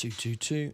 222.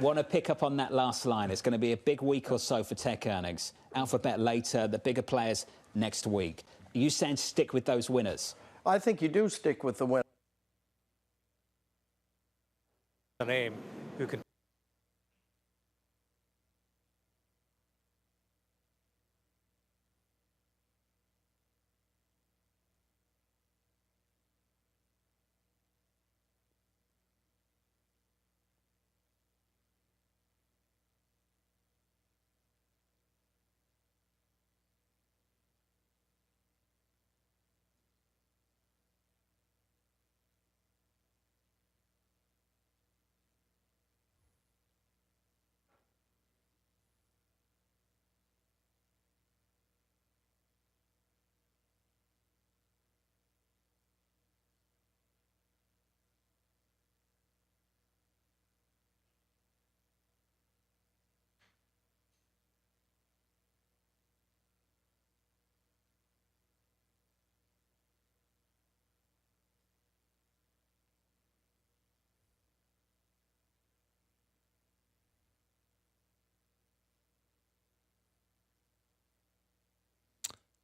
Want to pick up on that last line. It's going to be a big week or so for tech earnings. Alphabet later, the bigger players next week. Are you saying stick with those winners? I think you do stick with the winner. The name who can.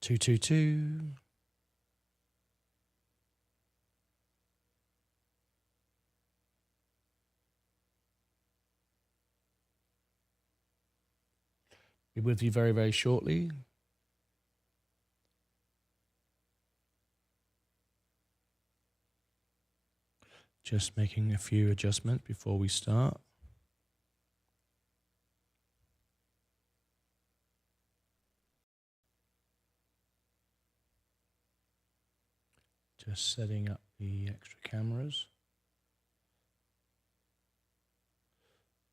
Two, two, two. Be with you very, very shortly. Just making a few adjustments before we start. Just setting up the extra cameras.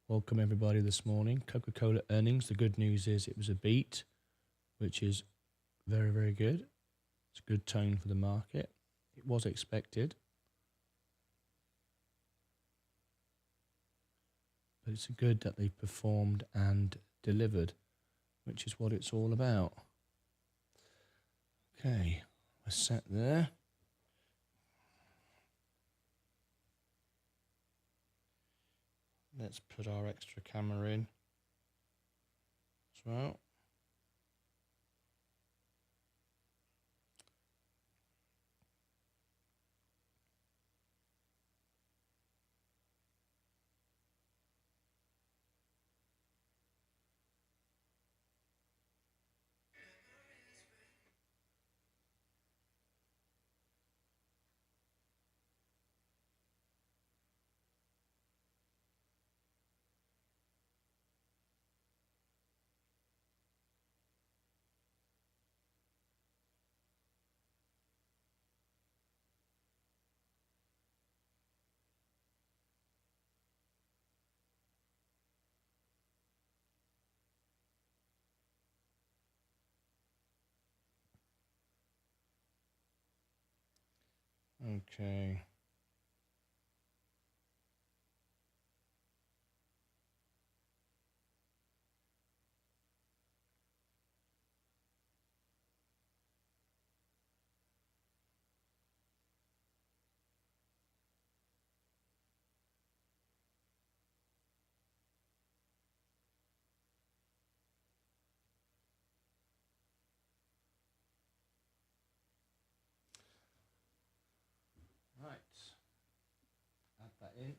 Welcome everybody this morning. Coca-Cola earnings. The good news is it was a beat, which is very, very good. It's a good tone for the market. It was expected. But it's good that they performed and delivered, which is what it's all about. Okay, we're set there. Let's put our extra camera in as well. Okay. Right. Add that in.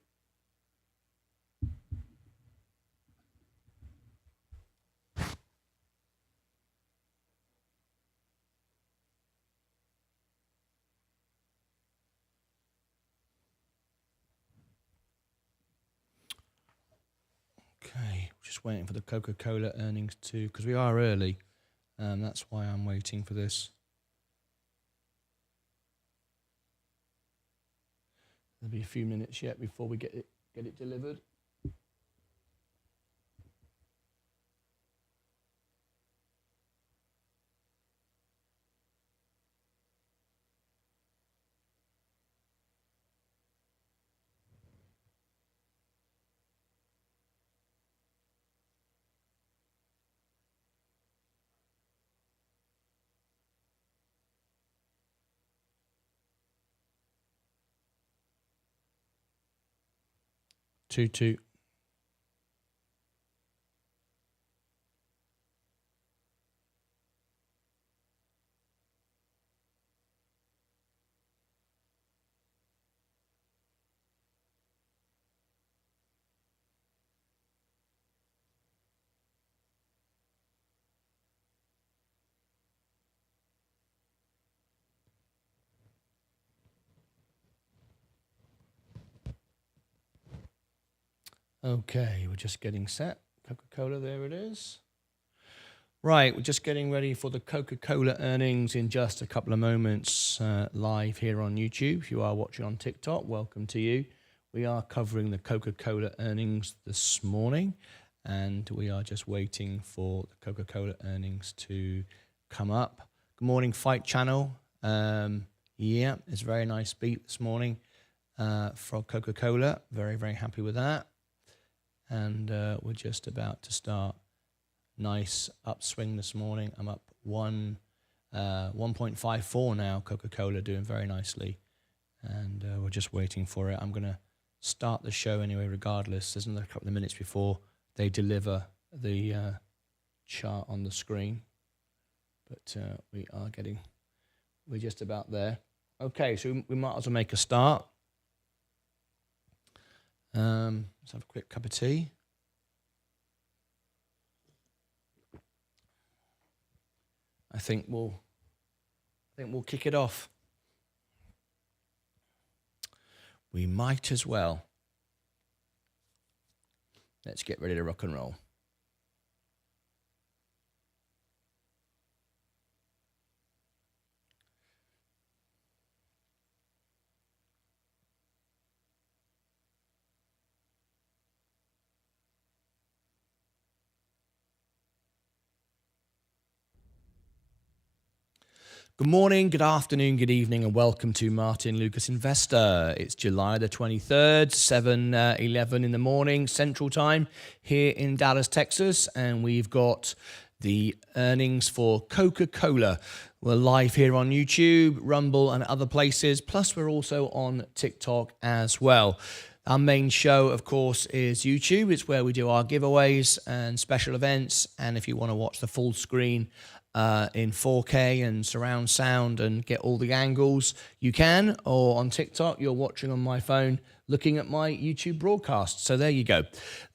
Okay, just waiting for the Coca-Cola earnings too, because we are early. That's why I'm waiting for this. There'll be a few minutes yet before we get it delivered. Two. Okay, we're just getting set. Coca-Cola, there it is. Right, we're just getting ready for the Coca-Cola earnings in just a couple of moments live here on YouTube. If you are watching on TikTok, welcome to you. We are covering the Coca-Cola earnings this morning, and we are just waiting for the Coca-Cola earnings to come up. Good morning, Fight Channel. Yeah, it's a very nice beat this morning from Coca-Cola. Very, very happy with that. And we're just about to start. Nice upswing this morning. I'm up 1.54 now. Coca-Cola doing very nicely, and we're just waiting for it. I'm going to start the show anyway, regardless. There's another couple of minutes before they deliver the chart on the screen, but we're just about there. Okay, so we might as well make a start. Let's have a quick cup of tea. I think we'll kick it off. We might as well. Let's get ready to rock and roll. Good morning, good afternoon, good evening, and welcome to Martyn Lucas Investor. It's July the 23rd, 7:11 in the morning, Central Time, here in Dallas, Texas, and we've got the earnings for Coca-Cola. We're live here on YouTube, Rumble, and other places, plus we're also on TikTok as well. Our main show, of course, is YouTube. It's where we do our giveaways and special events, and if you want to watch the full screen in 4K and surround sound and get all the angles, you can. Or on TikTok, you're watching on my phone looking at my YouTube broadcast. So there you go.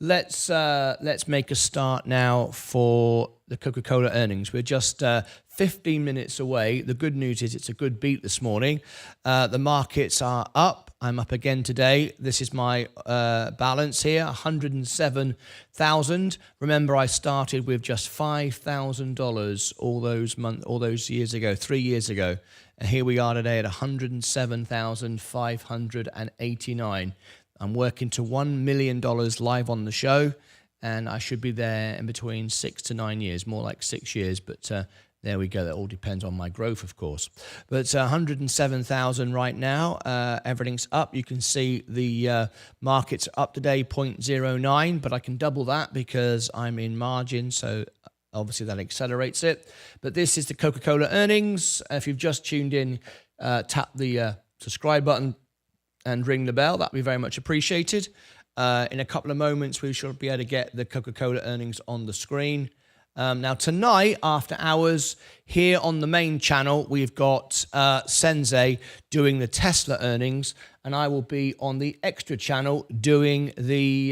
Let's make a start now for the Coca-Cola earnings. We're just 15 minutes away. The good news is it's a good beat this morning. The markets are up. I'm up again today. This is my balance here, 107,000. Remember, I started with just $5,000 all those years ago, 3 years ago. And here we are today at 107,589. I'm working to $1 million live on the show, and I should be there in between 6 to 9 years, more like 6 years, but there we go. That all depends on my growth, of course. But 107,000 right now. Everything's up. You can see the market's up today, 0.09, but I can double that because I'm in margin, so obviously that accelerates it. But this is the Coca-Cola earnings. If you've just tuned in, tap the subscribe button and ring the bell. That'd be very much appreciated. In a couple of moments, we should be able to get the Coca-Cola earnings on the screen. Now, tonight, after hours, here on the main channel, we've got Sensei doing the Tesla earnings, and I will be on the extra channel doing the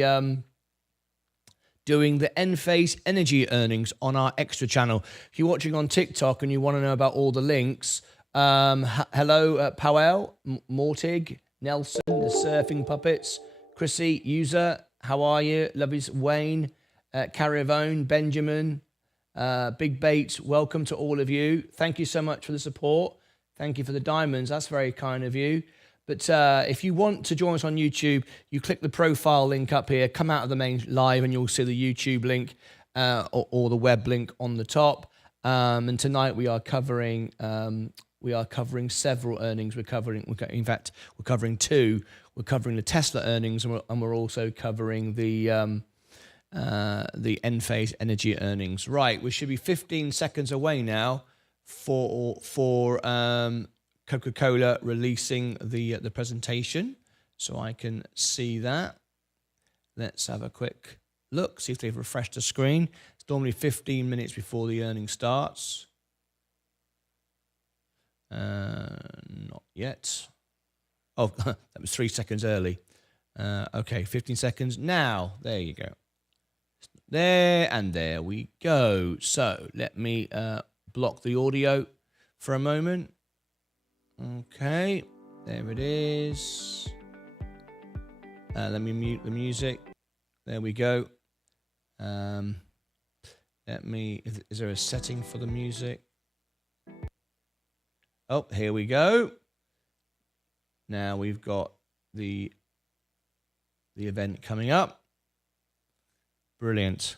Enphase Energy earnings on our extra channel. If you're watching on TikTok and you want to know about all the links, hello, Powell, Mortig, Nelson, the Surfing Puppets, Chrissy, User, how are you? Love you, Wayne, Caravone, Benjamin, Big Bait, welcome to all of you. Thank you so much for the support. Thank you for the diamonds. That's very kind of you. But if you want to join us on YouTube, you click the profile link up here, come out of the main live, and you'll see the YouTube link or the web link on the top. And tonight we are covering several earnings. We're covering two. We're covering the Tesla earnings, and we're also covering the Enphase Energy earnings. Right, we should be 15 seconds away now for Coca-Cola releasing the presentation, so I can see that. Let's have a quick look, see if they've refreshed the screen. It's normally 15 minutes before the earning starts. Not yet. Oh, that was 3 seconds early. Okay, 15 seconds now. There you go. There, and there we go. So let me block the audio for a moment. Okay, there it is. Let me mute the music. There we go. Is there a setting for the music? Oh, here we go. Now we've got the event coming up. Brilliant.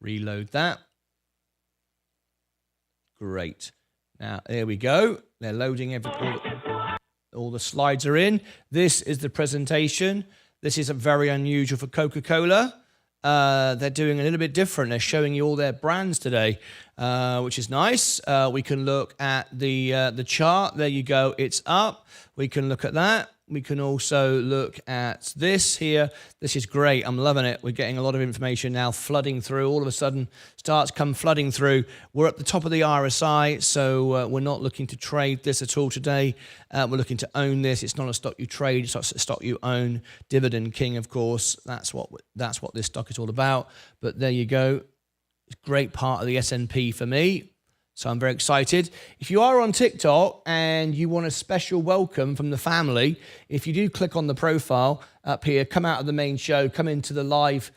Reload that. Great. Now, there we go. They're loading all the slides are in. This is the presentation. This is very unusual for Coca-Cola. They're doing a little bit different. They're showing you all their brands today, which is nice. We can look at the chart. There you go. It's up. We can look at that. We can also look at this here. This is great. I'm loving it. We're getting a lot of information now flooding through. All of a sudden, starts come flooding through. We're at the top of the RSI, so we're not looking to trade this at all today. We're looking to own this. It's not a stock you trade. It's a stock you own. Dividend king, of course. That's what this stock is all about. But there you go. It's a great part of the S&P for me. So I'm very excited. If you are on TikTok and you want a special welcome from the family, if you do click on the profile up here, come out of the main show, come into the live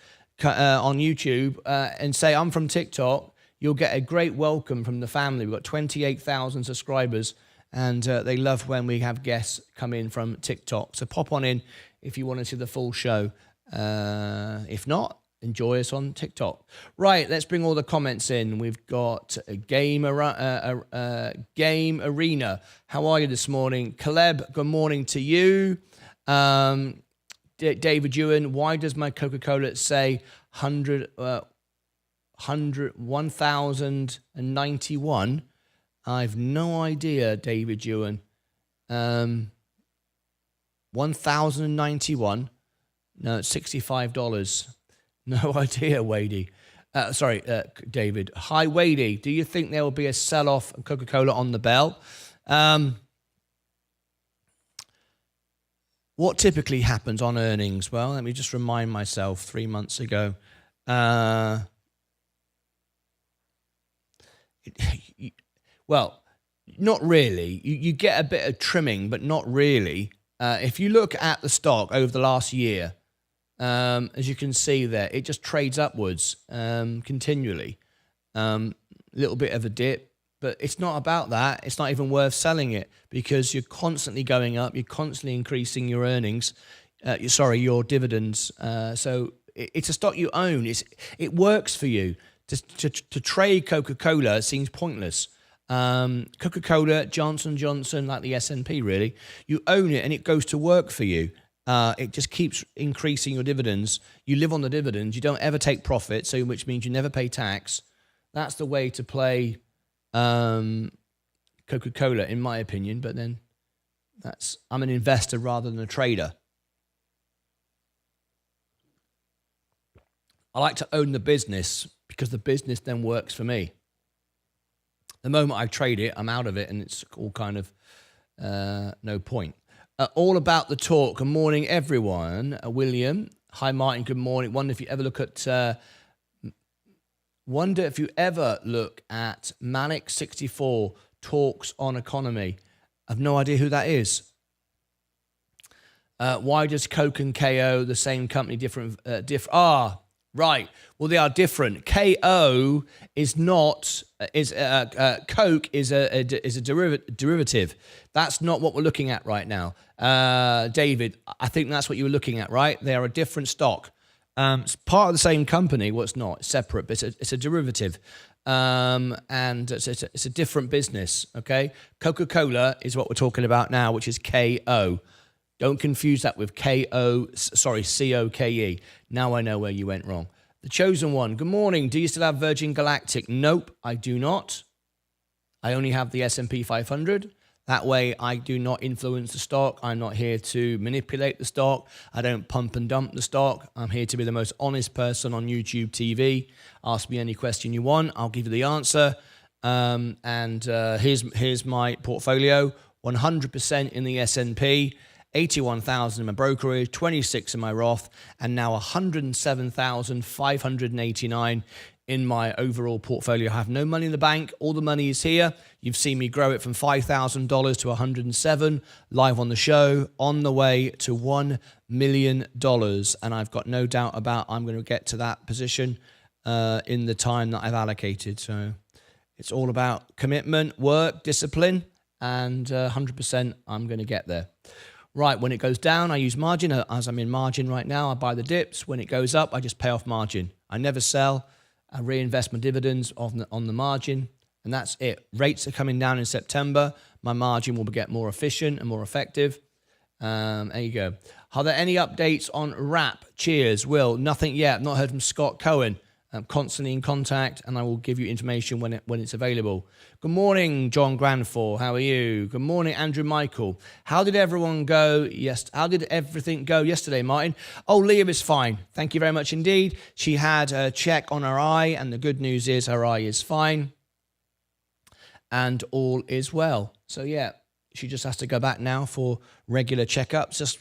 on YouTube and say, I'm from TikTok, you'll get a great welcome from the family. We've got 28,000 subscribers, and they love when we have guests come in from TikTok. So pop on in if you want to see the full show. If not, enjoy us on TikTok. Right, let's bring all the comments in. We've got a Game Arena. How are you this morning? Caleb, good morning to you. David Ewan, why does my Coca-Cola say 1,091? I've no idea, David Ewan. 1,091? No, it's $65. No idea, Wadey. David. Hi, Wadey. Do you think there will be a sell-off of Coca-Cola on the bell? What typically happens on earnings? Well, let me just remind myself 3 months ago. Well, not really. You get a bit of trimming, but not really. If you look at the stock over the last year, as you can see there, it just trades upwards continually. Little bit of a dip, but it's not about that. It's not even worth selling it because you're constantly going up. You're constantly increasing your earnings. Your dividends. So it's a stock you own. It works for you. To trade Coca-Cola seems pointless. Coca-Cola, Johnson & Johnson, like the S&P really, you own it and it goes to work for you. It just keeps increasing your dividends. You live on the dividends. You don't ever take profit, so which means you never pay tax. That's the way to play Coca-Cola, in my opinion. But then I'm an investor rather than a trader. I like to own the business because the business then works for me. The moment I trade it, I'm out of it, and it's all kind of no point. All about the talk. Good morning, everyone. William. Hi, Martin. Good morning. Wonder if you ever look at Manic 64 talks on economy. I've no idea who that is. Why does Coke and KO the same company different? Right. Well, they are different. KO is not Coke is a derivative. That's not what we're looking at right now, David. I think that's what you were looking at, right? They are a different stock. It's part of the same company. Well, it's not. It's separate, but it's a derivative, and it's a different business. Okay. Coca-Cola is what we're talking about now, which is KO. Don't confuse that with COKE. Now I know where you went wrong. The Chosen One. Good morning. Do you still have Virgin Galactic? Nope, I do not. I only have the S&P 500. That way I do not influence the stock. I'm not here to manipulate the stock. I don't pump and dump the stock. I'm here to be the most honest person on YouTube TV. Ask me any question you want. I'll give you the answer. Here's my portfolio. 100% in the S&P. 81,000 in my brokerage, 26 in my Roth, and now 107,589 in my overall portfolio. I have no money in the bank. All the money is here. You've seen me grow it from $5,000 to 107 live on the show, on the way to $1 million. And I've got no doubt about I'm going to get to that position in the time that I've allocated. So it's all about commitment, work, discipline, and 100% I'm going to get there. Right, when it goes down, I use margin. As I'm in margin right now, I buy the dips. When it goes up, I just pay off margin. I never sell. I reinvest my dividends on the margin, and that's it. Rates are coming down in September. My margin will get more efficient and more effective. There you go. Are there any updates on RAP? Cheers, Will. Nothing yet. I've not heard from Scott Cohen. I'm constantly in contact, and I will give you information when it's available. Good morning, John Granfor. How are you? Good morning, Andrew Michael. How did everything go yesterday, Martin? Oh, Leah is fine. Thank you very much indeed. She had a check on her eye, and the good news is her eye is fine, and all is well. So yeah, she just has to go back now for regular checkups,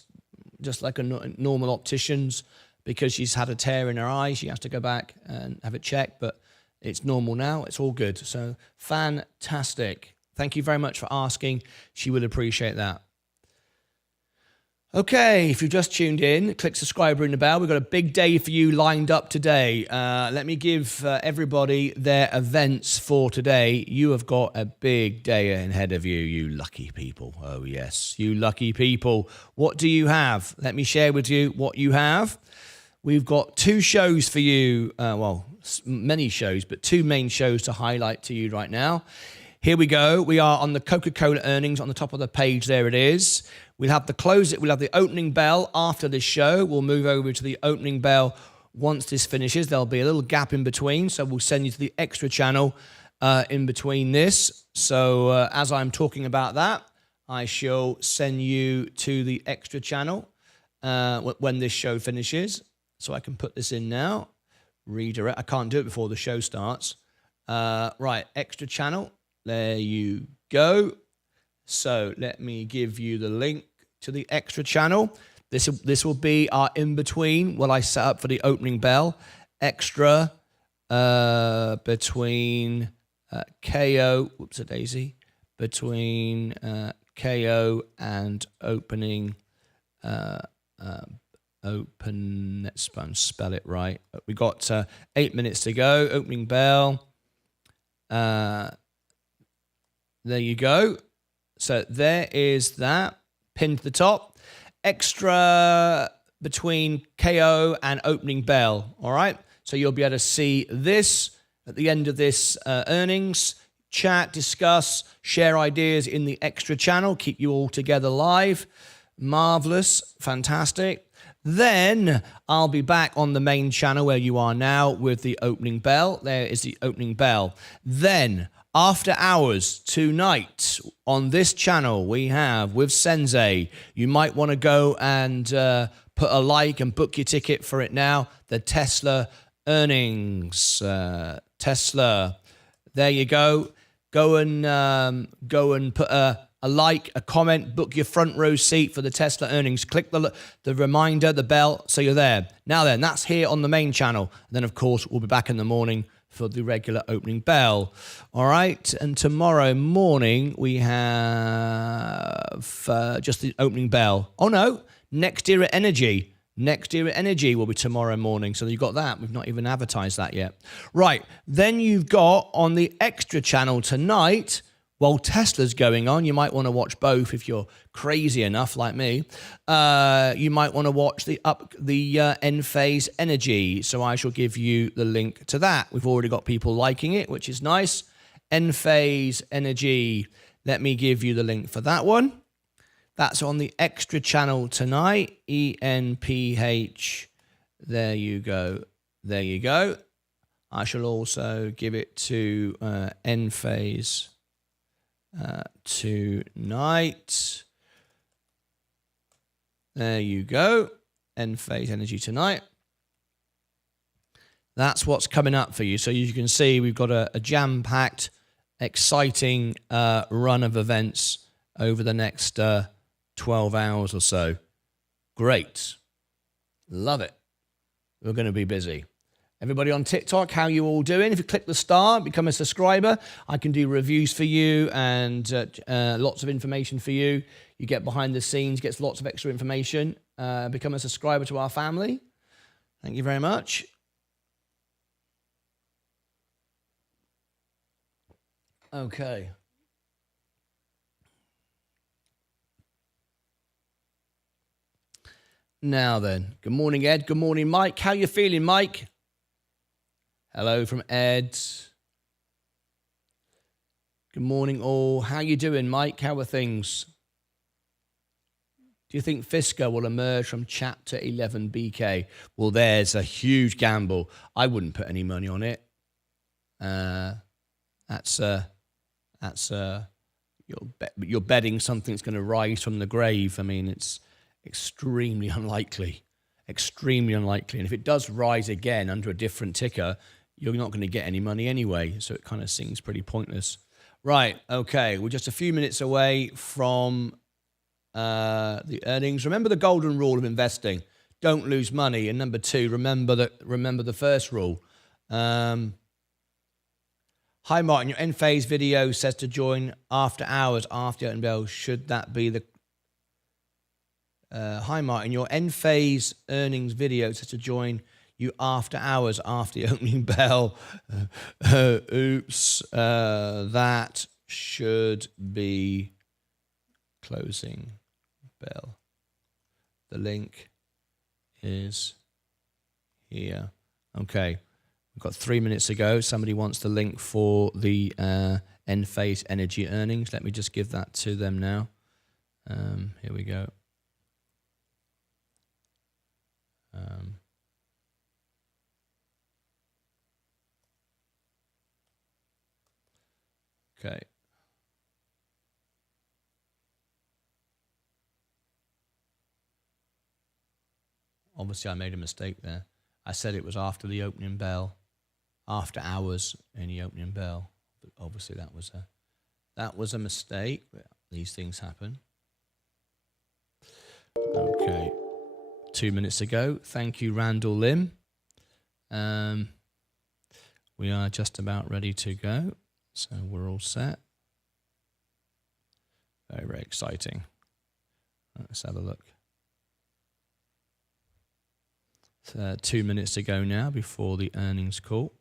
just like a normal optician's. Because she's had a tear in her eye, she has to go back and have it checked, but it's normal now. It's all good. So fantastic. Thank you very much for asking. She would appreciate that. Okay, if you've just tuned in, click subscribe, ring the bell. We've got a big day for you lined up today. Let me give everybody their events for today. You have got a big day ahead of you, you lucky people. Oh, yes, you lucky people. What do you have? Let me share with you what you have. We've got two shows for you, many shows, but two main shows to highlight to you right now. Here we go. We are on the Coca-Cola earnings on the top of the page. There it is. We'll have the opening bell after this show. We'll move over to the opening bell once this finishes. There'll be a little gap in between, so we'll send you to the extra channel in between this. So as I'm talking about that, I shall send you to the extra channel when this show finishes. So I can put this in now, redirect. I can't do it before the show starts. Right, extra channel. There you go. So let me give you the link to the extra channel. This will be our in-between while I set up for the opening bell. Extra between KO, whoops a daisy, between KO and opening let's spell it right. We got 8 minutes to go. Opening bell. There you go. So there is that pinned to the top. Extra between KO and opening bell. All right. So you'll be able to see this at the end of this earnings. Chat, discuss, share ideas in the extra channel. Keep you all together live. Marvelous. Fantastic. Then I'll be back on the main channel where you are now with the opening bell. There is the opening bell. Then after hours tonight on this channel, we have with Sensei. You might want to go and put a like and book your ticket for it now. The Tesla earnings. Tesla. There you go. Go and put a like, a comment, book your front row seat for the Tesla earnings. Click the reminder, the bell, so you're there. Now then, that's here on the main channel. And then, of course, we'll be back in the morning for the regular opening bell. All right, and tomorrow morning we have just the opening bell. Oh, no, Next Era Energy. Next Era Energy will be tomorrow morning. So you've got that. We've not even advertised that yet. Right. Then you've got on the extra channel tonight, while Tesla's going on, you might want to watch both if you're crazy enough like me. You might want to watch the Enphase Energy. So I shall give you the link to that. We've already got people liking it, which is nice. Enphase Energy. Let me give you the link for that one. That's on the extra channel tonight. ENPH. There you go. There you go. I shall also give it to Enphase tonight. There you go. Enphase Energy tonight. That's what's coming up for you. So you can see we've got a jam-packed, exciting run of events over the next 12 hours or so. Great. Love it. We're going to be busy. Everybody on TikTok, how you all doing? If you click the star, become a subscriber, I can do reviews for you and lots of information for you. You get behind the scenes, gets lots of extra information. Become a subscriber to our family. Thank you very much. Okay. Now then, good morning, Ed. Good morning, Mike. How you feeling, Mike? Hello from Ed. Good morning, all. How you doing, Mike? How are things? Do you think Fisker will emerge from Chapter 11 BK? Well, there's a huge gamble. I wouldn't put any money on it. You're betting something's going to rise from the grave. I mean, it's extremely unlikely. Extremely unlikely. And if it does rise again under a different ticker, you're not going to get any money anyway. So it kind of seems pretty pointless. Right. Okay. We're just a few minutes away from the earnings. Remember the golden rule of investing. Don't lose money. And number two, remember the first rule. Hi, Martin. Your Enphase video says to join after hours after the opening bell. Should that be the... hi, Martin. Your Enphase earnings video says to join you after hours after the opening bell. Oops. That should be closing bell. The link is here. Okay. We've got 3 minutes to go. Somebody wants the link for the Enphase Energy earnings. Let me just give that to them now. Here we go. Okay. Obviously, I made a mistake there. I said it was after the opening bell, after hours in the opening bell. But obviously, that was a mistake. These things happen. Okay. 2 minutes to go. Thank you, Randall Lim. We are just about ready to go. So we're all set. Very, very exciting. Let's have a look. 2 minutes to go now before the earnings call.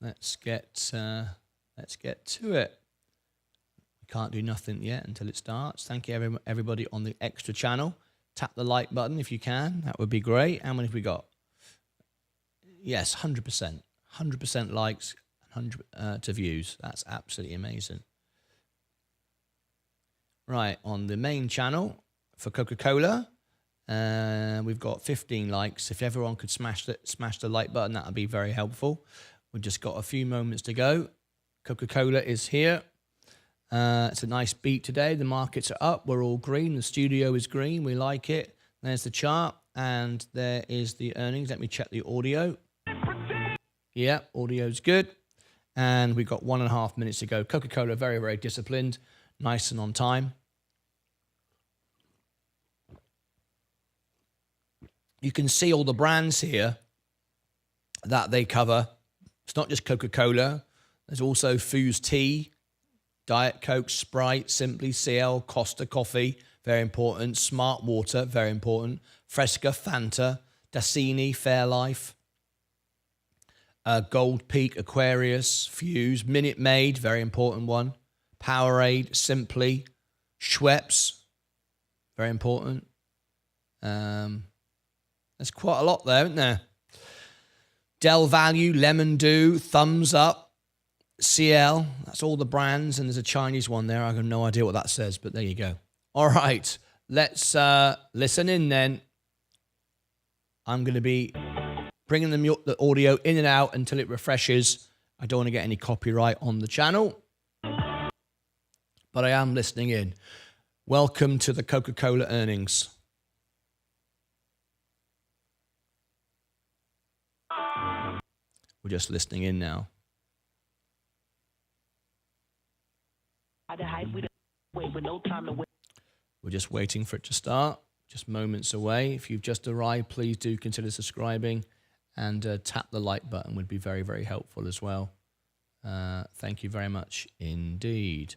Let's get to it. We can't do nothing yet until it starts. Thank you everybody on the extra channel. Tap the like button if you can. That would be great. How many have we got? Yes, 100%. 100% likes, 100 to views. That's absolutely amazing. Right, on the main channel for Coca-Cola, we've got 15 likes. If everyone could smash the like button, that would be very helpful. We've just got a few moments to go. Coca-Cola is here. It's a nice beat today. The markets are up. We're all green. The studio is green. We like it. There's the chart, and there is the earnings. Let me check the audio. Yeah, audio's good. And we've got 1.5 minutes to go. Coca-Cola, very, very disciplined. Nice and on time. You can see all the brands here that they cover. It's not just Coca-Cola. There's also Foos Tea. Diet Coke, Sprite, Simply CL, Costa Coffee, very important. Smart Water, very important. Fresca, Fanta, Dasani, Fairlife, Gold Peak, Aquarius, Fuse, Minute Maid, very important one. Powerade, Simply, Schweppes, very important. There's quite a lot there, isn't there? Del Value, Lemon Dew, Thumbs Up, CL, that's all the brands, and there's a Chinese one there. I have no idea what that says, but there you go. All right, let's listen in then. I'm going to be bringing the audio in and out until it refreshes. I don't want to get any copyright on the channel, but I am listening in. Welcome to the Coca-Cola earnings. We're just listening in now. We're just waiting for it to start. Just moments away. If you've just arrived, please do consider subscribing and tap the like button would be very, very helpful as well. Thank you very much indeed.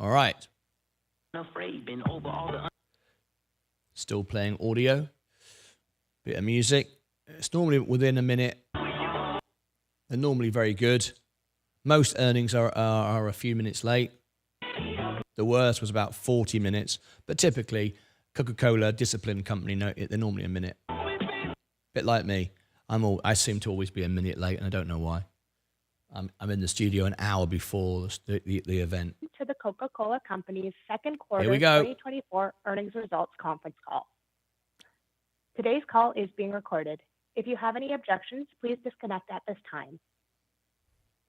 All right. Still playing audio. Bit of music. It's normally within a minute. They're normally very good. Most earnings are a few minutes late. The worst was about 40 minutes, but typically Coca-Cola, disciplined company, they're normally a minute. Bit like me. I seem to always be a minute late, and I don't know why. I'm in the studio an hour before the event. To the Coca-Cola Company's second quarter Here we go. 2024 earnings results conference call. Today's call is being recorded. If you have any objections, please disconnect at this time.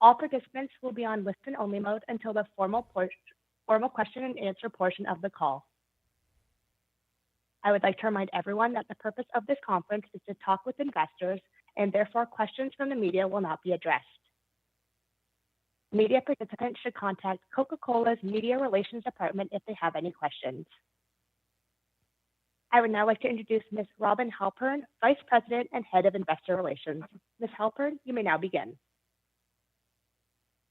All participants will be on listen-only mode until the formal question and answer portion of the call. I would like to remind everyone that the purpose of this conference is to talk with investors, and therefore questions from the media will not be addressed. Media participants should contact Coca-Cola's Media Relations Department if they have any questions. I would now like to introduce Ms. Robin Halpern, Vice President and Head of Investor Relations. Ms. Halpern, you may now begin.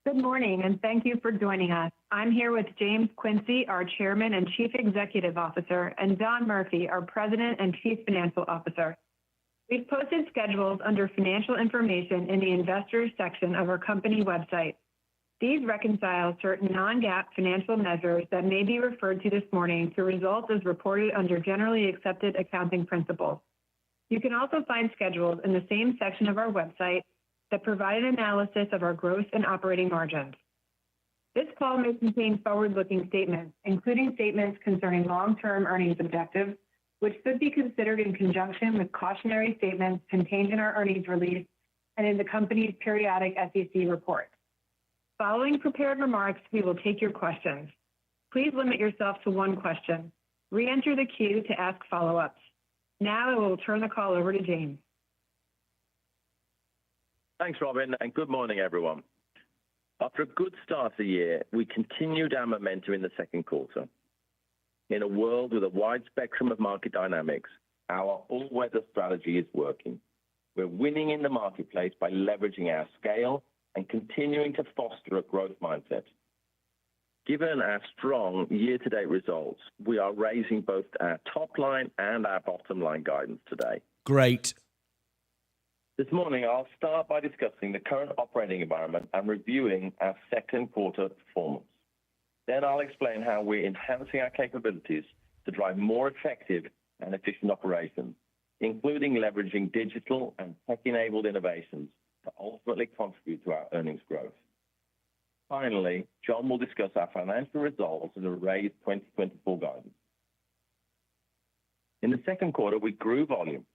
Good morning, and thank you for joining us. I'm here with James Quincy, our Chairman and Chief Executive Officer, and Don Murphy, our President and Chief Financial Officer. We've posted schedules under Financial Information in the Investors section of our company website. These reconcile certain non-GAAP financial measures that may be referred to this morning to results as reported under generally accepted accounting principles. You can also find schedules in the same section of our website that provide an analysis of our gross and operating margins. This call may contain forward-looking statements, including statements concerning long-term earnings objectives, which should be considered in conjunction with cautionary statements contained in our earnings release and in the company's periodic SEC reports. Following prepared remarks, we will take your questions. Please limit yourself to one question. Re-enter the queue to ask follow-ups. Now I will turn the call over to James. Thanks, Robin, and good morning, everyone. After a good start to the year, we continued our momentum in the second quarter. In a world with a wide spectrum of market dynamics, our all-weather strategy is working. We're winning in the marketplace by leveraging our scale and continuing to foster a growth mindset. Given our strong year-to-date results, we are raising both our top line and our bottom line guidance today. Great. This morning, I'll start by discussing the current operating environment and reviewing our second quarter performance. Then I'll explain how we're enhancing our capabilities to drive more effective and efficient operations, including leveraging digital and tech-enabled innovations to ultimately contribute to our earnings growth. Finally, John will discuss our financial results and the raised 2024 guidance. In the second quarter, we grew volume,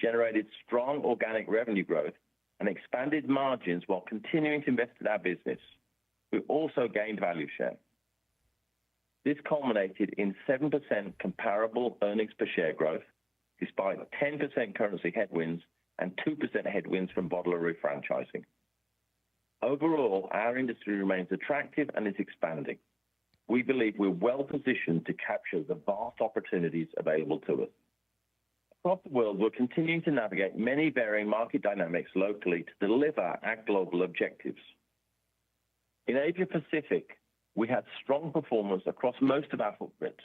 generated strong organic revenue growth, and expanded margins while continuing to invest in our business. We also gained value share. This culminated in 7% comparable earnings per share growth, despite 10% currency headwinds and 2% headwinds from bottler refranchising. Overall, our industry remains attractive and is expanding. We believe we're well positioned to capture the vast opportunities available to us. Across the world, we're continuing to navigate many varying market dynamics locally to deliver our global objectives. In Asia Pacific, we had strong performance across most of our footprint.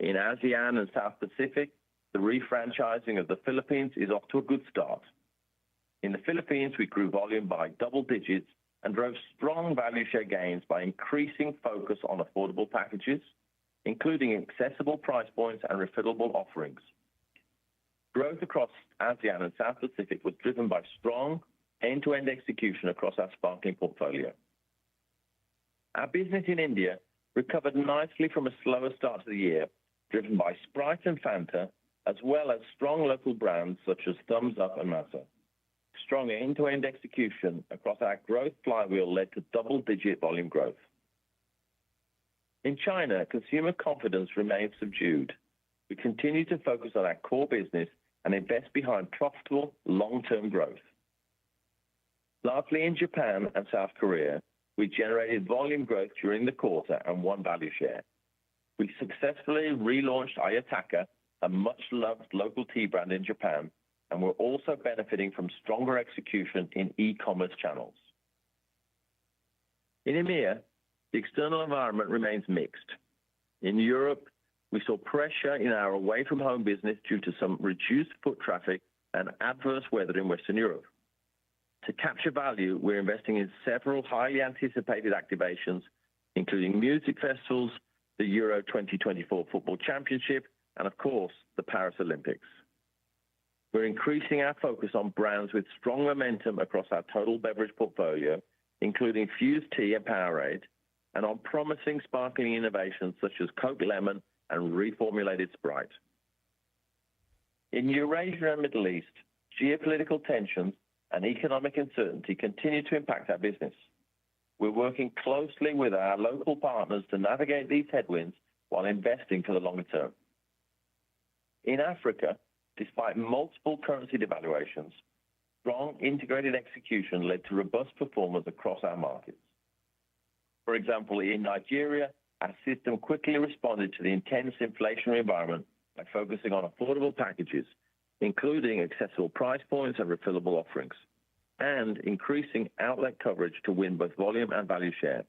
In ASEAN and South Pacific, the refranchising of the Philippines is off to a good start. In the Philippines, we grew volume by double digits and drove strong value share gains by increasing focus on affordable packages, including accessible price points and refillable offerings. Growth across ASEAN and South Pacific was driven by strong end-to-end execution across our sparkling portfolio. Our business in India recovered nicely from a slower start to the year, driven by Sprite and Fanta, as well as strong local brands such as Thumbs Up and Masa. Strong end-to-end execution across our growth flywheel led to double-digit volume growth. In China, consumer confidence remains subdued. We continue to focus on our core business and invest behind profitable long-term growth. Lastly, in Japan and South Korea, we generated volume growth during the quarter and won value share. We successfully relaunched Ayataka, a much-loved local tea brand in Japan, and we're also benefiting from stronger execution in e-commerce channels. In EMEA, the external environment remains mixed. In Europe, we saw pressure in our away-from-home business due to some reduced foot traffic and adverse weather in Western Europe. To capture value, we're investing in several highly anticipated activations, including music festivals, the Euro 2024 Football Championship, and of course, the Paris Olympics. We're increasing our focus on brands with strong momentum across our total beverage portfolio, including Fuse Tea and Powerade, and on promising sparkling innovations such as Coke Lemon and reformulated Sprite. In Eurasia and Middle East, geopolitical tensions and economic uncertainty continue to impact our business. We're working closely with our local partners to navigate these headwinds while investing for the longer term. In Africa, despite multiple currency devaluations, strong integrated execution led to robust performance across our markets. For example, in Nigeria, our system quickly responded to the intense inflationary environment by focusing on affordable packages, including accessible price points and refillable offerings, and increasing outlet coverage to win both volume and value share.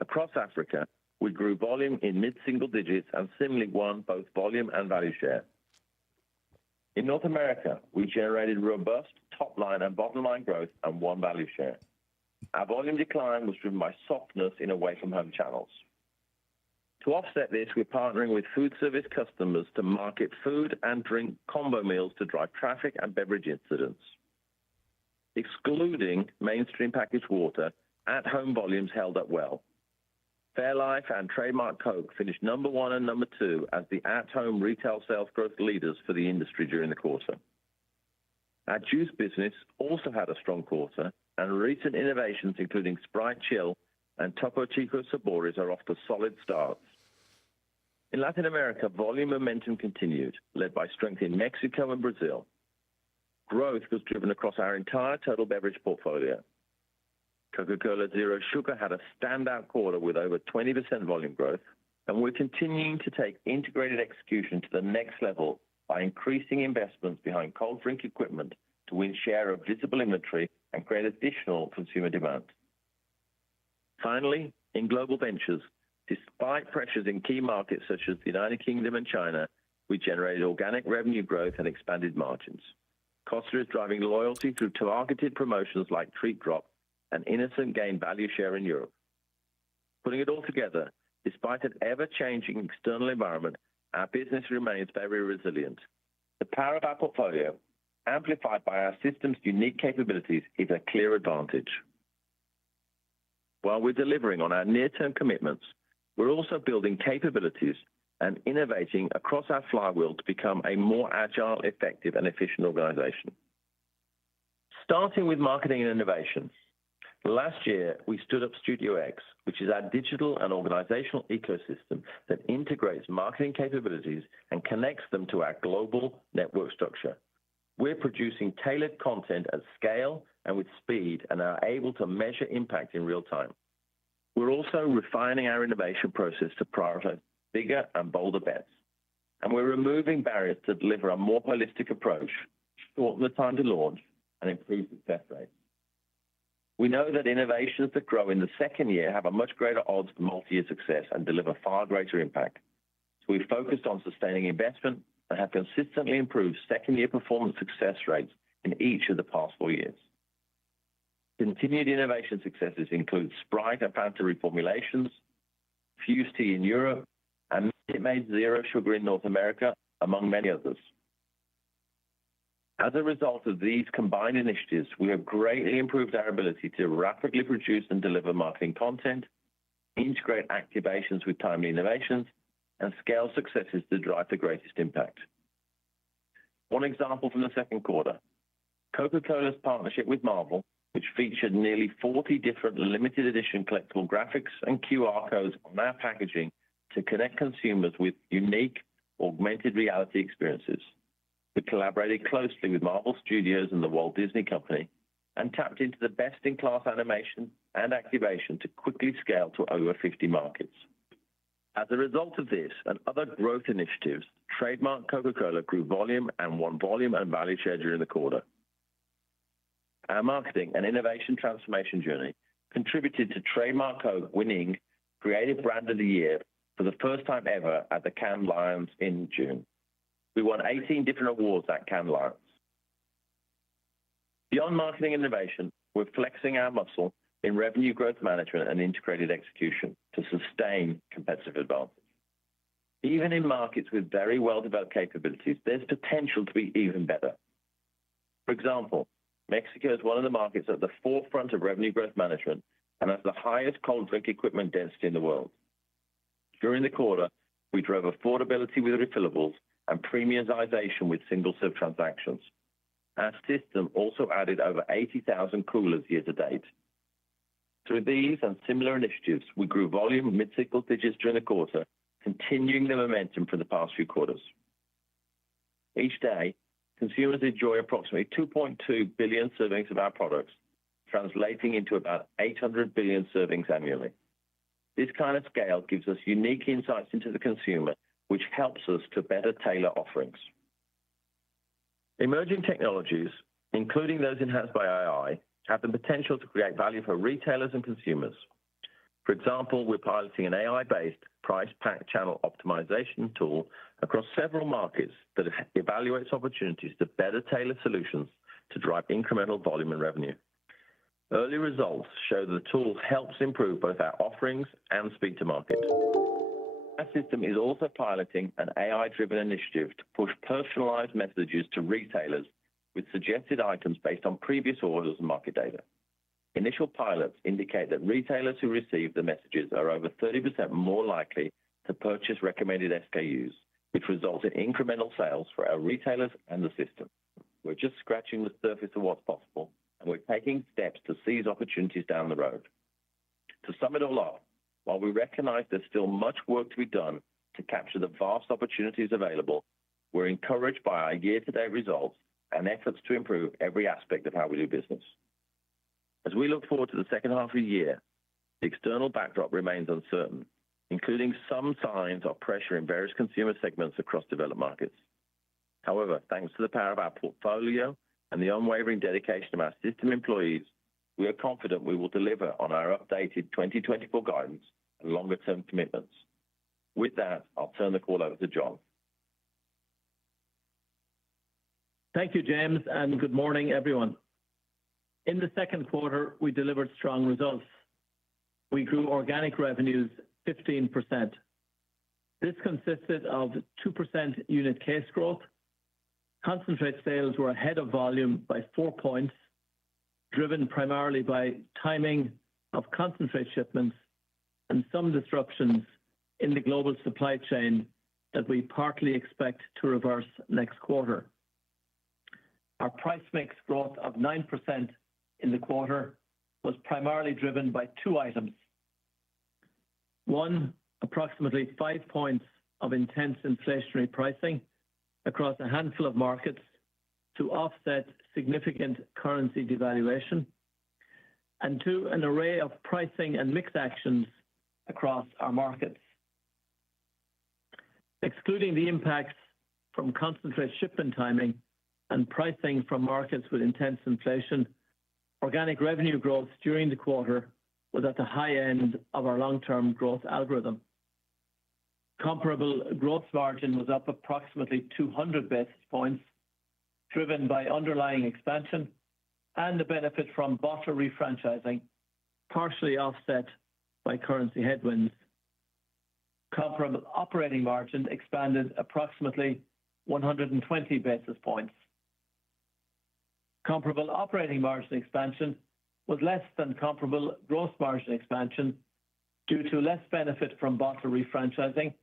Across Africa, we grew volume in mid-single digits and similarly won both volume and value share. In North America, we generated robust top-line and bottom-line growth and won value share. Our volume decline was driven by softness in away-from-home channels. To offset this, we're partnering with food service customers to market food and drink combo meals to drive traffic and beverage incidents. Excluding mainstream packaged water, at-home volumes held up well. Fairlife and Trademark Coke finished number 1 and number 2 as the at-home retail sales growth leaders for the industry during the quarter. Our juice business also had a strong quarter, and recent innovations including Sprite Chill and Topo Chico Sabores are off to solid starts. In Latin America, volume momentum continued, led by strength in Mexico and Brazil. Growth was driven across our entire total beverage portfolio. Coca-Cola Zero Sugar had a standout quarter with over 20% volume growth, and we're continuing to take integrated execution to the next level by increasing investments behind cold drink equipment to win share of visible inventory and create additional consumer demand. Finally, in global ventures, despite pressures in key markets such as the United Kingdom and China, we generated organic revenue growth and expanded margins. Costa is driving loyalty through targeted promotions like Treat Drop, and Innocent gained value share in Europe. Putting it all together, despite an ever-changing external environment, our business remains very resilient. The power of our portfolio, amplified by our system's unique capabilities, is a clear advantage. While we're delivering on our near-term commitments, we're also building capabilities and innovating across our flywheel to become a more agile, effective, and efficient organization. Starting with marketing and innovation, last year we stood up Studio X, which is our digital and organizational ecosystem that integrates marketing capabilities and connects them to our global network structure. We're producing tailored content at scale and with speed and are able to measure impact in real time. We're also refining our innovation process to prioritize bigger and bolder bets. And we're removing barriers to deliver a more holistic approach, shorten the time to launch, and improve success rates. We know that innovations that grow in the second year have a much greater odds for multi-year success and deliver far greater impact. So we've focused on sustaining investment and have consistently improved second-year performance success rates in each of the past 4 years. Continued innovation successes include Sprite and Fanta reformulations, Fuse Tea in Europe, and Minute Maid Zero Sugar in North America, among many others. As a result of these combined initiatives, we have greatly improved our ability to rapidly produce and deliver marketing content, integrate activations with timely innovations, and scale successes to drive the greatest impact. One example from the second quarter, Coca-Cola's partnership with Marvel, which featured nearly 40 different limited edition collectible graphics and QR codes on our packaging to connect consumers with unique augmented reality experiences. We collaborated closely with Marvel Studios and the Walt Disney Company and tapped into the best-in-class animation and activation to quickly scale to over 50 markets. As a result of this and other growth initiatives, trademark Coca-Cola grew volume and won volume and value share during the quarter. Our marketing and innovation transformation journey contributed to Trademark Coke winning Creative Brand of the Year for the first time ever at the Cannes Lions in June. We won 18 different awards at Cannes Lions. Beyond marketing innovation, we're flexing our muscle in revenue growth management and integrated execution to sustain competitive advantage. Even in markets with very well-developed capabilities, there's potential to be even better. For example, Mexico is one of the markets at the forefront of revenue growth management and has the highest cold drink equipment density in the world. During the quarter, we drove affordability with refillables and premiumization with single-serve transactions. Our system also added over 80,000 coolers year to date. Through these and similar initiatives, we grew volume mid-single digits during the quarter, continuing the momentum from the past few quarters. Each day, consumers enjoy approximately 2.2 billion servings of our products, translating into about 800 billion servings annually. This kind of scale gives us unique insights into the consumer, which helps us to better tailor offerings. Emerging technologies, including those enhanced by AI, have the potential to create value for retailers and consumers. For example, we're piloting an AI-based price pack channel optimization tool across several markets that evaluates opportunities to better tailor solutions to drive incremental volume and revenue. Early results show that the tool helps improve both our offerings and speed to market. Our system is also piloting an AI-driven initiative to push personalized messages to retailers with suggested items based on previous orders and market data. Initial pilots indicate that retailers who receive the messages are over 30% more likely to purchase recommended SKUs, which results in incremental sales for our retailers and the system. We're just scratching the surface of what's possible, and we're taking steps to seize opportunities down the road. To sum it all up, while we recognize there's still much work to be done to capture the vast opportunities available, we're encouraged by our year-to-date results and efforts to improve every aspect of how we do business. As we look forward to the second half of the year, the external backdrop remains uncertain, including some signs of pressure in various consumer segments across developed markets. However, thanks to the power of our portfolio and the unwavering dedication of our system employees, we are confident we will deliver on our updated 2024 guidance and longer-term commitments. With that, I'll turn the call over to John. Thank you, James, and good morning, everyone. In the second quarter, we delivered strong results. We grew organic revenues 15%. This consisted of 2% unit case growth. Concentrate sales were ahead of volume by 4 points, driven primarily by timing of concentrate shipments and some disruptions in the global supply chain that we partly expect to reverse next quarter. Our price mix growth of 9% in the quarter was primarily driven by two items. One, approximately 5 points of intense inflationary pricing across a handful of markets to offset significant currency devaluation. And two, an array of pricing and mix actions across our markets. Excluding the impacts from concentrate shipment timing and pricing from markets with intense inflation, Organic revenue growth during the quarter was at the high end of our long-term growth algorithm. Comparable gross margin was up approximately 200 basis points, driven by underlying expansion and the benefit from bottler refranchising, partially offset by currency headwinds. Comparable operating margin expanded approximately 120 basis points. Comparable operating margin expansion was less than comparable gross margin expansion due to less benefit from bottler refranchising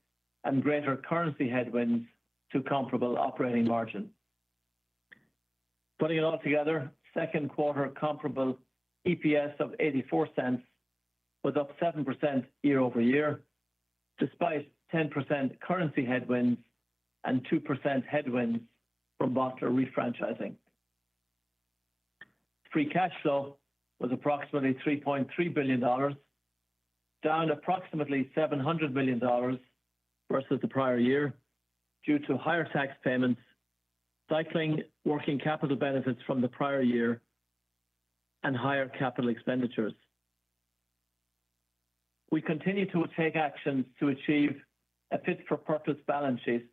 and greater currency headwinds to comparable operating margin. Putting it all together, second quarter comparable EPS of 84 cents was up 7% year over year, despite 10% currency headwinds and 2% headwinds from bottler refranchising. Free cash flow was approximately $3.3 billion, down approximately $700 million versus the prior year due to higher tax payments, cycling working capital benefits from the prior year, and higher capital expenditures. We continue to take actions to achieve a fit-for-purpose balance sheet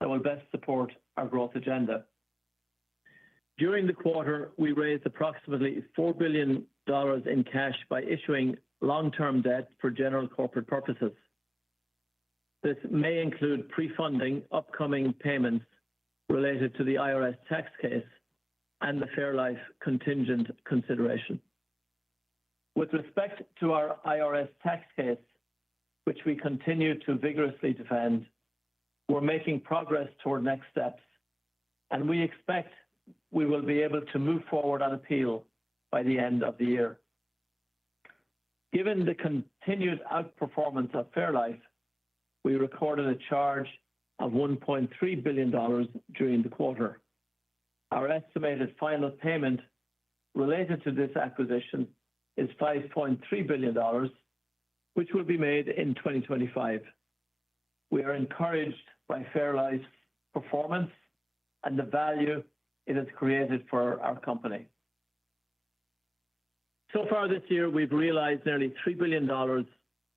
that will best support our growth agenda. During the quarter, we raised approximately $4 billion in cash by issuing long-term debt for general corporate purposes. This may include pre-funding upcoming payments related to the IRS tax case and the Fairlife contingent consideration. With respect to our IRS tax case, which we continue to vigorously defend, we're making progress toward next steps, and we expect we will be able to move forward on appeal by the end of the year. Given the continued outperformance of Fairlife, we recorded a charge of $1.3 billion during the quarter. Our estimated final payment related to this acquisition is $5.3 billion, which will be made in 2025. We are encouraged by Fairlife's performance and the value it has created for our company. So far this year, we've realized nearly $3 billion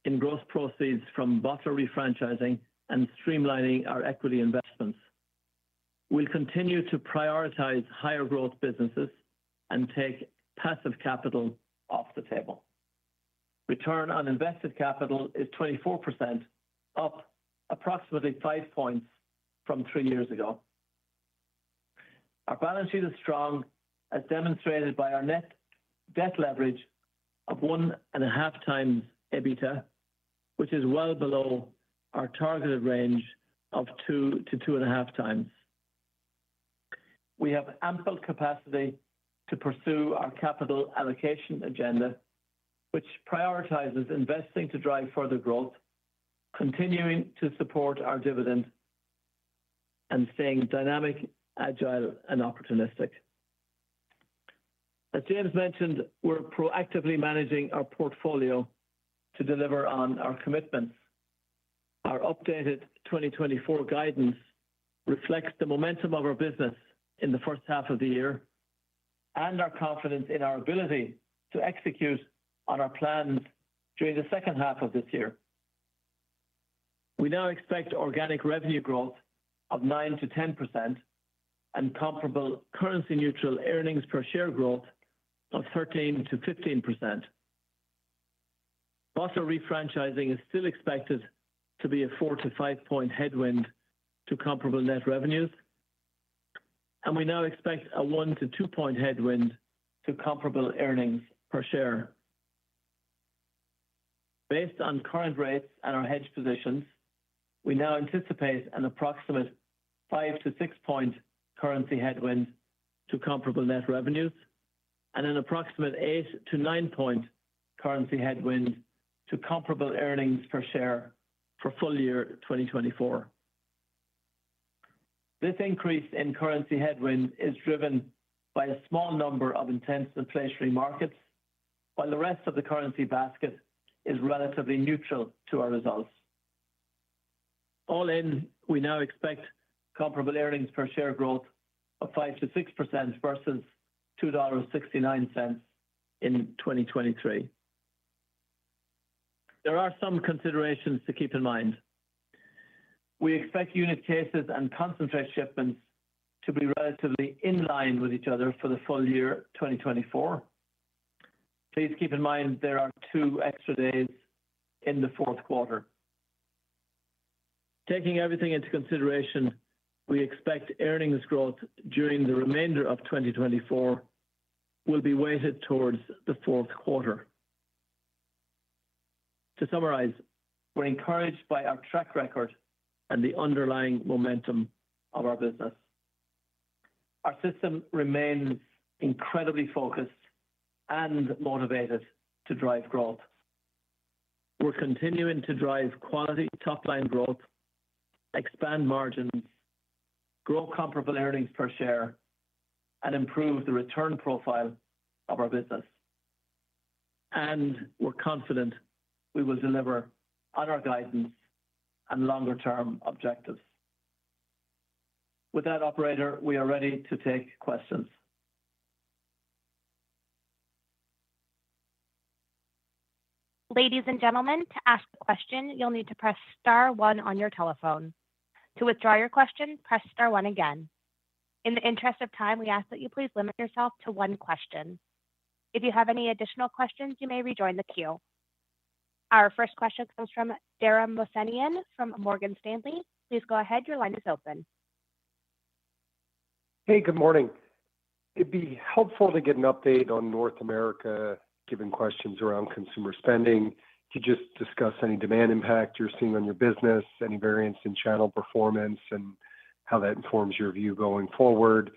in gross proceeds from bottler refranchising and streamlining our equity investments. We'll continue to prioritize higher growth businesses and take passive capital off the table. Return on invested capital is 24%, up approximately 5 points from 3 years ago. Our balance sheet is strong, as demonstrated by our net debt leverage of 1.5 times EBITDA, which is well below our targeted range of 2 to 2.5 times. We have ample capacity to pursue our capital allocation agenda, which prioritizes investing to drive further growth, continuing to support our dividend, and staying dynamic, agile, and opportunistic. As James mentioned, we're proactively managing our portfolio to deliver on our commitments. Our updated 2024 guidance reflects the momentum of our business in the first half of the year and our confidence in our ability to execute on our plans during the second half of this year. We now expect organic revenue growth of 9 to 10% and comparable currency-neutral earnings per share growth of 13 to 15%. Bottler refranchising is still expected to be a 4 to 5 point headwind to comparable net revenues, and we now expect a 1 to 2 point headwind to comparable earnings per share. Based on current rates and our hedge positions, we now anticipate an approximate 5 to 6 point currency headwind to comparable net revenues and an approximate 8 to 9 point currency headwind to comparable earnings per share for full year 2024. This increase in currency headwind is driven by a small number of intense inflationary markets, while the rest of the currency basket is relatively neutral to our results. All in, we now expect comparable earnings per share growth of 5 to 6% versus $2.69 in 2023. There are some considerations to keep in mind. We expect unit cases and concentrate shipments to be relatively in line with each other for the full year 2024. Please keep in mind there are 2 extra days in the fourth quarter. Taking everything into consideration, we expect earnings growth during the remainder of 2024 will be weighted towards the fourth quarter. To summarize, we're encouraged by our track record and the underlying momentum of our business. Our system remains incredibly focused and motivated to drive growth. We're continuing to drive quality top-line growth, expand margins, grow comparable earnings per share, and improve the return profile of our business. And we're confident we will deliver on our guidance and longer-term objectives. With that, operator, we are ready to take questions. Ladies and gentlemen, to ask a question, you'll need to press star one on your telephone. To withdraw your question, press star one again. In the interest of time, we ask that you please limit yourself to one question. If you have any additional questions, you may rejoin the queue. Our first question comes from Dara Mohsenian from Morgan Stanley. Please go ahead. Your line is open. Hey, good morning. It'd be helpful to get an update on North America, given questions around consumer spending. Could you just discuss any demand impact you're seeing on your business, any variance in channel performance, and how that informs your view going forward?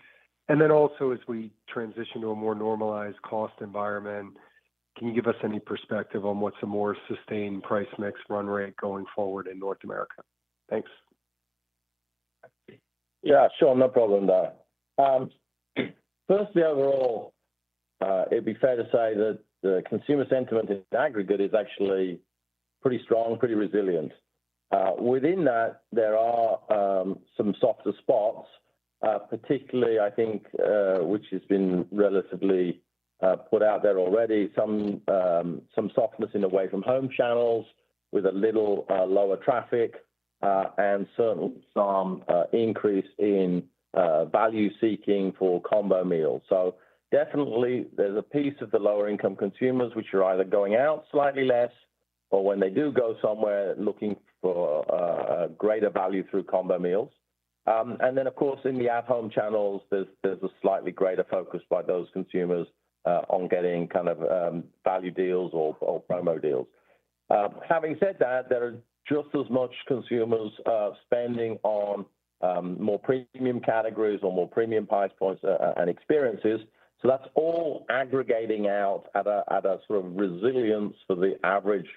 And then also, as we transition to a more normalized cost environment, can you give us any perspective on what's a more sustained price mix run rate going forward in North America? Thanks. Yeah, sure, no problem there. Firstly, overall, it'd be fair to say that the consumer sentiment in aggregate is actually pretty strong, pretty resilient. Within that, there are some softer spots, particularly, I think, which has been relatively put out there already, some softness in away from home channels with a little lower traffic, and certainly some increase in value seeking for combo meals. So definitely there's a piece of the lower income consumers which are either going out slightly less, or when they do go somewhere, looking for greater value through combo meals. And then, of course, in the at-home channels, there's a slightly greater focus by those consumers on getting kind of value deals or promo deals. Having said that, there are just as much consumers spending on more premium categories or more premium price points and experiences. So that's all aggregating out at a sort of resilience for the average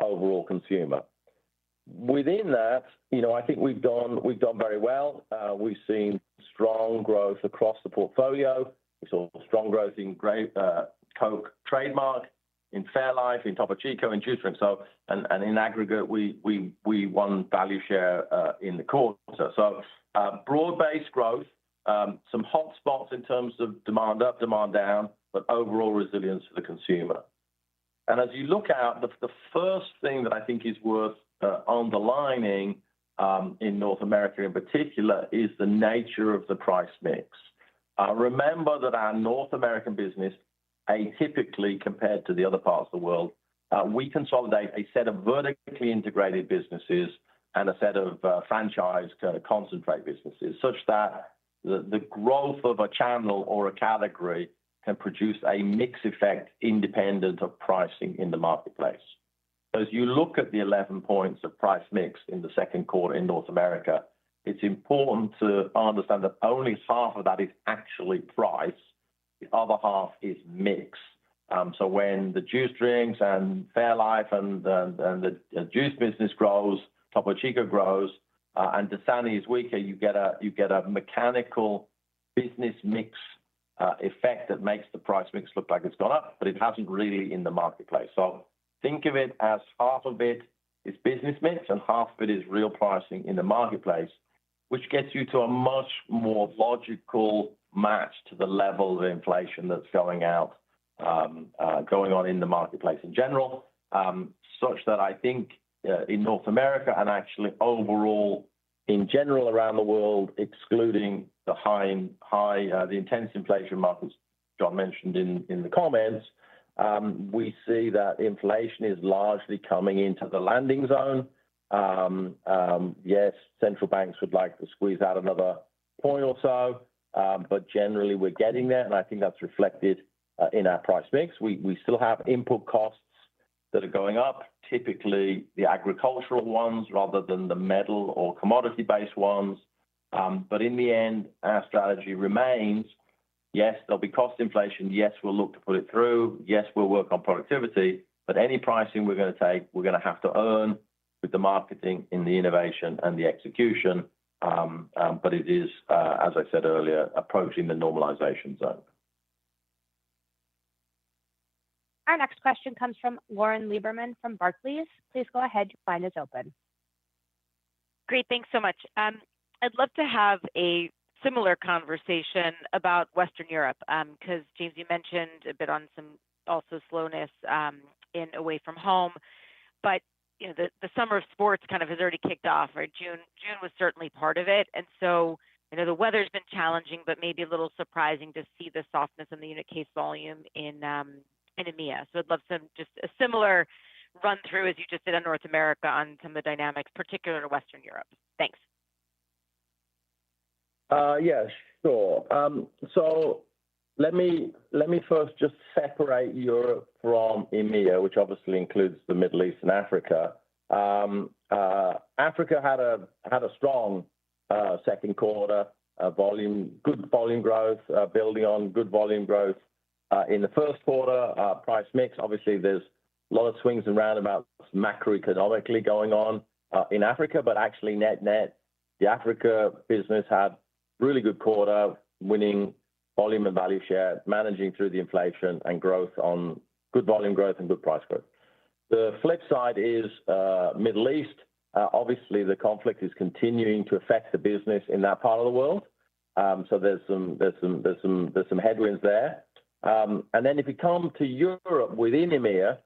overall consumer. Within that, I think we've done very well. We've seen strong growth across the portfolio. We saw strong growth in Coke trademark, in Fairlife, in Topo Chico, in juice drink. So, and in aggregate, we won value share in the quarter. So broad-based growth, some hot spots in terms of demand up, demand down, but overall resilience for the consumer. And as you look out, the first thing that I think is worth underlining in North America in particular is the nature of the price mix. Remember that our North American business, atypically compared to the other parts of the world, we consolidate a set of vertically integrated businesses and a set of franchise concentrate businesses, such that the growth of a channel or a category can produce a mix effect independent of pricing in the marketplace. As you look at the 11 points of price mix in the second quarter in North America, it's important to understand that only half of that is actually price. The other half is mix. So when the juice drinks and Fairlife and the juice business grows, Topo Chico grows, and Dasani is weaker, you get a mechanical business mix effect that makes the price mix look like it's gone up, but it hasn't really in the marketplace. So think of it as half of it is business mix and half of it is real pricing in the marketplace, which gets you to a much more logical match to the level of inflation that's going out going on in the marketplace in general, such that I think in North America and actually overall in general around the world, excluding the intense inflation markets John mentioned in the comments, we see that inflation is largely coming into the landing zone. Yes, central banks would like to squeeze out another point or so, but generally we're getting there, and I think that's reflected in our price mix. We still have input costs that are going up, typically the agricultural ones rather than the metal or commodity-based ones. But in the end, our strategy remains, yes, there'll be cost inflation. Yes, we'll look to put it through. Yes, we'll work on productivity. But any pricing we're going to take, we're going to have to earn with the marketing, in the innovation and the execution. But it is, as I said earlier, approaching the normalization zone. Our next question comes from Lauren Lieberman from Barclays. Please go ahead. Your line is open. Great. Thanks so much. I'd love to have a similar conversation about Western Europe because, James, you mentioned a bit on some also slowness in away from home. But you know, the summer of sports kind of has already kicked off, right? June was certainly part of it. And so, you know, the weather's been challenging, but maybe a little surprising to see the softness in the unit case volume in EMEA. So I'd love some just a similar run through as you just did on North America on some of the dynamics, particularly in Western Europe. Thanks. Yeah, sure. So let me first just separate Europe from EMEA, which obviously includes the Middle East and Africa. Africa had a strong second quarter good volume growth, building on good volume growth in the first quarter. Price mix, obviously, there's a lot of swings and roundabouts macroeconomically going on in Africa, but actually net, the Africa business had really good quarter, winning volume and value share, managing through the inflation and growth on good volume growth and good price growth. The flip side is Middle East. Obviously, the conflict is continuing to affect the business in that part of the world. So there's some headwinds there. And then if you come to Europe within EMEA,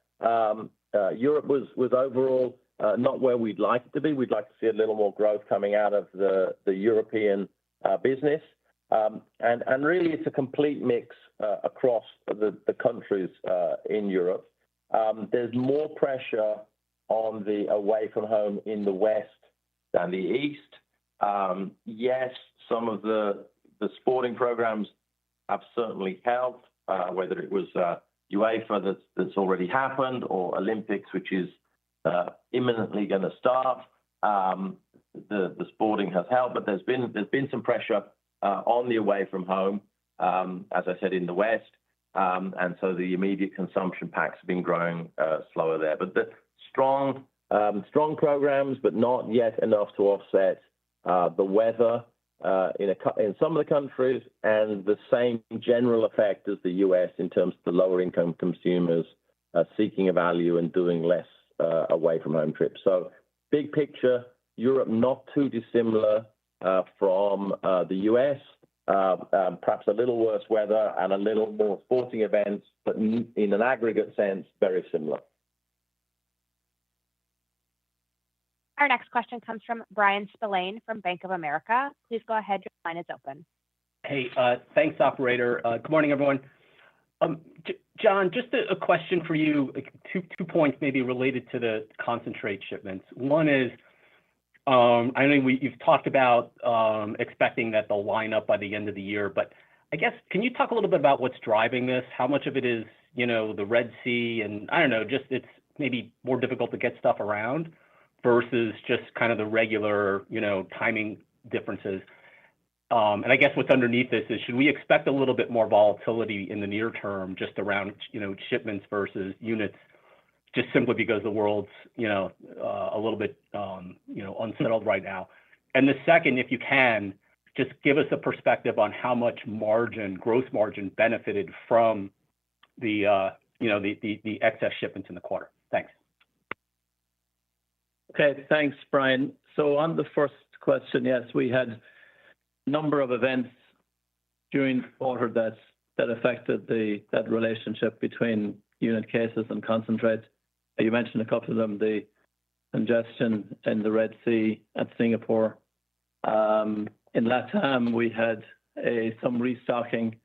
Europe was overall not where we'd like it to be. We'd like to see a little more growth coming out of the European business. And really, it's a complete mix across the countries in Europe. There's more pressure on the away from home in the West than the East. Yes, some of the sporting programs have certainly helped, whether it was UEFA that's already happened or Olympics, which is imminently going to start. The sporting has helped, but there's been some pressure on the away from home, as I said, in the West. And so the immediate consumption packs have been growing slower there. But the strong programs, but not yet enough to offset the weather in some of the countries, and the same general effect as the US in terms of the lower income consumers seeking a value and doing less away from home trips. So big picture, Europe not too dissimilar from the US, perhaps a little worse weather and a little more sporting events, but in an aggregate sense, very similar. Our next question comes from Brian Spillane from Bank of America. Please go ahead. Your line is open. Hey, thanks, operator. Good morning, everyone. John, just a question for you. Two points maybe related to the concentrate shipments. One is, I know you've talked about expecting that they'll line up by the end of the year, but I guess, can you talk a little bit about what's driving this? How much of it is, you know, the Red Sea and I don't know, just it's maybe more difficult to get stuff around versus just kind of the regular, you know, timing differences. And I guess what's underneath this is, should we expect a little bit more volatility in the near term, just around, you know, shipments versus units, just simply because the world's, you know, a little bit, you know, unsettled right now? And the second, if you can, just give us a perspective on how much gross margin benefited from the, you know, the excess shipments in the quarter. Thanks. Okay, thanks, Brian. So on the first question, yes, we had a number of events during the quarter that that affected that relationship between unit cases and concentrates. You mentioned a couple of them, the congestion in the Red Sea at Singapore. In LATAM, we had some restocking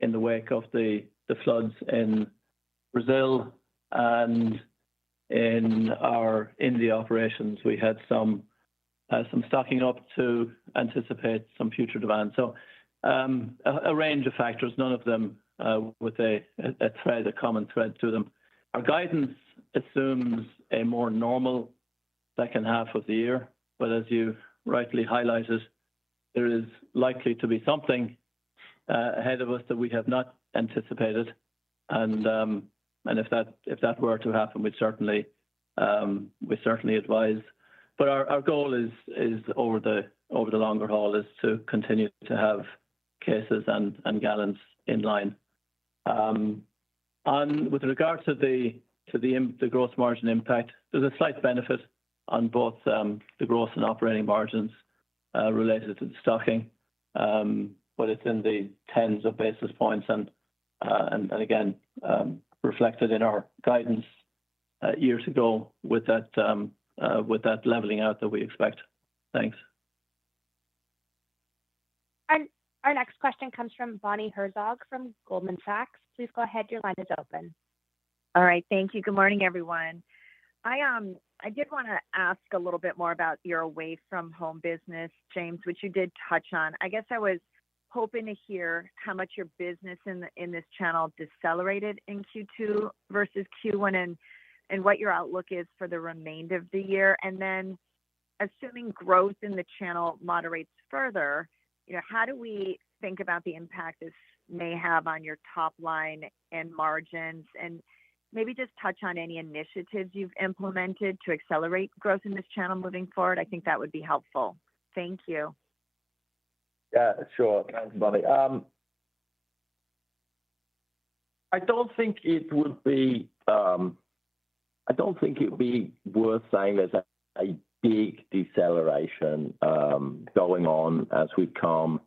in the wake of the floods in Brazil, and in our India operations, we had some stocking up to anticipate some future demand. So a range of factors, none of them with a common thread to them. Our guidance assumes a more normal second half of the year, but as you rightly highlighted, there is likely to be something ahead of us that we have not anticipated, and if that were to happen, we certainly advise. But our goal is over the longer haul is to continue to have cases and gallons in line. With regard to the gross margin impact, there's a slight benefit on both the gross and operating margins related to the stocking, but it's in the tens of basis points, and again reflected in our guidance years ago with that leveling out that we expect. Thanks. Our next question comes from Bonnie Herzog from Goldman Sachs. Please go ahead. Your line is open. All right. Thank you. Good morning, everyone. I did want to ask a little bit more about your away from home business, James, which you did touch on. I guess I was hoping to hear how much your business in this channel decelerated in Q2 versus Q1, and what your outlook is for the remainder of the year. And then, assuming growth in the channel moderates further, how do we think about the impact this may have on your top line and margins? And maybe just touch on any initiatives you've implemented to accelerate growth in this channel moving forward. I think that would be helpful. Thank you. Yeah, sure. Thanks, Bonnie. I don't think it would be worth saying there's a big deceleration going on as we come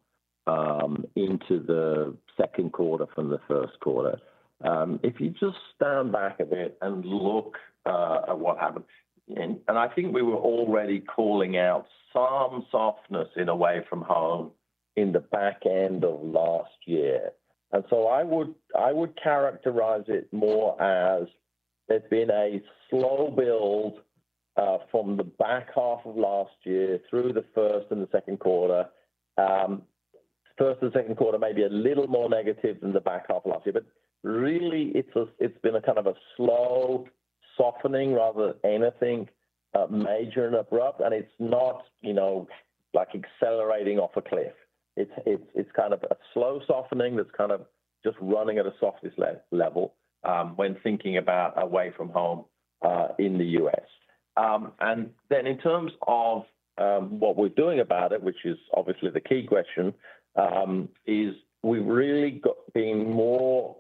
into the second quarter from the first quarter. If you just stand back a bit and look at what happened, and I think we were already calling out some softness in away from home in the back end of last year. And so I would characterize it more as there's been a slow build from the back half of last year through the first and the second quarter. First and second quarter may be a little more negative than the back half of last year, but really it's been a kind of a slow softening rather than anything major and abrupt, and it's not like accelerating off a cliff. It's kind of a slow softening that's kind of just running at a softest level when thinking about away from home in the US. And then in terms of what we're doing about it, which is obviously the key question, is we've really been more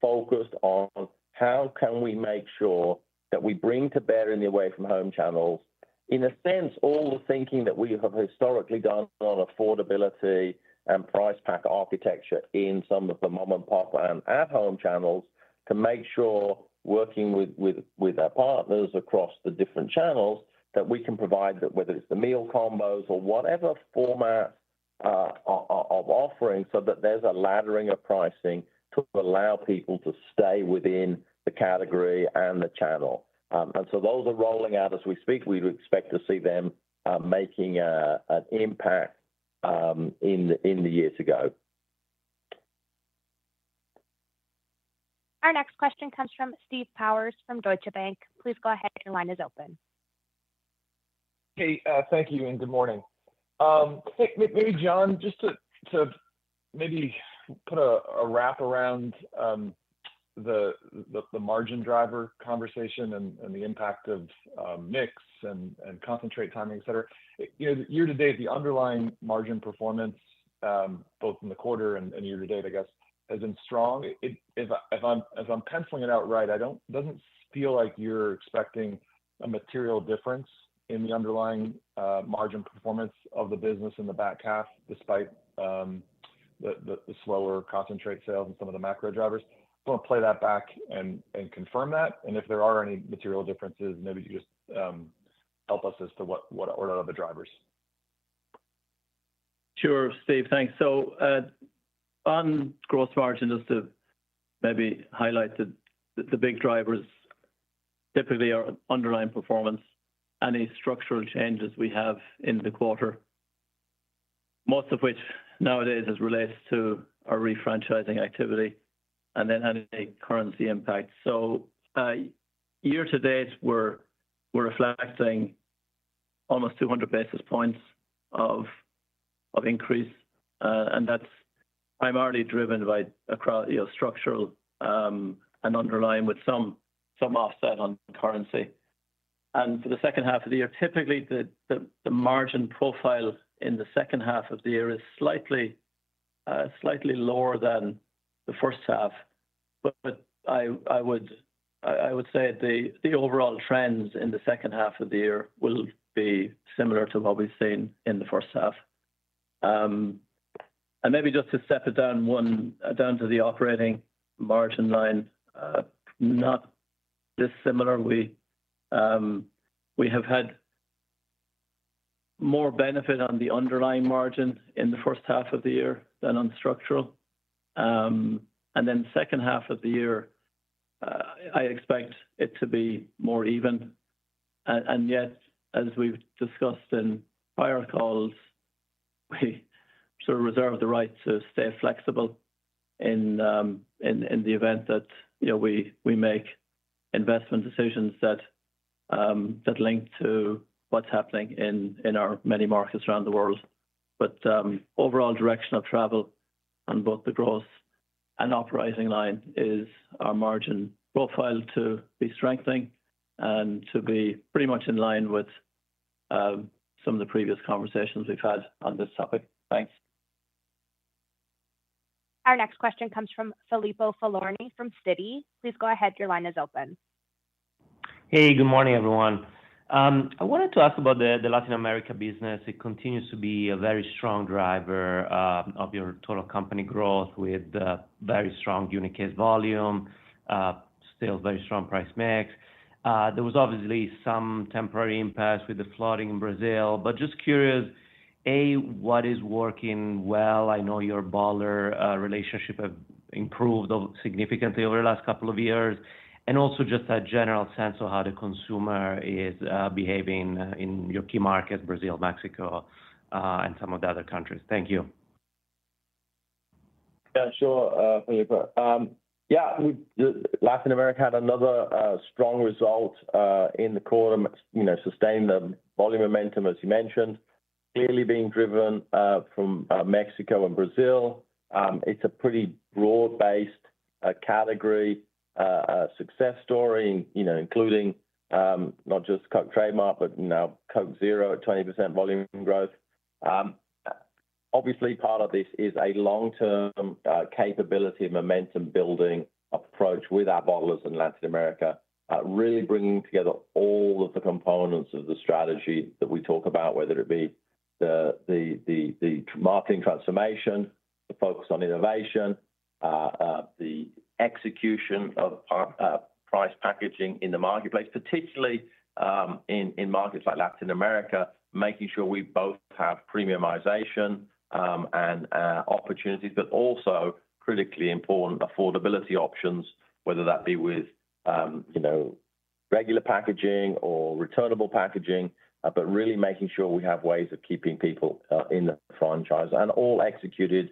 focused on how can we make sure that we bring to bear in the away from home channels, in a sense, all the thinking that we have historically done on affordability and price pack architecture in some of the mom and pop and at-home channels, to make sure, working with our partners across the different channels, that we can provide that, whether it's the meal combos or whatever format of offering, so that there's a laddering of pricing to allow people to stay within the category and the channel. And so those are rolling out as we speak. We would expect to see them making an impact in the year to go. Our next question comes from Steve Powers from Deutsche Bank. Please go ahead. Your line is open. Hey, thank you and good morning. Maybe John, just to maybe put a wrap around the margin driver conversation and the impact of mix and concentrate timing, et cetera. Year to date, the underlying margin performance, both in the quarter and year to date, I guess, has been strong. If I'm penciling it out right, doesn't feel like you're expecting a material difference in the underlying margin performance of the business in the back half, despite the slower concentrate sales and some of the macro drivers. I want to play that back and confirm that. And if there are any material differences, maybe you just help us as to what are the drivers. Sure, Steve, thanks. So on gross margin, just to maybe highlight the big drivers typically are underlying performance, any structural changes we have in the quarter, most of which nowadays is related to our refranchising activity, and then any currency impact. So year to date, we're reflecting almost 200 basis points of increase, and that's primarily driven by across structural and underlying with some offset on currency. And for the second half of the year, typically the margin profile in the second half of the year is slightly lower than the first half, but I would say the overall trends in the second half of the year will be similar to what we've seen in the first half. And maybe just to step it down to the operating margin line, not dissimilar. We have had more benefit on the underlying margin in the first half of the year than on structural. And then second half of the year, I expect it to be more even. And yet, as we've discussed in prior calls, we sort of reserve the right to stay flexible in the event that we make investment decisions that link to what's happening in our many markets around the world. But overall direction of travel on both the gross and operating line is our margin profile to be strengthening and to be pretty much in line with some of the previous conversations we've had on this topic. Thanks. Our next question comes from Filippo Falorni from Citi. Please go ahead. Your line is open. Hey, good morning, everyone. I wanted to ask about the Latin America business. It continues to be a very strong driver of your total company growth with very strong unit case volume, still very strong price mix. There was obviously some temporary impacts with the flooding in Brazil, but just curious, what is working well? I know your baller relationship have improved significantly over the last couple of years, and also just a general sense of how the consumer is behaving in your key markets, Brazil, Mexico, and some of the other countries. Thank you. Yeah, sure, Filippo. Latin America had another strong result in the quarter, sustained the volume momentum, as you mentioned, clearly being driven from Mexico and Brazil. It's a pretty broad-based category success story, including not just Coke trademark, but now Coke Zero at 20% volume growth. Obviously, part of this is a long-term capability momentum building approach with our bottlers in Latin America, really bringing together all of the components of the strategy that we talk about, whether it be the marketing transformation, the focus on innovation, the execution of price packaging in the marketplace, particularly in markets like Latin America, making sure we both have premiumization and opportunities, but also critically important affordability options, whether that be with regular packaging or returnable packaging, but really making sure we have ways of keeping people in the franchise, and all executed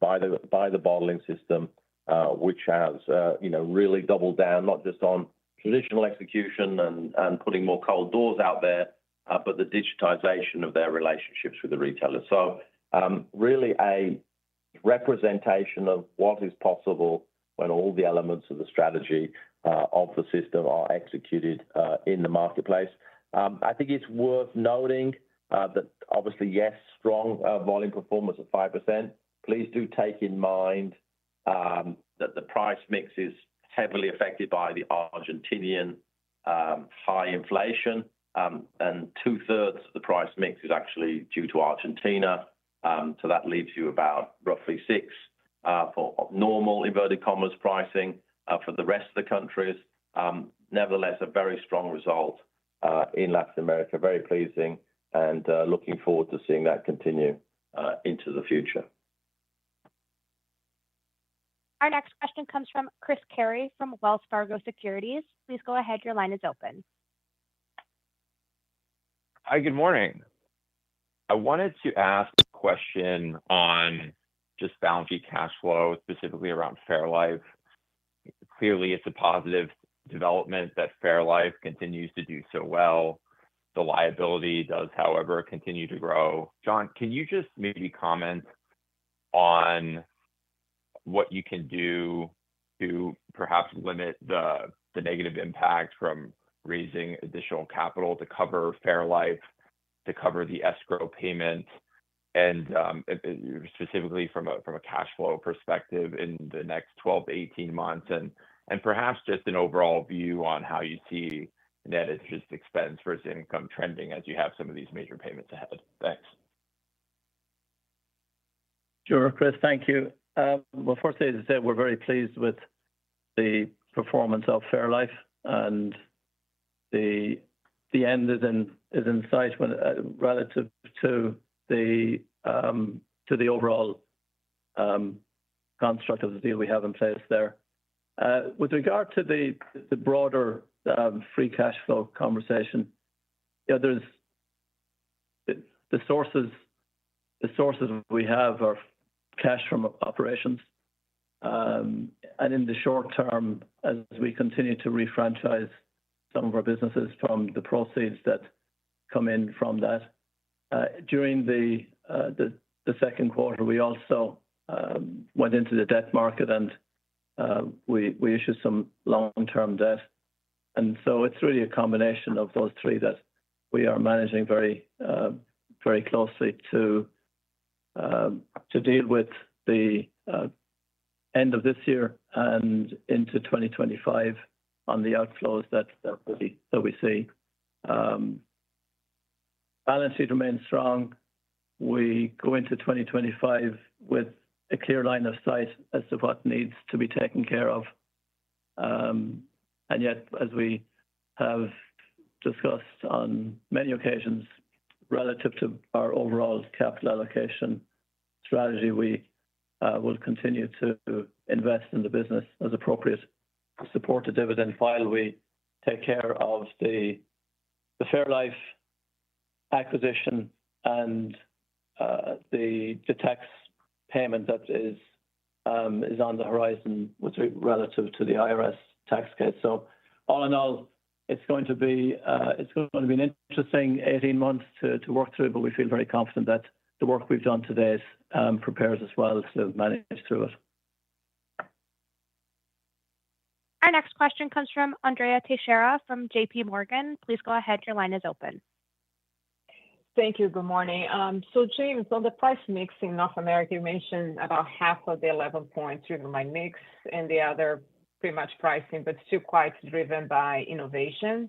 by the bottling system, which has really doubled down not just on traditional execution and putting more cold doors out there, but the digitization of their relationships with the retailers. So really a representation of what is possible when all the elements of the strategy of the system are executed in the marketplace. I think it's worth noting that obviously, yes, strong volume performance of 5%. Please do take in mind that the price mix is heavily affected by the Argentinian high inflation, and 2/3 of the price mix is actually due to Argentina. So that leaves you about roughly 6 for normal inverted commas pricing for the rest of the countries. Nevertheless, a very strong result in Latin America, very pleasing, and looking forward to seeing that continue into the future. Our next question comes from Chris Carey from Wells Fargo Securities. Please go ahead. Your line is open. Hi, good morning. I wanted to ask a question on just balance sheet cash flow, specifically around Fairlife. Clearly, it's a positive development that Fairlife continues to do so well. The liability does, however, continue to grow. John, can you just maybe comment on what you can do to perhaps limit the negative impact from raising additional capital to cover Fairlife, to cover the escrow payment, and specifically from a cash flow perspective in the next 12 to 18 months, and perhaps just an overall view on how you see net interest expense versus income trending as you have some of these major payments ahead. Thanks. Sure, Chris, thank you. Well, firstly, as I said, we're very pleased with the performance of Fairlife, and the end is in sight when relative to the overall construct of the deal we have in place there. With regard to the broader free cash flow conversation, there's the sources we have are cash from operations, and in the short term, as we continue to refranchise some of our businesses from the proceeds that come in from that. During the second quarter, we also went into the debt market, and we issued some long-term debt. And so it's really a combination of those three that we are managing very closely to deal with the end of this year and into 2025 on the outflows that we see. Balance sheet remains strong. We go into 2025 with a clear line of sight as to what needs to be taken care of. And yet, as we have discussed on many occasions, relative to our overall capital allocation strategy, we will continue to invest in the business as appropriate, support the dividend while we take care of the Fairlife acquisition and the tax payment that is on the horizon relative to the IRS tax case. So all in all, it's going to be an interesting 18 months to work through, but we feel very confident that the work we've done today prepares us well to manage through it. Our next question comes from Andrea Teixeira from JP Morgan. Please go ahead. Your line is open. Thank you. Good morning. So James, on the price mix in North America, you mentioned about half of the 11 points driven by mix and the other pretty much pricing, but still quite driven by innovation.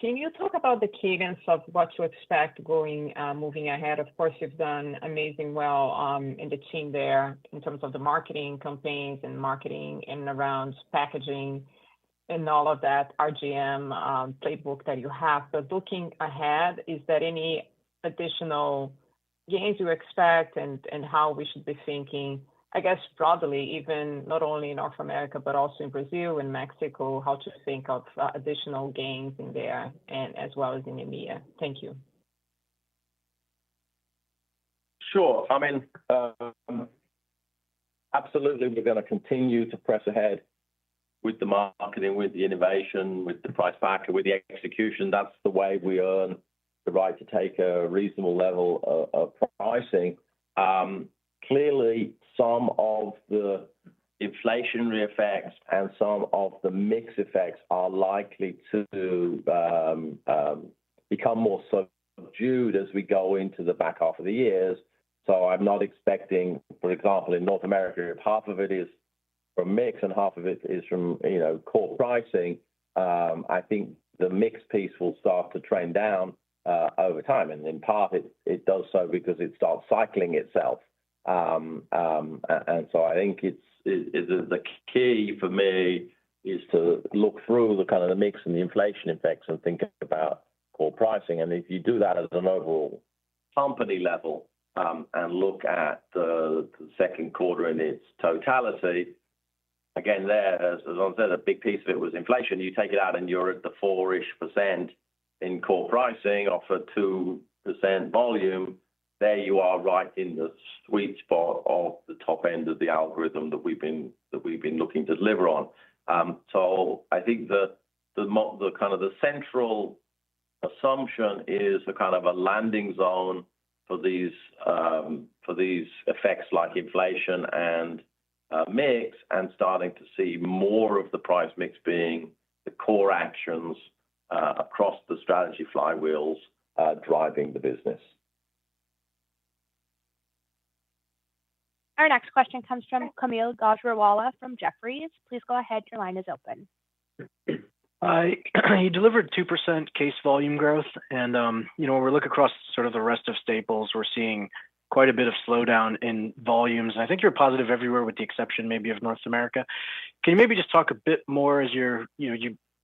Can you talk about the cadence of what to expect moving ahead? Of course, you've done amazing well in the team there in terms of the marketing campaigns and marketing and around packaging and all of that RGM playbook that you have. But looking ahead, is there any additional gains you expect and how we should be thinking, I guess, broadly, even not only in North America, but also in Brazil and Mexico, how to think of additional gains in there and as well as in EMEA? Thank you. Sure. I mean, absolutely, we're going to continue to press ahead with the marketing, with the innovation, with the price pack, with the execution. That's the way we earn the right to take a reasonable level of pricing. Clearly, some of the inflationary effects and some of the mix effects are likely to become more subdued as we go into the back half of the years. So I'm not expecting, for example, in North America, if half of it is from mix and half of it is from core pricing, I think the mix piece will start to trend down over time. And in part, it does so because it starts cycling itself. And so I think the key for me is to look through the kind of the mix and the inflation effects and think about core pricing. And if you do that at an overall company level and look at the second quarter in its totality, again, there, as I said, a big piece of it was inflation. You take it out and you're at the 4-ish% in core pricing off a 2% volume. There you are, right in the sweet spot of the top end of the algorithm that we've been looking to deliver on. So I think the kind of the central assumption is the kind of a landing zone for these effects like inflation and mix, and starting to see more of the price mix being the core actions across the strategy flywheels driving the business. Our next question comes from Kaumil Gajrawala from Jefferies. Please go ahead. Your line is open. You delivered 2% case volume growth, and when we look across sort of the rest of staples, we're seeing quite a bit of slowdown in volumes. And I think you're positive everywhere, with the exception maybe of North America. Can you maybe just talk a bit more as you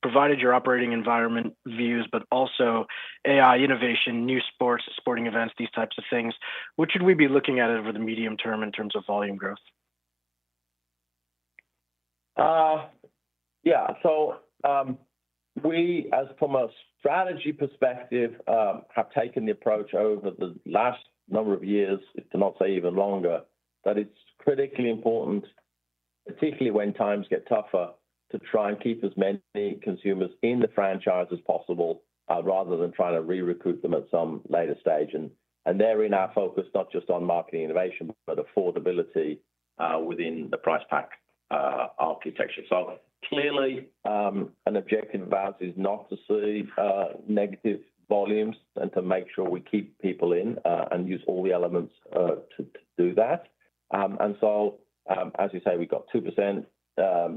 provided your operating environment views, but also AI innovation, new sporting events, these types of things? What should we be looking at over the medium term in terms of volume growth? So we, as from a strategy perspective, have taken the approach over the last number of years, to not say even longer, that it's critically important, particularly when times get tougher, to try and keep as many consumers in the franchise as possible, rather than trying to re-recruit them at some later stage. And therein our focus, not just on marketing innovation, but affordability within the price pack architecture. So clearly, an objective of ours is not to see negative volumes, and to make sure we keep people in and use all the elements to do that. And so, as you say, we got 2%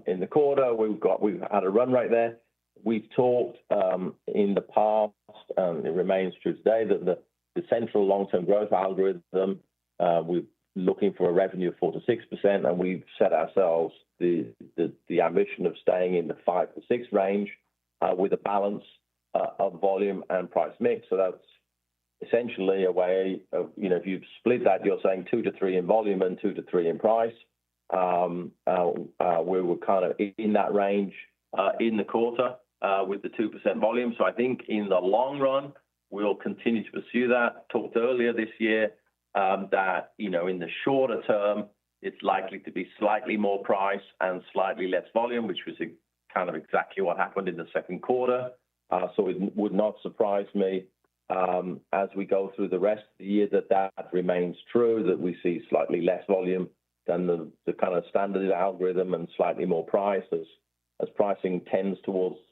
in the quarter. We've had a run right there. We've talked in the past, and it remains true today, that the central long-term growth algorithm, we're looking for a revenue of 4-6%, and we've set ourselves the ambition of staying in the 5-6 range with a balance of volume and price mix. So that's essentially a way of, if you split that, you're saying 2-3 in volume and 2-3 in price. We were kind of in that range in the quarter with the 2% volume. So I think in the long run, we'll continue to pursue that. Talked earlier this year that, in the shorter term, it's likely to be slightly more price and slightly less volume, which was kind of exactly what happened in the second quarter. So it would not surprise me as we go through the rest of the year that remains true, that we see slightly less volume than the kind of standard algorithm, and slightly more price as pricing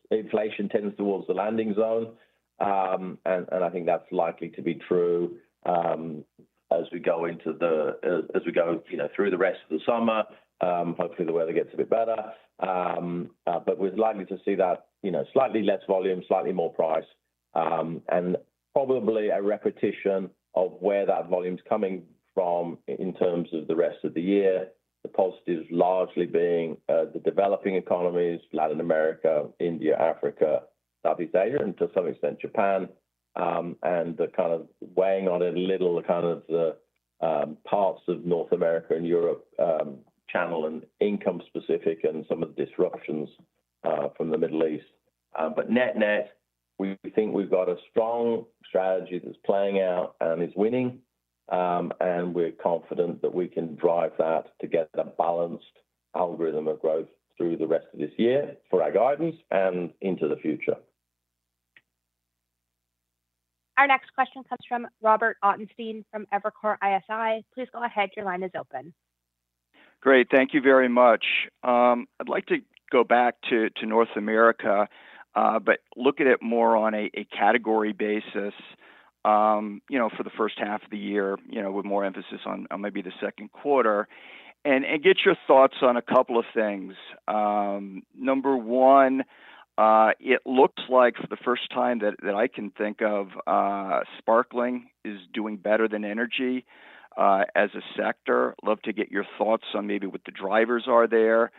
inflation tends towards the landing zone. And I think that's likely to be true as we go through the rest of the summer. Hopefully the weather gets a bit better. But we're likely to see that, slightly less volume, slightly more price, and probably a repetition of where that volume's coming from in terms of the rest of the year. The positives largely being the developing economies, Latin America, India, Africa, Southeast Asia, and to some extent Japan, and the kind of weighing on it a little, the kind of the parts of North America and Europe, channel and income specific, and some of the disruptions from the Middle East. But net, we think we've got a strong strategy that's playing out and is winning. And we're confident that we can drive that to get a balanced algorithm of growth through the rest of this year for our guidance and into the future. Our next question comes from Robert Ottenstein from Evercore ISI. Please go ahead. Your line is open. Great. Thank you very much. I'd like to go back to North America, but look at it more on a category basis. For the first half of the year, with more emphasis on maybe the second quarter, and get your thoughts on a couple of things. Number one, It looks like for the first time that I can think of, sparkling is doing better than energy as a sector. Love to get your thoughts on maybe what the drivers are there.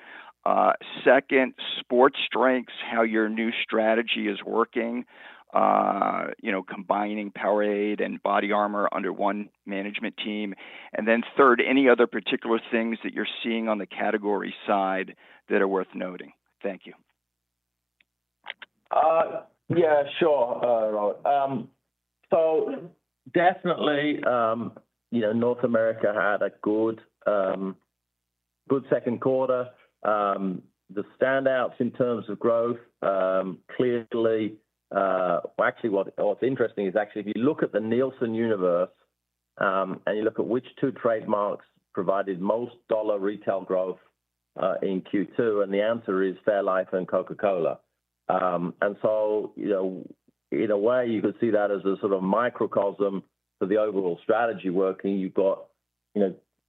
Second, sports drinks, how your new strategy is working, combining Powerade and Body Armor under one management team. And then third, any other particular things that you're seeing on the category side that are worth noting? Thank you. Yeah, sure, Robert. So definitely, North America had a good second quarter. The standouts in terms of growth, clearly, actually what's interesting is actually if you look at the Nielsen universe and you look at which two trademarks provided most dollar retail growth in Q2, and the answer is Fairlife and Coca-Cola. And so, in a way, you could see that as a sort of microcosm for the overall strategy working. You've got,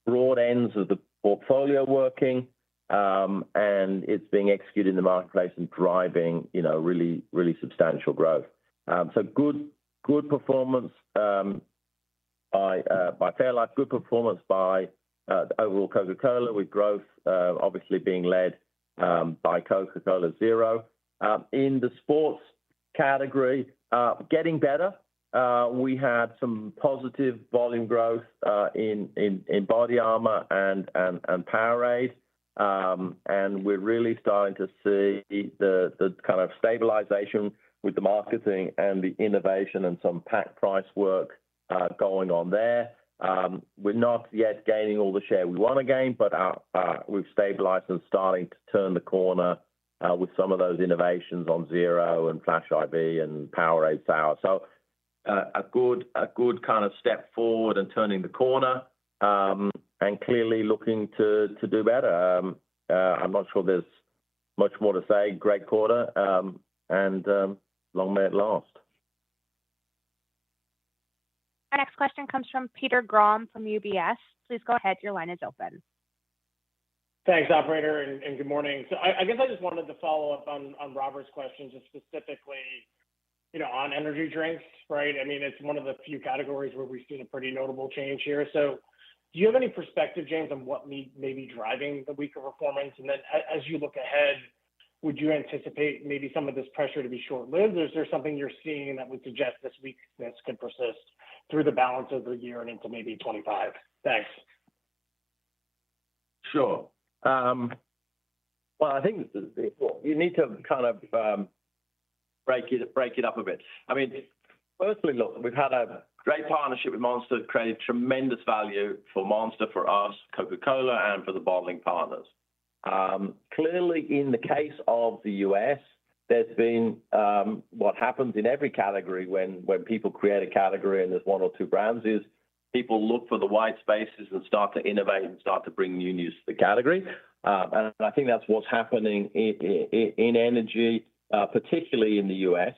broad ends of the portfolio working, and it's being executed in the marketplace and driving, really, really substantial growth. So good performance by Fairlife, good performance by overall Coca-Cola, with growth obviously being led by Coca-Cola Zero. In the sports category, getting better. We had some positive volume growth in Body Armor and Powerade, and we're really starting to see the kind of stabilization with the marketing and the innovation and some pack price work going on there. We're not yet gaining all the share we want to gain, but we've stabilized and starting to turn the corner with some of those innovations on Zero and Flash IB and Powerade Sour. So a good kind of step forward and turning the corner, and clearly looking to do better. I'm not sure there's much more to say. Great quarter, and long may it last. Our next question comes from Peter Grom from UBS. Please go ahead. Your line is open. Thanks, operator, and good morning. So I guess I just wanted to follow up on Robert's question, just specifically, on energy drinks, right? I mean, it's one of the few categories where we've seen a pretty notable change here. So do you have any perspective, James, on what may be driving the weaker performance? And then as you look ahead, would you anticipate maybe some of this pressure to be short-lived, or is there something you're seeing that would suggest this weakness could persist through the balance of the year and into maybe 25? Thanks. Sure. Well, I think you need to kind of break it up a bit. I mean, firstly, look, we've had a great partnership with Monster, created tremendous value for Monster, for us, Coca-Cola, and for the bottling partners. Clearly, in the case of the US, there's been what happens in every category when people create a category and there's one or two brands is people look for the white spaces and start to innovate and start to bring new news to the category. And I think that's what's happening in energy, particularly in the US.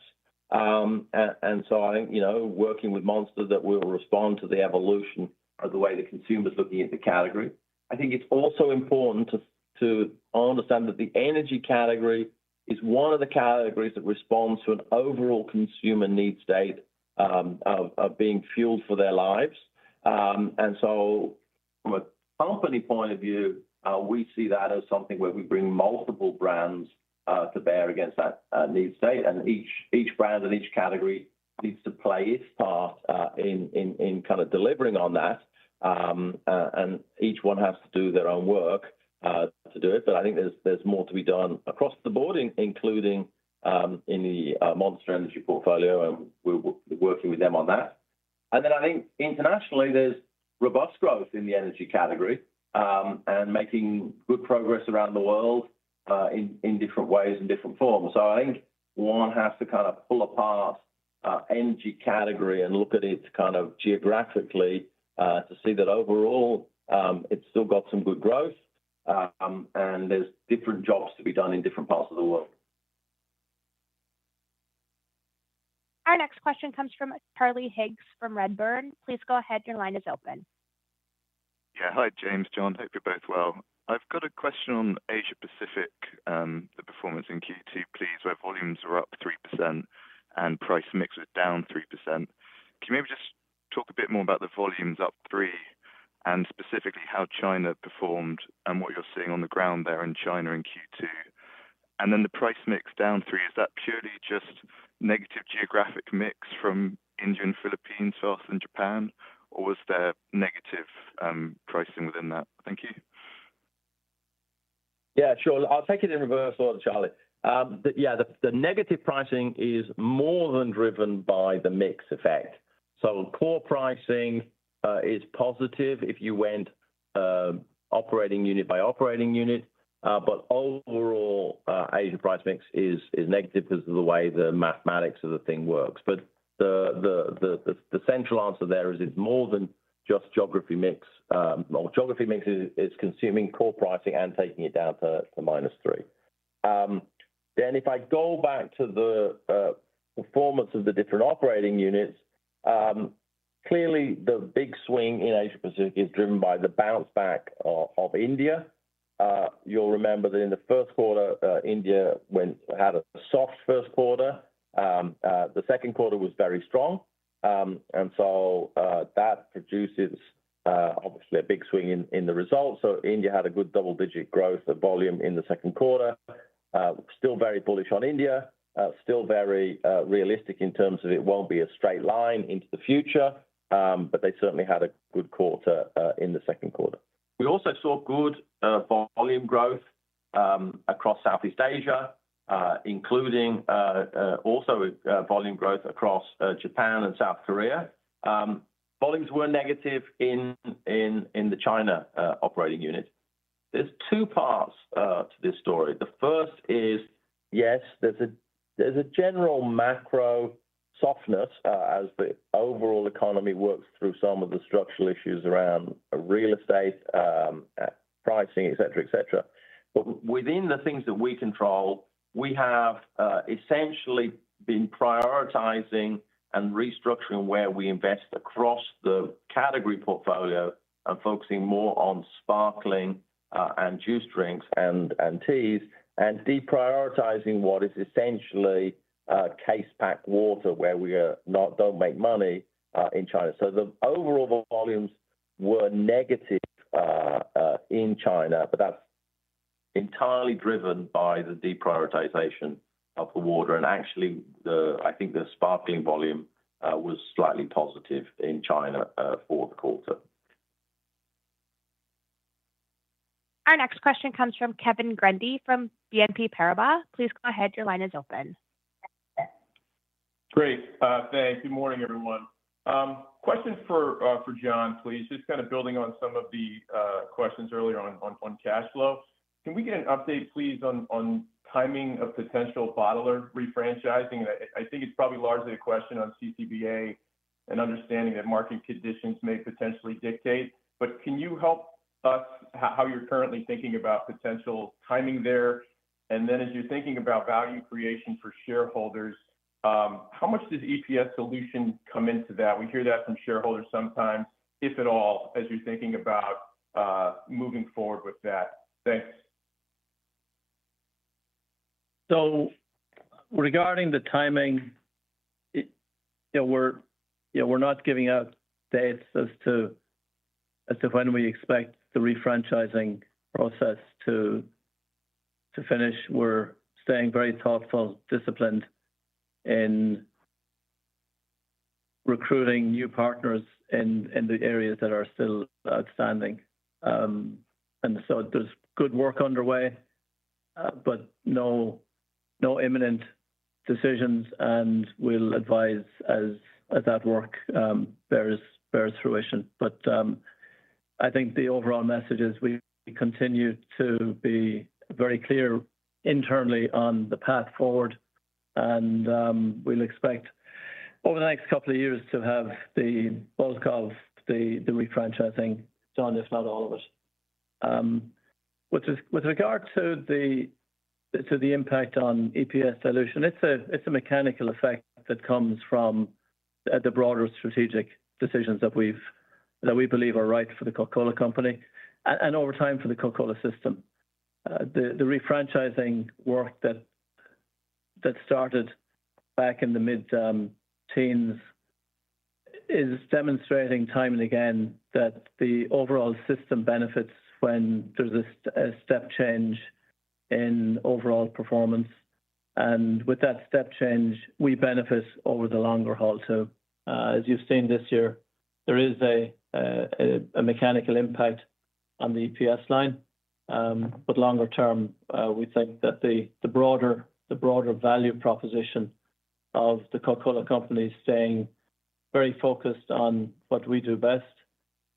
And so I think, working with Monster, that will respond to the evolution of the way the consumer's looking at the category. I think it's also important to understand that the energy category is one of the categories that responds to an overall consumer need state of being fueled for their lives. And so from a company point of view, we see that as something where we bring multiple brands to bear against that need state, and each brand and each category needs to play its part in kind of delivering on that, and each one has to do their own work to do it. But I think there's more to be done across the board, including in the Monster Energy portfolio, and we're working with them on that. And then I think internationally, there's robust growth in the energy category, and making good progress around the world in different ways and different forms. So I think one has to kind of pull apart energy category and look at it kind of geographically to see that overall it's still got some good growth, and there's different jobs to be done in different parts of the world. Our next question comes from Charlie Higgs from Redburn. Please go ahead. Your line is open. Yeah, hi, James, John. Hope you're both well. I've got a question on Asia Pacific, the performance in Q2, please, where volumes were up 3% and price mix was down 3%. Can you maybe just talk a bit more about the volumes up 3 and specifically how China performed and what you're seeing on the ground there in China in Q2? And then the price mix down 3, is that purely just negative geographic mix from India and Philippines faster than Japan, or was there negative pricing within that? Thank you. Yeah, sure. I'll take it in reverse order, Charlie. The negative pricing is more than driven by the mix effect. So core pricing is positive if you went operating unit by operating unit, but overall Asian price mix is negative because of the way the mathematics of the thing works. But the central answer there is it's more than just geography mix. Geography mix is consuming core pricing and taking it down to -3. Then if I go back to the performance of the different operating units, clearly the big swing in Asia Pacific is driven by the bounce back of India. You'll remember that in the first quarter, India had a soft first quarter. The second quarter was very strong. And so that produces obviously a big swing in the results. So India had a good double-digit growth of volume in the second quarter. Still very bullish on India. Still very realistic in terms of it won't be a straight line into the future, but they certainly had a good quarter in the second quarter. We also saw good volume growth across Southeast Asia, including also volume growth across Japan and South Korea. Volumes were negative in the China operating unit. There's two parts to this story. The first is, yes, there's a general macro softness as the overall economy works through some of the structural issues around real estate, pricing, et cetera. But within the things that we control, we have essentially been prioritizing and restructuring where we invest across the category portfolio and focusing more on sparkling and juice drinks and teas, and deprioritizing what is essentially case pack water, where we don't make money in China. So the overall volumes were negative in China, but that's entirely driven by the deprioritization of the water. And actually, I think the sparkling volume was slightly positive in China for the quarter. Our next question comes from Kevin Grundy from BNP Paribas. Please go ahead. Your line is open. Great. Thanks. Good morning, everyone. Question for John, please. Just kind of building on some of the questions earlier on cash flow. Can we get an update, please, on timing of potential bottler refranchising? I think it's probably largely a question on CCBA and understanding that market conditions may potentially dictate. But can you help us how you're currently thinking about potential timing there? And then as you're thinking about value creation for shareholders, how much does EPS solution come into that? We hear that from shareholders sometimes, if at all, as you're thinking about moving forward with that. Thanks. So regarding the timing, we're not giving out dates as to when we expect the refranchising process to finish. We're staying very thoughtful, disciplined in recruiting new partners in the areas that are still outstanding. And so there's good work underway, but no imminent decisions, and we'll advise as that work bears fruition. But I think the overall message is we continue to be very clear internally on the path forward, and we'll expect over the next couple of years to have the bulk of the refranchising done, if not all of it. With regard to the impact on EPS dilution, it's a mechanical effect that comes from the broader strategic decisions that we believe are right for the Coca-Cola Company. and over time for the Coca-Cola system. The refranchising work that started back in the mid-teens is demonstrating time and again that the overall system benefits when there's a step change in overall performance. And with that step change, we benefit over the longer haul too. As you've seen this year, there is a mechanical impact on the EPS line, but longer term, we think that the broader value proposition of the Coca-Cola Company staying very focused on what we do best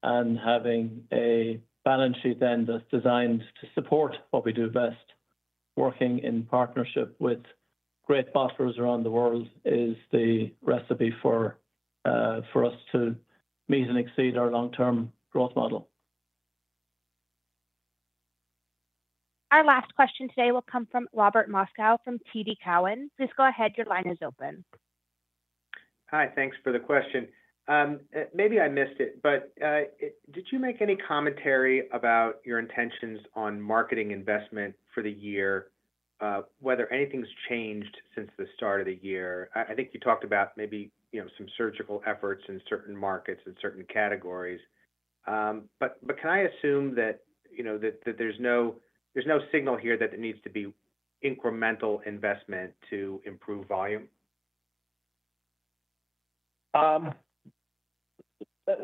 and having a balance sheet then that's designed to support what we do best, working in partnership with great bottlers around the world is the recipe for us to meet and exceed our long-term growth model. Our last question today will come from Robert Moskow from TD Cowen. Please go ahead. Your line is open. Hi, thanks for the question. Maybe I missed it, but did you make any commentary about your intentions on marketing investment for the year, whether anything's changed since the start of the year? I think you talked about maybe some surgical efforts in certain markets and certain categories, but can I assume that that there's no signal here that there needs to be incremental investment to improve volume?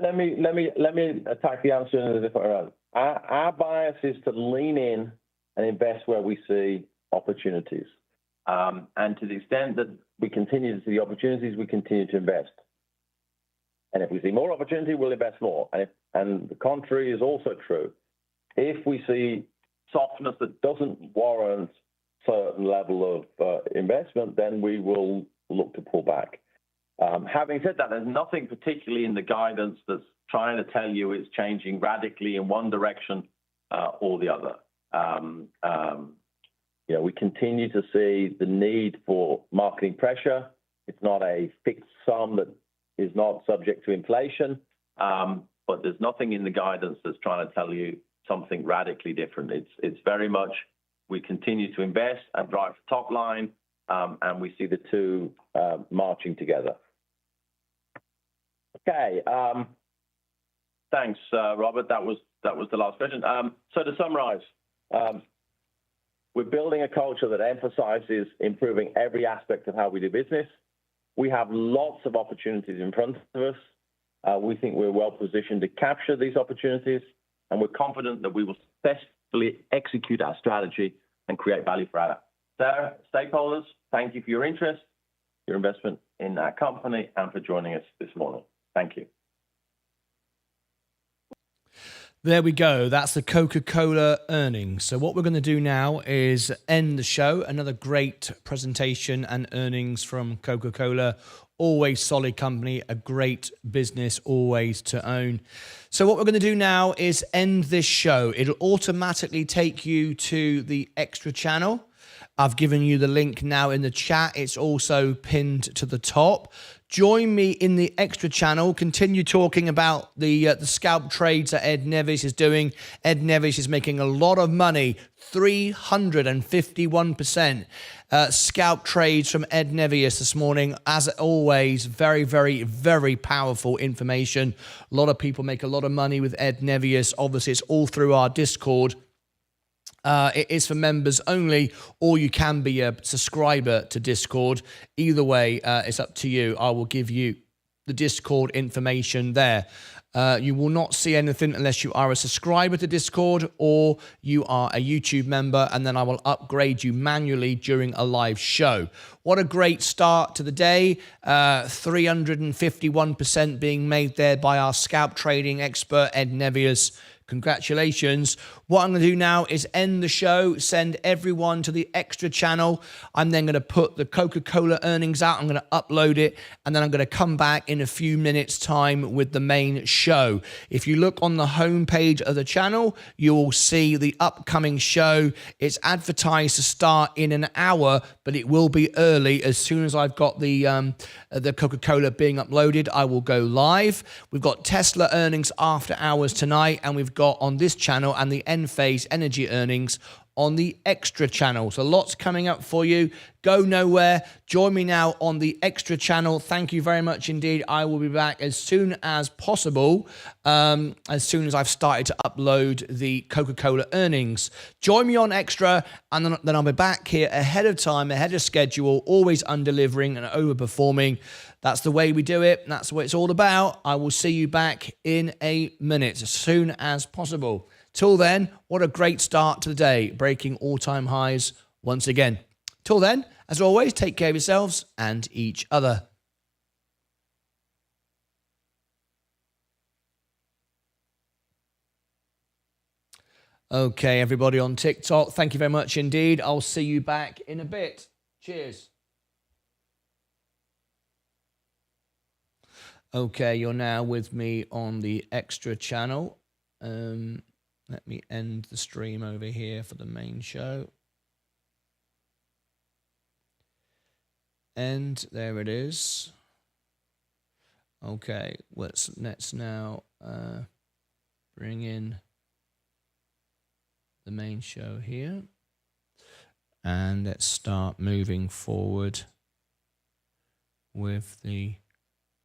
Let me attack the answer in a different way. Our bias is to lean in and invest where we see opportunities. And to the extent that we continue to see opportunities, we continue to invest. And if we see more opportunity, we'll invest more. And the contrary is also true. If we see softness that doesn't warrant certain level of investment, then we will look to pull back. Having said that, there's nothing particularly in the guidance that's trying to tell you it's changing radically in one direction or the other. We continue to see the need for marketing pressure. It's not a fixed sum that is not subject to inflation, but there's nothing in the guidance that's trying to tell you something radically different. It's very much we continue to invest and drive the top line, and we see the two marching together. Okay. Thanks, Robert. That was the last question. So to summarize, we're building a culture that emphasizes improving every aspect of how we do business. We have lots of opportunities in front of us. We think we're well positioned to capture these opportunities, and we're confident that we will successfully execute our strategy and create value for our stakeholders. Thank you for your interest, your investment in our company, and for joining us this morning. Thank you. There we go. That's the Coca-Cola earnings. So what we're going to do now is end the show. Another great presentation and earnings from Coca-Cola. Always solid company, a great business always to own. So what we're going to do now is end this show. It'll automatically take you to the extra channel. I've given you the link now in the chat. It's also pinned to the top. Join me in the extra channel. Continue talking about the scalp trades that Ed Nevis is doing. Ed Nevis is making a lot of money, 351%. Scalp trades from Ed Nevis this morning. As always, very, very, very powerful information. A lot of people make a lot of money with Ed Nevis. Obviously, it's all through our Discord. It is for members only, or you can be a subscriber to Discord. Either way, it's up to you. I will give you the Discord information there. You will not see anything unless you are a subscriber to Discord or you are a YouTube member, and then I will upgrade you manually during a live show. What a great start to the day. 351% being made there by our scalp trading expert, Ed Nevius. Congratulations. What I'm going to do now is end the show, send everyone to the extra channel. I'm then going to put the Coca-Cola earnings out. I'm going to upload it, and then I'm going to come back in a few minutes' time with the main show. If you look on the homepage of the channel, you will see the upcoming show. It's advertised to start in an hour, but it will be early. As soon as I've got the Coca-Cola being uploaded, I will go live. We've got Tesla earnings after hours tonight, and we've we've got on this channel and the Enphase Energy earnings on the Extra channel. So lots coming up for you. Go nowhere. Join me now on the Extra channel. Thank you very much indeed. I will be back as soon as possible, as soon as I've started to upload the Coca-Cola earnings. Join me on Extra, and then I'll be back here ahead of time, ahead of schedule, always under-delivering and overperforming. That's the way we do it. That's what it's all about. I will see you back in a minute, as soon as possible. Till then, what a great start to the day, breaking all-time highs once again. Till then, as always, take care of yourselves and each other. Okay, everybody on TikTok, thank you very much indeed. I'll see you back in a bit. Cheers. Okay, you're now with me on the Extra channel. Let me end the stream over here for the main show. And there it is. Okay, let's now bring in the main show here. And let's start moving forward with the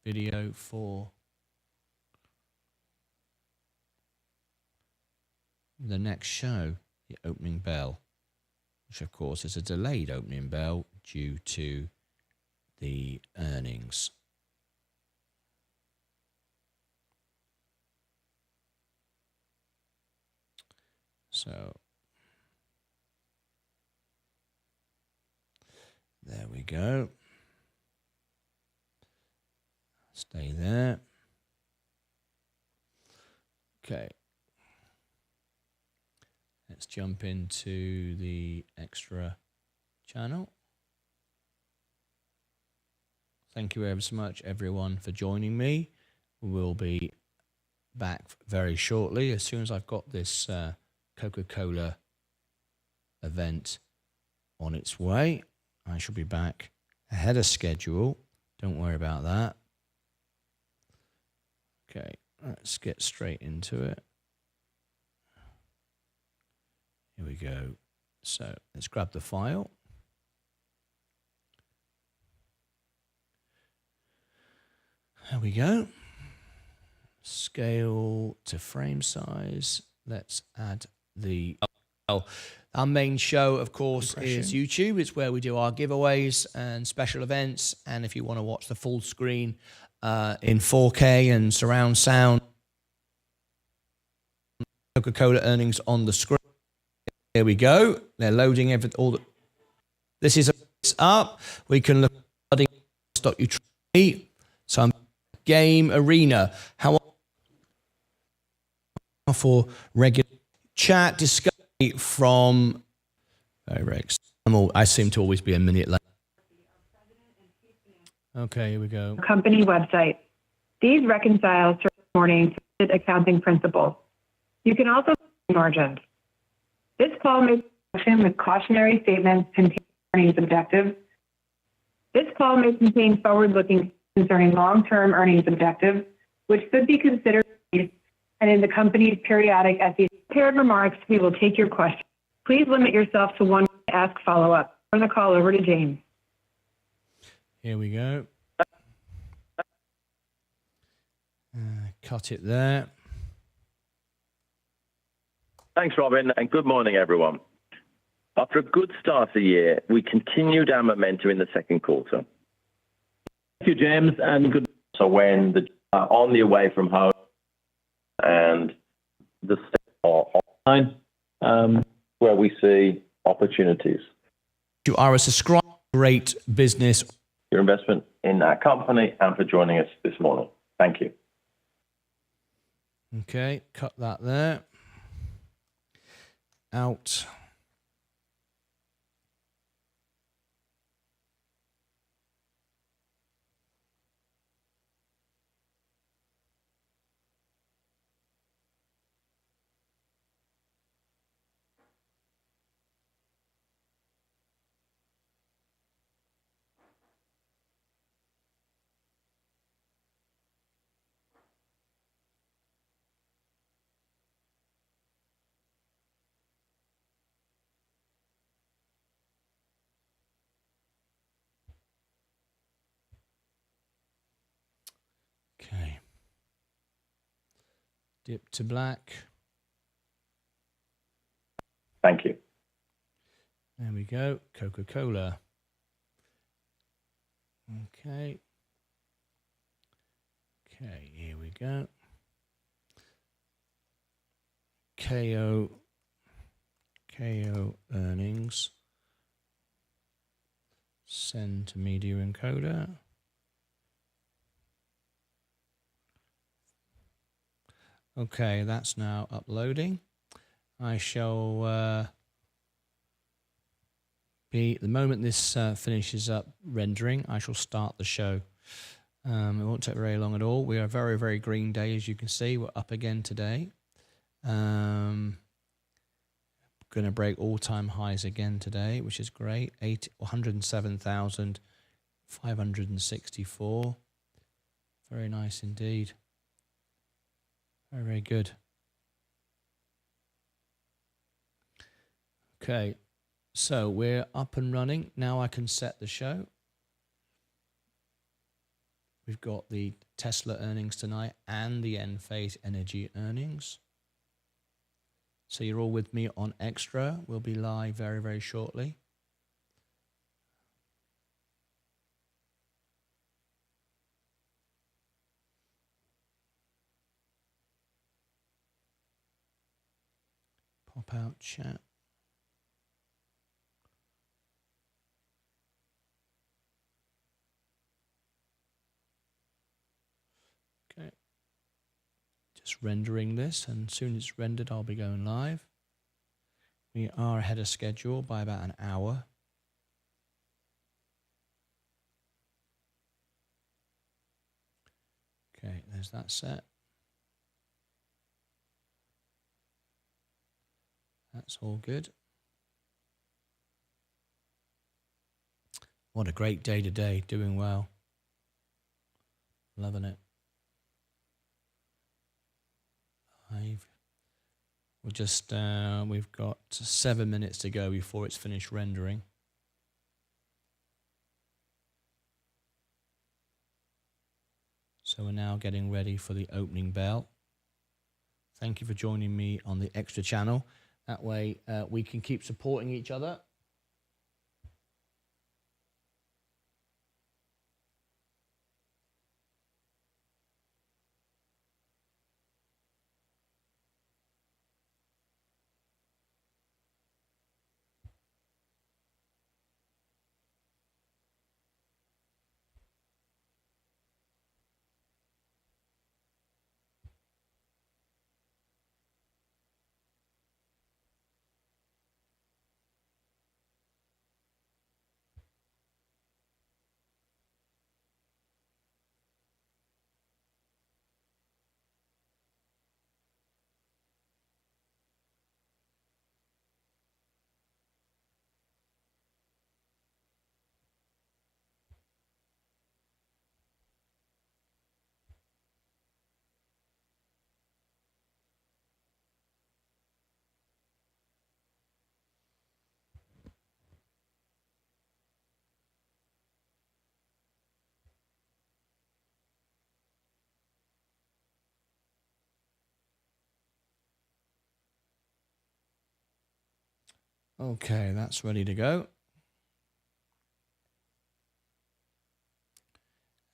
video for the next show, the opening bell, which of course is a delayed opening bell due to the earnings. So there we go. Stay there. Okay. Let's jump into the Extra channel. Thank you ever so much, everyone, for joining me. We'll be back very shortly. As soon as I've got this Coca-Cola event on its way, I shall be back ahead of schedule. Don't worry about that. Okay, let's get straight into it. Here we go. So let's grab the file. There we go. Scale to frame size. Let's add the... Our main show, of course, is YouTube. It's where we do our giveaways and special events. And if you want to watch the full screen in 4K and surround sound, Coca-Cola earnings on the screen. Here we go. They're loading all the... This is up. We can look at .u. So I'm Game Arena. How for regular chat discovery from Rex. I seem to always be a minute late. Okay, here we go. Company website. These reconcile certain morning accounting principles. You can also margins. This call may function with cautionary statements containing earnings objectives. This call may contain forward-looking concerning long-term earnings objectives, which should be considered and in the company's periodic SEC prepared remarks. We will take your questions. Please limit yourself to one to ask follow-up. Turn the call over to James. Here we go. Cut it there. Thanks, Robin, and good morning, everyone. After a good start to the year, we continued our momentum in the second quarter. Thank you, James, and good. So when the on the away from home and the online, where we see opportunities. You are a subscriber, great business. Your investment in our company and for joining us this morning. Thank you. Okay, cut that there. Out. Dip to black. Thank you. There we go. Coca-Cola. Okay. Okay, here we go. KO earnings. Send to media encoder. Okay, that's now uploading. I shall the moment this finishes up rendering, I shall start the show. It won't take very long at all. We are a very, very green day, as you can see. We're up again today. Going to break all-time highs again today, which is great. 107,564. Very nice indeed. Very, very good. Okay, so we're up and running. Now I can set the show. We've got the Tesla earnings tonight and the Enphase Energy earnings. So you're all with me on Extra. We'll be live very, very shortly. Pop out chat. Okay. Just rendering this, and as soon as it's rendered, I'll be going live. We are ahead of schedule by about an hour. Okay, there's that set. That's all good. What a great day today, doing well. Loving it. We've got 7 minutes to go before it's finished rendering. So we're now getting ready for the opening bell. Thank you for joining me on the Extra channel. That way we can keep supporting each other. Okay, that's ready to go.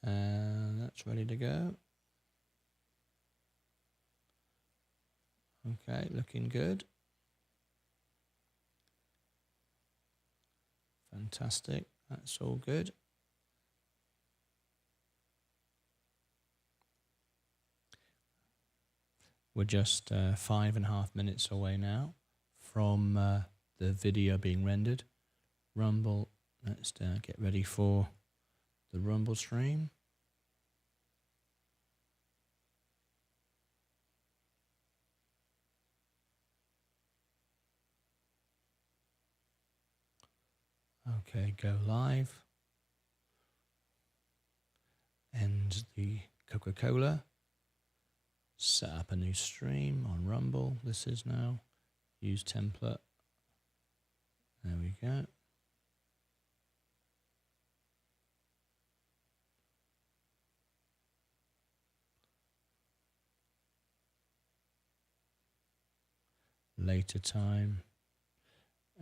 That's ready to go. Okay, looking good. Fantastic. That's all good. We're just 5.5 minutes away now from the video being rendered. Rumble, let's get ready for the Rumble stream. Okay, go live. End the Coca-Cola. Set up a new stream on Rumble. This is now. Use template. There we go. later time.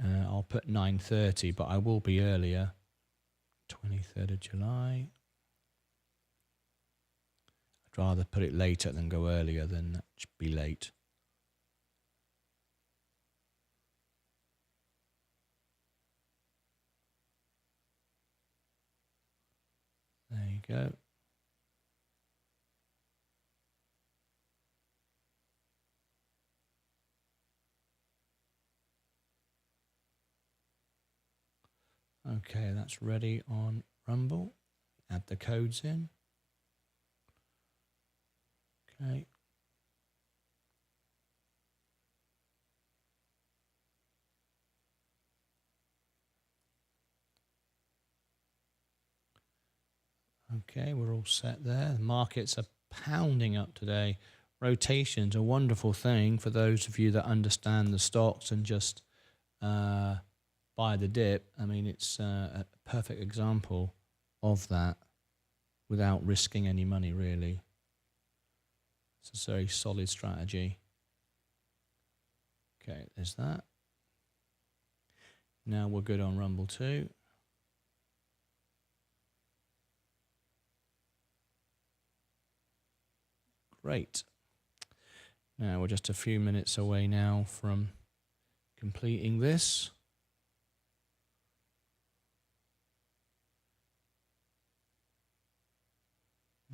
I'll put 9:30, but I will be earlier. 23rd of July. I'd rather put it later than go earlier than be late. There you go. Okay, that's ready on Rumble. Add the codes in. Okay. Okay, we're all set there. The markets are pounding up today. Rotation's a wonderful thing for those of you that understand the stocks and just buy the dip. I mean, it's a perfect example of that without risking any money, really. It's a very solid strategy. Okay, there's that. Now we're good on Rumble too. Great. Now we're just a few minutes away now from completing this.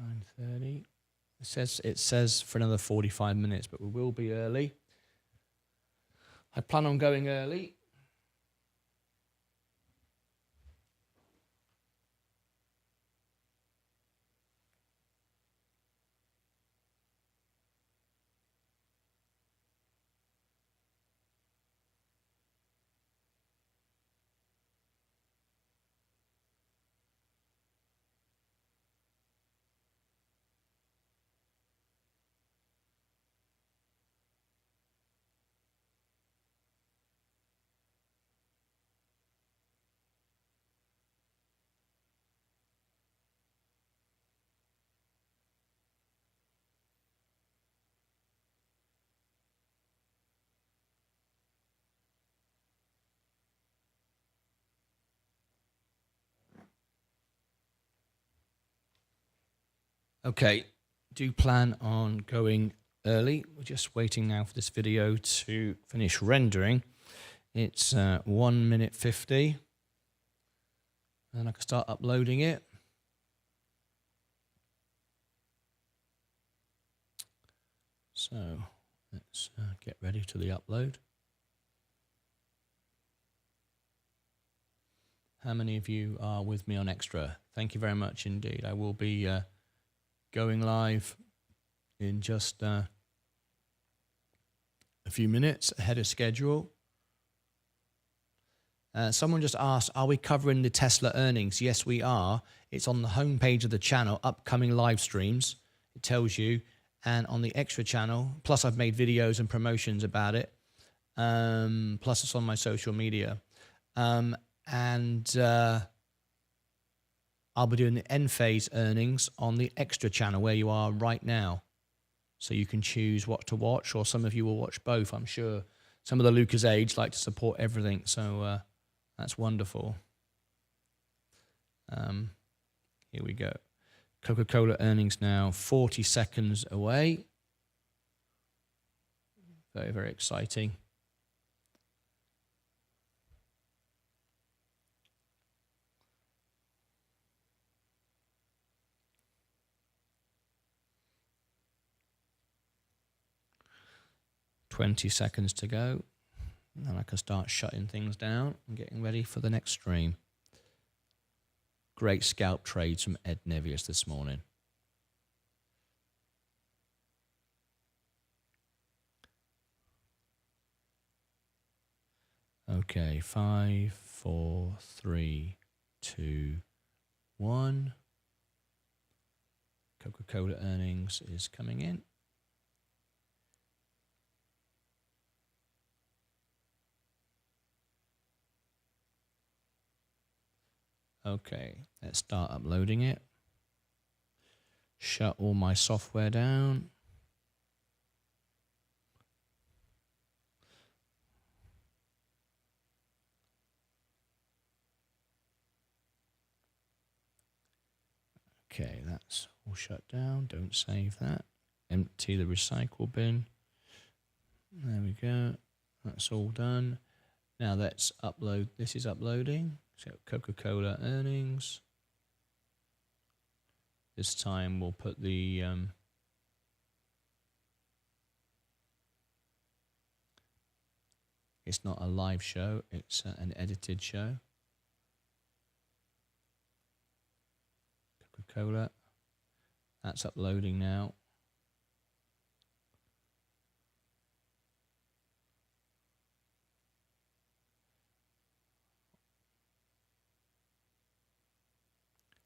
9:30. It says for another 45 minutes, but we will be early. I plan on going early. Okay, do plan on going early. We're just waiting now for this video to finish rendering. It's 1 minute 50, and I can start uploading it. So let's get ready to the upload. How many of you are with me on Extra? Thank you very much indeed. I will be going live in just a few minutes ahead of schedule. Someone just asked, are we covering the Tesla earnings? Yes, we are. It's on the homepage of the channel, upcoming live streams. It tells you. And on the Extra channel, plus I've made videos and promotions about it. Plus it's on my social media. I'll be doing the end phase earnings on the Extra channel where you are right now. So you can choose what to watch, or some of you will watch both, I'm sure. Some of the Lucas Age like to support everything, so that's wonderful. Here we go. Coca-Cola earnings now 40 seconds away. Very, very exciting. $20 seconds to go. And then I can start shutting things down and getting ready for the next stream. Great scalp trades from Ed Nevius this morning. Okay, 5, 4, 3, 2, 1. Coca-Cola earnings is coming in. Okay, let's start uploading it. Shut all my software down. Okay, that's all shut down. Don't save that. Empty the recycle bin. There we go. That's all done. Now let's upload. This is uploading. So Coca-Cola earnings. This time we'll put the it's not a live show, it's an edited show. Coca-Cola. That's uploading now.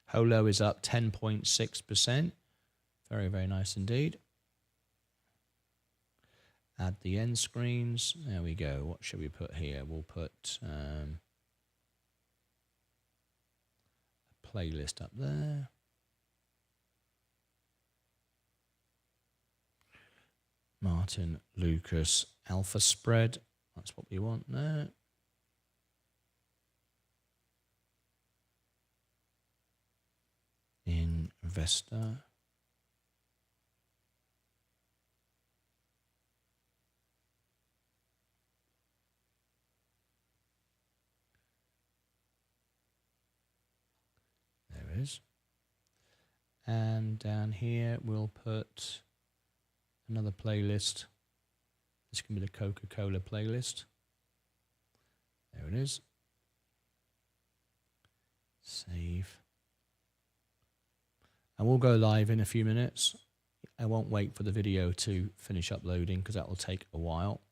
Holo is up 10.6%. Very, very nice indeed. Add the end screens. There we go. What should we put here? We'll put a playlist up there. Martyn Lucas Alpha Spread. That's what we want there. Investor. There it is. And down here we'll put another playlist. This can be the Coca-Cola playlist. There it is. Save. And we'll go live in a few minutes. I won't wait for the video to finish uploading because that will take a while.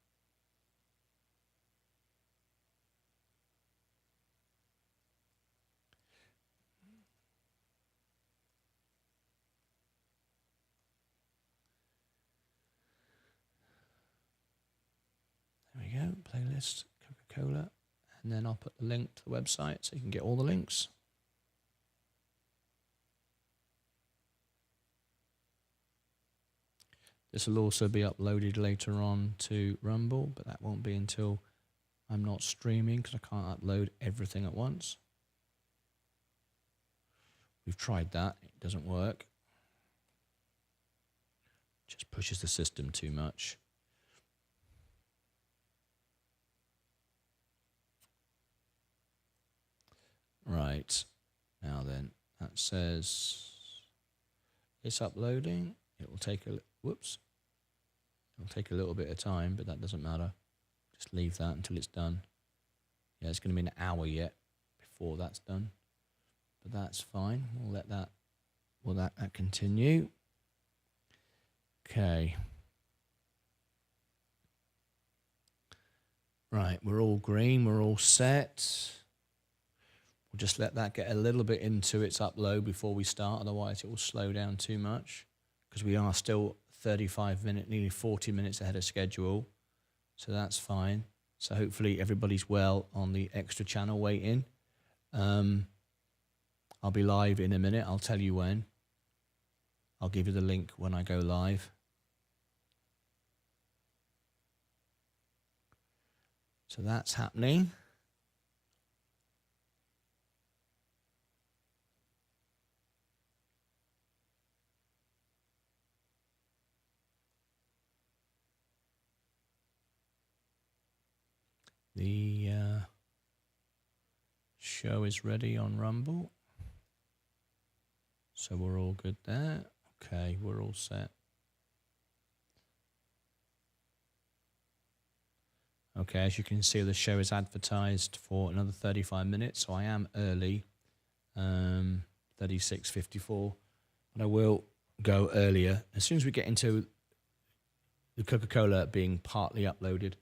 There we go, playlist, Coca-Cola. And then I'll put the link to the website so you can get all the links. This will also be uploaded later on to Rumble, but that won't be until I'm not streaming because I can't upload everything at once. We've tried that. It doesn't work. It just pushes the system too much. Right. Now then, that says it's uploading. It will take a whoops. It'll take a little bit of time, but that doesn't matter. Just leave that until it's done. Yeah, it's going to be an hour yet before that's done, but that's fine. We'll let that. Will that continue? Okay. Right, we're all green. We're all set. We'll just let that get a little bit into its upload before we start. Otherwise, it will slow down too much because we are still 35 minutes, nearly 40 minutes ahead of schedule. So that's fine. So hopefully everybody's well on the extra channel waiting. I'll be live in a minute. I'll tell you when. I'll give you the link when I go live. So that's happening. The show is ready on Rumble. So we're all good there. Okay, we're all set. Okay, as you can see, the show is advertised for another 35 minutes, so I am early, 36:54, but I will go earlier as soon as we get into the Coca-Cola being partly uploaded.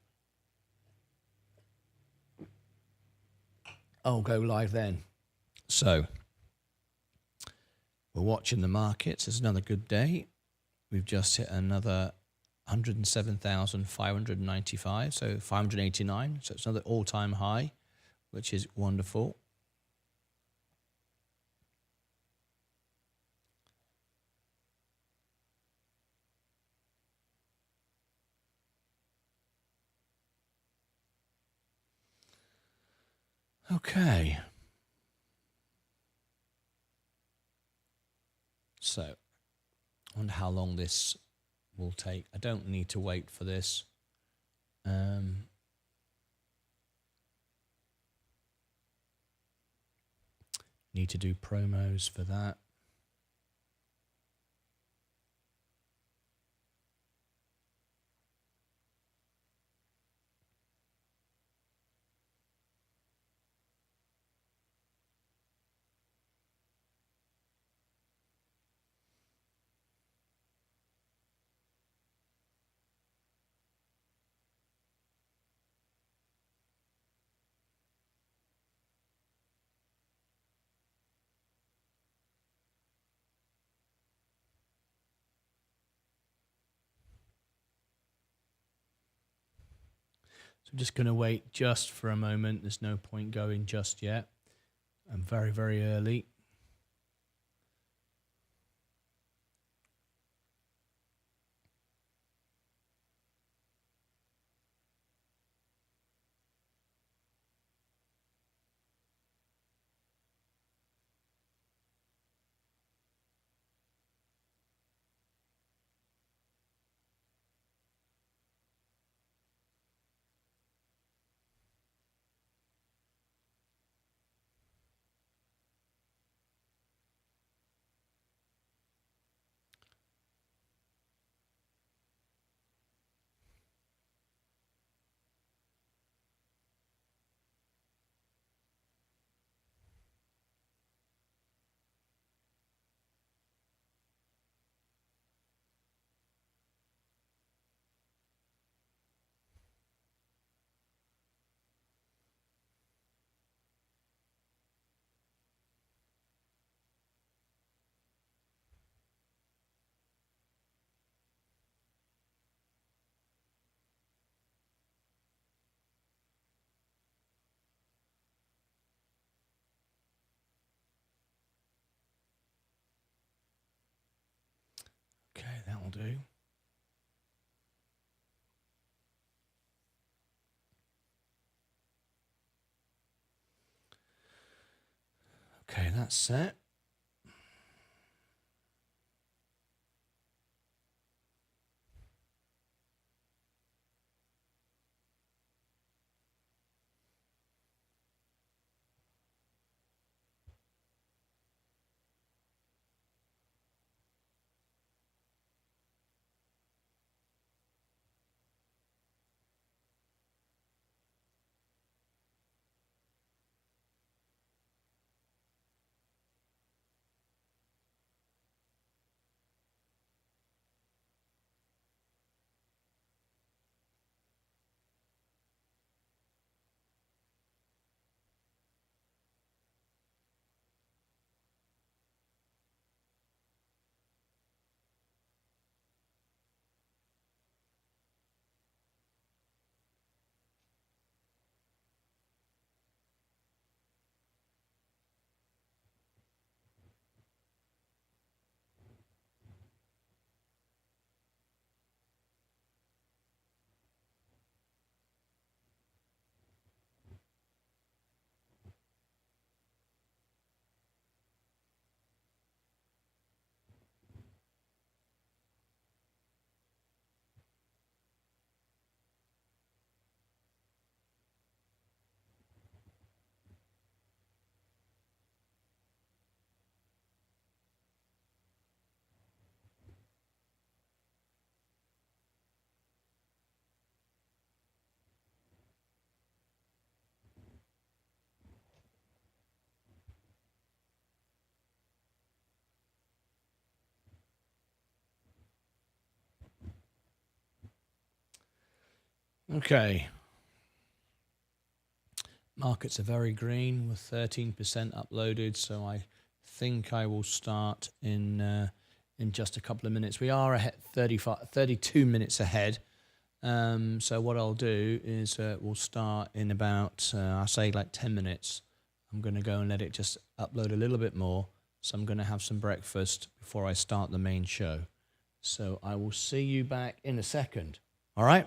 I'll go live then. So we're watching the markets. It's another good day. We've just hit another 107,595, so 589. So it's another all-time high, which is wonderful. Okay. So I wonder how long this will take. I don't need to wait for this. Need to do promos for that. So I'm just going to wait just for a moment. There's no point going just yet. I'm very, very early. Okay, that'll do. Okay, that's set. Okay. Markets are very green with 13% uploaded, so I think I will start in just a couple of minutes. We are ahead 32 minutes ahead. So what I'll do is we'll start in about, I'll say like 10 minutes. I'm going to go and let it just upload a little bit more. So I'm going to have some breakfast before I start the main show. So I will see you back in a second. All right?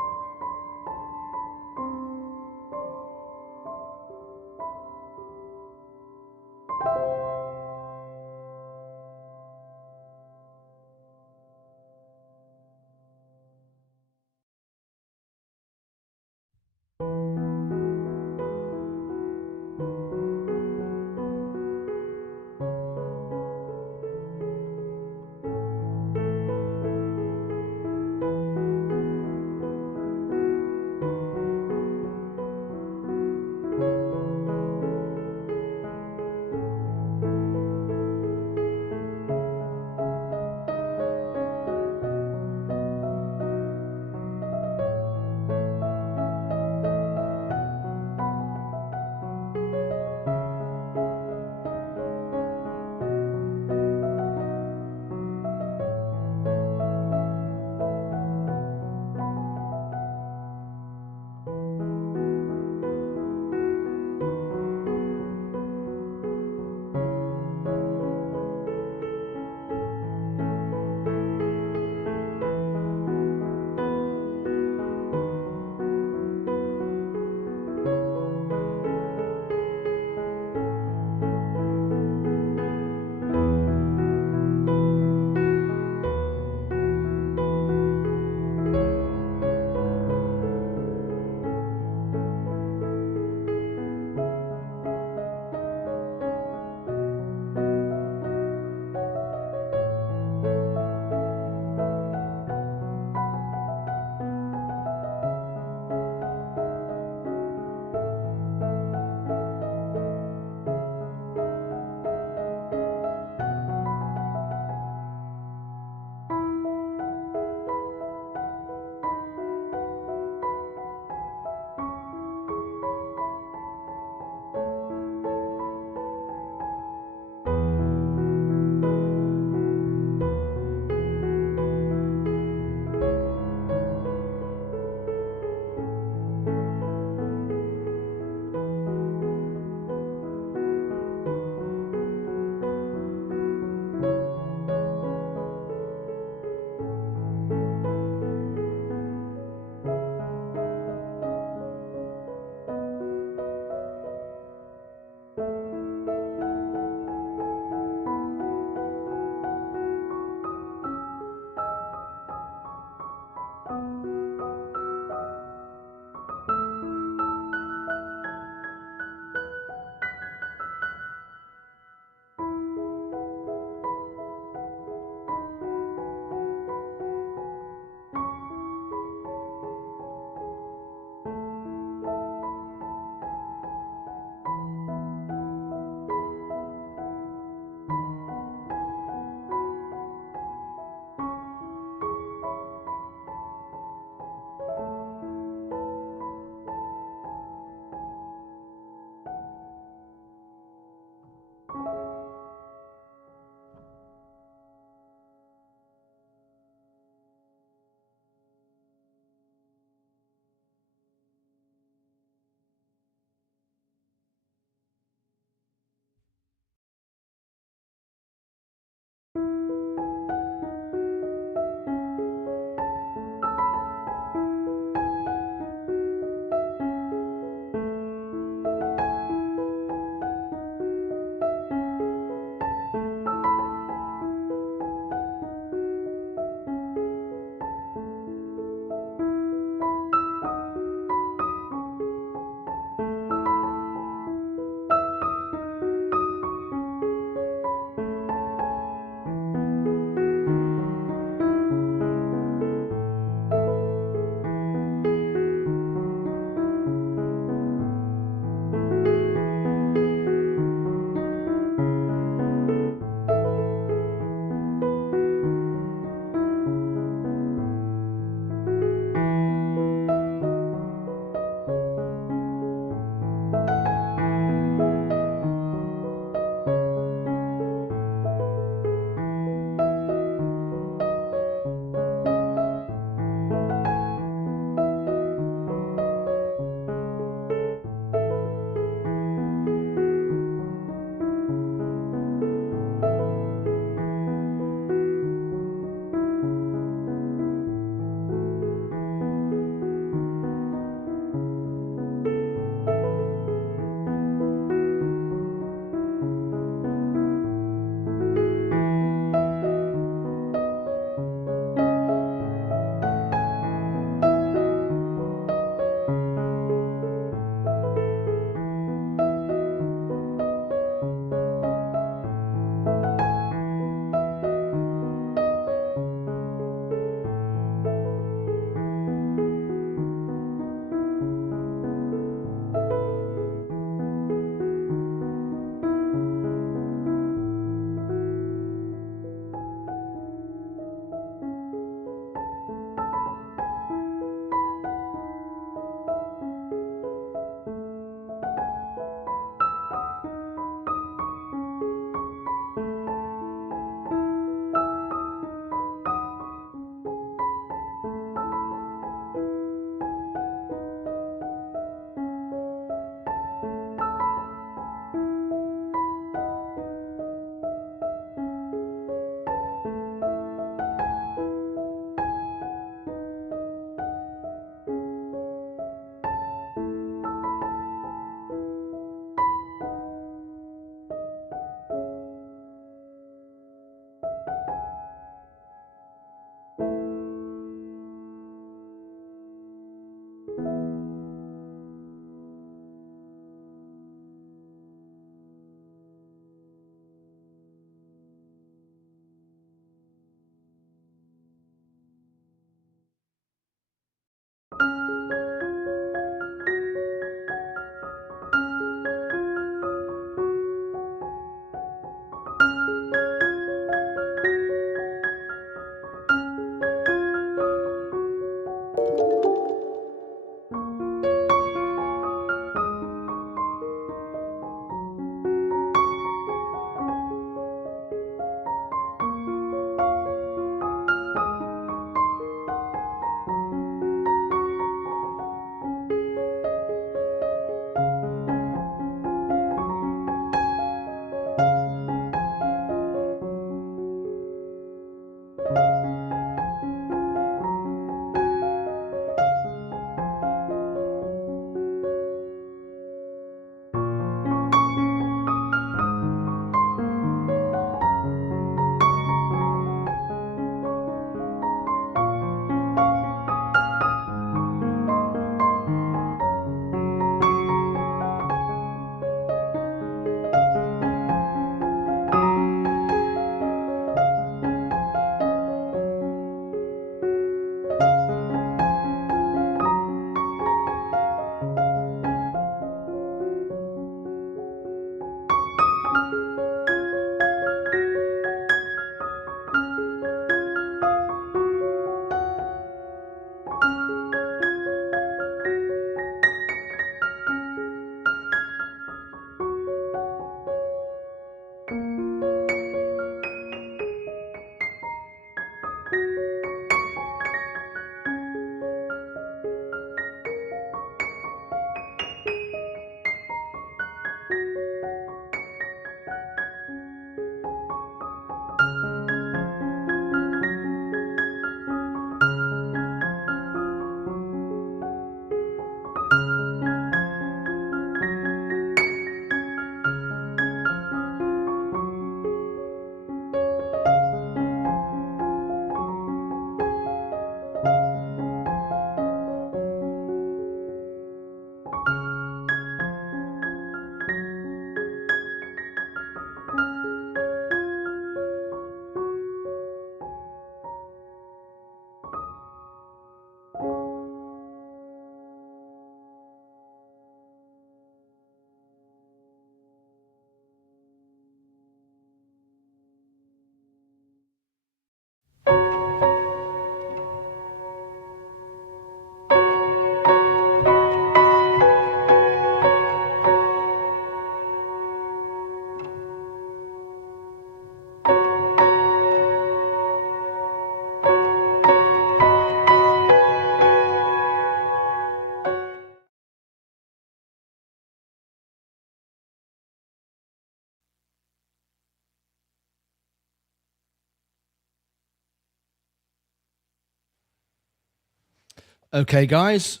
Okay, guys,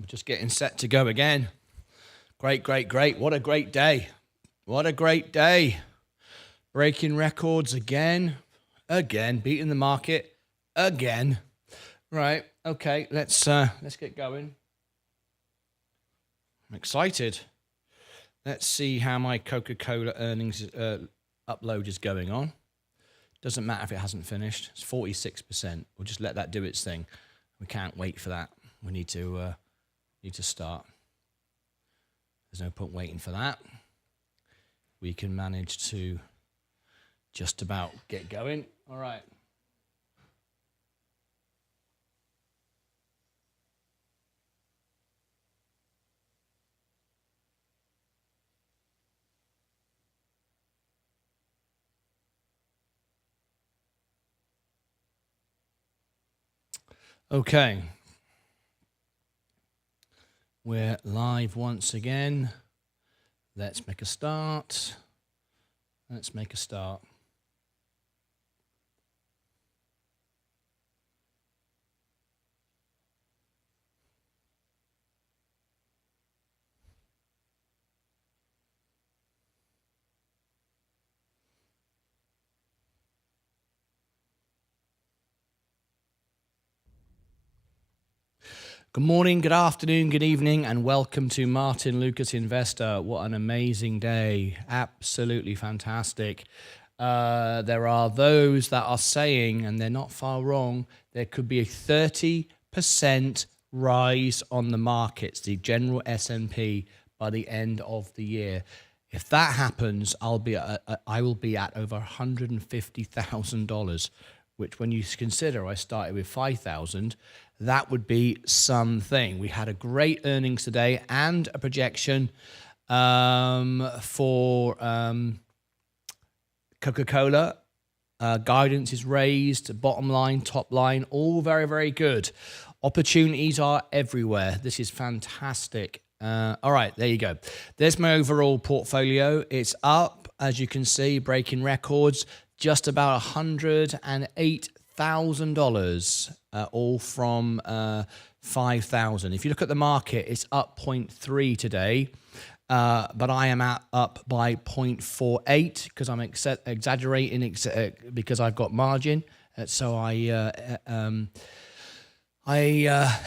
we're just getting set to go again. Great. What a great day. What a great day. Breaking records again, beating the market again. Right, okay, let's get going. I'm excited. Let's see how my Coca-Cola earnings upload is going on. Doesn't matter if it hasn't finished. It's 46%. We'll just let that do its thing. We can't wait for that. We need to start. There's no point waiting for that. We can manage to just about get going. All right. Okay. We're live once again. Let's make a start. Good morning, good afternoon, good evening, and welcome to Martyn Lucas Investor. What an amazing day. Absolutely fantastic. There are those that are saying, and they're not far wrong, there could be a 30% rise on the markets, the general S&P, by the end of the year. If that happens, I will be at over $150,000, which when you consider I started with 5,000, that would be something. We had a great earnings today and a projection for Coca-Cola. Guidance is raised, bottom line, top line, all very, very good. Opportunities are everywhere. This is fantastic. All right, there you go. There's my overall portfolio. It's up, as you can see, breaking records, just about $108,000, all from 5,000. If you look at the market, it's up 0.3 today, but I am up by 0.48 because I'm exaggerating because I've got margin. So I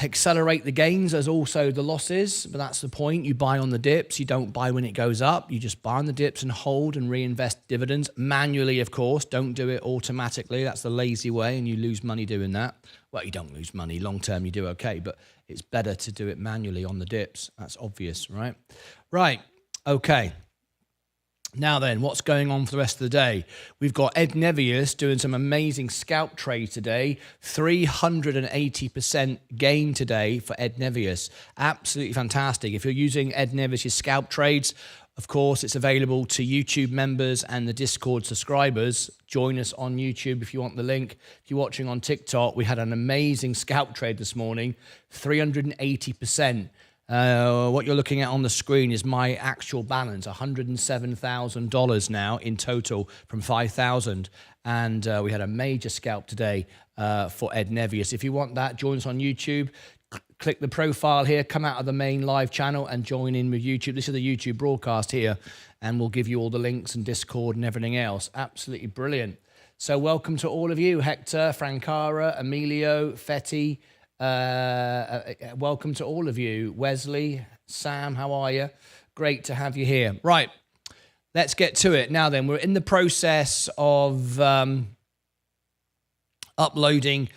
accelerate the gains as also the losses, but that's the point. You buy on the dips. You don't buy when it goes up. You just buy on the dips and hold and reinvest dividends manually, of course. Don't do it automatically. That's the lazy way, and you lose money doing that. Well, you don't lose money. Long term, you do okay, but it's better to do it manually on the dips. That's obvious, right? Right. Okay. Now then, what's going on for the rest of the day? We've got Ed Nevius doing some amazing scalp trade today. 380% gain today for Ed Nevius. Absolutely fantastic. If you're using Ed Nevius' scalp trades, of course, it's available to YouTube members and the Discord subscribers. Join us on YouTube if you want the link. If you're watching on TikTok, we had an amazing scalp trade this morning, 380%. What you're looking at on the screen is my actual balance, $107,000 now in total from 5,000. And we had a major scalp today for Ed Nevius. If you want that, join us on YouTube. Click the profile here, come out of the main live channel and join in with YouTube. This is the YouTube broadcast here, and we'll give you all the links and Discord and everything else. Absolutely brilliant. So welcome to all of you, Hector, Francara, Emilio, Fetty. Welcome to all of you. Wesley, Sam, how are you? Great to have you here. Right, let's get to it. Now then, we're in the process of uploading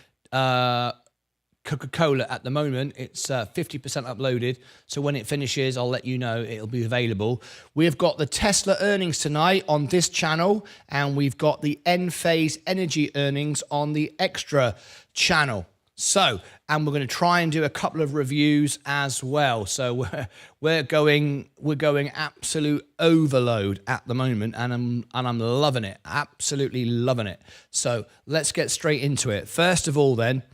Coca-Cola at the moment. It's 50% uploaded. So when it finishes, I'll let you know it'll be available. We've got the Tesla earnings tonight on this channel, and we've got the Enphase Energy earnings on the Extra channel. So, and we're going to try and do a couple of reviews as well. So we're going absolute overload at the moment, and I'm loving it, absolutely loving it. So let's get straight into it. First of all, then,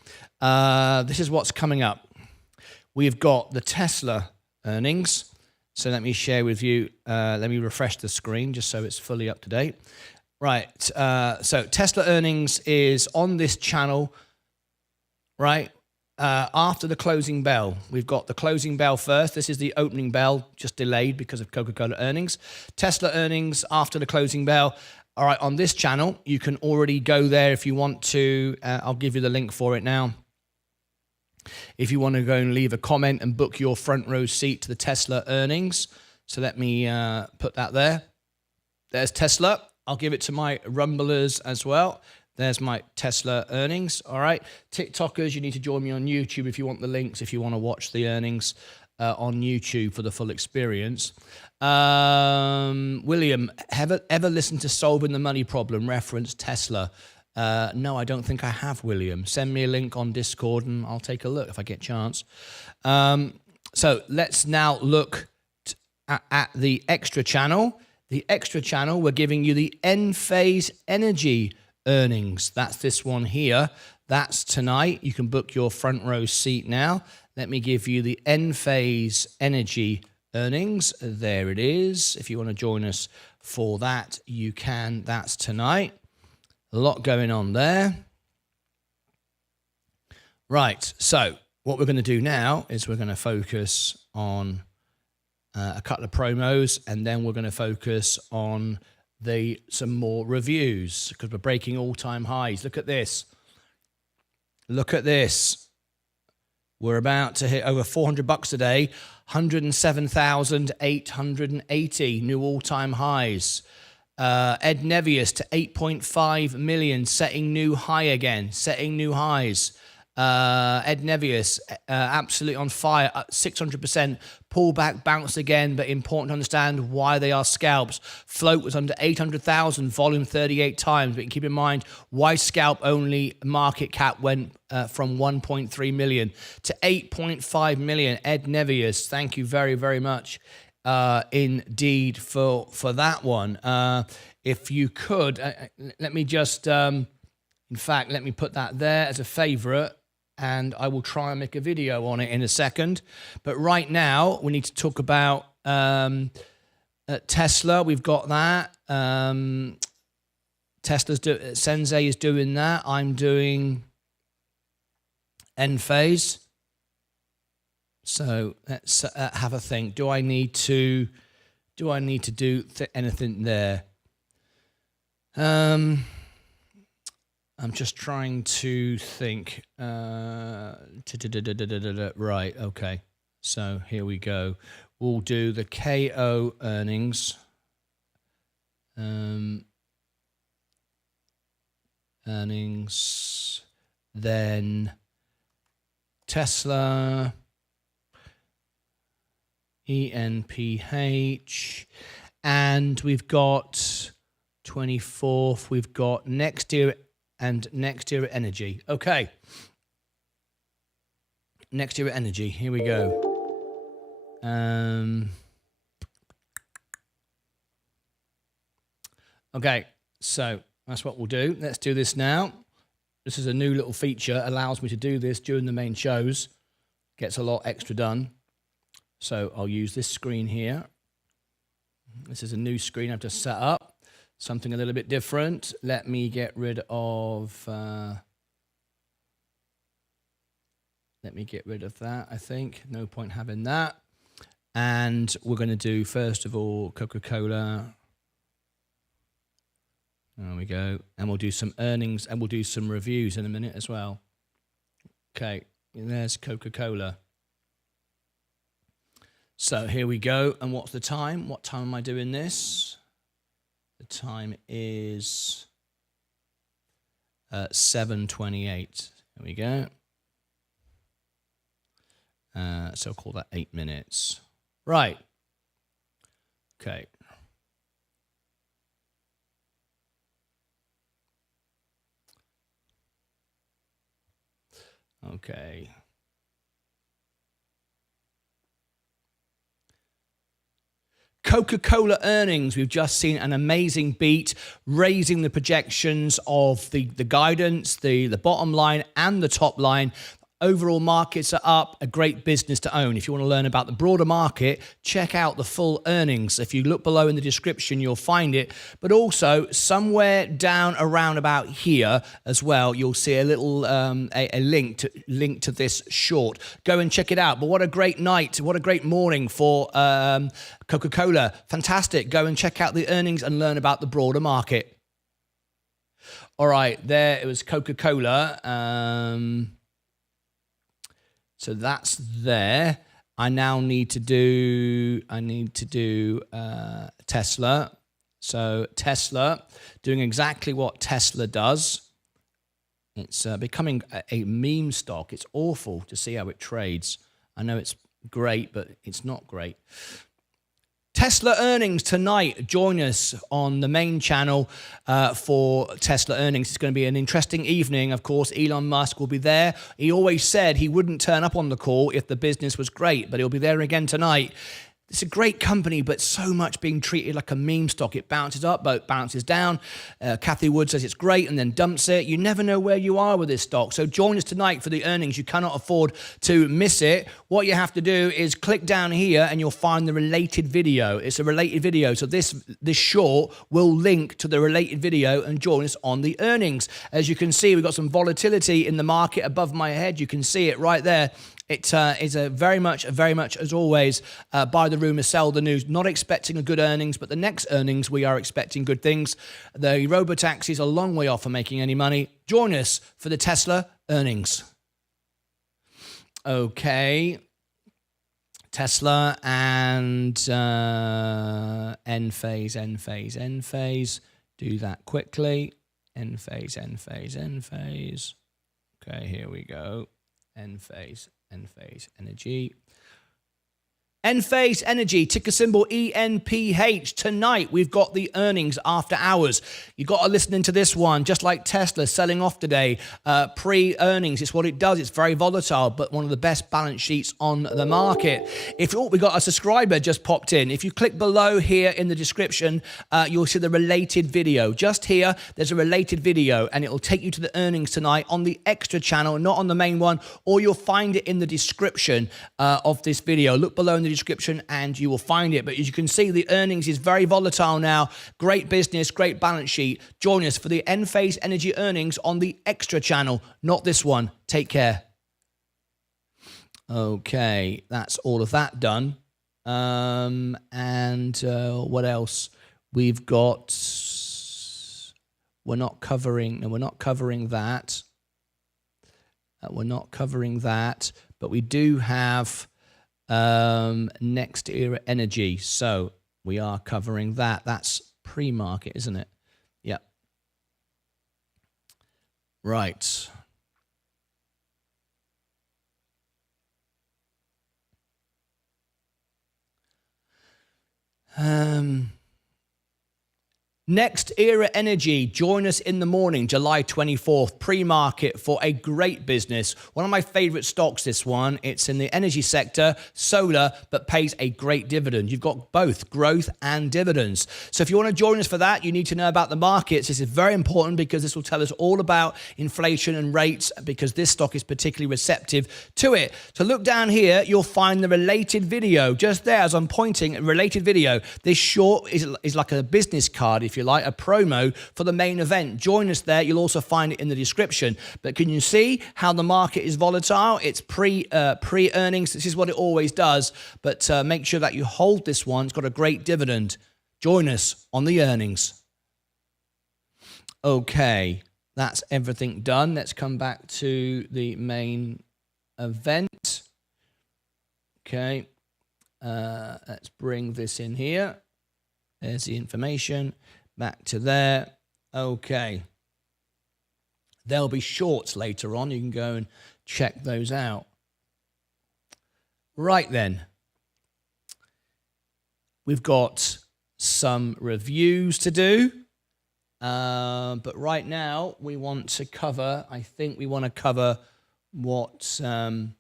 this is what's coming up. We've got the Tesla earnings. So let me share with you. Let me refresh the screen just so it's fully up to date. Right. So Tesla earnings is on this channel. Right, after the closing bell. We've got the closing bell first. This is the opening bell, just delayed because of Coca-Cola earnings. Tesla earnings after the closing bell. All right, on this channel, you can already go there if you want to. I'll give you the link for it now. If you want to go and leave a comment and book your front row seat to the Tesla earnings. So let me put that there. There's Tesla. I'll give it to my Rumblers as well. There's my Tesla earnings. All right. TikTokers, you need to join me on YouTube if you want the links, if you want to watch the earnings on YouTube for the full experience. William, ever listened to Solving the Money Problem, reference Tesla? No, I don't think I have, William. Send me a link on Discord and I'll take a look if I get a chance. So let's now look at the extra channel. The extra channel, we're giving you the Enphase Energy earnings. That's this one here. That's tonight. You can book your front row seat now. Let me give you the Enphase Energy earnings. There it is. If you want to join us for that, you can. That's tonight. A lot going on there. Right. So what we're going to do now is we're going to focus on a couple of promos, and then we're going to focus on some more reviews because we're breaking all-time highs. Look at this. Look at this. We're about to hit over $400 a day, 107,880 new all-time highs. Ed Nevius to 8.5 million, setting new high again, setting new highs. Ed Nevius, absolutely on fire, 600%, pullback, bounce again, but important to understand why they are scalps. Float was under 800,000, volume 38 times, but keep in mind why scalp only market cap went from 1.3 million to 8.5 million. Ed Nevius, thank you very, very much indeed for that one. If you could, let me just, in fact, let me put that there as a favorite, and I will try and make a video on it in a second. But right now, we need to talk about Tesla. We've got that. Sensei is doing that. I'm doing Enphase. So let's have a think. Do I need to do anything there? I'm just trying to think. Right, okay. So here we go. We'll do the KO earnings. Earnings. Then Tesla. ENPH. And we've got 24th. We've got next year and next year energy. Okay. Next year energy. Here we go. Okay. So that's what we'll do. Let's do this now. This is a new little feature. Allows me to do this during the main shows. Gets a lot extra done. So I'll use this screen here. This is a new screen I've just set up. Something a little bit different. Let me get rid of that, I think. No point having that. And we're going to do, first of all, Coca-Cola. There we go. And we'll do some earnings and we'll do some reviews in a minute as well. Okay, and there's Coca-Cola. So here we go. And what's the time? What time am I doing this? The time is 7:28. There we go. So I'll call that 8 minutes. Right. Okay. Okay. Coca-Cola earnings, we've just seen an amazing beat, raising the projections of the guidance, the bottom line and the top line. Overall markets are up, a great business to own. If you want to learn about the broader market, check out the full earnings. If you look below in the description, you'll find it. But also somewhere down around about here as well, you'll see a little a link to this short. Go and check it out. But what a great night, what a great morning for Coca-Cola. Fantastic. Go and check out the earnings and learn about the broader market. All right, there it was Coca-Cola. So that's there. I now need to do Tesla. So Tesla, doing exactly what Tesla does. It's becoming a meme stock. It's awful to see how it trades. I know it's great, but it's not great. Tesla earnings tonight. Join us on the main channel for Tesla earnings. It's going to be an interesting evening. Of course, Elon Musk will be there. He always said he wouldn't turn up on the call if the business was great, but he'll be there again tonight. It's a great company, but so much being treated like a meme stock. It bounces up, but bounces down. Kathy Wood says it's great and then dumps it. You never know where you are with this stock. So join us tonight for the earnings. You cannot afford to miss it. What you have to do is click down here and you'll find the related video. It's a related video. So this short will link to the related video and join us on the earnings. As you can see, we've got some volatility in the market above my head. You can see it right there. It is a very much as always, buy the rumor, sell the news. Not expecting a good earnings, but the next earnings we are expecting good things. The robotaxi is a long way off from making any money. Join us for the Tesla earnings. Okay, Tesla and Enphase. Do that quickly. Enphase. Okay, here we go. Enphase Energy. Enphase Energy, ticker symbol ENPH. Tonight, we've got the earnings after hours. You've got to listen into this one, just like Tesla selling off today. Pre-earnings, it's what it does. It's very volatile, but one of the best balance sheets on the market. We got a subscriber just popped in. If you click below here in the description, you'll see the related video. Just here, there's a related video, and it will take you to the earnings tonight on the extra channel, not on the main one, or you'll find it in the description of this video. Look below in the description and you will find it. But as you can see, the earnings is very volatile now. Great business, great balance sheet. Join us for the Enphase Energy earnings on the extra channel, not this one. Take care. Okay, that's all of that done. What else? We've got, we're not covering that. But we do have next era energy, so we are covering that. That's pre-market, isn't it? Yep. Right. Next Era Energy, join us in the morning, July 24th, pre-market for a great business. One of my favorite stocks, this one. It's in the energy sector, solar, but pays a great dividend. You've got both growth and dividends. So if you want to join us for that, you need to know about the markets. This is very important because this will tell us all about inflation and rates, because this stock is particularly receptive to it. So look down here, you'll find the related video. Just there, as I'm pointing, a related video. This short is like a business card, if you like, a promo for the main event. Join us there. You'll also find it in the description. But can you see how the market is volatile? It's pre-earnings. This is what it always does. But make sure that you hold this one. It's got a great dividend. Join us on the earnings. Okay, that's everything done. Let's come back to the main event. Okay, let's bring this in here. There's the information. Back to there. Okay. There'll be shorts later on. You can go and check those out. Right then. We've got some reviews to do. But right now, we want to cover, what Ed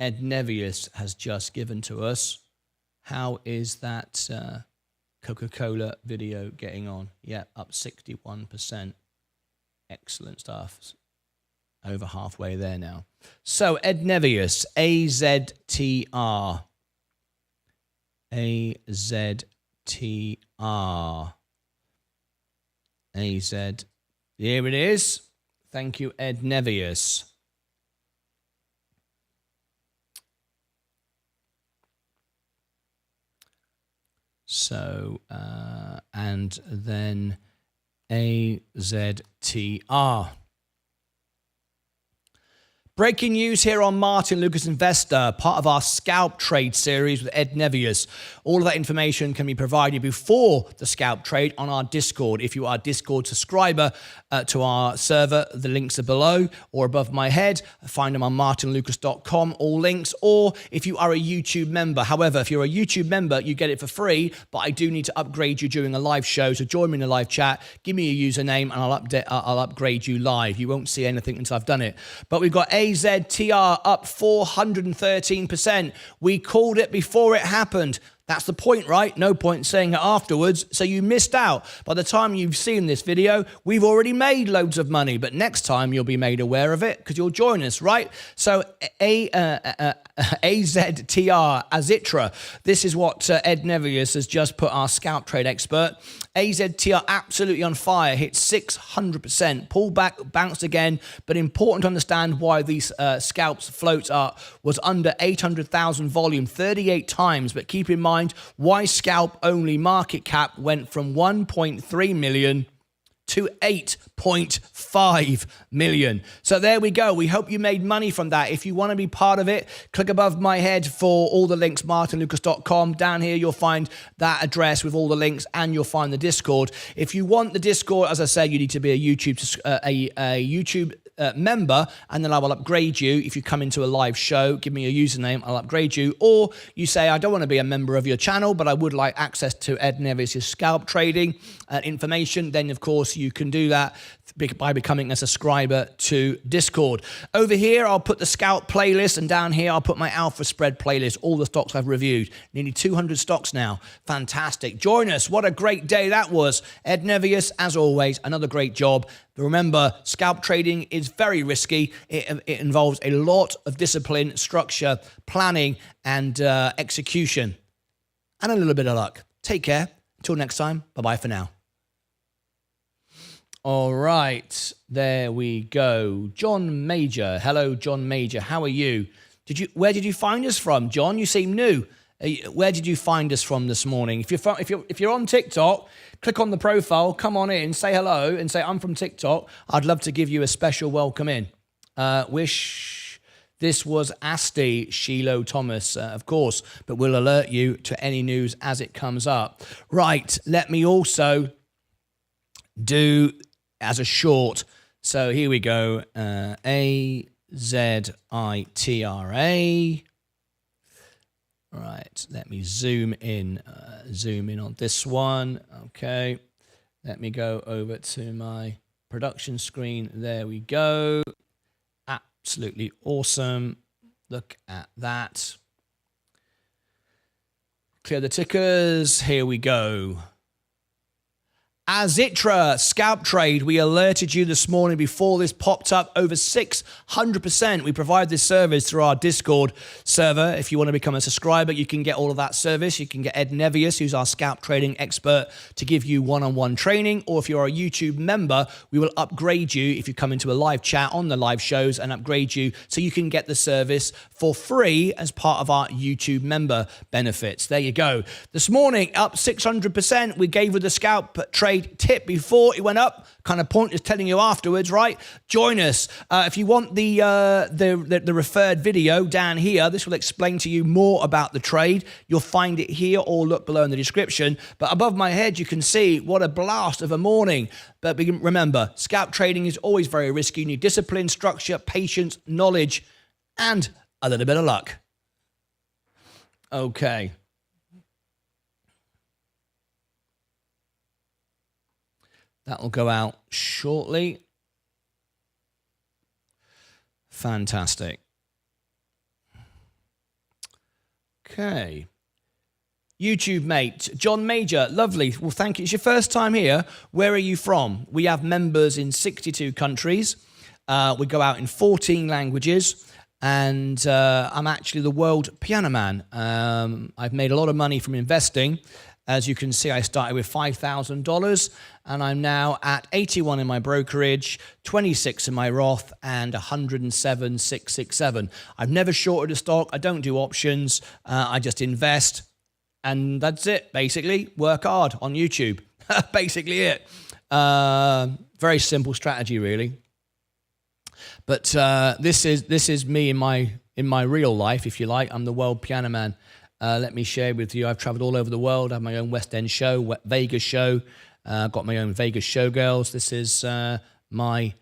Nevius has just given to us. How is that Coca-Cola video getting on? Yeah, up 61%. Excellent stuff. Over halfway there now. So Ed Nevius, AZTR. AZTR. AZ. Here it is. Thank you, Ed Nevius. So, and then AZTR. Breaking news here on Martyn Lucas Investor, part of our scalp trade series with Ed Nevius. All of that information can be provided before the scalp trade on our Discord. If you are a Discord subscriber to our server, the links are below or above my head. Find them on martynlucas.com, all links. Or if you are a YouTube member. However, if you're a YouTube member, you get it for free, but I do need to upgrade you during a live show. So join me in the live chat, give me a username, and I'll upgrade you live. You won't see anything until I've done it. But we've got AZTR up 413%. We called it before it happened. That's the point, right? No point saying it afterwards. So you missed out. By the time you've seen this video, we've already made loads of money. But next time you'll be made aware of it because you'll join us, right? So AZTR, Azitra. This is what Ed Nevius has just put, our scalp trade expert. AZTR absolutely on fire, hit 600%, pulled back, bounced again, but important to understand why these scalps floats are, was under 800,000 volume 38 times, but keep in mind why scalp only market cap went from 1.3 million to 8.5 million. So there we go. We hope you made money from that. If you want to be part of it, click above my head for all the links, martynlucas.com. Down here, you'll find that address with all the links, and you'll find the Discord. If you want the Discord, as I said, you need to be a YouTube member, and then I will upgrade you. If you come into a live show, give me a username, I'll upgrade you. Or you say, I don't want to be a member of your channel, but I would like access to Ed Nevius' scalp trading information, then of course you can do that by becoming a subscriber to Discord. Over here, I'll put the scalp playlist, and down here, I'll put my alpha spread playlist, all the stocks I've reviewed. Nearly 200 stocks now. Fantastic. Join us. What a great day that was. Ed Nevius, as always, another great job. But remember, scalp trading is very risky. It involves a lot of discipline, structure, planning, and execution, and a little bit of luck. Take care. Until next time, bye-bye for now. All right, there we go. John Major. Hello, John Major. How are you? Where did you find us from, John? You seem new. Where did you find us from this morning? If you're on TikTok, click on the profile, come on in, say hello, and say I'm from TikTok. I'd love to give you a special welcome in. Wish this was Asti Shiloh Thomas, of course, but we'll alert you to any news as it comes up. Right, let me also do as a short. So here we go. AZITRA. Right, let me zoom in on this one. Okay, let me go over to my production screen. There we go. Absolutely awesome. Look at that. Clear the tickers. Here we go. Azitra, scalp trade, we alerted you this morning before this popped up over 600%. We provide this service through our Discord server. If you want to become a subscriber, you can get all of that service. You can get Ed Nevius, who's our scalp trading expert, to give you one-on-one training. Or if you're a YouTube member, we will upgrade you if you come into a live chat on the live shows and upgrade you so you can get the service for free as part of our YouTube member benefits. There you go. This morning, up 600%. We gave you the scalp trade tip before it went up. Kind of pointless telling you afterwards, right? Join us. If you want the referred video down here, this will explain to you more about the trade. You'll find it here or look below in the description. But above my head, you can see what a blast of a morning. But remember, scalp trading is always very risky. You need discipline, structure, patience, knowledge, and a little bit of luck. Okay. That will go out shortly. Fantastic. Okay. YouTube mate, John Major, lovely. Well, thank you. It's your first time here. Where are you from? We have members in 62 countries. We go out in 14 languages, and I'm actually the world piano man. I've made a lot of money from investing. As you can see, I started with $5,000, and I'm now at 81 in my brokerage, 26 in my Roth, and 107,667. I've never shorted a stock. I don't do options. I just invest, and that's it, basically. Work hard on YouTube. Basically it. Very simple strategy, really. But this is me in my real life, if you like. I'm the world piano man. Let me share with you. I've traveled all over the world. I have my own West End show, Vegas show. I've got my own Vegas showgirls. This is my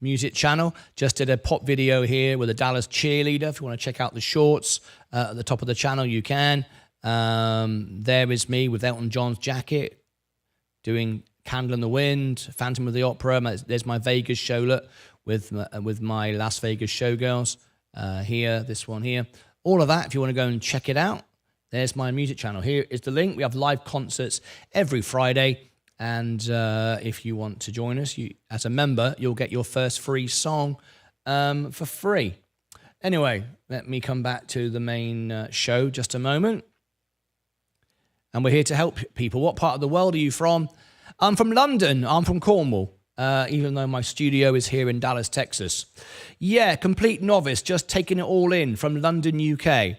music channel. Just did a pop video here with a Dallas cheerleader. If you want to check out the shorts at the top of the channel, you can. There is me with Elton John's jacket doing Candle in the Wind, Phantom of the Opera. There's my Vegas show, look, with my Las Vegas showgirls. Here, this one here. All of that, if you want to go and check it out, there's my music channel. Here is the link. We have live concerts every Friday. And if you want to join us, as a member, you'll get your first free song for free. Anyway, let me come back to the main show just a moment. And we're here to help people. What part of the world are you from? I'm from London. I'm from Cornwall. Even though my studio is here in Dallas, Texas. Yeah, complete novice, just taking it all in from London, UK.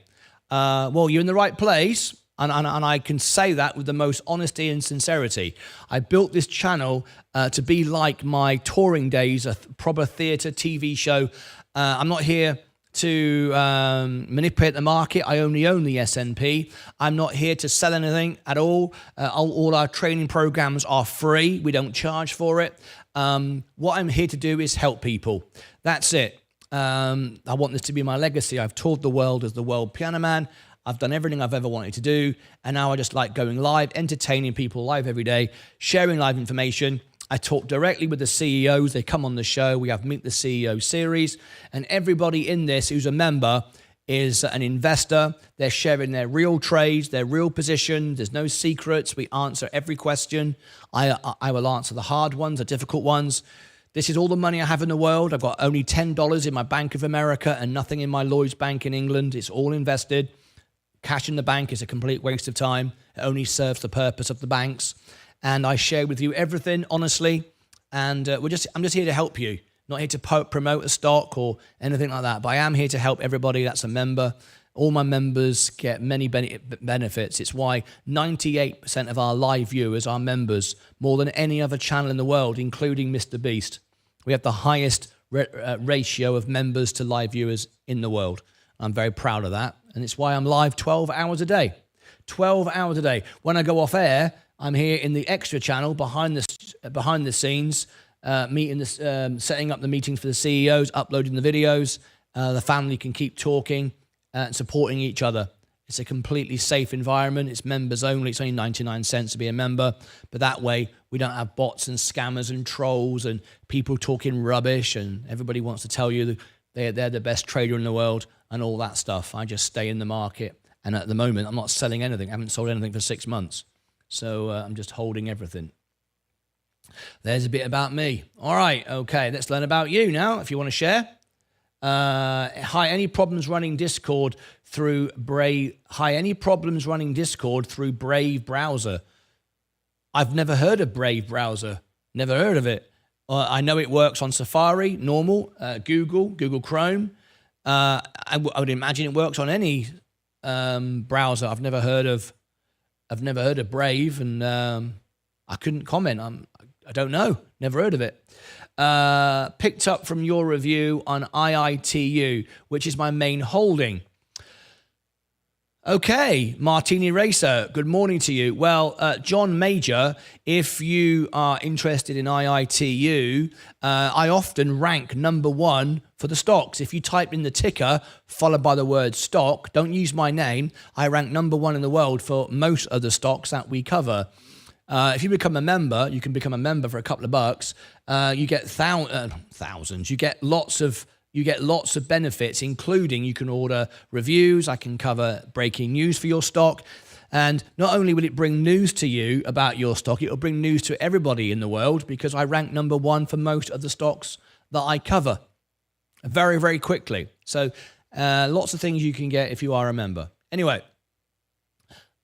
Well, you're in the right place, and I can say that with the most honesty and sincerity. I built this channel to be like my touring days, a proper theatre TV show. I'm not here to manipulate the market. I only own the S&P. I'm not here to sell anything at all. All our training programs are free. We don't charge for it. What I'm here to do is help people. That's it. I want this to be my legacy. I've toured the world as the world piano man. I've done everything I've ever wanted to do. And now I just like going live, entertaining people live every day, sharing live information. I talk directly with the CEOs. They come on the show. We have Meet the CEO series. And everybody in this who's a member is an investor. They're sharing their real trades, their real position. There's no secrets. We answer every question. I will answer the hard ones, the difficult ones. This is all the money I have in the world. I've got only $10 in my Bank of America and nothing in my Lloyd's Bank in England. It's all invested. Cash in the bank is a complete waste of time. It only serves the purpose of the banks. And I share with you everything honestly. And I'm just here to help you. Not here to promote a stock or anything like that, but I am here to help everybody that's a member. All my members get many benefits. It's why 98% of our live viewers are members, more than any other channel in the world, including Mr. Beast. We have the highest ratio of members to live viewers in the world. I'm very proud of that, and it's why I'm live 12 hours a day. 12 hours a day. When I go off air, I'm here in the extra channel behind the scenes, setting up the meetings for the CEOs, uploading the videos. The family can keep talking and supporting each other. It's a completely safe environment. It's members only. It's only 99 cents to be a member. But that way, we don't have bots and scammers and trolls and people talking rubbish and everybody wants to tell you that they're the best trader in the world and all that stuff. I just stay in the market. And at the moment, I'm not selling anything. I haven't sold anything for 6 months. So I'm just holding everything. There's a bit about me. All right, okay, let's learn about you now, if you want to share. Hi, any problems running Discord through Brave? Hi, any problems running Discord through Brave browser? I've never heard of Brave browser. Never heard of it. I know it works on Safari, normal, Google Chrome. I would imagine it works on any browser. I've never heard of Brave, and I couldn't comment. I don't know. Never heard of it. Picked up from your review on IITU, which is my main holding. Okay, Martini Racer, good morning to you. Well, John Major, if you are interested in IITU, I often rank #1 for the stocks. If you type in the ticker followed by the word stock, don't use my name, I rank #1 in the world for most of the stocks that we cover. If you become a member, you can become a member for a couple of bucks. You get thousands. You get lots of benefits, including you can order reviews. I can cover breaking news for your stock. And not only will it bring news to you about your stock, it will bring news to everybody in the world because I rank #1 for most of the stocks that I cover very, very quickly. So lots of things you can get if you are a member. Anyway,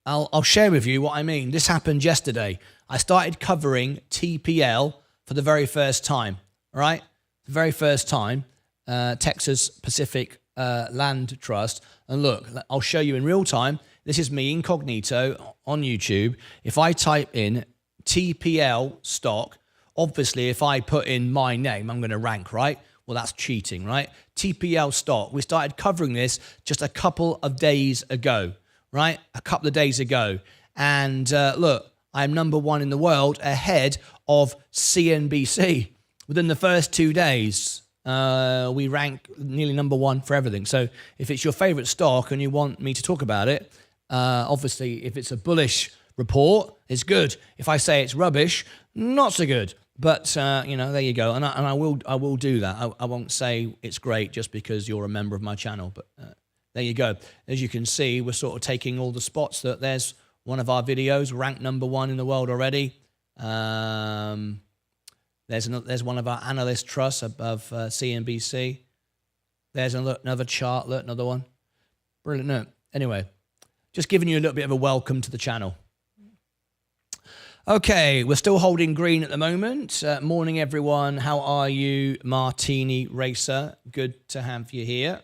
I'll share with you what I mean. This happened yesterday. I started covering TPL for the very first time, right? The very first time, Texas Pacific Land Trust. And look, I'll show you in real time. This is me incognito on YouTube. If I type in TPL stock, obviously if I put in my name, I'm going to rank, right? Well, that's cheating, right? TPL stock. We started covering this just a couple of days ago, right? A couple of days ago. And look, I'm number one in the world ahead of CNBC. Within the first 2 days, we rank nearly number one for everything. So if it's your favorite stock and you want me to talk about it, obviously if it's a bullish report, it's good. If I say it's rubbish, not so good. But there you go. And I will do that. I won't say it's great just because you're a member of my channel. But there you go. As you can see, we're sort of taking all the spots. There's one of our videos ranked number one in the world already. There's one of our analyst trusts above CNBC. There's another chart. Look, another one. Brilliant. No. Anyway, just giving you a little bit of a welcome to the channel. Okay, we're still holding green at the moment. Morning, everyone. How are you, Martini Racer? Good to have you here.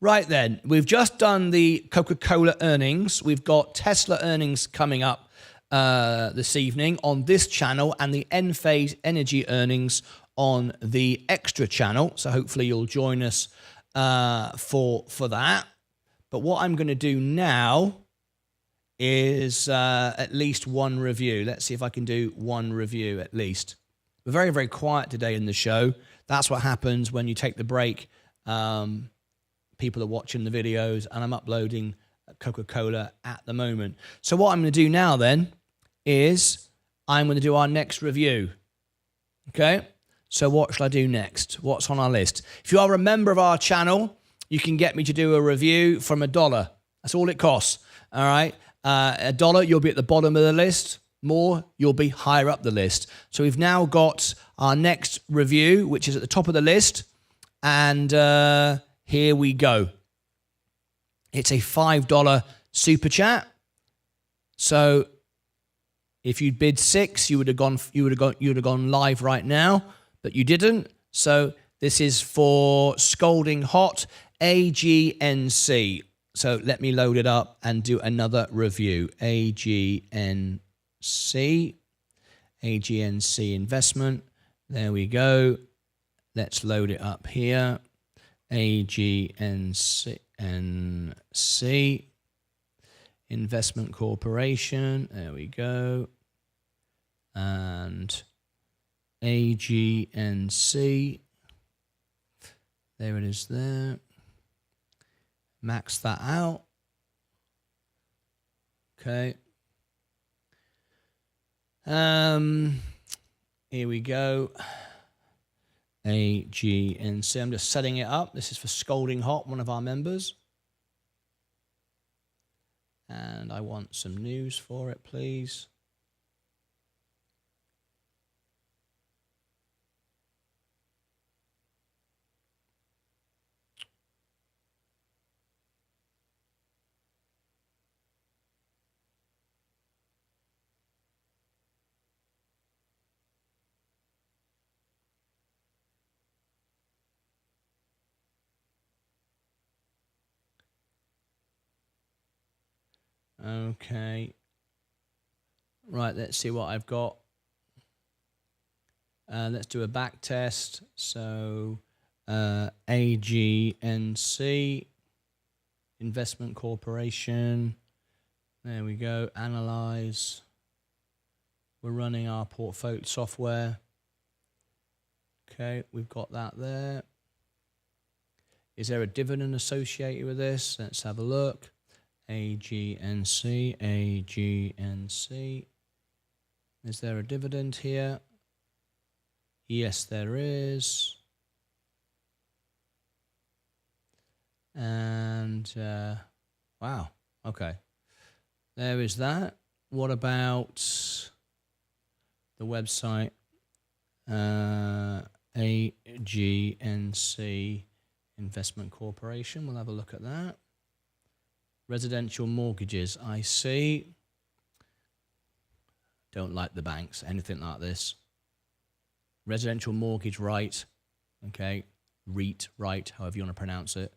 Right then, we've just done the Coca-Cola earnings. We've got Tesla earnings coming up this evening on this channel, and the Enphase Energy earnings on the extra channel. So hopefully you'll join us for that. But what I'm going to do now is at least one review. Let's see if I can do one review at least. We're very, very quiet today in the show. That's what happens when you take the break. People are watching the videos, and I'm uploading Coca-Cola at the moment. So what I'm going to do now then is I'm going to do our next review. Okay? So what shall I do next? What's on our list? If you are a member of our channel, you can get me to do a review from $1. That's all it costs. All right? $1, you'll be at the bottom of the list. More, you'll be higher up the list. So we've now got our next review, which is at the top of the list. And here we go. It's a $5 super chat. So if you'd bid 6, you would have gone live right now, but you didn't. So this is for Scalding Hot AGNC. So let me load it up and do another review. AGNC investment. There we go. Let's load it up here. AGNC Investment Corporation. There we go. And AGNC. There it is there. Max that out. Okay. Here we go. AGNC. I'm just setting it up. This is for Scalding Hot, one of our members. And I want some news for it, please. Okay. Right, let's see what I've got. Let's do a back test. So AGNC Investment Corporation. There we go. Analyze. We're running our portfolio software. Okay, we've got that there. Is there a dividend associated with this? Let's have a look. AGNC. Is there a dividend here? Yes, there is. And, wow, okay. There is that. What about the website? GNC Investment Corporation. We'll have a look at that. Residential mortgages, I see. Don't like the banks, anything like this. Residential mortgage right, okay, REIT right, however you want to pronounce it.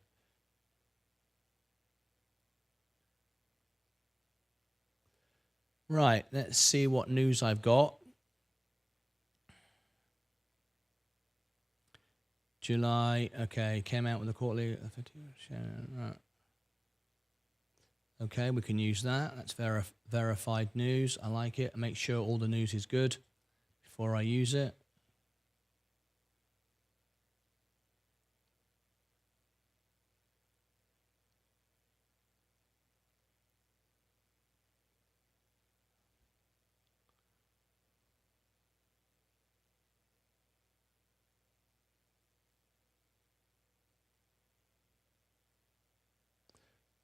Right, let's see what news I've got. July, okay, came out with a quarterly. Right. Okay, we can use that. That's verified news. I like it. I make sure all the news is good before I use it.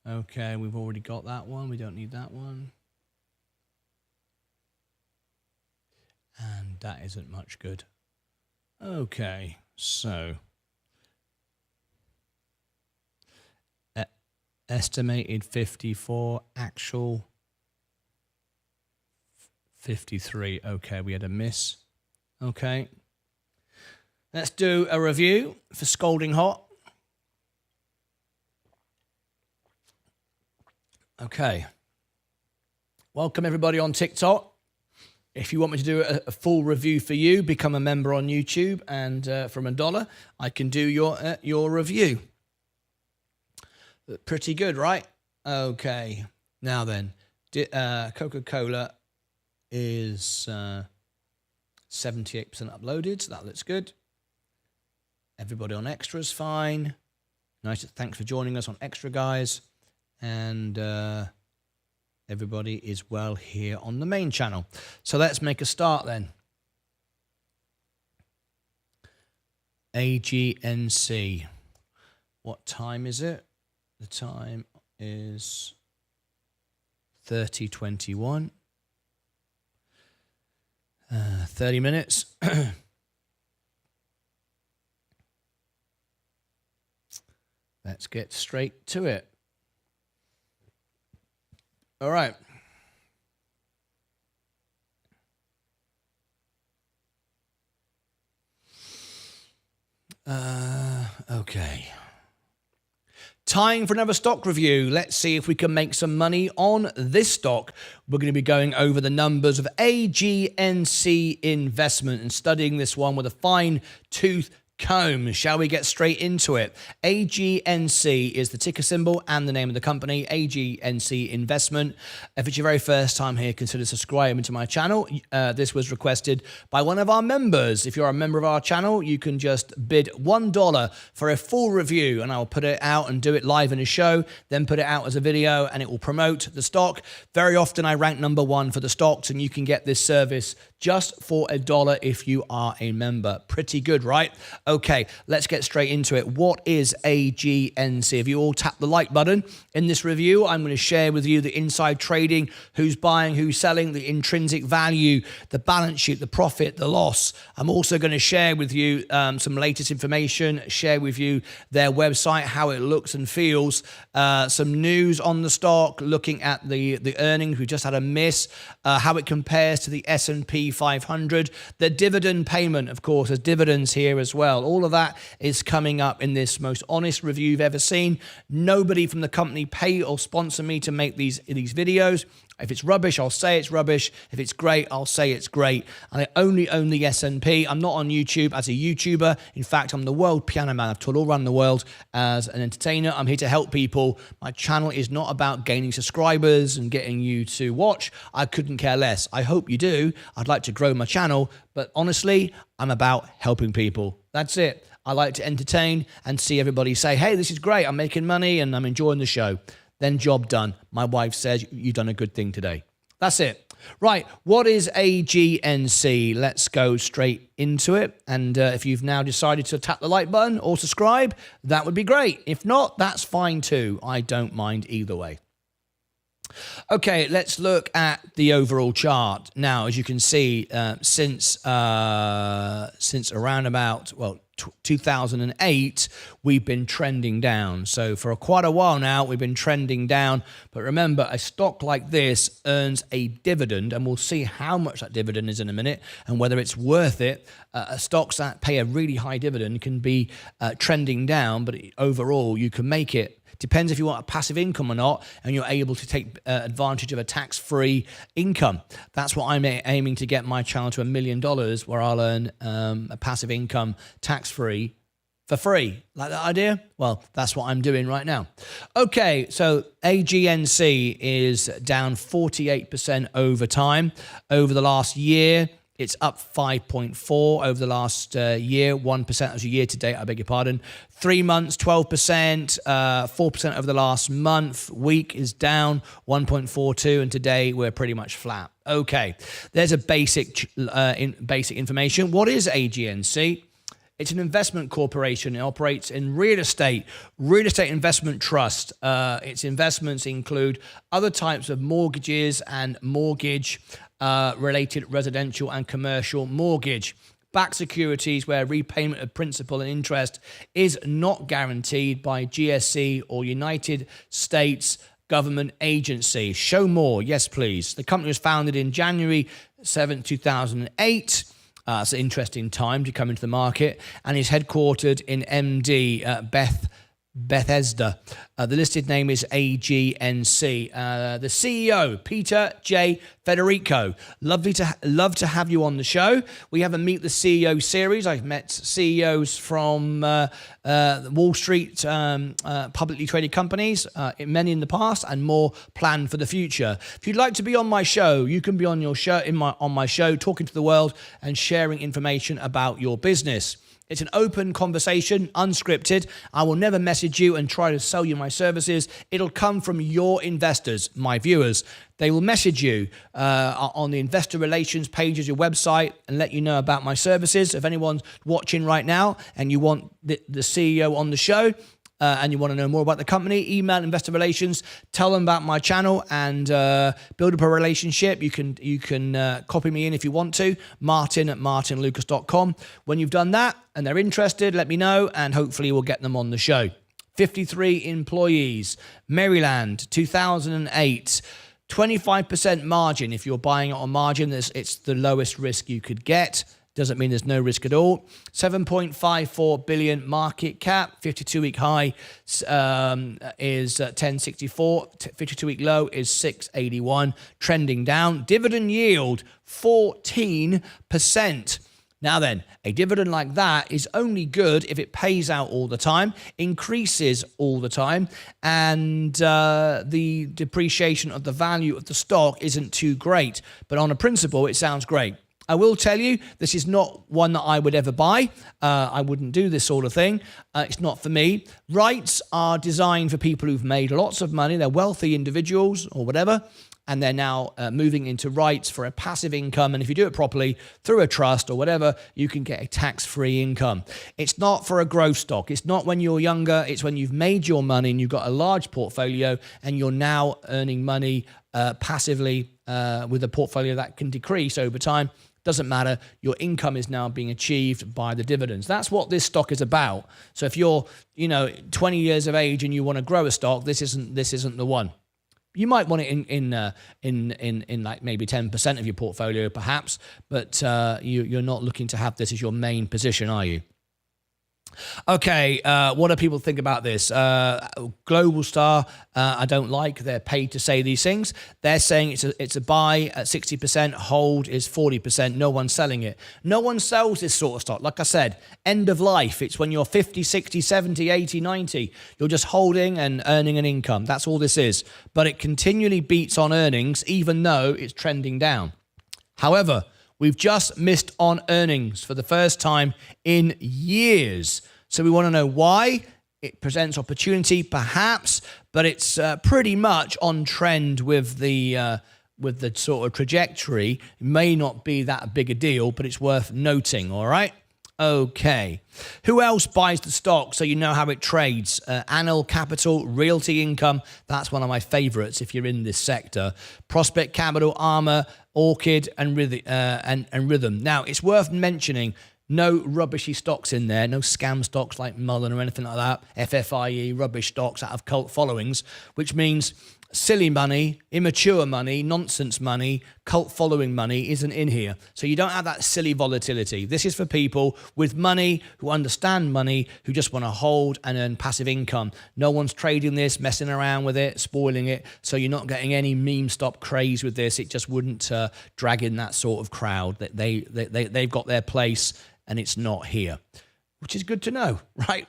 Okay, we've already got that one. We don't need that one. And that isn't much good. Okay, so estimated 54, actual 53. Okay, we had a miss. Okay. Let's do a review for Scalding Hot. Okay. Welcome everybody on TikTok. If you want me to do a full review for you, become a member on YouTube, and from $1, I can do your review. Pretty good, right? Okay. Now then, Coca-Cola is 78% uploaded, so that looks good. Everybody on Extra is fine. Nice. Thanks for joining us on Extra, guys. And everybody is well here on the main channel. So let's make a start then. AGNC. What time is it? The time is 30:21. 30 minutes. Let's get straight to it. All right. Okay. Time for another stock review. Let's see if we can make some money on this stock. We're going to be going over the numbers of AGNC Investment and studying this one with a fine-tooth comb. Shall we get straight into it? AGNC is the ticker symbol and the name of the company, AGNC Investment. If it's your very first time here, consider subscribing to my channel. This was requested by one of our members. If you're a member of our channel, you can just bid $1 for a full review, and I'll put it out and do it live in a show, then put it out as a video, and it will promote the stock. Very often I rank #1 for the stocks, and you can get this service just for $1 if you are a member. Pretty good, right? Okay, let's get straight into it. What is AGNC? If you all tap the like button in this review, I'm going to share with you the inside trading, who's buying, who's selling, the intrinsic value, the balance sheet, the profit, the loss. I'm also going to share with you some latest information, share with you their website, how it looks and feels, some news on the stock, looking at the earnings. We just had a miss, how it compares to the S&P 500, the dividend payment, of course, there's dividends here as well. All of that is coming up in this most honest review you've ever seen. Nobody from the company pay or sponsor me to make these videos. If it's rubbish, I'll say it's rubbish. If it's great, I'll say it's great. And I only own the S&P. I'm not on YouTube as a YouTuber. In fact, I'm the world piano man. I've toured all around the world as an entertainer. I'm here to help people. My channel is not about gaining subscribers and getting you to watch. I couldn't care less. I hope you do. I'd like to grow my channel. But honestly, I'm about helping people. That's it. I like to entertain and see everybody say, hey, this is great. I'm making money and I'm enjoying the show. Then job done. My wife says, you've done a good thing today. That's it. Right. What is AGNC? Let's go straight into it. And if you've now decided to tap the like button or subscribe, that would be great. If not, that's fine too. I don't mind either way. Okay, let's look at the overall chart. Now, as you can see, since around about, well, 2008, we've been trending down. So for quite a while now, we've been trending down. But remember, a stock like this earns a dividend, and we'll see how much that dividend is in a minute and whether it's worth it. Stocks that pay a really high dividend can be trending down, but overall, you can make it. Depends if you want a passive income or not, and you're able to take advantage of a tax-free income. That's what I'm aiming to get my channel to $1 million, where I'll earn a passive income tax-free for free. Like that idea? Well, that's what I'm doing right now. Okay, so AGNC is down 48% over time. Over the last year, it's up 5.4 over the last year, 1% as a year to date, I beg your pardon. 3 months, 12%, 4% over the last month. Week is down 1.42, and today we're pretty much flat. Okay, there's a basic information. What is AGNC? It's an investment corporation. It operates in real estate investment trust. Its investments include other types of mortgages and mortgage-related residential and commercial mortgage-backed securities where repayment of principal and interest is not guaranteed by GSE or United States government agency. Show more. Yes, please. The company was founded in January 7th, 2008. It's an interesting time to come into the market, and is headquartered in MD Bethesda. The listed name is AGNC. The CEO, Peter J. Federico. Love to have you on the show. We have a Meet the CEO series. I've met CEOs from Wall Street publicly traded companies, many in the past, and more planned for the future. If you'd like to be on my show, you can be on your show on my show, talking to the world and sharing information about your business. It's an open conversation, unscripted. I will never message you and try to sell you my services. It'll come from your investors, my viewers. They will message you on the investor relations page of your website and let you know about my services. If anyone's watching right now and you want the CEO on the show, and you want to know more about the company, email investor relations, tell them about my channel, and build up a relationship. You can copy me in if you want to, martyn@martynlucas.com. When you've done that and they're interested, let me know, and hopefully we'll get them on the show. 53 employees, Maryland, 2008. 25% margin. If you're buying it on margin, it's the lowest risk you could get. Doesn't mean there's no risk at all. 7.54 billion market cap. 52-week high is 1064. 52-week low is 681. Trending down. Dividend yield 14%. Now then, a dividend like that is only good if it pays out all the time, increases all the time, and the depreciation of the value of the stock isn't too great. But on a principle, it sounds great. I will tell you, this is not one that I would ever buy. I wouldn't do this sort of thing. It's not for me. REITs are designed for people who've made lots of money. They're wealthy individuals or whatever, and they're now moving into REITs for a passive income. And if you do it properly through a trust or whatever, you can get a tax-free income. It's not for a growth stock. It's not when you're younger. It's when you've made your money and you've got a large portfolio and you're now earning money passively with a portfolio that can decrease over time. Doesn't matter. Your income is now being achieved by the dividends. That's what this stock is about. So if you're, 20 years of age and you want to grow a stock, this isn't the one. You might want it in like maybe 10% of your portfolio, perhaps, but you're not looking to have this as your main position, are you? Okay, what do people think about this? Global Star, I don't like. They're paid to say these things. They're saying it's a buy at 60%, hold is 40%. No one's selling it. No one sells this sort of stock. Like I said, end of life. It's when you're 50, 60, 70, 80, 90. You're just holding and earning an income. That's all this is. But it continually beats on earnings, even though it's trending down. However, we've just missed on earnings for the first time in years. So we want to know why. It presents opportunity, perhaps, but it's pretty much on trend with the sort of trajectory. It may not be that big a deal, but it's worth noting, all right? Okay. Who else buys the stock so you know how it trades? Anil Capital, Realty Income. That's one of my favorites if you're in this sector. Prospect Capital, Armor, Orchid, and Rhythm. Now, it's worth mentioning, No rubbishy stocks in there, no scam stocks like Mullen or anything like that, FFIE, rubbish stocks out of cult followings, which means silly money, immature money, nonsense money, cult following money isn't in here. So you don't have that silly volatility. This is for people with money, who understand money, who just want to hold and earn passive income. No one's trading this, messing around with it, spoiling it. So you're not getting any meme stock craze with this. It just wouldn't drag in that sort of crowd. That they've got their place and it's not here, which is good to know, right?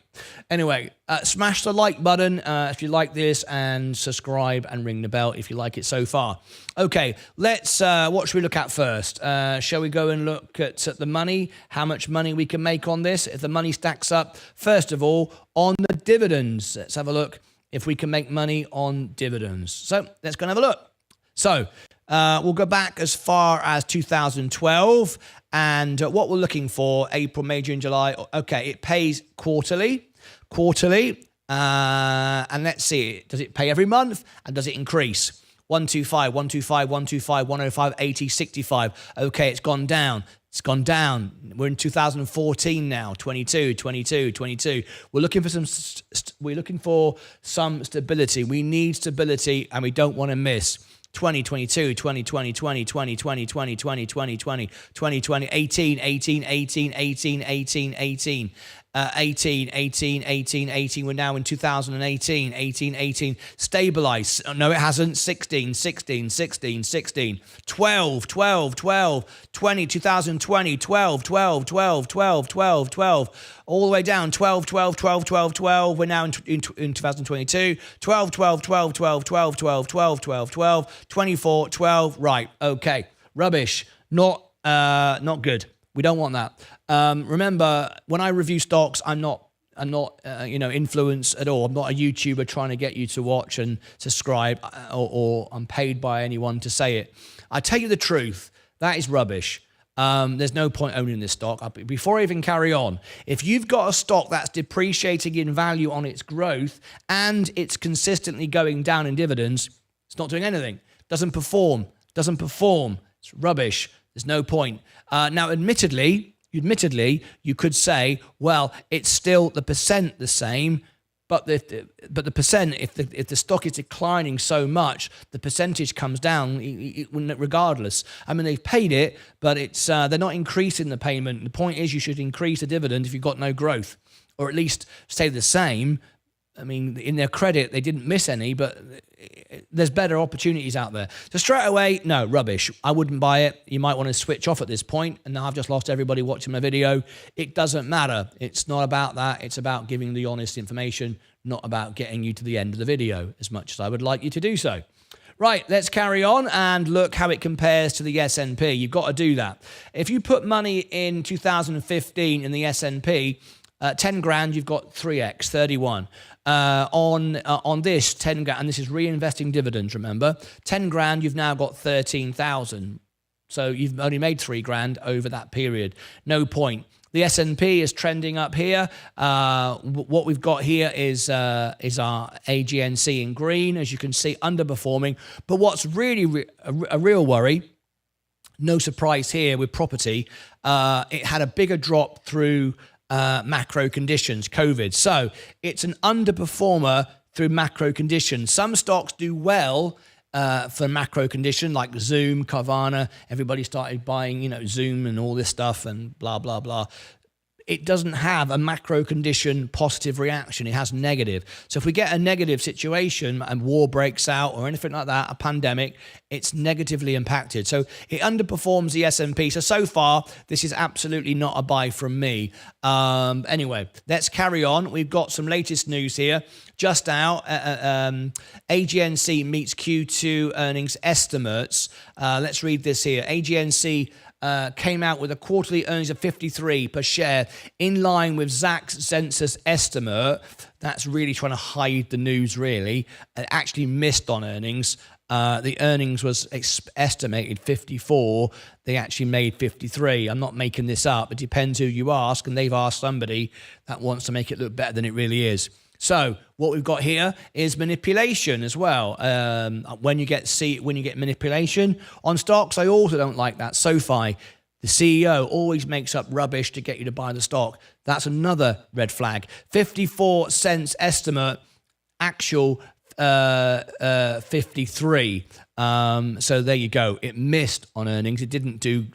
Anyway, smash the like button if you like this, and subscribe and ring the bell if you like it so far. Okay, let's, what should we look at first? Shall we go and look at the money, how much money we can make on this, if the money stacks up? First of all, on the dividends, let's have a look if we can make money on dividends. So let's go and have a look. So we'll go back as far as 2012, and what we're looking for, April, May, June, July. Okay, it pays quarterly, and let's see, does it pay every month, and does it increase? 125, 125, 125, 105, 80, 65. Okay, it's gone down. It's gone down. We're in 2014 now, 22, 22, 22. We're looking for some stability. We need stability, and we don't want to miss. 2022, 2020, 2020, 2020, 2020, 2020, 2020, 18, 18, 18, 18, 18, 18. 18, 18, 18, 18. We're now in 2018, 18, 18. Stabilize. No, it hasn't. 16, 16, 16, 16. 12, 12, 12. 20, 2020, 12, 12, 12, 12, 12, 12. All the way down. 12, 12, 12, 12, 12. We're now in 2022. 12, 12, 12, 12, 12, 12, 12, 12, 12. 24, 12. Right. Okay. Rubbish. Not good. We don't want that. Remember, when I review stocks, I'm not influenced at all. I'm not a YouTuber trying to get you to watch and subscribe, or I'm paid by anyone to say it. I tell you the truth, that is rubbish. There's no point owning this stock. Before I even carry on, if you've got a stock that's depreciating in value on its growth and it's consistently going down in dividends, it's not doing anything. Doesn't perform. It's rubbish. There's no point. Now, admittedly, you could say, well, it's still the percent the same, but the percent, if the stock is declining so much, the percentage comes down regardless. I mean, they've paid it, but it's they're not increasing the payment. The point is, you should increase the dividend if you've got no growth, or at least stay the same. I mean, in their credit, they didn't miss any, but there's better opportunities out there. So straight away, no, rubbish. I wouldn't buy it. You might want to switch off at this point, and now I've just lost everybody watching my video. It doesn't matter. It's not about that. It's about giving the honest information, not about getting you to the end of the video, as much as I would like you to do so. Right, let's carry on and look how it compares to the S&P. You've got to do that. If you put money in 2015 in the S&P, 10 grand, you've got 3x, 31. On this 10 grand, and this is reinvesting dividends, remember, 10 grand, you've now got 13,000. So you've only made 3 grand over that period. No point. The S&P is trending up here. What we've got here is our AGNC in green, as you can see, underperforming. But what's really a real worry, no surprise here with property, it had a bigger drop through macro conditions, COVID. So it's an underperformer through macro conditions. Some stocks do well for macro condition, like Zoom, Carvana. Everybody started buying, Zoom and all this stuff and blah, blah, blah. It doesn't have a macro condition positive reaction. It has negative. So if we get a negative situation and war breaks out or anything like that, a pandemic, it's negatively impacted. So it underperforms the S&P. So far, this is absolutely not a buy from me. Anyway, let's carry on. We've got some latest news here. Just out, AGNC meets Q2 earnings estimates. Let's read this here. AGNC came out with a quarterly earnings of 53 per share, in line with Zacks Census estimate. That's really trying to hide the news, really. It actually missed on earnings. The earnings was estimated 54. They actually made 53. I'm not making this up. It depends who you ask, and they've asked somebody that wants to make it look better than it really is. So what we've got here is manipulation as well. When you get manipulation on stocks, I also don't like that. SoFi, The CEO always makes up rubbish to get you to buy the stock. That's another red flag. 54 cents estimate, actual 53. So there you go. It missed on earnings. It didn't do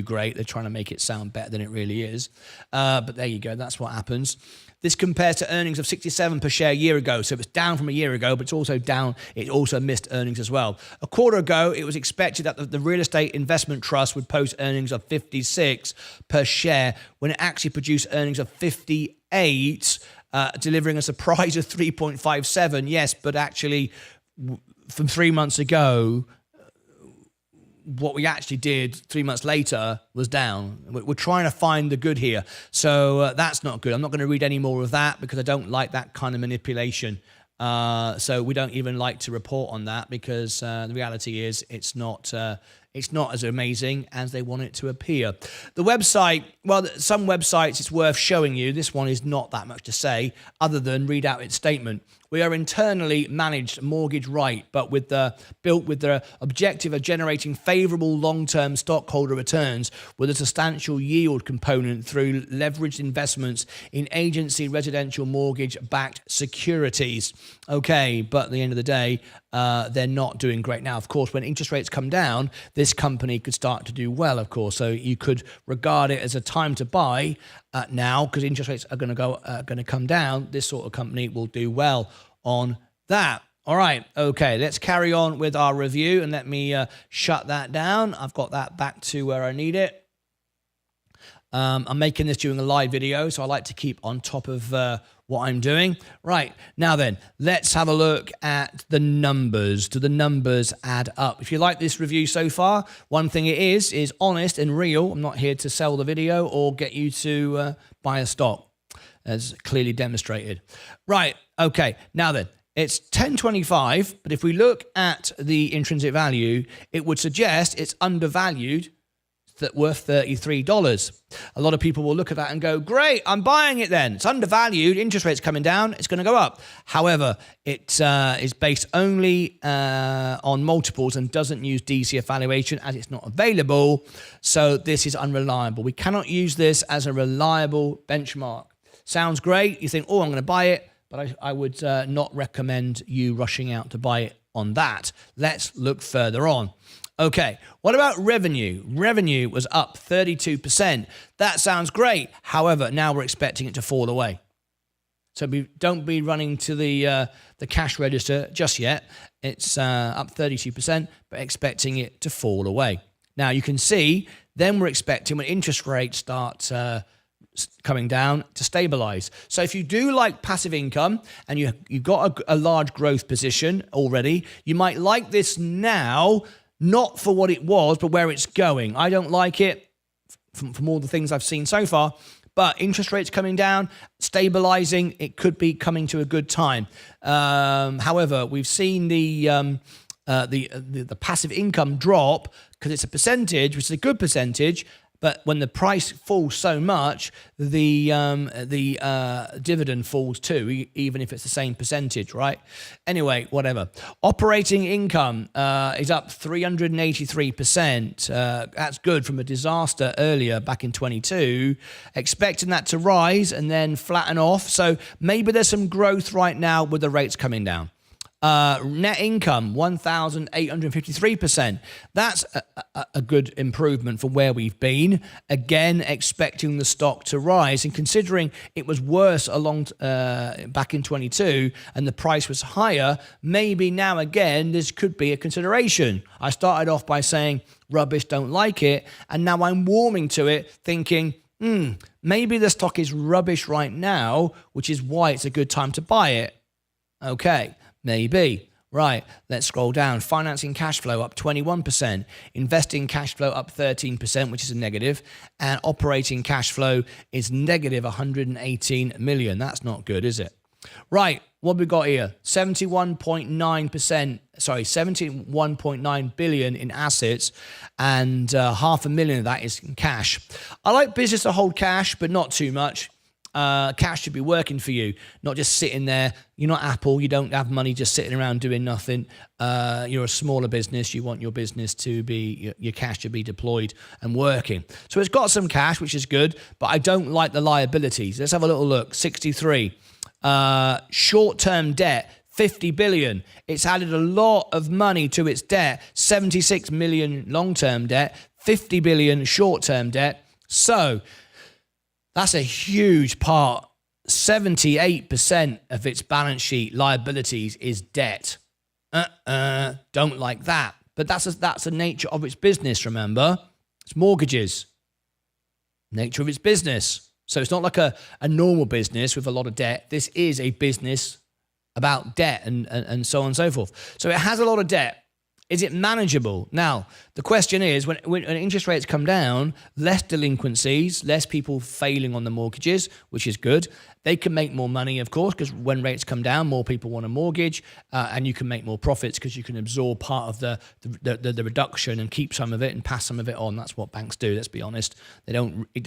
great. They're trying to make it sound better than it really is. But there you go. That's what happens. This compares to earnings of 67 per share a year ago. So it's down from a year ago, but it's also down. It also missed earnings as well. A quarter ago, it was expected that the real estate investment trust would post earnings of 56 per share when it actually produced earnings of 58, delivering a surprise of 3.57. Yes, but actually from 3 months ago, what we actually did 3 months later was down. We're trying to find the good here. So that's not good. I'm not going to read any more of that because I don't like that kind of manipulation. So we don't even like to report on that because the reality is it's not as amazing as they want it to appear. The website, well, some websites it's worth showing you. This one is not that much to say other than read out its statement. We are internally managed mortgage right, but built with the objective of generating favorable long-term stockholder returns with a substantial yield component through leveraged investments in agency residential mortgage-backed securities. Okay, but at the end of the day, they're not doing great now. Of course, when interest rates come down, this company could start to do well, of course. So you could regard it as a time to buy now because interest rates are going to come down. This sort of company will do well on that. All right. Okay. Let's carry on with our review and let me shut that down. I've got that back to where I need it. I'm making this during a live video, so I like to keep on top of what I'm doing. Right. Now then, let's have a look at the numbers. Do the numbers add up? If you like this review so far, one thing it is honest and real. I'm not here to sell the video or get you to buy a stock, as clearly demonstrated. Right. Okay. Now then, it's 10.25, but if we look at the intrinsic value, it would suggest it's undervalued, worth $33. A lot of people will look at that and go, great, I'm buying it then. It's undervalued, interest rates coming down, it's going to go up. However, it is based only on multiples and doesn't use DCF valuation as it's not available. So this is unreliable. We cannot use this as a reliable benchmark. Sounds great. You think, oh, I'm going to buy it, but I would not recommend you rushing out to buy it on that. Let's look further on. Okay, what about revenue? Revenue was up 32%. That sounds great. However, now we're expecting it to fall away. So don't be running to the cash register just yet. It's up 32%, but expecting it to fall away. Now you can see, then we're expecting when interest rates start coming down to stabilize. So if you do like passive income and you've got a large growth position already, you might like this now, not for what it was, but where it's going. I don't like it from all the things I've seen so far, but interest rates coming down, stabilizing, it could be coming to a good time. However, we've seen the passive income drop because it's a percentage, which is a good percentage, but when the price falls so much, the dividend falls too, even if it's the same percentage, right? Anyway, whatever. Operating income is up 383%. That's good from a disaster earlier back in 22. Expecting that to rise and then flatten off. So maybe there's some growth right now with the rates coming down. Net income, 1,853%. That's a good improvement from where we've been. Again, expecting the stock to rise. And considering it was worse back in 22 and the price was higher, maybe now again, this could be a consideration. I started off by saying, rubbish, don't like it. And now I'm warming to it, thinking, maybe the stock is rubbish right now, which is why it's a good time to buy it. Okay. Maybe. Right, let's scroll down. Financing cash flow up 21%. Investing cash flow up 13%, which is a negative. And operating cash flow is negative 118 million. That's not good, is it? Right, what have we got here? 71.9 billion in assets, and 500,000 of that is in cash. I like business to hold cash, but not too much. Cash should be working for you, not just sitting there. You're not Apple. You don't have money just sitting around doing nothing. You're a smaller business. You want your business to be, your cash to be deployed and working. So it's got some cash, which is good, but I don't like the liabilities. Let's have a little look. 63. Short-term debt, 50 billion. It's added a lot of money to its debt. 76 million long-term debt, 50 billion short-term debt. So that's a huge part. 78% of its balance sheet liabilities is debt. Don't like that. But that's the nature of its business, remember? It's mortgages. Nature of its business. So it's not like a normal business with a lot of debt. This is a business about debt and so on and so forth. So it has a lot of debt. Is it manageable? Now, the question is, when interest rates come down, less delinquencies, less people failing on the mortgages, which is good. They can make more money, of course, because when rates come down, more people want a mortgage, and you can make more profits because you can absorb part of the reduction and keep some of it and pass some of it on. That's what banks do, let's be honest.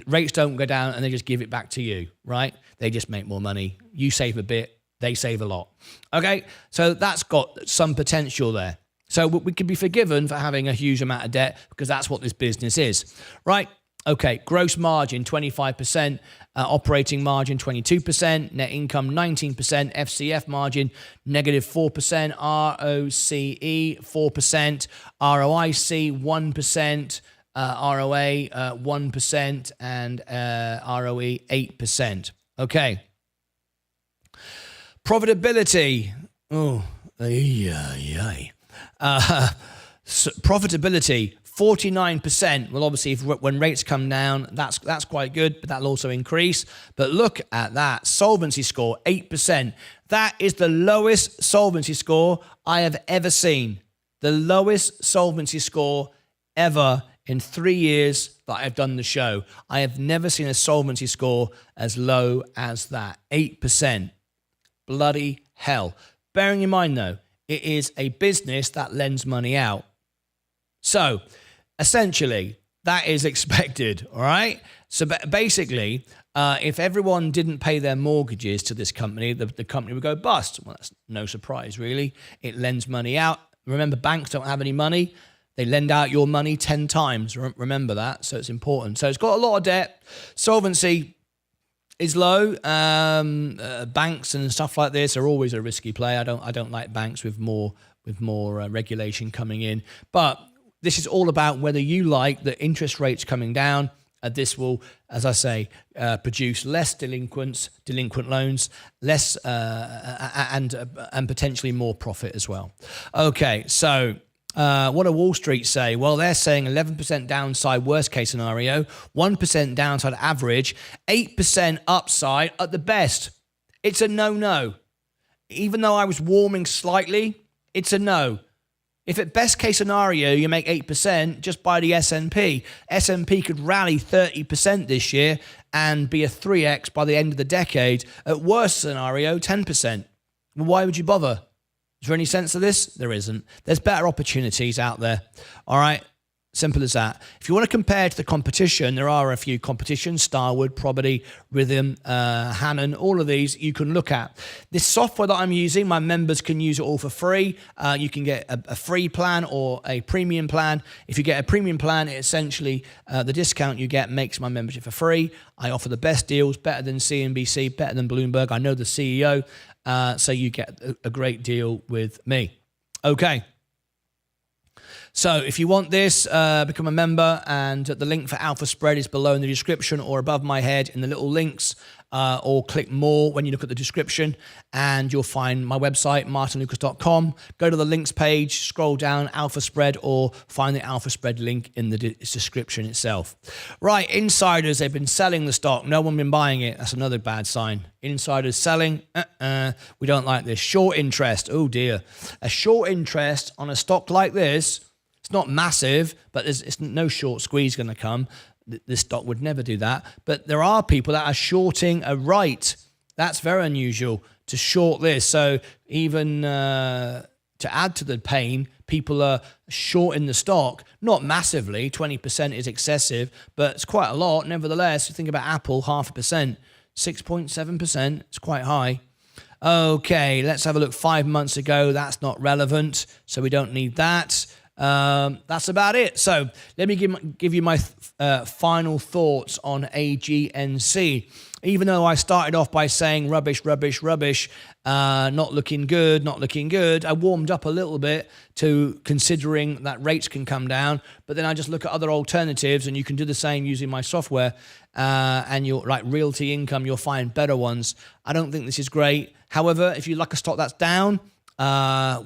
Rates don't go down and they just give it back to you, right? They just make more money. You save a bit, they save a lot. Okay, so that's got some potential there. So we can be forgiven for having a huge amount of debt because that's what this business is, right? Okay, gross margin 25%, operating margin 22%, net income 19%, FCF margin negative 4%, ROCE 4%, ROIC 1%, ROA 1%, and ROE 8%. Okay. Profitability. Oh, yeah. Profitability 49%. Well, obviously, when rates come down, that's quite good, but that'll also increase. But look at that solvency score, 8%. That is the lowest solvency score I have ever seen. The lowest solvency score ever in 3 years that I've done the show. I have never seen a solvency score as low as that, 8%. Bloody hell. Bearing in mind, though, it is a business that lends money out. So, essentially, that is expected, all right? So, basically, if everyone didn't pay their mortgages to this company, the company would go bust. Well, that's no surprise, really. It lends money out. Remember, banks don't have any money. They lend out your money 10 times. Remember that, so it's important. So, it's got a lot of debt. Solvency is low. Banks and stuff like this are always a risky play. I don't like banks with more regulation coming in. But this is all about whether you like the interest rates coming down. This will, as I say, produce less delinquent loans, less and potentially more profit as well. Okay, so. What do Wall Street say? Well, they're saying 11% downside worst case scenario, 1% downside average, 8% upside at the best. It's a no-no. Even though I was warming slightly, it's a no. If at best case scenario you make 8%, just buy the S&P. S&P could rally 30% this year and be a 3x by the end of the decade. At worst scenario, 10%. Well, why would you bother? Is there any sense of this? There isn't. There's better opportunities out there. All right? Simple as that. If you want to compare to the competition, there are a few competitions, Starwood, Probity, Rhythm, Hannon, all of these you can look at. This software that I'm using, my members can use it all for free. You can get a free plan or a premium plan. If you get a premium plan, it essentially, the discount you get makes my membership for free. I offer the best deals, better than CNBC, better than Bloomberg. I know the CEO. So you get a great deal with me. Okay. So if you want this, become a member, and the link for Alpha Spread is below in the description or above my head in the little links, or click more when you look at the description, and you'll find my website, martynlucas.com. Go to the links page, scroll down, Alpha Spread, or find the Alpha Spread link in the description itself. Right, insiders, they've been selling the stock. No one been buying it. That's another bad sign. Insiders selling, we don't like this. Short interest, oh dear. A short interest on a stock like this, it's not massive, but it's no short squeeze going to come. This stock would never do that. But there are people that are shorting a right. That's very unusual to short this. So even to add to the pain, people are shorting the stock. Not massively. 20% is excessive, but it's quite a lot. Nevertheless, you think about Apple, 0.5%. 6.7%. It's quite high. Okay, let's have a look. 5 months ago, that's not relevant, so we don't need that. That's about it. So let me give you my final thoughts on AGNC. Even though I started off by saying rubbish, not looking good, I warmed up a little bit to considering that rates can come down, but then I just look at other alternatives, and you can do the same using my software, and you'll, like Realty Income, you'll find better ones. I don't think this is great. However, if you like a stock that's down,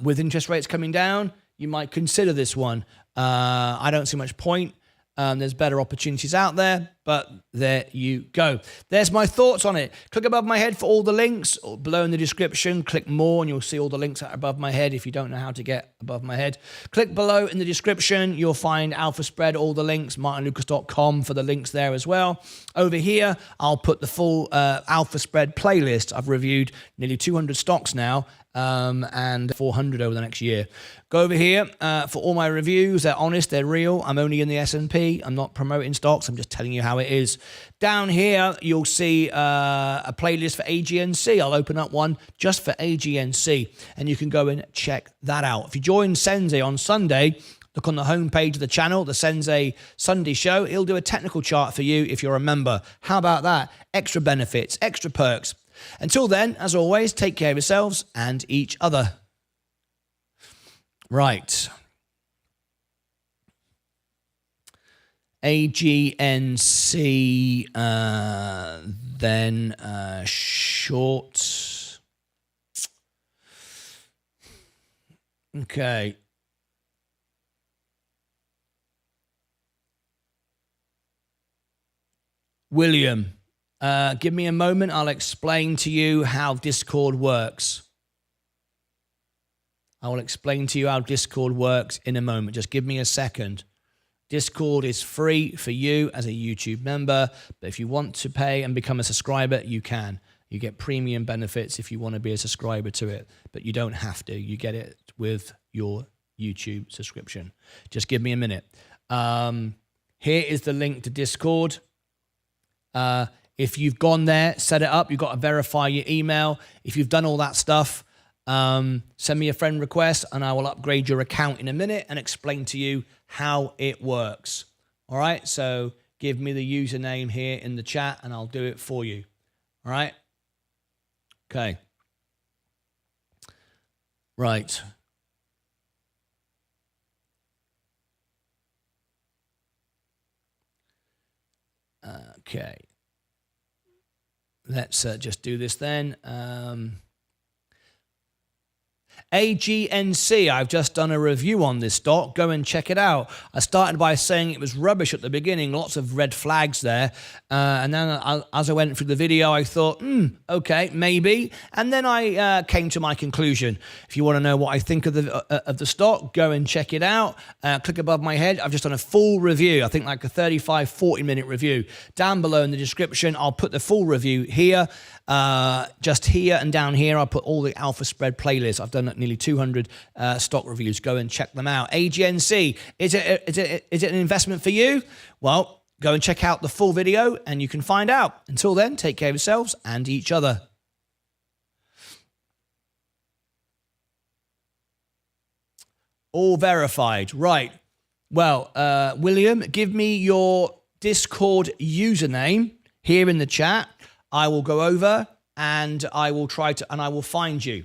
with interest rates coming down, you might consider this one. I don't see much point. There's better opportunities out there, but there you go. There's my thoughts on it. Click above my head for all the links, or below in the description. Click more and you'll see all the links that are above my head if you don't know how to get above my head. Click below in the description. You'll find Alpha Spread, all the links, martynlucas.com for the links there as well. Over here, I'll put the full Alpha Spread playlist. I've reviewed nearly 200 stocks now, and 400 over the next year. Go over here for all my reviews. They're honest, they're real. I'm only in the S&P. I'm not promoting stocks. I'm just telling you how it is. Down here, you'll see a playlist for AGNC. I'll open up one just for AGNC, and you can go and check that out. If you join Sensei on Sunday, look on the homepage of the channel, the Sensei Sunday Show. He'll do a technical chart for you if you're a member. How about that? Extra benefits, extra perks. Until then, as always, take care of yourselves and each other. Right. AGNC, then short. Okay. William. Give me a moment. I'll explain to you how Discord works. I will explain to you how Discord works in a moment. Just give me a second. Discord is free for you as a YouTube member, but if you want to pay and become a subscriber, you can. You get premium benefits if you want to be a subscriber to it, but you don't have to. You get it with your YouTube subscription. Just give me a minute. Here is the link to Discord. If you've gone there, set it up, you've got to verify your email. If you've done all that stuff, send me a friend request and I will upgrade your account in a minute and explain to you how it works. All right, so give me the username here in the chat and I'll do it for you. All right? Okay. Right. Okay. Let's just do this then. AGNC, I've just done a review on this stock. Go and check it out. I started by saying it was rubbish at the beginning, lots of red flags there. And then as I went through the video, I thought, okay, maybe. And then I came to my conclusion. If you want to know what I think of the stock, go and check it out. Click above my head. I've just done a full review. I think like a 35, 40-minute review. Down below in the description, I'll put the full review here. Just here and down here, I'll put all the Alpha Spread playlists. I've done nearly 200 stock reviews. Go and check them out. AGNC, is it an investment for you? Well, go and check out the full video and you can find out. Until then, take care of yourselves and each other. All verified. Right. Well, William, give me your Discord username here in the chat. I will go over and I will find you.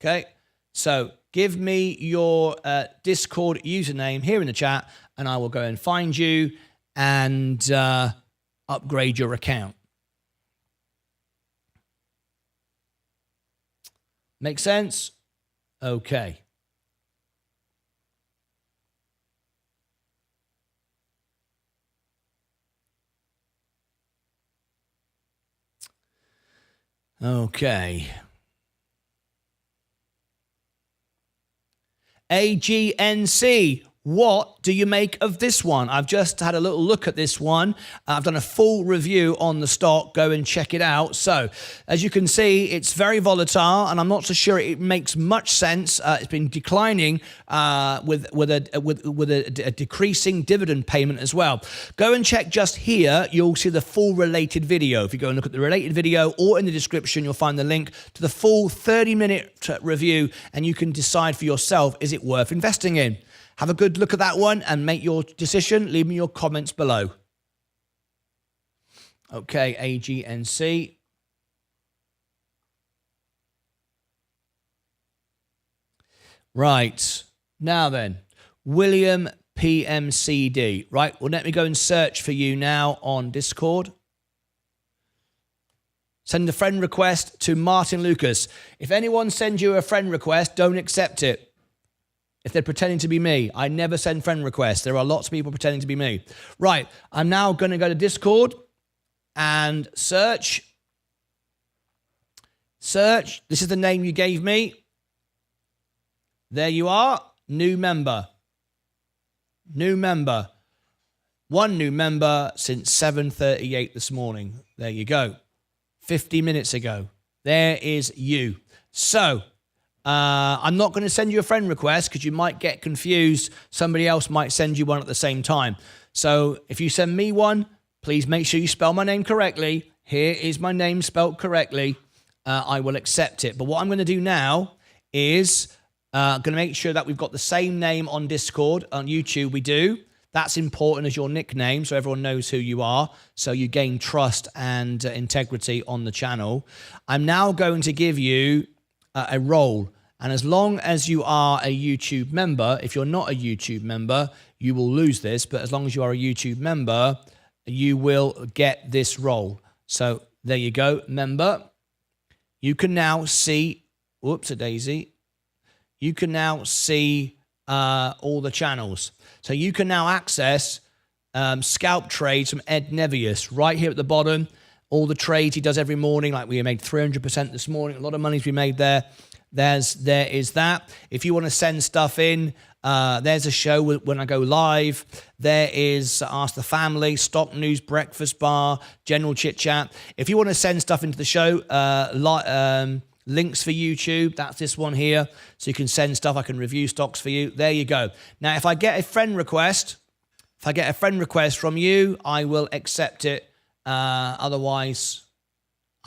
Okay, so give me your Discord username here in the chat and I will go and find you and upgrade your account. Make sense? Okay. Okay. AGNC, What do you make of this one? I've just had a little look at this one. I've done a full review on the stock. Go and check it out. So, as you can see, it's very volatile, and I'm not so sure it makes much sense. It's been declining with a decreasing dividend payment as well. Go and check just here. You'll see the full related video. If you go and look at the related video, or in the description, you'll find the link to the full 30-minute review, and you can decide for yourself, is it worth investing in? Have a good look at that one and make your decision. Leave me your comments below. Okay, AGNC. Right. Now then, William PMCD. Right, well, let me go and search for you now on Discord. Send a friend request to Martyn Lucas. If anyone sends you a friend request, don't accept it. If they're pretending to be me, I never send friend requests. There are lots of people pretending to be me. Right, I'm now going to go to Discord and search. Search. This is the name you gave me. There you are. New member. New member. One new member since 7:38 this morning. There you go. 50 minutes ago. There is you. So, I'm not going to send you a friend request because you might get confused. Somebody else might send you one at the same time. So if you send me one, please make sure you spell my name correctly. Here is my name spelled correctly. I will accept it. But what I'm going to do now is going to make sure that we've got the same name on Discord. On YouTube, we do. That's important as your nickname, so everyone knows who you are, so you gain trust and integrity on the channel. I'm now going to give you a role. And as long as you are a YouTube member, if you're not a YouTube member, you will lose this. But as long as you are a YouTube member, you will get this role. So there you go, member. You can now see, whoops, a daisy. You can now see all the channels. So you can now access scalp trades from Ed Nevius right here at the bottom. All the trades he does every morning, like we made 300% this morning. A lot of money's been made there. There is that. If you want to send stuff in, there's a show when I go live. There is Ask the Family, Stock News, Breakfast Bar, General Chit Chat. If you want to send stuff into the show, links for YouTube, that's this one here. So you can send stuff. I can review stocks for you. There you go. Now, if I get a friend request, from you, I will accept it. Otherwise,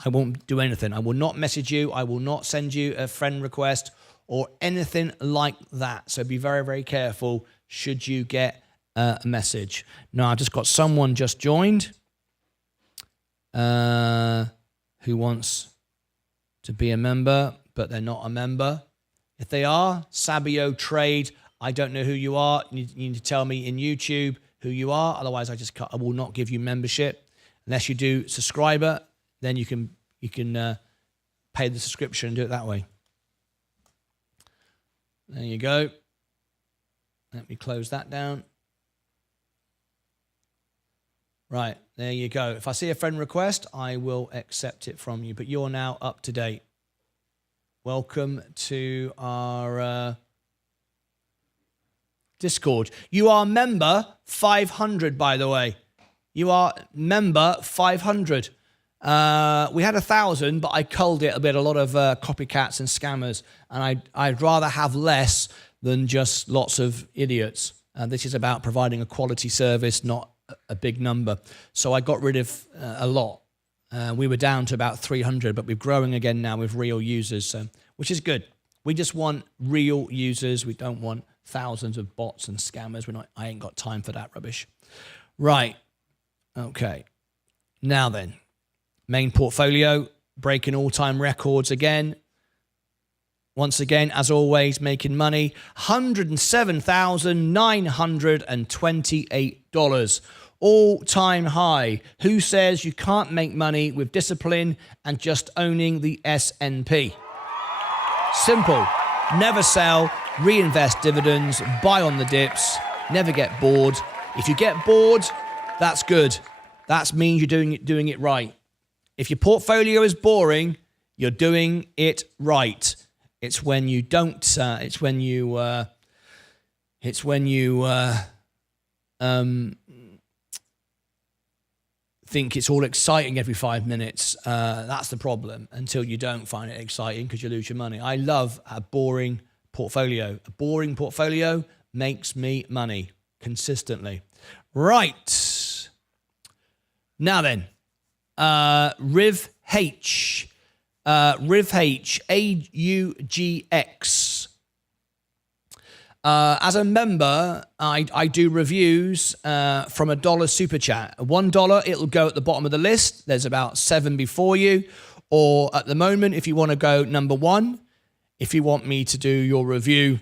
I won't do anything. I will not message you. I will not send you a friend request or anything like that. So be very, very careful should you get a message. Now, I've just got someone just joined who wants to be a member, but they're not a member. If they are, Sabio Trade, I don't know who you are. You need to tell me in YouTube who you are. Otherwise, I will not give you membership. Unless you do subscriber, then you can pay the subscription and do it that way. There you go. Let me close that down. Right, there you go. If I see a friend request, I will accept it from you. But you're now up to date. Welcome to our Discord. You are member 500, by the way. You are member 500. We had 1,000, but I culled it a bit. A lot of copycats and scammers, and I'd rather have less than just lots of idiots. This is about providing a quality service, not a big number. So I got rid of a lot. We were down to about 300, but we're growing again now with real users, which is good. We just want real users. We don't want thousands of bots and scammers. I ain't got time for that rubbish. Right. Okay. Now then, main portfolio, breaking all-time records again. Once again, as always, making money, $107,928. All-time high. Who says you can't make money with discipline and just owning the S&P? Simple. Never sell, reinvest dividends, buy on the dips, never get bored. If you get bored, that's good. That means you're doing it right. If your portfolio is boring, you're doing it right. It's when you don't. It's when you It's when you think it's all exciting every 5 minutes. That's the problem, until you don't find it exciting because you lose your money. I love a boring portfolio. A boring portfolio makes me money consistently. Right. Now then, Riv H. Riv H, AUGX. As a member, I do reviews from $1 super chat. $1, it'll go at the bottom of the list. There's about 7 before you. Or at the moment, if you want to go number 1, if you want me to do your review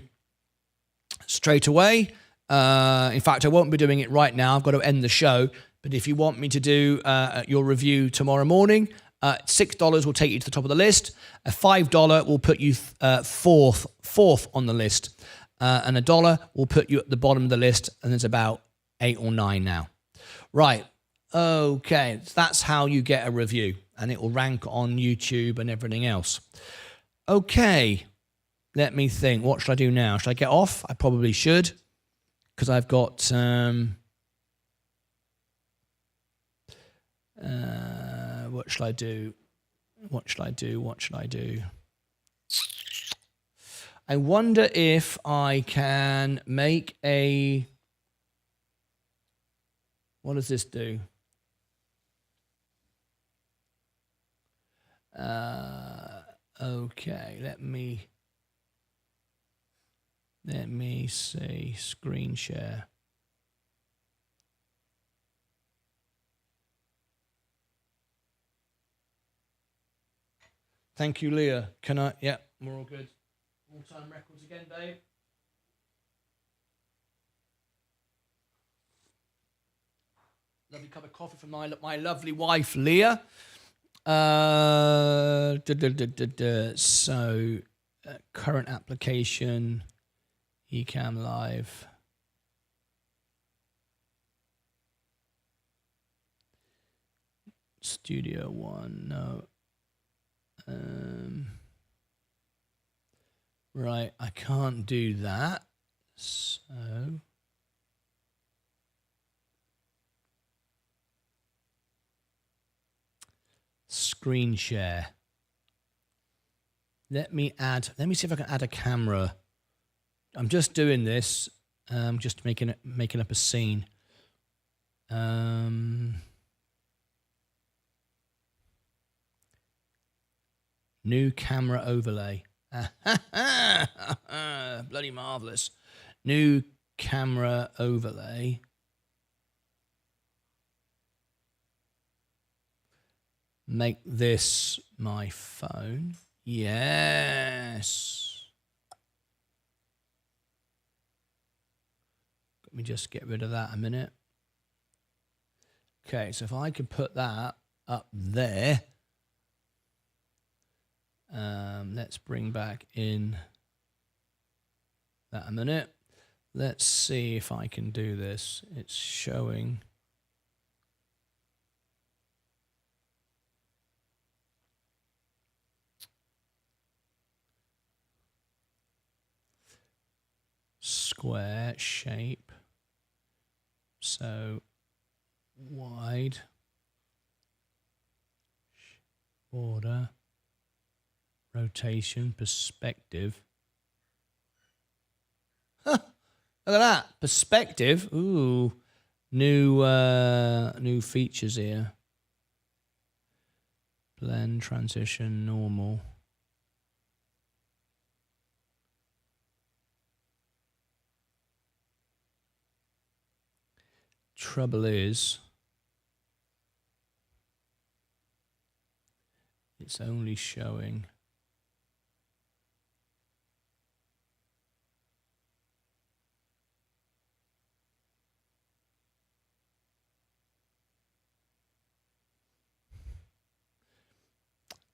straight away. In fact, I won't be doing it right now. I've got to end the show. But if you want me to do your review tomorrow morning, $6 will take you to the top of the list. A $5 will put you fourth on the list. And $1 will put you at the bottom of the list, and there's about 8 or 9 now. Right. Okay. That's how you get a review, and it will rank on YouTube and everything else. Okay. Let me think. What should I do now? Should I get off? I probably should, because I've got what should I do? What should I do? What should I do? I wonder if I can make a... What does this do? Okay, let me see. Screen share. Thank you, Leah. Can I? Yeah, we're all good. All-time records again, babe. Lovely cup of coffee from my lovely wife, Leah. So, current application, Ecamm Live. Studio One, no. Right, I can't do that. So screen share. Let me see if I can add a camera. I'm just doing this, just making up a scene. New camera overlay. Bloody marvelous. New camera overlay. Make this my phone. Yes. Let me just get rid of that a minute. Okay, so if I could put that up there. Let's bring back in that a minute. Let's see if I can do this. It's showing. Square shape. So wide. Border. Rotation, perspective. Huh, look at that. Perspective. Ooh. New features here. Blend, transition, normal. Trouble is, it's only showing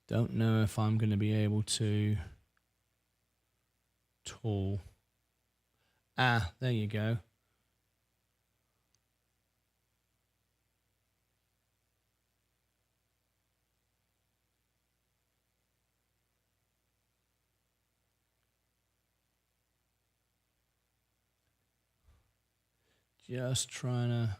don't know if I'm going to be able to tool. Ah, there you go. Just trying to.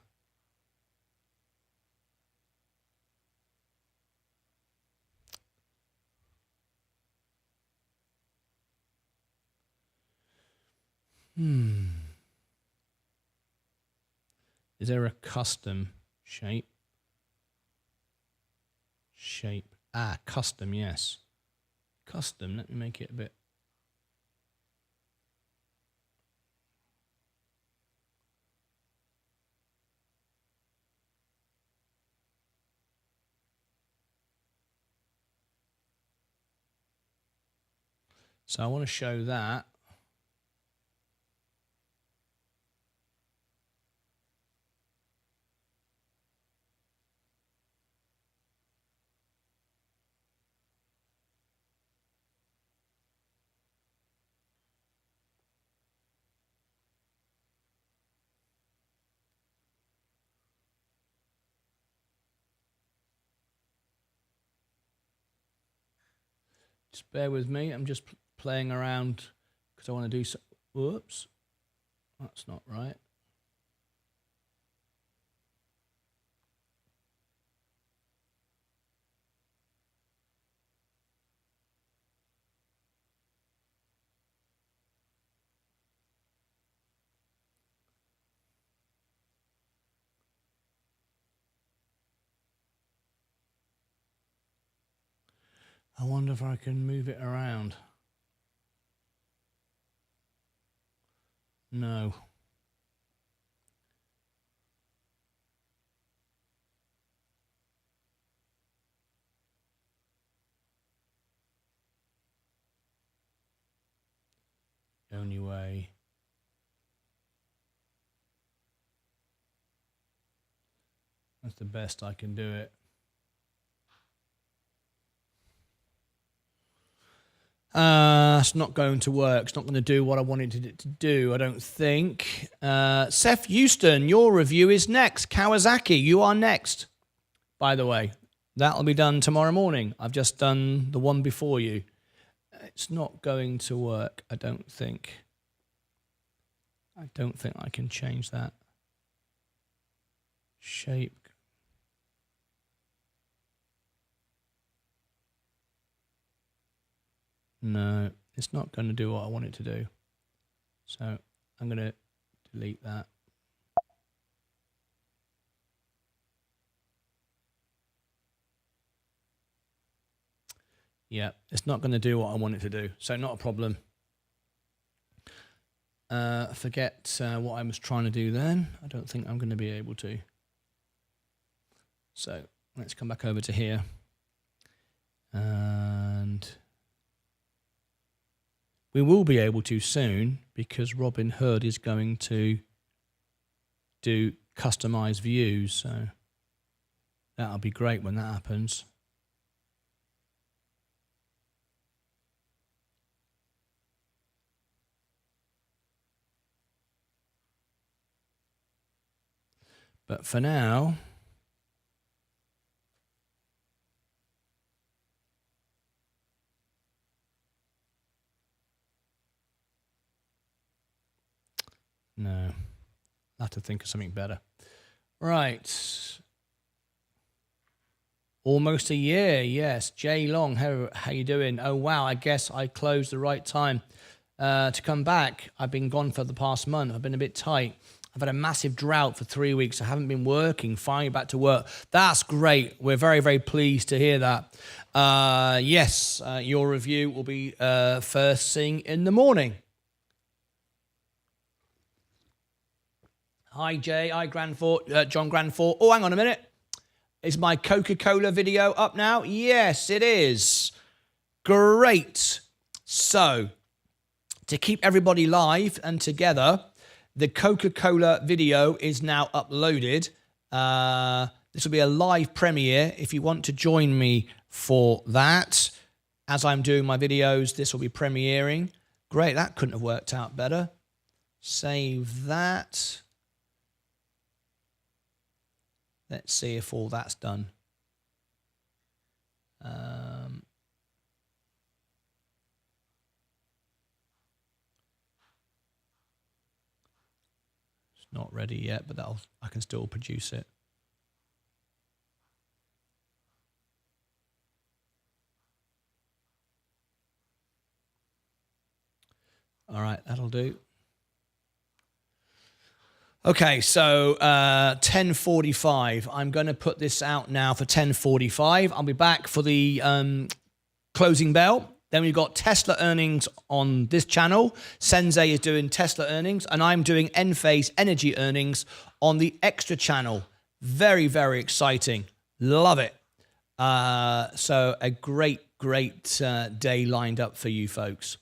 Is there a custom shape? Custom, yes. Custom, let me make it a bit. So I want to show that. Just bear with me. I'm just playing around because I want to do so. Whoops. That's not right. I wonder if I can move it around. No. Only way. That's the best I can do it. It's not going to work. It's not going to do what I wanted it to do, I don't think. Seth Houston, your review is next. Kawasaki, you are next. By the way, that'll be done tomorrow morning. I've just done the one before you. It's not going to work, I don't think. I don't think I can change that. Shape. No, it's not going to do what I want it to do. So I'm going to delete that. Yeah, it's not going to do what I want it to do. So not a problem. Forget what I was trying to do then. I don't think I'm going to be able to. So let's come back over to here. And we will be able to soon because Robinhood is going to do customized views. So that'll be great when that happens. But for now, no, I'll have to think of something better. Right. Almost a year, yes. Jay Long, how you doing? Oh, wow, I guess I closed the right time to come back. I've been gone for the past month. I've been a bit tight. I've had a massive drought for 3 weeks. I haven't been working, finally back to work. That's great. We're very, very pleased to hear that. Yes, your review will be first thing in the morning. Hi, Jay. Hi, John Granfort. Oh, hang on a minute. Is my Coca-Cola video up now? Yes, it is. Great. So, to keep everybody live and together, the Coca-Cola video is now uploaded. This will be a live premiere. If you want to join me for that, as I'm doing my videos, this will be premiering. Great, that couldn't have worked out better. Save that. Let's see if all that's done. It's not ready yet, but I can still produce it. All right, that'll do. Okay, so 10:45. I'm going to put this out now for 10:45. I'll be back for the closing bell. Then we've got Tesla earnings on this channel. Sensei is doing Tesla earnings, and I'm doing Enphase Energy earnings on the extra channel. Very, very exciting. Love it. So a great day lined up for you folks.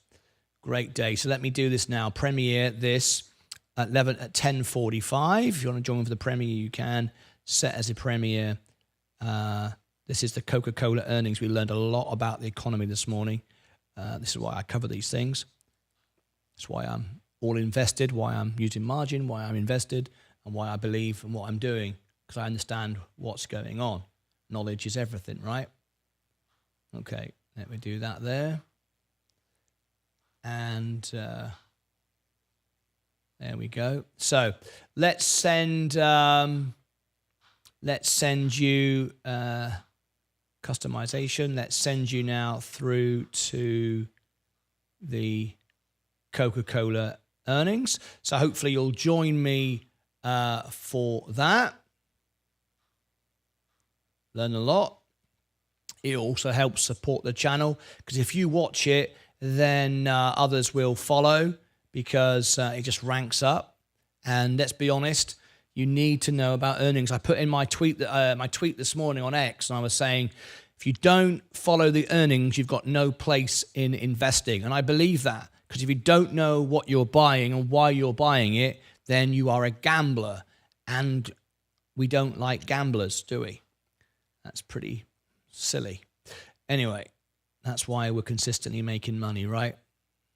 Great day. So let me do this now. Premiere this at 10:45. If you want to join for the premiere, you can. Set as a premiere. This is the Coca-Cola earnings. We learned a lot about the economy this morning. This is why I cover these things. That's why I'm all invested, why I'm using margin, why I'm invested, and why I believe in what I'm doing, because I understand what's going on. Knowledge is everything, right? Okay, let me do that there. And there we go. So let's send you customization. Let's send you now through to the Coca-Cola earnings. So hopefully you'll join me for that. Learn a lot. It also helps support the channel, because if you watch it, then others will follow, because it just ranks up. And let's be honest, you need to know about earnings. I put in my tweet this morning on X, and I was saying, if you don't follow the earnings, you've got no place in investing. And I believe that, because if you don't know what you're buying and why you're buying it, then you are a gambler. And we don't like gamblers, do we? That's pretty silly. Anyway, that's why we're consistently making money, right?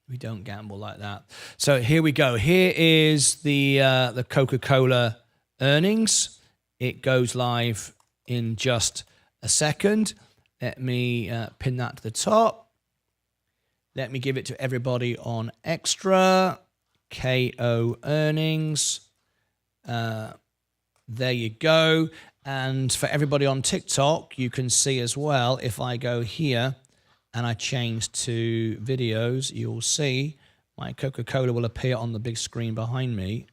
We don't gamble like that. So here we go. Here is the Coca-Cola earnings. It goes live in just a second. Let me pin that to the top. Let me give it to everybody on Extra. KO earnings. There you go. And for everybody on TikTok, you can see as well, if I go here and I change to videos, you'll see my Coca-Cola will appear on the big screen behind me,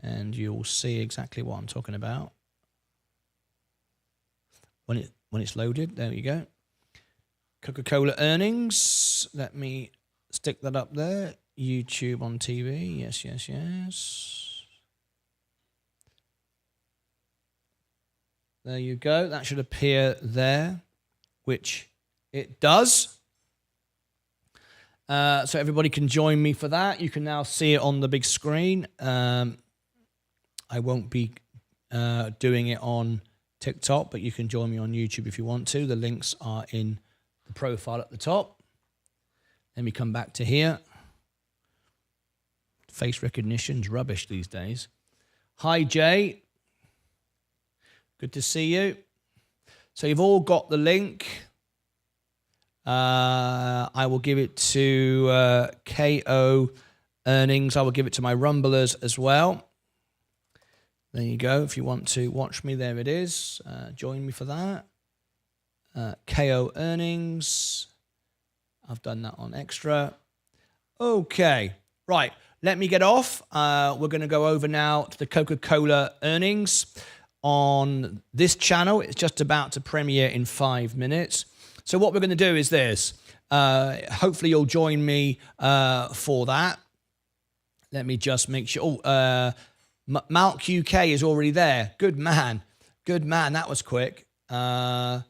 and you'll see exactly what I'm talking about. When it's loaded, there you go. Coca-Cola earnings. Let me stick that up there. YouTube on TV. Yes, yes, yes. There you go. That should appear there, which it does. So everybody can join me for that. You can now see it on the big screen. I won't be doing it on TikTok, but you can join me on YouTube if you want to. The links are in the profile at the top. Let me come back to here. Face recognition's rubbish these days. Hi, Jay. Good to see you. So you've all got the link. I will give it to KO earnings. I will give it to my Rumblers as well. There you go. If you want to watch me, there it is. Join me for that. KO earnings. I've done that on Extra. Okay. Right. Let me get off. We're going to go over now to the Coca-Cola earnings on this channel. It's just about to premiere in 5 minutes. So what we're going to do is this. Hopefully you'll join me for that. Let me just make sure. Oh, Malk UK is already there. Good man. Good man. That was quick. Let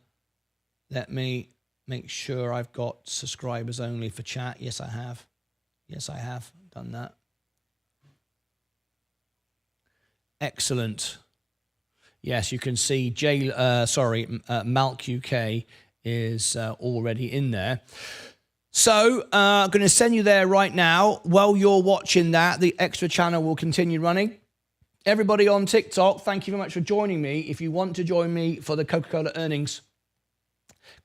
me make sure I've got subscribers only for chat. Yes, I have. Yes, I have done that. Excellent. Yes, you can see Malk UK is already in there. So I'm going to send you there right now. While you're watching that, the Extra channel will continue running. Everybody on TikTok, thank you very much for joining me. If you want to join me for the Coca-Cola earnings,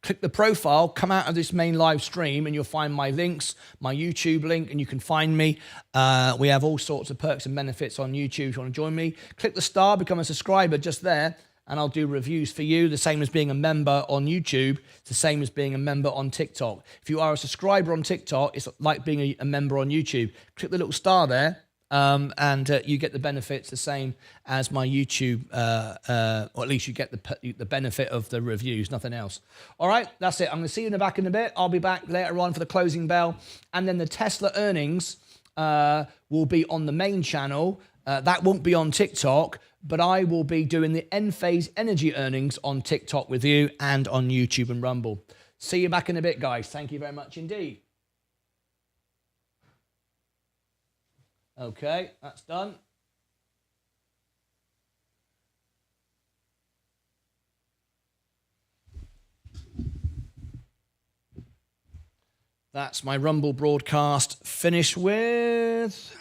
Click the profile, come out of this main live stream, and you'll find my links, my YouTube link, and you can find me. We have all sorts of perks and benefits on YouTube if you want to join me. Click the star, become a subscriber just there, and I'll do reviews for you, the same as being a member on YouTube. It's the same as being a member on TikTok. If you are a subscriber on TikTok, it's like being a member on YouTube. Click the little star there, and you get the benefits the same as my YouTube, or at least you get the benefit of the reviews, nothing else. All right, that's it. I'm going to see you in the back in a bit. I'll be back later on for the closing bell. And then the Tesla earnings will be on the main channel. That won't be on TikTok, but I will be doing the Enphase Energy earnings on TikTok with you and on YouTube and Rumble. See you back in a bit, guys. Thank you very much indeed. Okay, that's done. That's my Rumble broadcast finished with.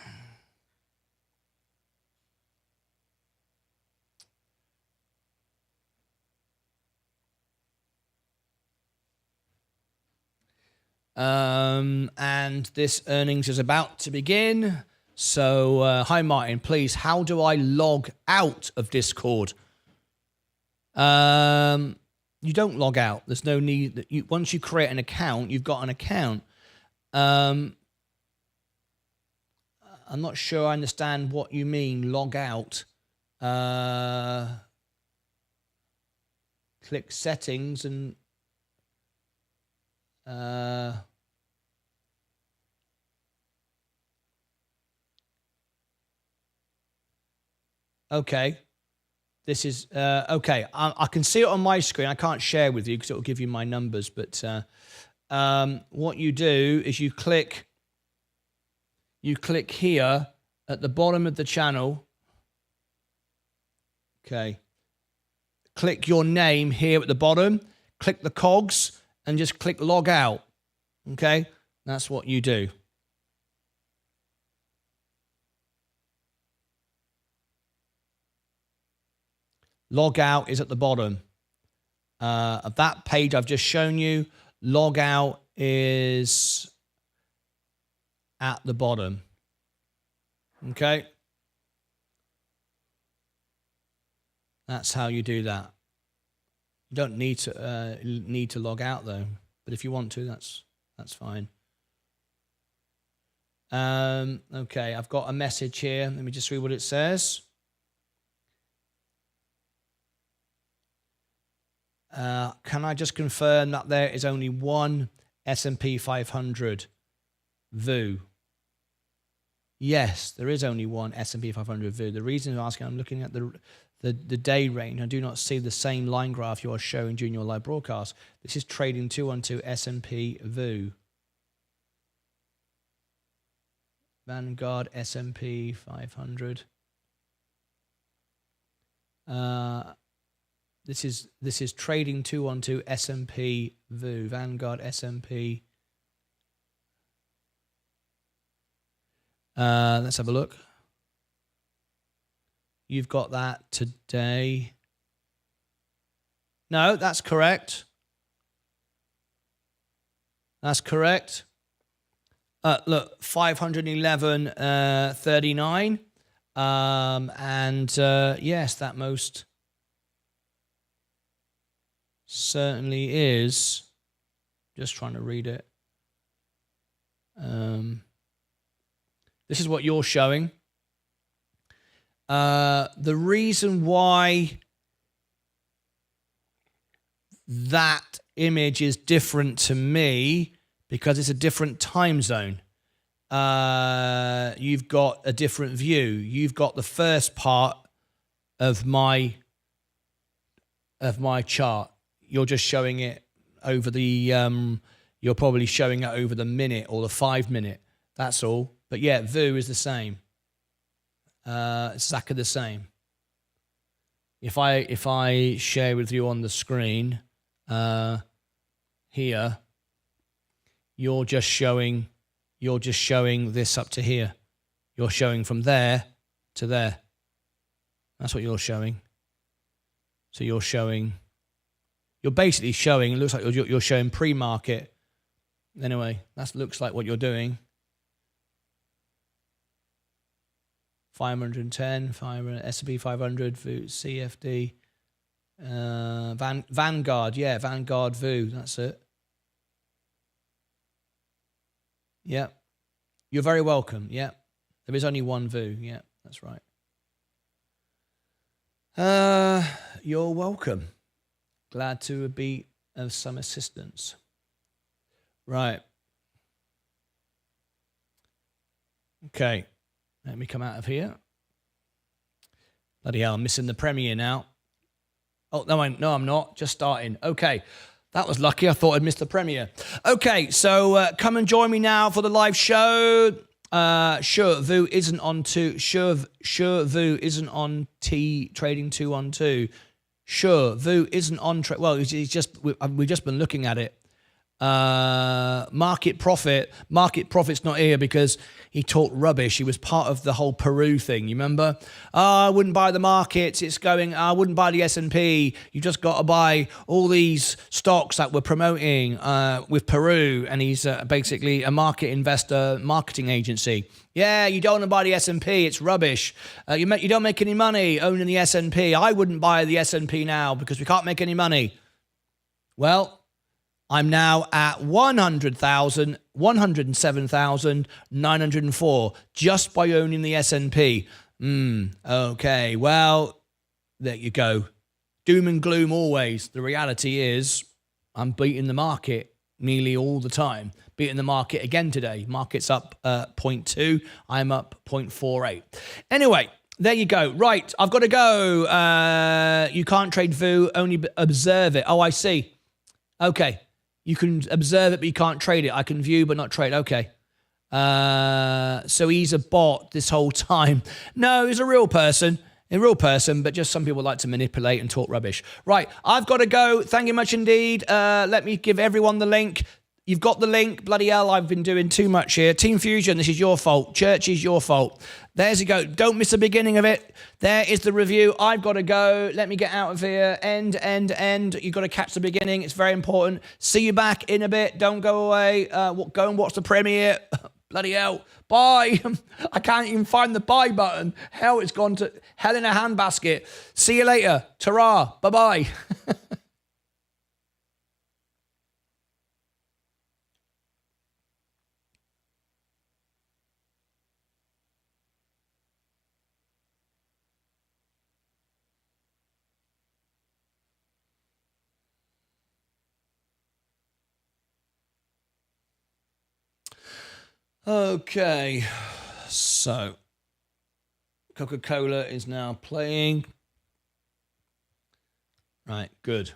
And this earnings is about to begin. So, hi Martin, please, how do I log out of Discord? You don't log out. There's no need. Once you create an account, you've got an account. I'm not sure I understand what you mean, log out. Click settings and... okay. This is okay. I can see it on my screen. I can't share with you because it will give you my numbers. But what you do is you click here at the bottom of the channel. Okay. Click your name here at the bottom. Click the cogs and just click log out. Okay, that's what you do. Log out is at the bottom of that page I've just shown you. Log out is at the bottom. Okay. That's how you do that. You don't need to log out though, but if you want to, that's fine. Okay, I've got a message here. Let me just read what it says. Can I just confirm that there is only one S&P 500 VU? Yes, there is only one S&P 500 VU. The reason I'm asking, I'm looking at the day range. I do not see the same line graph you are showing during your live broadcast. This is trading 212 S&P VU. Vanguard S&P 500. This is trading 212 S&P VU. Vanguard S&P. Let's have a look. You've got that today. No, that's correct. That's correct. Look, 511.39. Yes, that most certainly is. Just trying to read it. This is what you're showing. The reason why that image is different to me, because it's a different time zone. You've got a different view. You've got the first part of my chart. You're just showing it over the you're probably showing it over the minute or the 5 minute. That's all. But yeah, VU is the same. Exactly the same. If I share with you on the screen here, you're just showing this up to here. You're showing from there to there. That's what you're showing. So you're showing you're basically showing, it looks like you're showing pre-market. Anyway, that looks like what you're doing. 510, 500, S&P 500, CFD, Vanguard, yeah, Vanguard VU, that's it. Yeah, you're very welcome, yeah. There is only one VU, yeah, that's right. You're welcome. Glad to be of some assistance. Right. Okay. Let me come out of here. Bloody hell, I'm missing the premiere now. Oh, no, I'm not. Just starting. Okay. That was lucky. I thought I'd missed the premiere. Okay, so come and join me now for the live show. Sure, VU isn't on VU isn't on trading 212. Sure, VU isn't on well, we've just been looking at it. Market profit's not here because he talked rubbish. He was part of the whole Peru thing, you remember? I wouldn't buy the markets, it's going, I wouldn't buy the S&P, you just got to buy all these stocks that we're promoting with Peru, and he's basically a market investor marketing agency. Yeah, you don't want to buy the S&P, it's rubbish. You don't make any money owning the S&P. I wouldn't buy the S&P now because we can't make any money. Well, I'm now at 107,904 just by owning the S&P. Okay, well, there you go. Doom and gloom always. The reality is I'm beating the market nearly all the time. Beating the market again today. Market's up 0.2. I'm up 0.48. Anyway, there you go. Right, I've got to go. You can't trade VU, only observe it. Oh, I see. Okay. You can observe it, but you can't trade it. I can view, but not trade. Okay. So he's a bot this whole time. No, he's a real person. But just some people like to manipulate and talk rubbish. Right, I've got to go. Thank you much indeed. Let me give everyone the link. You've got the link. Bloody hell, I've been doing too much here. Team Fusion, this is your fault. Church is your fault. There's you go. Don't miss the beginning of it. There is the review. I've got to go. Let me get out of here. End. You've got to catch the beginning. It's very important. See you back in a bit. Don't go away. Go and watch the premiere. Bloody hell. Bye. I can't even find the buy button. Hell, it's gone to hell in a handbasket. See you later. Ta-ra. Bye-bye. Okay, so Coca-Cola is now playing. Right, good.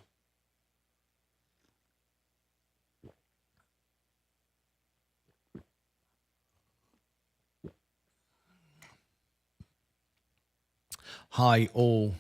Hi all.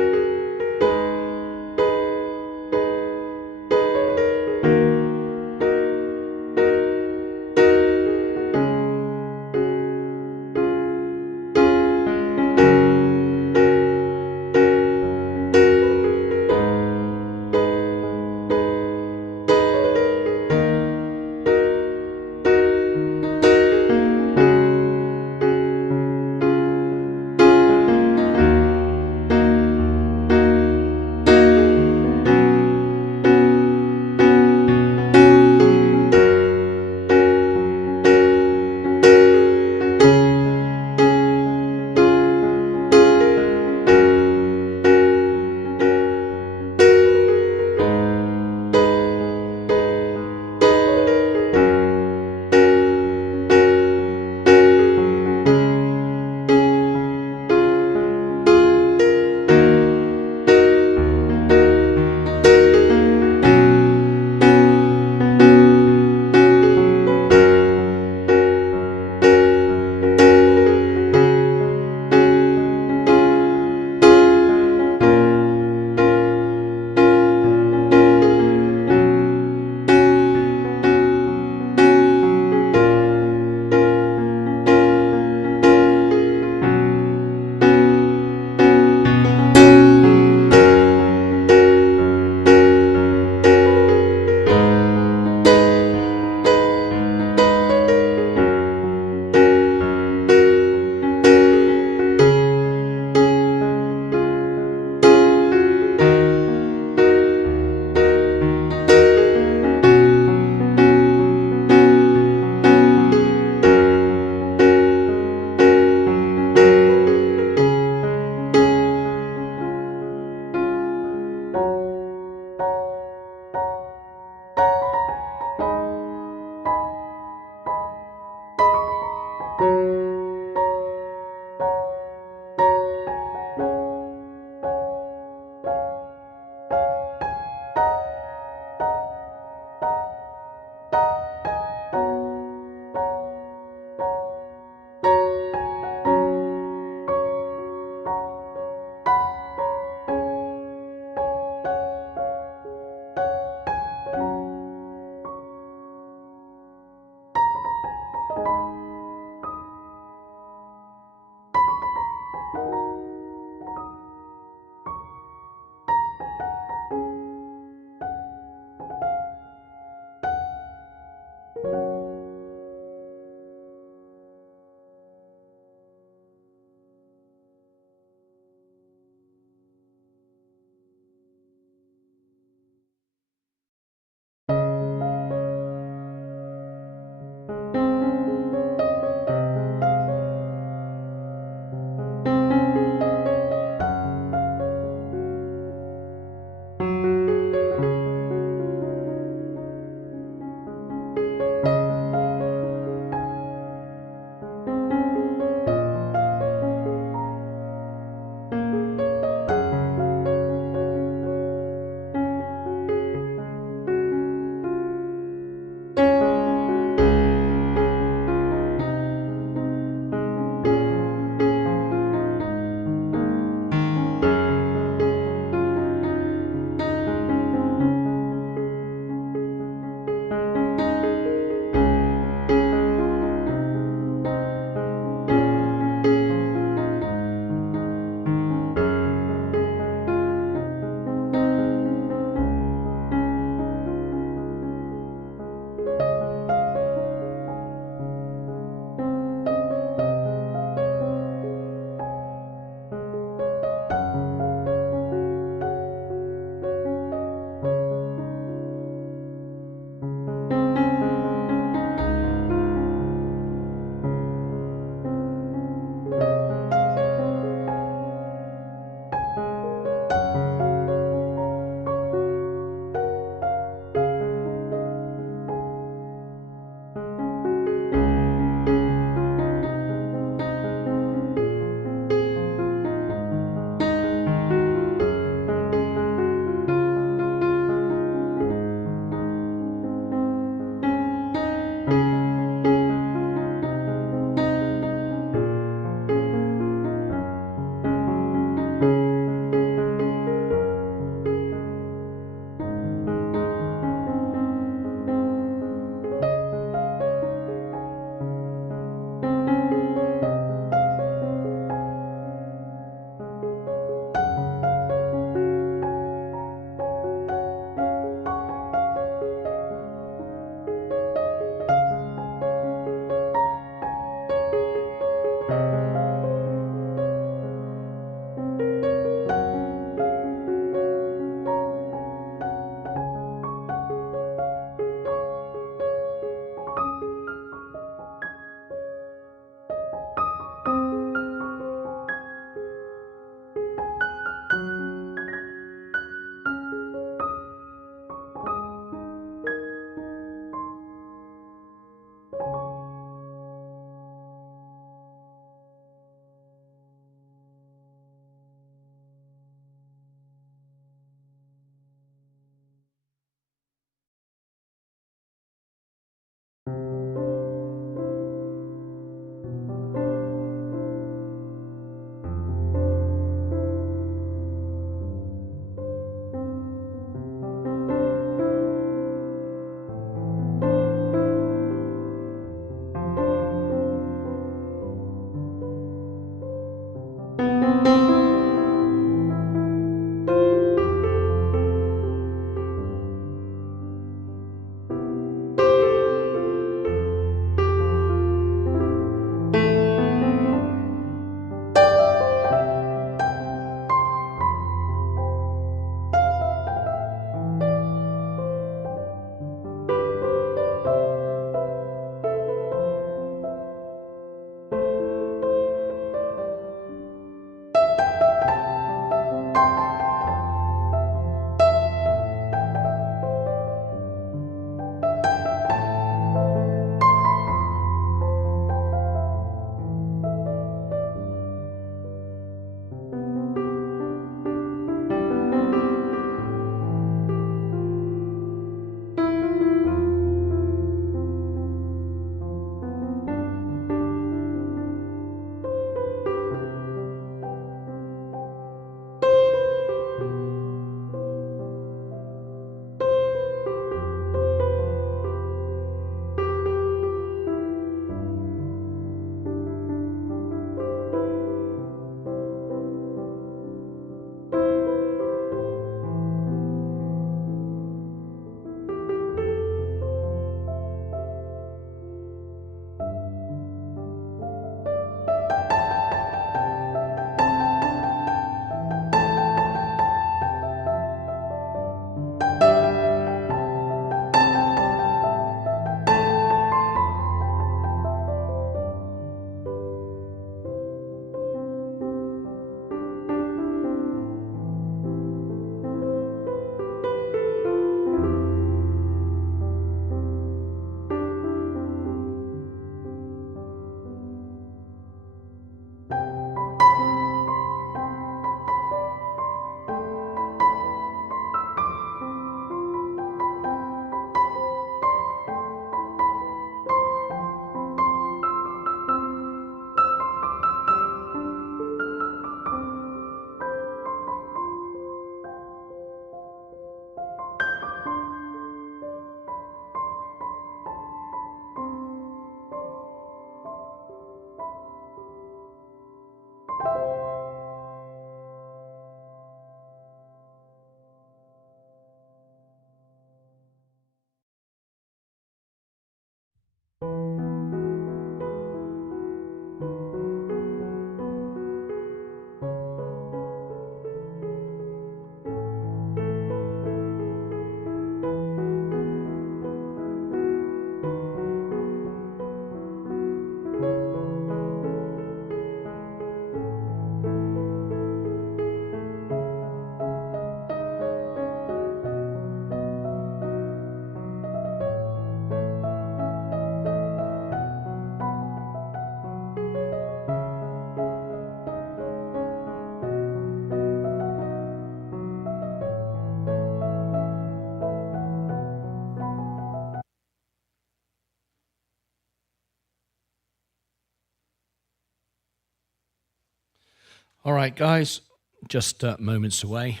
All right, guys, just moments away.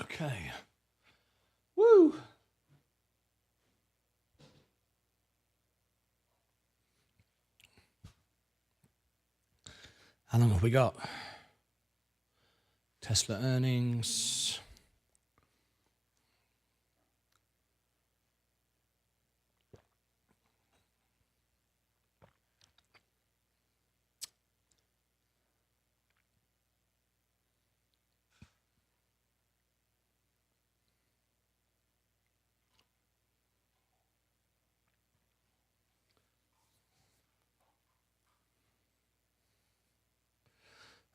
Okay. Woo! How long have we got? Tesla earnings.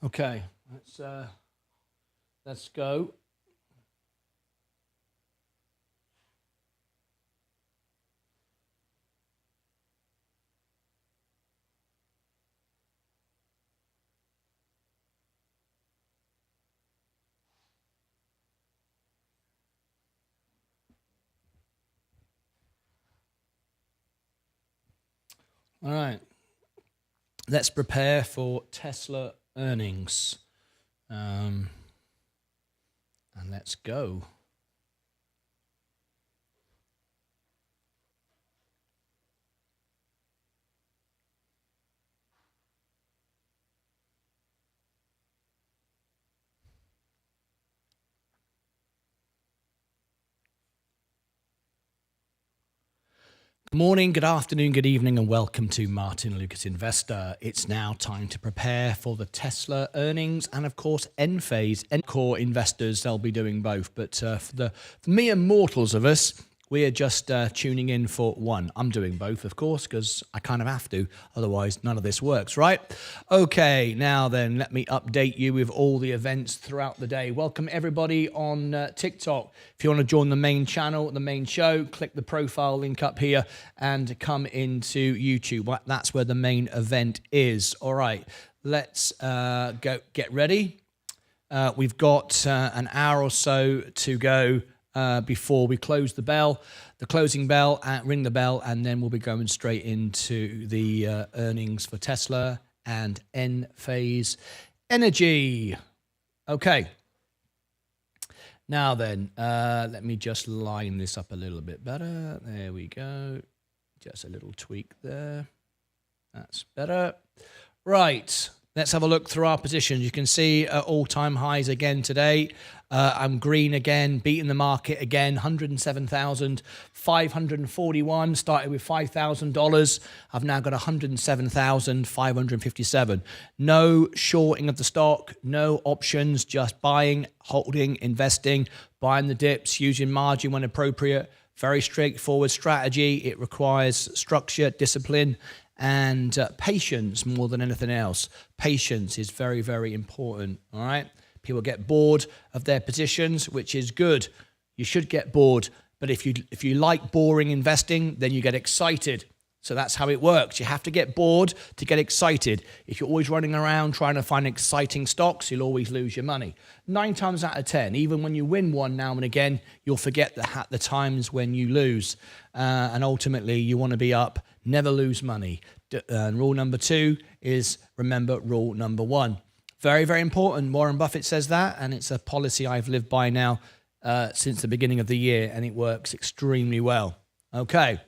Okay, let's go. All right, let's prepare for Tesla earnings. And let's go. Good morning, good afternoon, good evening, and welcome to Martyn Lucas Investor. It's now time to prepare for the Tesla earnings and, of course, Enphase. Core investors, they'll be doing both. But for the mere mortals of us, we are just tuning in for one. I'm doing both, of course, because I kind of have to. Otherwise, none of this works, right? Okay, now then, let me update you with all the events throughout the day. Welcome, everybody, on TikTok. If you want to join the main channel, the main show, click the profile link up here and come into YouTube. That's where the main event is. All right, let's go get ready. We've got an hour or so to go before we close the bell, the closing bell, ring the bell, and then we'll be going straight into the earnings for Tesla and Enphase Energy. Okay. Now then, let me just line this up a little bit better. There we go. Just a little tweak there. That's better. Right. Let's have a look through our positions. You can see all-time highs again today. I'm green again, beating the market again, 107,541. Started with $5,000. I've now got 107,557. No shorting of the stock, no options, just buying, holding, investing, buying the dips, using margin when appropriate. Very straightforward strategy. It requires structure, discipline, and patience more than anything else. Patience is very, very important, all right? People get bored of their positions, which is good. You should get bored, but if you like boring investing, then you get excited. So that's how it works. You have to get bored to get excited. If you're always running around trying to find exciting stocks, you'll always lose your money. 9 times out of 10, even when you win one now and again, you'll forget the times when you lose. And ultimately, you want to be up, never lose money. And rule number 2 is remember rule number 1. Very, very important. Warren Buffett says that, and it's a policy I've lived by now since the beginning of the year, and it works extremely well. Okay.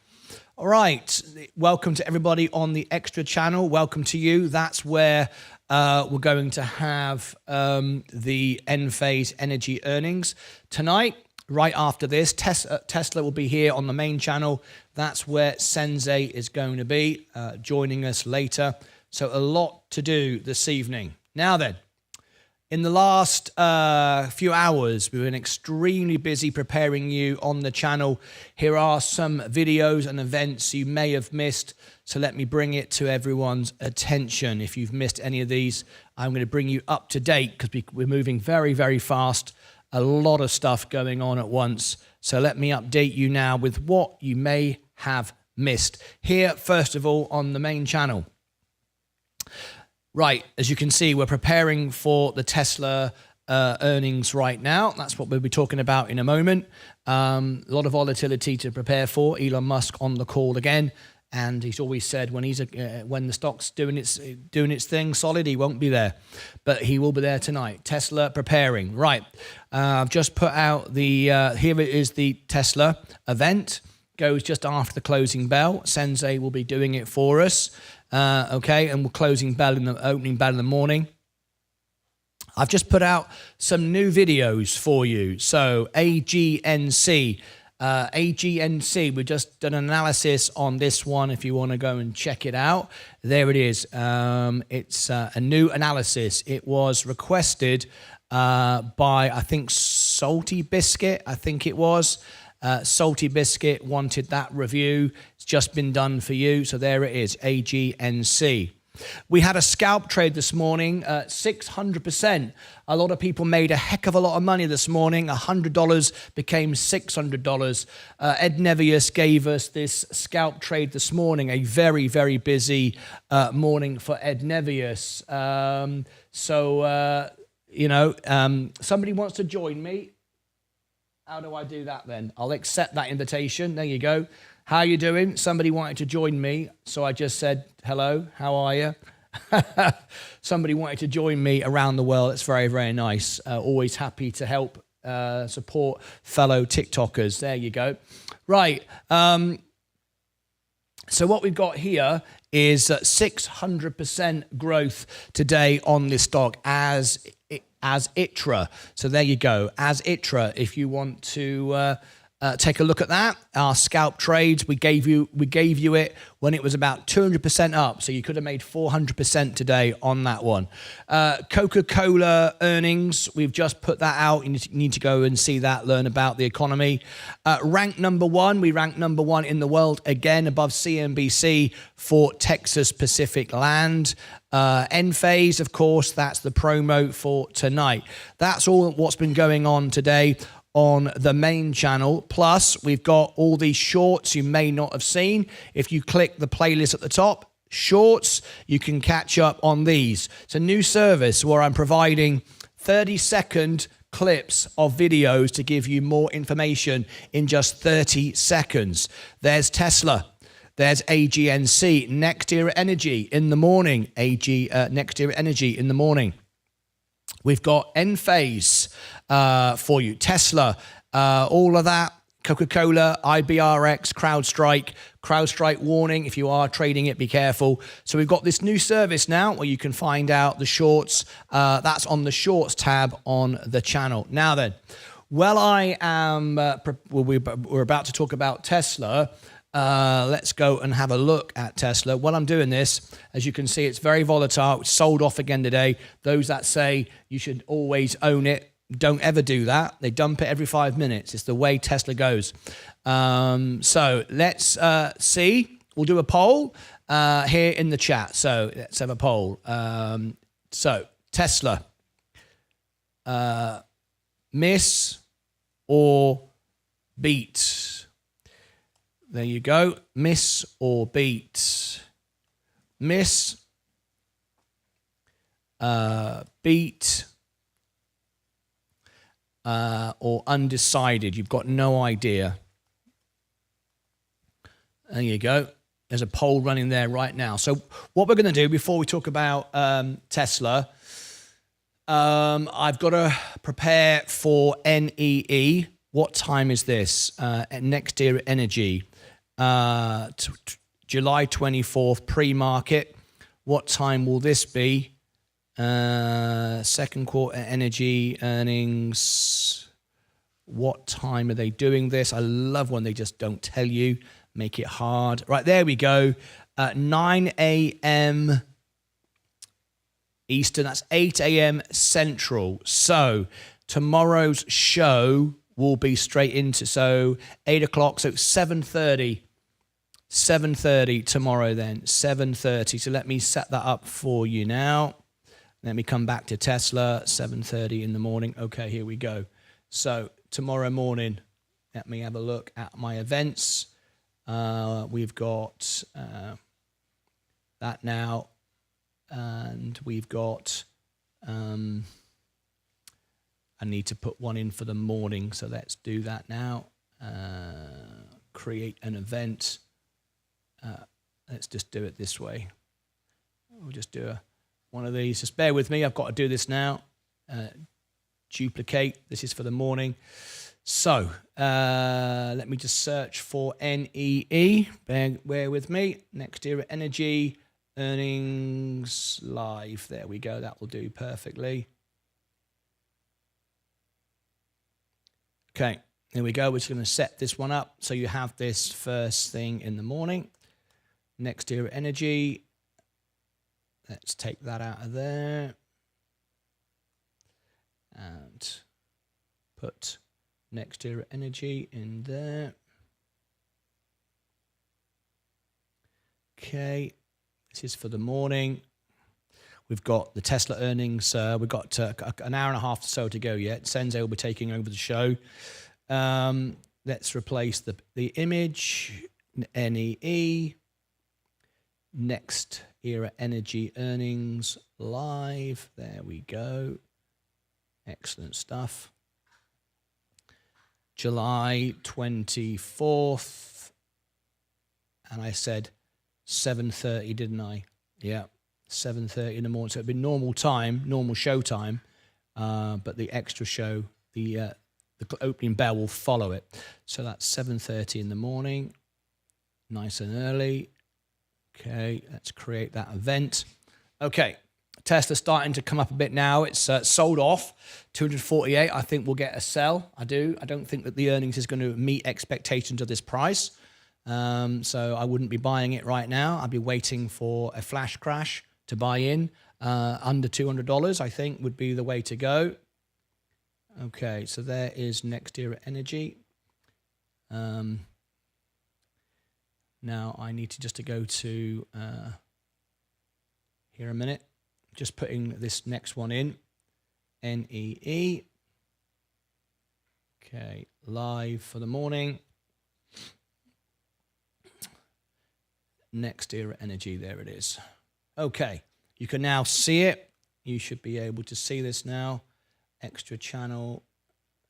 All right. Welcome to everybody on the Extra channel. Welcome to you. That's where we're going to have the Enphase Energy earnings tonight. Right after this, Tesla will be here on the main channel. That's where Sensei is going to be joining us later. So a lot to do this evening. Now then, in the last few hours, we've been extremely busy preparing you on the channel. Here are some videos and events you may have missed. So let me bring it to everyone's attention. If you've missed any of these, I'm going to bring you up to date because we're moving very, very fast a lot of stuff going on at once. So let me update you now with what you may have missed. Here, first of all, on the main channel. Right, as you can see, we're preparing for the Tesla earnings right now. That's what we'll be talking about in a moment. A lot of volatility to prepare for. Elon Musk on the call again. And he's always said when the stock's doing its thing solid, he won't be there, but he will be there tonight. Tesla preparing. Right, I've just put out the here it is, the Tesla event. Goes just after the closing bell. Sensei will be doing it for us. Okay, and we're closing bell in the opening bell in the morning. I've just put out some new videos for you. So AGNC. We've just done an analysis on this one if you want to go and check it out. There it is. It's a new analysis. It was requested by, I think, Salty Biscuit, I think it was. Salty Biscuit wanted that review. It's just been done for you. So there it is, AGNC. We had a scalp trade this morning, 600%. A lot of people made a heck of a lot of money this morning. $100 became $600. Ed Nevius gave us this scalp trade this morning, a very, very busy morning for Ed Nevius. Somebody wants to join me. How do I do that then? I'll accept that invitation. There you go. How you doing? Somebody wanted to join me, so I just said, hello, how are you? Somebody wanted to join me around the world. It's very, very nice. Always happy to help support fellow TikTokers. There you go. Right. So what we've got here is 600% growth today on this stock as ETORO. So there you go, as ETORO. If you want to take a look at that, our scalp trades, we gave you it when it was about 200% up. So you could have made 400% today on that one. Coca-Cola earnings, we've just put that out. You need to go and see that, learn about the economy. Ranked number one, we ranked number one in the world again, above CNBC for Texas Pacific Land. Enphase, of course, that's the promo for tonight. That's all what's been going on today on the main channel. Plus, we've got all these shorts you may not have seen. If you click the playlist at the top, shorts, you can catch up on these. It's a new service where I'm providing 30-second clips of videos to give you more information in just 30 seconds. There's Tesla. There's AGNC, NextEra Energy in the morning. NextEra Energy in the morning. We've got Enphase for you. Tesla, all of that. Coca-Cola, IBRX, CrowdStrike warning. If you are trading it, be careful. So we've got this new service now where you can find out the shorts. That's on the shorts tab on the channel. Now then, I am, we're about to talk about Tesla. Let's go and have a look at Tesla. While I'm doing this, as you can see, it's very volatile. It's sold off again today. Those that say you should always own it, don't ever do that. They dump it every 5 minutes. It's the way Tesla goes. So let's see. We'll do a poll here in the chat. So let's have a poll. So Tesla, miss or beat? There you go. Miss or beat? Miss, beat, or undecided. You've got no idea. There you go. There's a poll running there right now. So what we're going to do before we talk about Tesla, I've got to prepare for NEE. What time is this? NextEra Energy. July 24th, pre-market. What time will this be? Second quarter energy earnings. What time are they doing this? I love when they just don't tell you, make it hard. Right, there we go. 9 a.m. Eastern, that's 8 a.m. Central. So tomorrow's show will be straight into, so 8 o'clock, so 7:30 tomorrow then, 7:30. So let me set that up for you now. Let me come back to Tesla, 7:30 in the morning. Okay, here we go. So tomorrow morning, let me have a look at my events. We've got that now, and we've got, I need to put one in for the morning, so let's do that now. Create an event. Let's just do it this way. We'll just do one of these. Just bear with me. I've got to do this now. Duplicate. This is for the morning. So let me just search for NEE. Bear with me. Next Era Energy earnings live. There we go. That will do perfectly. Okay. Here we go. We're just going to set this one up. So you have this first thing in the morning. Next Era Energy. Let's take that out of there. And put Next Era Energy in there. Okay. This is for the morning. We've got the Tesla earnings. We've got an hour and a half or so to go yet. Sensei will be taking over the show. Let's replace the image. NEE. Next Era Energy earnings live. There we go. Excellent stuff. July 24th. And I said 7:30, didn't I? Yeah, 7:30 in the morning. So it'd be normal time, normal show time, but the extra show, the opening bell will follow it. So that's 7:30 in the morning, nice and early. Okay, let's create that event. Okay, Tesla's starting to come up a bit now. It's sold off, 248. I think we'll get a sell. I don't think that the earnings is going to meet expectations of this price. So I wouldn't be buying it right now. I'd be waiting for a flash crash to buy in. Under $200, I think, would be the way to go. Okay, so there is Next Era Energy. Now I need to go to here a minute. Just putting this next one in. NEE. Okay, live for the morning. Next Era Energy, there it is. Okay, you can now see it. You should be able to see this now. Extra channel.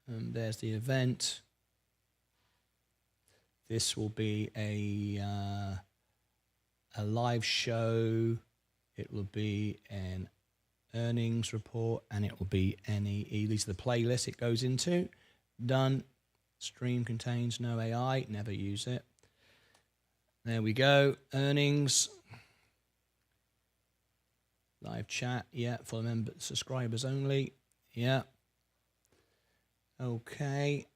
There's the event. This will be a live show. It will be an earnings report, and it will be NEE. These are the playlists it goes into. Done. Stream contains no AI. Never use it. There we go. Earnings. Live chat. Yeah. For member subscribers only. Yeah. Okay.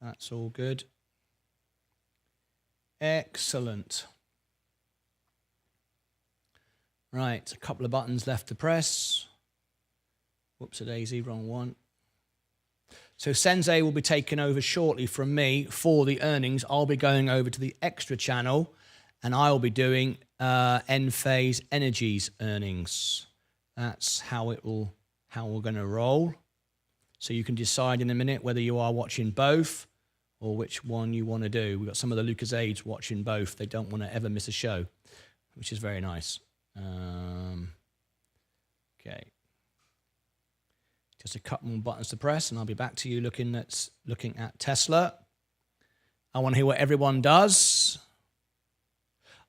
That's all good. Excellent. Right. A couple of buttons left to press. Whoops-a-daisy. Wrong one. So Sensei will be taking over shortly from me for the earnings. I'll be going over to the extra channel, and I'll be doing Enphase Energy's earnings. That's how we're going to roll. So you can decide in a minute whether you are watching both or which one you want to do. We've got some of the Lucas aides watching both. They don't want to ever miss a show, which is very nice. Okay. Just a couple more buttons to press, and I'll be back to you looking at Tesla. I want to hear what everyone does.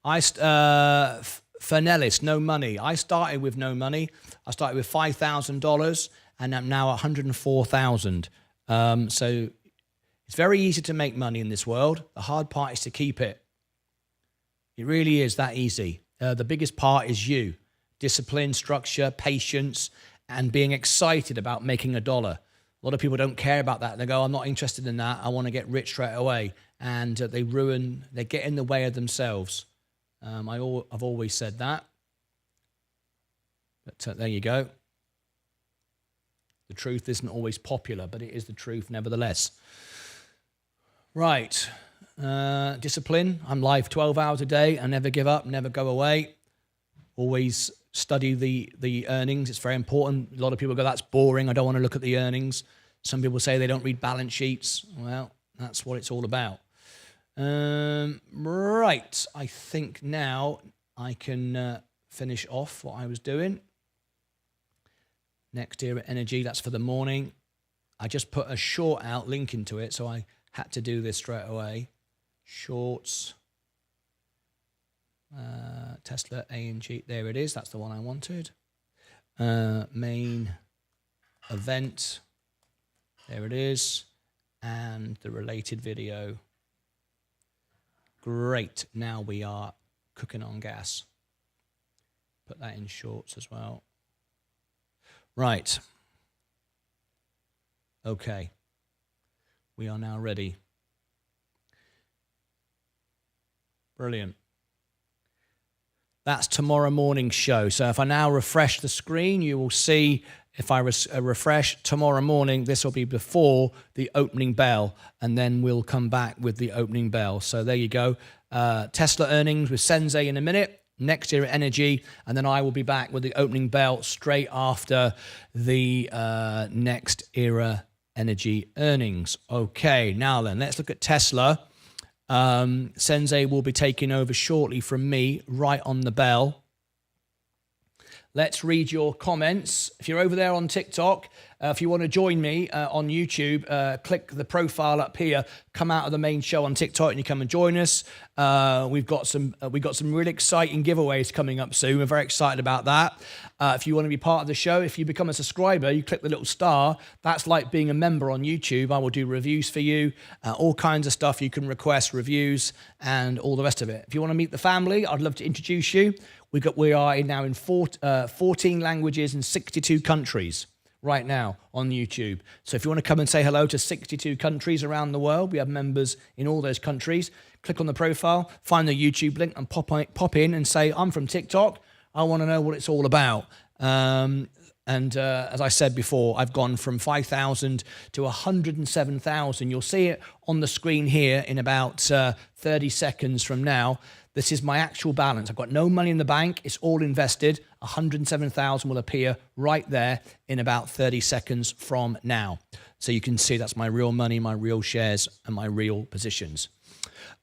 Fernellis, no money. I started with no money. I started with $5,000, and I'm now at $104,000. So it's very easy to make money in this world. The hard part is to keep it. It really is that easy. The biggest part is you. Discipline, structure, patience, and being excited about making $1. A lot of people don't care about that. They go, I'm not interested in that. I want to get rich straight away. And they get in the way of themselves. I've always said that. But there you go. The truth isn't always popular, but it is the truth nevertheless. Right. Discipline. I'm live 12 hours a day. I never give up, never go away. Always study the earnings. It's very important. A lot of people go, that's boring. I don't want to look at the earnings. Some people say they don't read balance sheets. Well, that's what it's all about. Right. I think now I can finish off what I was doing. Next Era Energy, that's for the morning. I just put a short out link into it, so I had to do this straight away. Shorts. Tesla ANG, there it is. That's the one I wanted. Main event. There it is. And the related video. Great. Now we are cooking on gas. Put that in shorts as well. Right. Okay. We are now ready. Brilliant. That's tomorrow morning's show. So if I now refresh the screen, you will see, if I refresh tomorrow morning, this will be before the opening bell, and then we'll come back with the opening bell. So there you go. Tesla earnings with Sensei in a minute. Next Era Energy, and then I will be back with the opening bell straight after the Next Era Energy earnings. Okay, now then, let's look at Tesla. Sensei will be taking over shortly from me, right on the bell. Let's read your comments. If you're over there on TikTok, if you want to join me on YouTube, click the profile up here, come out of the main show on TikTok and you come and join us. We've got some really exciting giveaways coming up soon. We're very excited about that. If you want to be part of the show, if you become a subscriber, you click the little star. That's like being a member on YouTube. I will do reviews for you, all kinds of stuff. You can request reviews and all the rest of it. If you want to meet the family, I'd love to introduce you. We are now in 14 languages and 62 countries right now on YouTube. So if you want to come and say hello to 62 countries around the world, we have members in all those countries. Click on the profile, find the YouTube link and pop in and say, I'm from TikTok. I want to know what it's all about. As I said before, I've gone from 5,000 to 107,000. You'll see it on the screen here in about 30 seconds from now. This is my actual balance. I've got no money in the bank. It's all invested. 107,000 will appear right there in about 30 seconds from now. So you can see that's my real money, my real shares, and my real positions.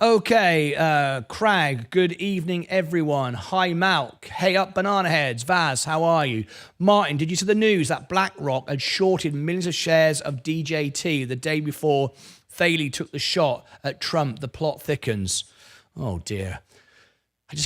Okay, Crag, good evening, everyone. Hi, Malk. Hey up, Banana Heads. Vaz, how are you? Martin, did you see the news that BlackRock had shorted millions of shares of DJT the day before Thaley took the shot at Trump? The plot thickens. Oh, dear. I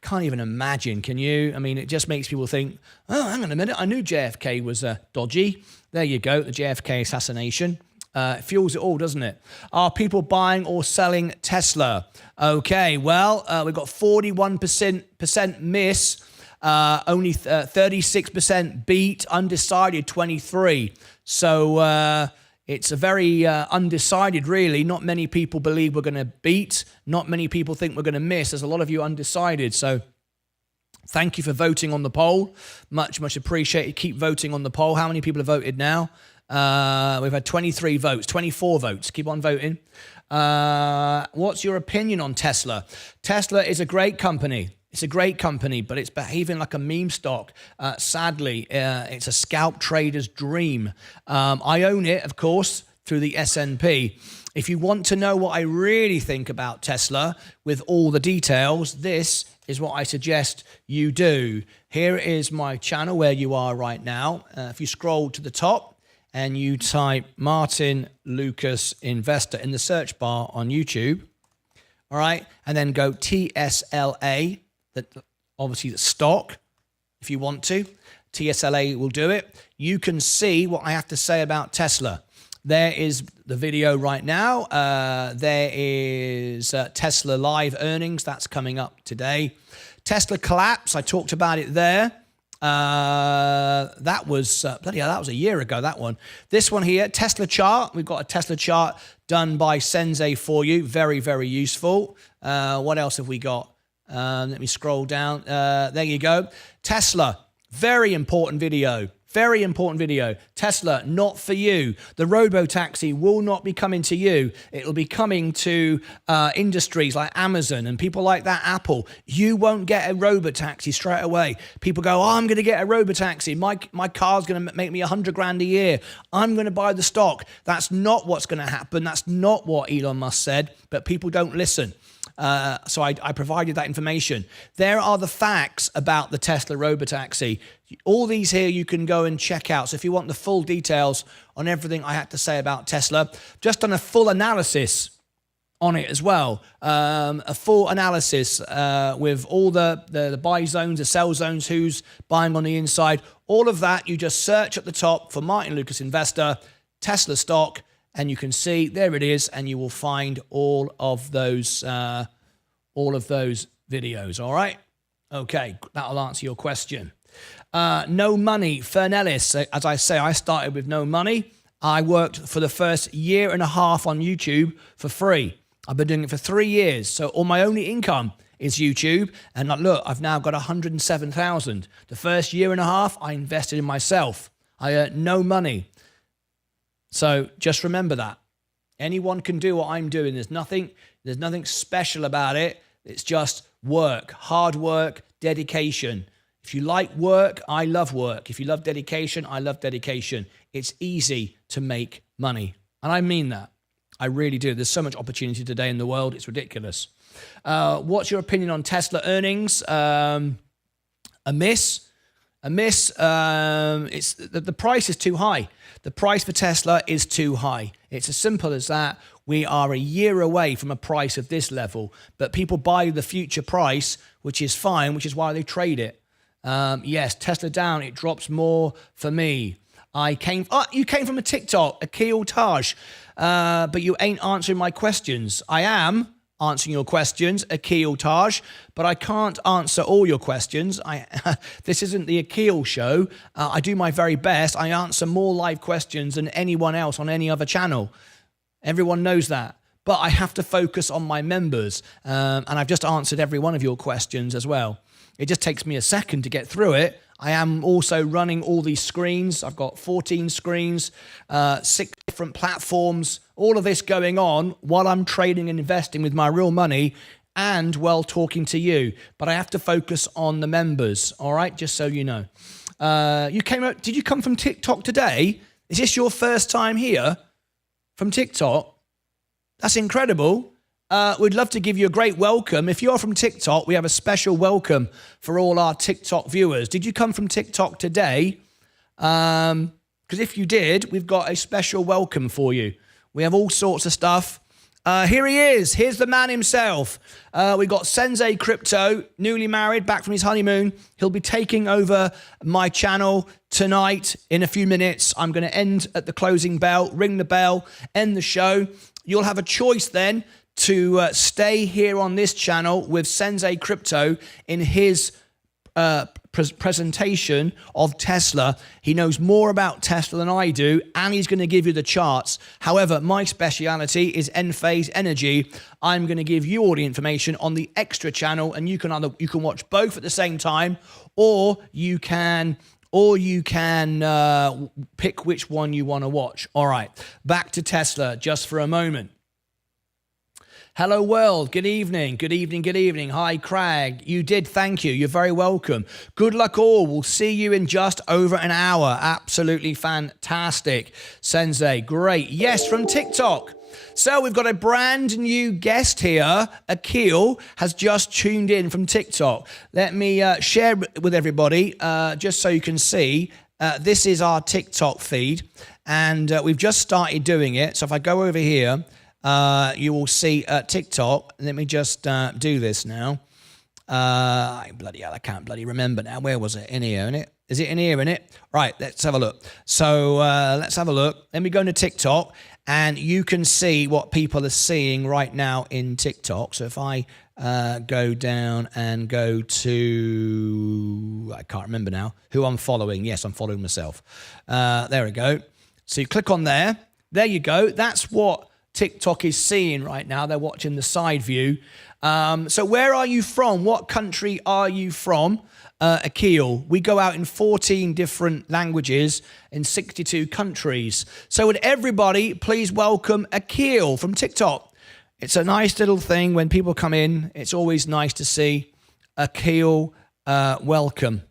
can't even imagine, can you? I mean, it just makes people think, oh, hang on a minute, I knew JFK was dodgy. There you go, the JFK assassination. It fuels it all, doesn't it? Are people buying or selling Tesla? Okay, well, we've got 41% miss, only 36% beat, undecided 23. So it's a very undecided, really. Not many people believe we're going to beat. Not many people think we're going to miss. There's a lot of you undecided. So thank you for voting on the poll. Much, much appreciated. Keep voting on the poll. How many people have voted now? We've had 23 votes, 24 votes. Keep on voting. What's your opinion on Tesla? Tesla is a great company. It's a great company, but it's behaving like a meme stock. Sadly, it's a scalp trader's dream. I own it, of course, through the S&P. If you want to know what I really think about Tesla with all the details, this is what I suggest you do. Here is my channel where you are right now. If you scroll to the top and you type Martyn Lucas Investor in the search bar on YouTube, all right, and then go TSLA, obviously the stock, if you want to. TSLA will do it. You can see what I have to say about Tesla. There is the video right now. There is Tesla live earnings. That's coming up today. Tesla collapse. I talked about it there. That was bloody hell, that was a year ago, that one. This one here, Tesla chart. We've got a Tesla chart done by Sensei for you. Very, very useful. What else have we got? Let me scroll down. There you go. Tesla, very important video. Very important video. Tesla, not for you. The robo-taxi will not be coming to you. It'll be coming to industries like Amazon and people like that, Apple. You won't get a robo-taxi straight away. People go, oh, I'm going to get a robo-taxi. My car's going to make me $100,000 a year. I'm going to buy the stock. That's not what's going to happen. That's not what Elon Musk said, but people don't listen. So I provided that information. There are the facts about the Tesla robotaxi. All these here you can go and check out. So if you want the full details on everything I had to say about Tesla, just done a full analysis on it as well. A full analysis with all the buy zones, the sell zones, who's buying on the inside. All of that, you just search at the top for Martyn Lucas Investor, Tesla stock, and you can see, there it is, and you will find all of those videos, all right? Okay, that'll answer your question. No money, Fernellis. As I say, I started with no money. I worked for the first year and a half on YouTube for free. I've been doing it for 3 years, so all my only income is YouTube. And look, I've now got 107,000. The first year and a half, I invested in myself. I earned no money. So just remember that. Anyone can do what I'm doing. There's nothing special about it. It's just work, hard work, dedication. If you like work, I love work. If you love dedication, I love dedication. It's easy to make money. And I mean that. I really do. There's so much opportunity today in the world. It's ridiculous. What's your opinion on Tesla earnings? A miss. It's the price is too high. The price for Tesla is too high. It's as simple as that. We are a year away from a price of this level, but people buy the future price, which is fine, which is why they trade it. Yes, Tesla down. It drops more for me. You came from a TikTok, Akil Taj, but you ain't answering my questions. I am answering your questions, Akil Taj, but I can't answer all your questions. This isn't the Akil show. I do my very best. I answer more live questions than anyone else on any other channel. Everyone knows that. But I have to focus on my members, and I've just answered every one of your questions as well. It just takes me a second to get through it. I am also running all these screens. I've got 14 screens, 6 different platforms, all of this going on while I'm trading and investing with my real money and while talking to you. But I have to focus on the members, all right? Just so you know. Did you come from TikTok today? Is this your first time here from TikTok? That's incredible. We'd love to give you a great welcome. If you're from TikTok, we have a special welcome for all our TikTok viewers. Did you come from TikTok today? Because if you did, we've got a special welcome for you. We have all sorts of stuff. Here he is. Here's the man himself. We got Sensei Crypto, newly married, back from his honeymoon. He'll be taking over my channel tonight in a few minutes. I'm going to end at the closing bell, ring the bell, end the show. You'll have a choice then to stay here on this channel with Sensei Crypto in his presentation of Tesla. He knows more about Tesla than I do, and he's going to give you the charts. However, my speciality is Enphase Energy. I'm going to give you all the information on the extra channel, and you can watch both at the same time, or you can pick which one you want to watch. All right, back to Tesla just for a moment. Hello world, good evening, good evening, good evening. Hi Craig, you did, thank you, you're very welcome. Good luck all, we'll see you in just over an hour. Absolutely fantastic. Sensei, great. Yes, from TikTok. So we've got a brand new guest here. Akil has just tuned in from TikTok. Let me share with everybody, just so you can see. This is our TikTok feed, and we've just started doing it. So if I go over here, you will see TikTok. Let me just do this now. Bloody hell, I can't bloody remember now. Where was it? In here, in it? Is it in here, in it? Right, let's have a look. So let's have a look. Let me go into TikTok, and you can see what people are seeing right now in TikTok. So if I go down and go to, I can't remember now, who I'm following. Yes, I'm following myself. There we go. So you click on there. There you go. That's what TikTok is seeing right now. They're watching the side view. So where are you from? What country are you from? Akil, we go out in 14 different languages in 62 countries. So would everybody please welcome Akil from TikTok? It's a nice little thing when people come in. It's always nice to see. Akil, welcome.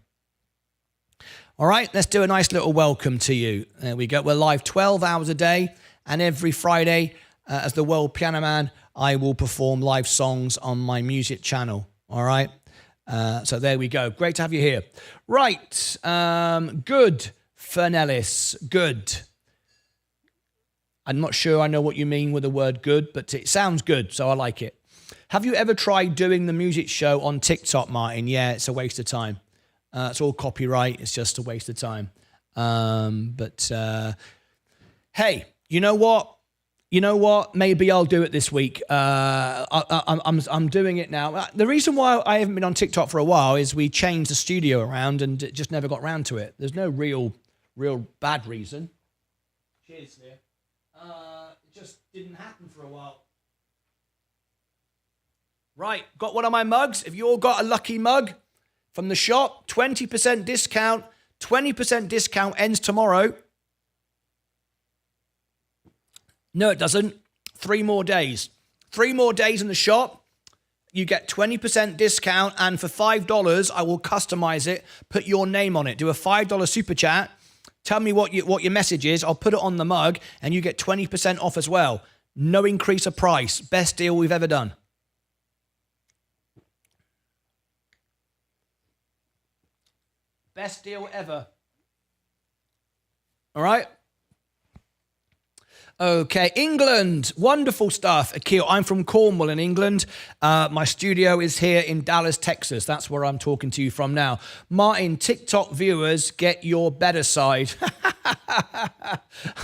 All right, let's do a nice little welcome to you. There we go. We're live 12 hours a day, and every Friday, as the World Piano Man, I will perform live songs on my music channel. All right, so there we go. Great to have you here. Right, good, Fernellis, good. I'm not sure I know what you mean with the word good, but it sounds good, so I like it. Have you ever tried doing the music show on TikTok, Martin? Yeah, it's a waste of time. It's all copyright. It's just a waste of time. Hey, you know what? Maybe I'll do it this week. I'm doing it now. The reason why I haven't been on TikTok for a while is we changed the studio around and it just never got round to it. There's no real bad reason. Cheers, Leah. It just didn't happen for a while. Right, got one of my mugs. If you all got a lucky mug from the shop, 20% discount. 20% discount ends tomorrow. No, it doesn't. 3 more days. 3 more days in the shop. You get 20% discount, and for $5, I will customize it, put your name on it. Do a $5 super chat. Tell me what your message is. I'll put it on the mug, and you get 20% off as well. No increase of price. Best deal we've ever done. Best deal ever. All right. Okay, England, wonderful stuff. Akil, I'm from Cornwall in England. My studio is here in Dallas, Texas. That's where I'm talking to you from now. Martin, TikTok viewers get your better side.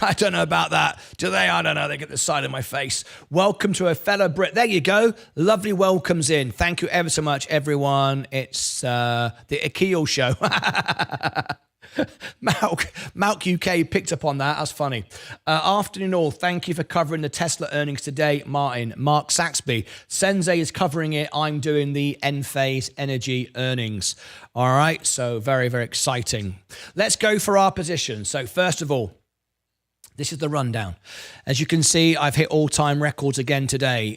I don't know about that. Do they? I don't know. They get the side of my face. Welcome to a fellow Brit. There you go. Lovely welcomes in. Thank you ever so much, everyone. It's the Akil show. Malk UK picked up on that. That's funny. Afternoon all. Thank you for covering the Tesla earnings today, Martin. Mark Saxby. Sensei is covering it. I'm doing the Enphase Energy earnings. All right. So very, very exciting. Let's go for our position. So first of all, this is the rundown. As you can see, I've hit all-time records again today.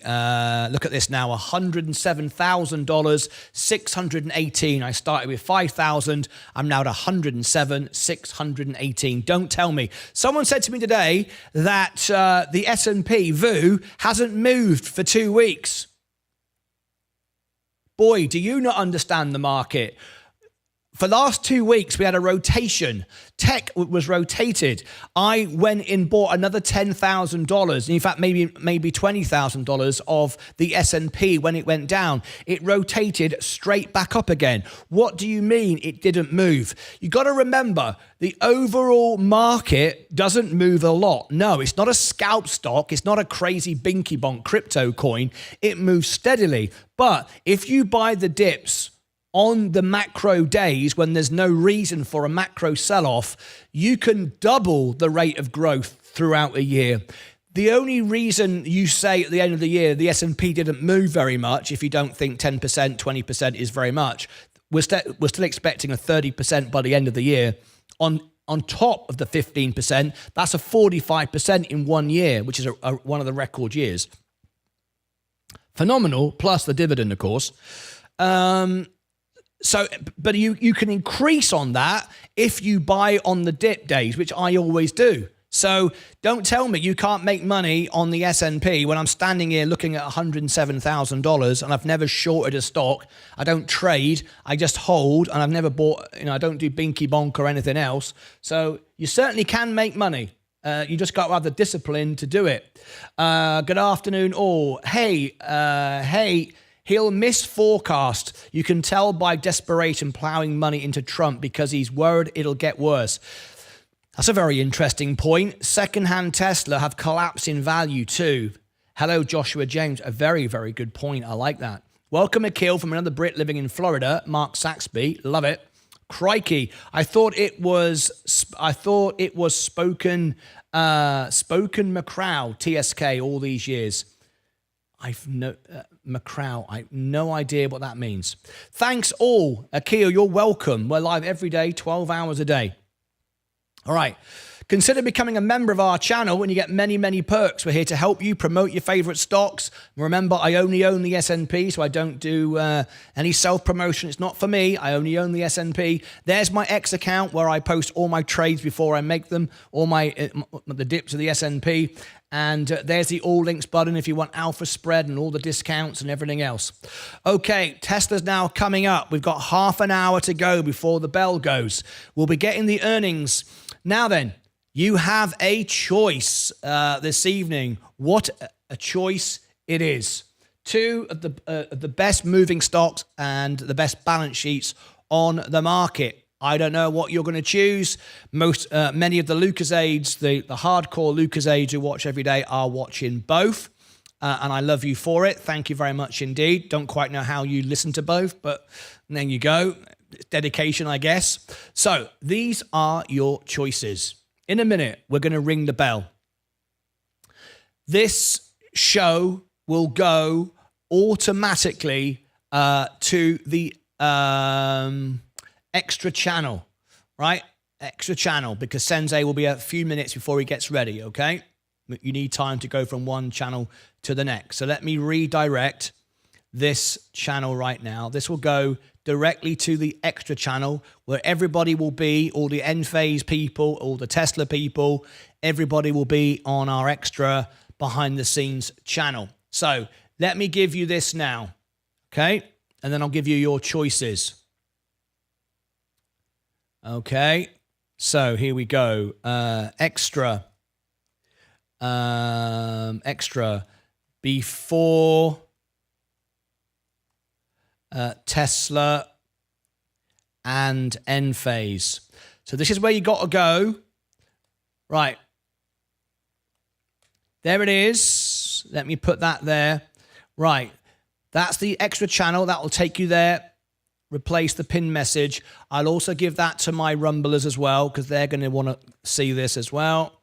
Look at this now, $107,000, 618. I started with 5,000. I'm now at 107, 618. Don't tell me. Someone said to me today that the S&P VU hasn't moved for 2 weeks. Boy, do you not understand the market. For the last 2 weeks, we had a rotation. Tech was rotated. I went and bought another $10,000. In fact, maybe $20,000 of the S&P when it went down. It rotated straight back up again. What do you mean it didn't move? You got to remember, the overall market doesn't move a lot. No, it's not a scalp stock. It's not a crazy binky bonk crypto coin. It moves steadily. But if you buy the dips on the macro days when there's no reason for a macro sell-off, you can double the rate of growth throughout a year. The only reason you say at the end of the year the S&P didn't move very much, if you don't think 10%, 20% is very much, we're still expecting a 30% by the end of the year. On top of the 15%, that's a 45% in 1 year, which is one of the record years. Phenomenal, plus the dividend, of course. So, but you can increase on that if you buy on the dip days, which I always do. So don't tell me you can't make money on the S&P when I'm standing here looking at $107,000 and I've never shorted a stock. I don't trade. I just hold, and I've never bought, I don't do binky bonk or anything else. So you certainly can make money. You just got to have the discipline to do it. Good afternoon all. Hey. He'll miss forecast. You can tell by desperation plowing money into Trump because he's worried it'll get worse. That's a very interesting point. Secondhand Tesla have collapsed in value too. Hello, Joshua James. A very, very good point. I like that. Welcome, Akil, from another Brit living in Florida. Mark Saxby. Love it. Crikey. I thought it was spoken Macau, TSK, all these years. Macau. I have no idea what that means. Thanks all. Akio, you're welcome. We're live every day, 12 hours a day. All right. Consider becoming a member of our channel and you get many, many perks. We're here to help you promote your favorite stocks. Remember, I only own the S&P, so I don't do any self-promotion. It's not for me. I only own the S&P. There's my X account where I post all my trades before I make them, all the dips of the S&P. And there's the all links button if you want alpha spread and all the discounts and everything else. Okay, Tesla's now coming up. We've got half an hour to go before the bell goes. We'll be getting the earnings. Now then, you have a choice this evening. What a choice it is. Two of the best moving stocks and the best balance sheets on the market. I don't know what you're going to choose. Many of the Lucasades, the hardcore Lucasades who watch every day are watching both. And I love you for it. Thank you very much indeed. Don't quite know how you listen to both, but there you go. It's dedication, I guess. So these are your choices. In a minute, we're going to ring the bell. This show will go automatically to the extra channel, right? Extra channel, because Sensei will be a few minutes before he gets ready, okay? You need time to go from one channel to the next. So let me redirect this channel right now. This will go directly to the extra channel where everybody will be, all the Enphase people, all the Tesla people, everybody will be on our extra behind the scenes channel. So let me give you this now, okay? And then I'll give you your choices. Okay, so here we go. Extra before Tesla and Enphase. So this is where you got to go. Right. There it is. Let me put that there. Right. That's the extra channel. That will take you there. Replace the pin message. I'll also give that to my rumblers as well because they're going to want to see this as well.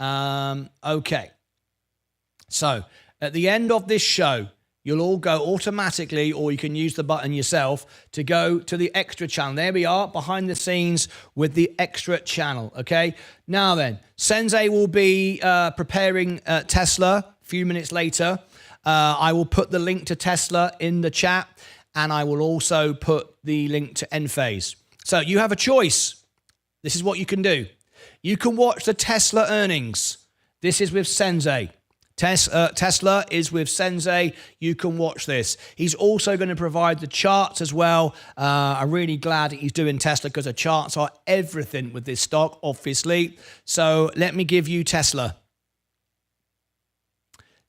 Okay. So at the end of this show, you'll all go automatically, or you can use the button yourself to go to the extra channel. There we are, behind the scenes with the extra channel, okay? Now then, Sensei will be preparing Tesla a few minutes later. I will put the link to Tesla in the chat, and I will also put the link to Enphase. So you have a choice. This is what you can do. You can watch the Tesla earnings. This is with Sensei. Tesla is with Sensei. You can watch this. He's also going to provide the charts as well. I'm really glad he's doing Tesla because the charts are everything with this stock, obviously. So let me give you Tesla.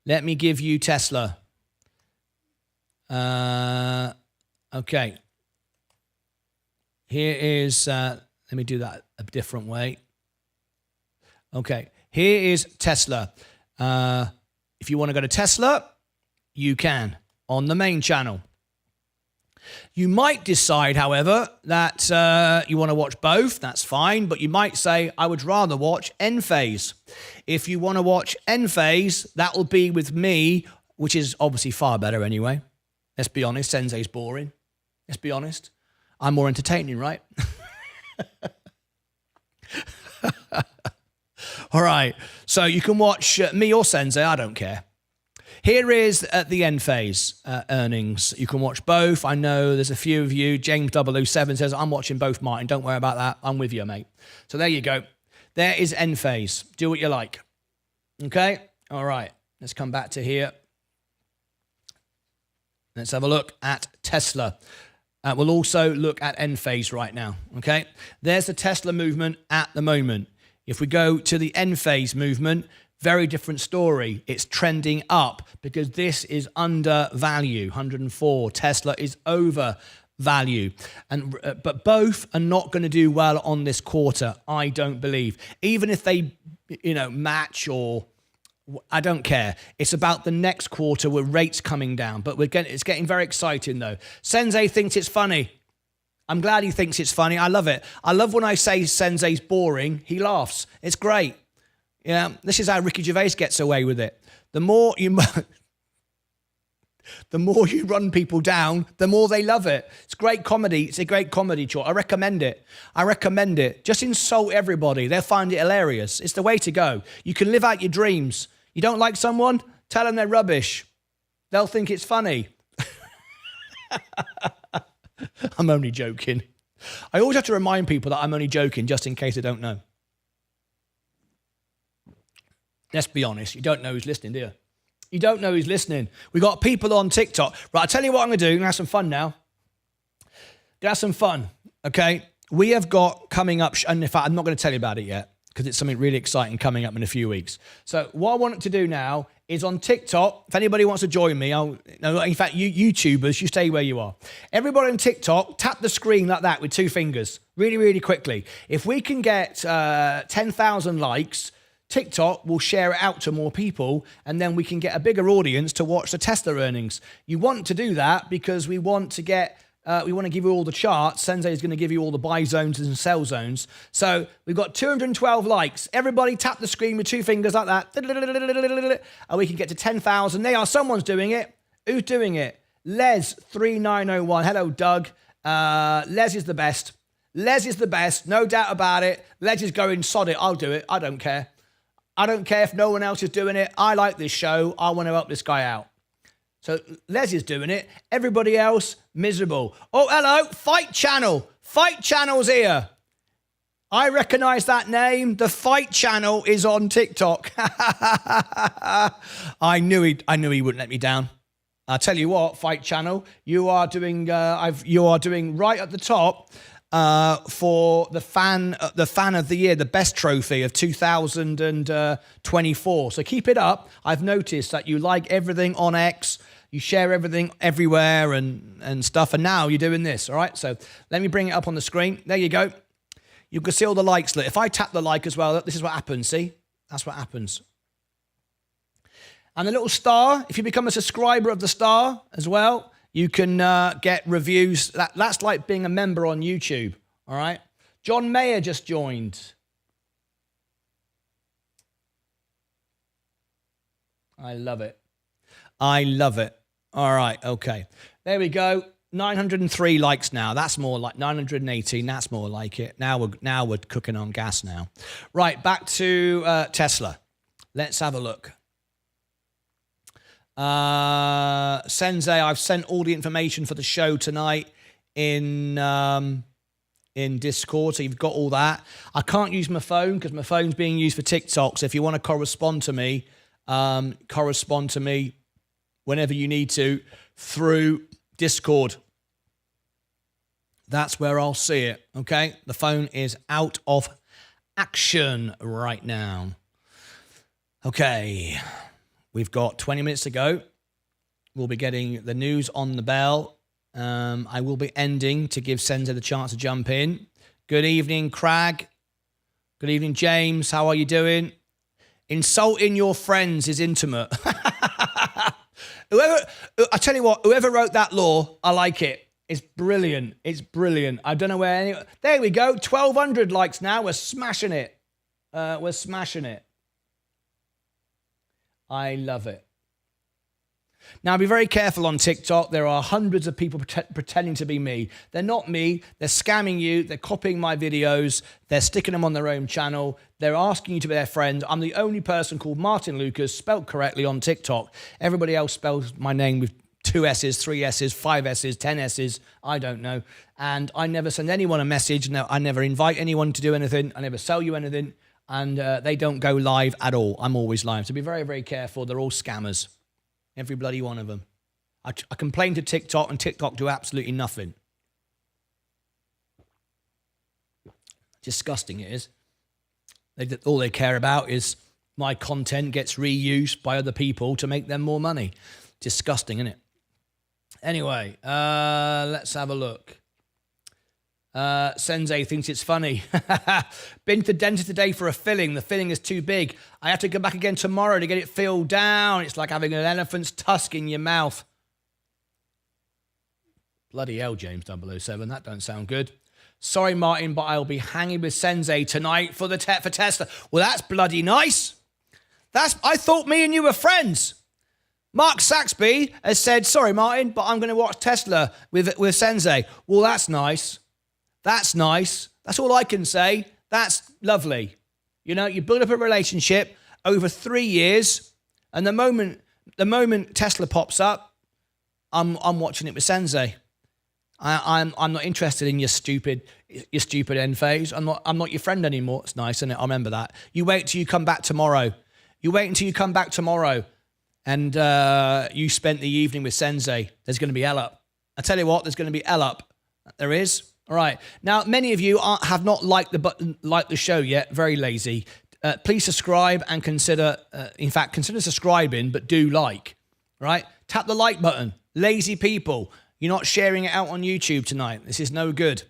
Let me give you Tesla. Okay. Here is, let me do that a different way. Okay. Here is Tesla. If you want to go to Tesla, you can on the main channel. You might decide, however, that you want to watch both. That's fine. But you might say, I would rather watch Enphase. If you want to watch Enphase, that will be with me, which is obviously far better anyway. Let's be honest. Sensei's boring. Let's be honest. I'm more entertaining, right? All right. So you can watch me or Sensei. I don't care. Here is at the Enphase earnings. You can watch both. I know there's a few of you. James 007 says, I'm watching both, Martin. Don't worry about that. I'm with you, mate. So there you go. There is Enphase. Do what you like. Okay? All right. Let's come back to here. Let's have a look at Tesla. We'll also look at Enphase right now. Okay? There's the Tesla movement at the moment. If we go to the Enphase movement, very different story. It's trending up because this is under value, 104. Tesla is over value. But both are not going to do well on this quarter, I don't believe. Even if they, match or I don't care. It's about the next quarter with rates coming down. But it's getting very exciting though. Sensei thinks it's funny. I'm glad he thinks it's funny. I love it. I love when I say Sensei's boring. He laughs. It's great. Yeah, this is how Ricky Gervais gets away with it. The more you run people down, the more they love it. It's great comedy. It's a great comedy show. I recommend it. Just insult everybody. They'll find it hilarious. It's the way to go. You can live out your dreams. You don't like someone? Tell them they're rubbish. They'll think it's funny. I'm only joking. I always have to remind people that I'm only joking just in case they don't know. Let's be honest. You don't know who's listening, do you? You don't know who's listening. We got people on TikTok. Right, I'll tell you what I'm going to do. I'm going to have some fun now. Gonna have some fun, okay? We have got coming up, and in fact, I'm not going to tell you about it yet because it's something really exciting coming up in a few weeks. So what I want to do now is on TikTok, if anybody wants to join me, in fact, you YouTubers, you stay where you are. Everybody on TikTok, tap the screen like that with 2 fingers, really, really quickly. If we can get 10,000 likes, TikTok will share it out to more people, and then we can get a bigger audience to watch the Tesla earnings. You want to do that because we want to get, we want to give you all the charts. Sensei is going to give you all the buy zones and sell zones. So we've got 212 likes. Everybody tap the screen with 2 fingers like that, and we can get to 10,000. Someone's doing it. Who's doing it? Les3901. Hello, Doug. Les is the best. Les is the best, no doubt about it. Les is going, sod it, I'll do it. I don't care. I don't care if no one else is doing it. I like this show. I want to help this guy out. So Les is doing it. Everybody else, miserable. Oh, hello, Fight Channel. Fight Channel's here. I recognize that name. The Fight Channel is on TikTok. I knew he wouldn't let me down. I'll tell you what, Fight Channel, you are doing right at the top. For the fan of the year, the best trophy of 2024. So keep it up. I've noticed that you like everything on X, you share everything everywhere and stuff, and now you're doing this, all right? So let me bring it up on the screen. There you go. You can see all the likes. If I tap the like as well, this is what happens, see? That's what happens. And the little star, if you become a subscriber of the star as well, you can get reviews. That's like being a member on YouTube, all right? John Mayer just joined. I love it. I love it. All right, okay. There we go. 903 likes now. That's more like 918. That's more like it. Now we're cooking on gas now. Right, back to Tesla. Let's have a look. Sensei, I've sent all the information for the show tonight in Discord, so you've got all that. I can't use my phone because my phone's being used for TikTok. So if you want to correspond to me whenever you need to through Discord. That's where I'll see it. Okay, the phone is out of action right now. Okay. We've got 20 minutes to go. We'll be getting the news on the bell. I will be ending to give Sensei the chance to jump in. Good evening, Crag. Good evening, James. How are you doing? Insulting your friends is intimate. I tell you what, whoever wrote that law, I like it. It's brilliant. It's brilliant. I don't know where there we go. 1,200 likes now. We're smashing it. We're smashing it. I love it. Now, be very careful on TikTok. There are hundreds of people pretending to be me. They're not me. They're scamming you. They're copying my videos. They're sticking them on their own channel. They're asking you to be their friend. I'm the only person called Martyn Lucas, spelled correctly on TikTok. Everybody else spells my name with 2 S's, 3 S's, 5 S's, 10 S's. I don't know. And I never send anyone a message. No, I never invite anyone to do anything. I never sell you anything. And they don't go live at all. I'm always live. So be very, very careful. They're all scammers. Every bloody one of them. I complain to TikTok, and TikTok do absolutely nothing. Disgusting it is. All they care about is my content gets reused by other people to make them more money. Disgusting, isn't it? Anyway, let's have a look. Sensei thinks it's funny. Been to the dentist today for a filling. The filling is too big. I have to go back again tomorrow to get it filled down. It's like having an elephant's tusk in your mouth. Bloody hell, James 007. That don't sound good. Sorry, Martin, but I'll be hanging with Sensei tonight for Tesla. Well, that's bloody nice. I thought me and you were friends. Mark Saxby has said, sorry, Martin, but I'm going to watch Tesla with Sensei. Well, that's nice. That's nice. That's all I can say. That's lovely. You know, you build up a relationship over 3 years, and the moment Tesla pops up, I'm watching it with Sensei. I'm not interested in your stupid end phase. I'm not your friend anymore. It's nice, isn't it? I remember that. You wait till you come back tomorrow. And you spent the evening with Sensei. There's going to be hell up. I tell you what, there's going to be hell up. There is. All right. Now, many of you have not liked the show yet. Very lazy. Please subscribe and consider subscribing, but do like. Right? Tap the like button. Lazy people. You're not sharing it out on YouTube tonight. This is no good.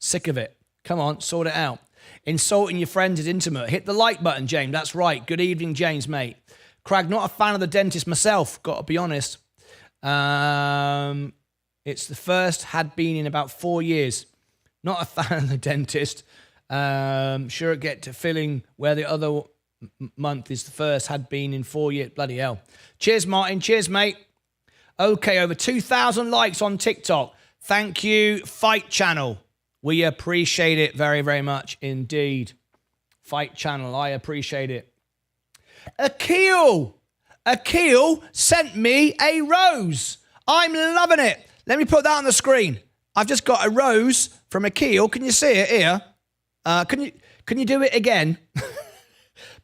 Sick of it. Come on, sort it out. Insulting your friends is intimate. Hit the like button, James. That's right. Good evening, James, mate. Craig, not a fan of the dentist myself, got to be honest. It's the first, had been in about 4 years. Not a fan of the dentist. Sure it get to filling where the other month is the first, had been in 4 years. Bloody hell. Cheers, Martin. Cheers, mate. Okay, over 2,000 likes on TikTok. Thank you, Fight Channel. We appreciate it very, very much indeed. Fight Channel, I appreciate it. Akil sent me a rose. I'm loving it. Let me put that on the screen. I've just got a rose from Akil. Can you see it here? Can you do it again?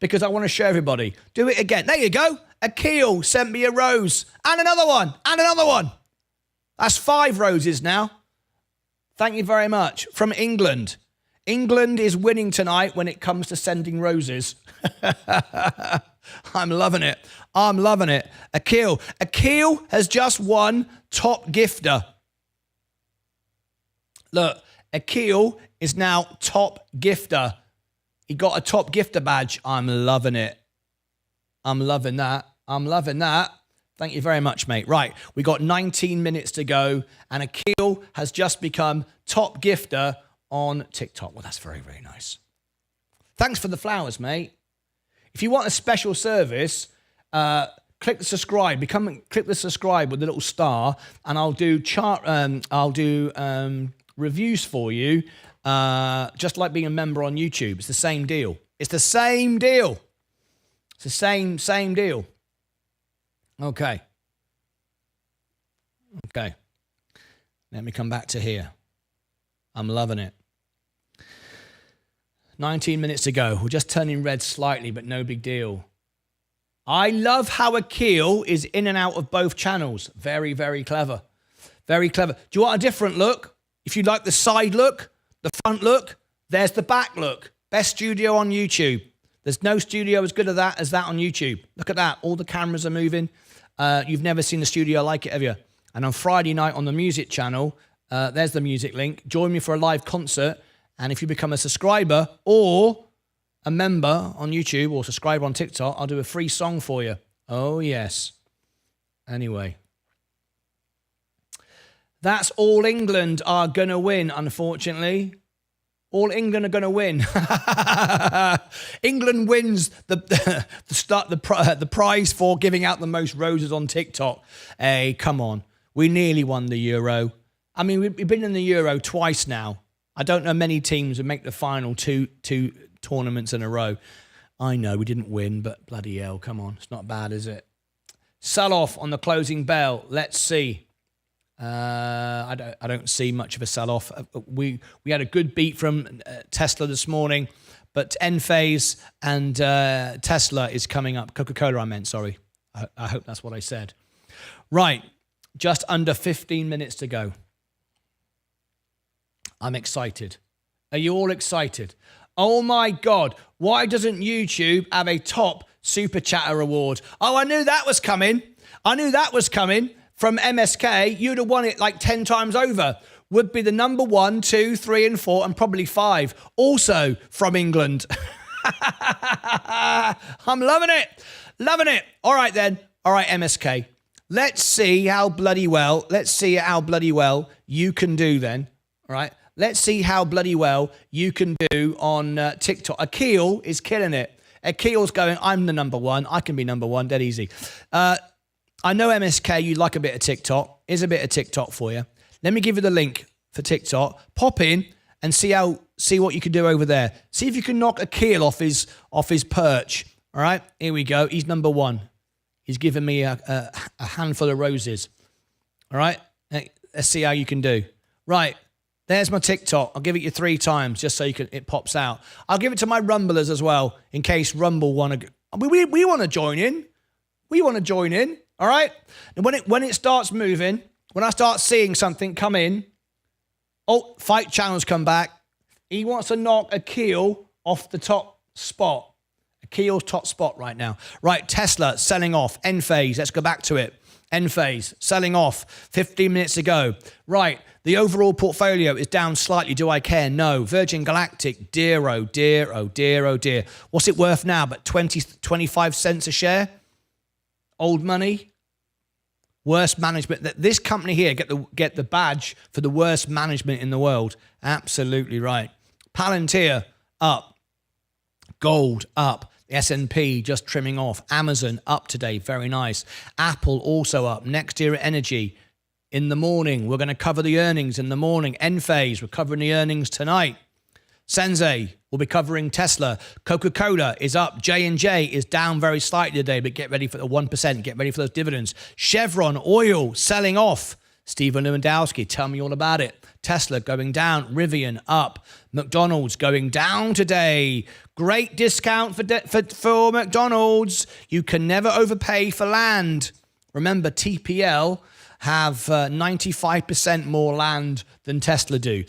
Because I want to show everybody. Do it again. There you go. Akil sent me a rose. And another one. And another one. That's 5 roses now. Thank you very much. From England. England is winning tonight when it comes to sending roses. I'm loving it. I'm loving it. Akil has just won top gifter. Look, Akil is now top gifter. He got a top gifter badge. I'm loving it. I'm loving that. I'm loving that. Thank you very much, mate. Right, we got 19 minutes to go, and Akil has just become top gifter on TikTok. Well, that's very, very nice. Thanks for the flowers, mate. If you want a special service, click the subscribe. Click the subscribe with the little star, and I'll do reviews for you, just like being a member on YouTube. It's the same deal. It's the same deal. It's the same deal. Okay. Let me come back to here. I'm loving it. 19 minutes to go. We're just turning red slightly, but no big deal. I love how Akil is in and out of both channels. Very, very clever. Very clever. Do you want a different look? If you like the side look, the front look, there's the back look. Best studio on YouTube. There's no studio as good as that on YouTube. Look at that. All the cameras are moving. You've never seen a studio like it, have you? And on Friday night on the music channel, there's the music link. Join me for a live concert. And if you become a subscriber or a member on YouTube or subscriber on TikTok, I'll do a free song for you. Oh, yes. Anyway. That's all England are going to win, unfortunately. All England are going to win. England wins the prize for giving out the most roses on TikTok. Hey, come on. We nearly won the Euro. I mean, we've been in the Euro twice now. I don't know many teams would make the final two tournaments in a row. I know we didn't win, but bloody hell, come on. It's not bad, is it? Sell off on the closing bell. Let's see. I don't see much of a sell-off. We had a good beat from Tesla this morning, but Enphase and Tesla is coming up. Coca-Cola, I meant, sorry. I hope that's what I said. Right, just under 15 minutes to go. I'm excited. Are you all excited? Oh my God, why doesn't YouTube have a top Super Chatter award? Oh, I knew that was coming. From MSK, you'd have won it like 10 times over. Would be the number 1, 2, 3, and 4, and probably 5. Also from England. I'm loving it. Loving it. All right, then. All right, MSK. let's see how bloody well you can do then. All right. Let's see how bloody well you can do on TikTok. Akil is killing it. Akil's going, I'm the number one. I can be number one. Dead easy. I know MSK, you like a bit of TikTok. Here's a bit of TikTok for you. Let me give you the link for TikTok. Pop in and see what you can do over there. See if you can knock Akil off his perch. All right, here we go. He's number one. He's giving me a handful of roses. All right, let's see how you can do. Right, there's my TikTok. I'll give it you 3 times just so it pops out. I'll give it to my Rumblers as well in case Rumble want to. We want to join in. We want to join in. All right, and when it starts moving, when I start seeing something come in, oh, Fight Channel's come back. He wants to knock Akil off the top spot. Akil's top spot right now. Right, Tesla selling off. Enphase, let's go back to it. Enphase selling off 15 minutes ago. Right, the overall portfolio is down slightly. Do I care? No. Virgin Galactic, dear, oh dear, oh dear, oh dear. What's it worth now? But 25 cents a share? Old money? Worst management. This company here get the badge for the worst management in the world. Absolutely right. Palantir up. Gold up. The S&P just trimming off. Amazon up today. Very nice. Apple also up. Next Era Energy in the morning. We're going to cover the earnings in the morning. Enphase, we're covering the earnings tonight. Sensei will be covering Tesla. Coca-Cola is up. J&J is down very slightly today, but get ready for the 1%. Get ready for those dividends. Chevron oil selling off. Stephen Lewandowski, tell me all about it. Tesla going down. Rivian up. McDonald's going down today. Great discount for McDonald's. You can never overpay for land. Remember, TPL have 95% more land than Tesla do,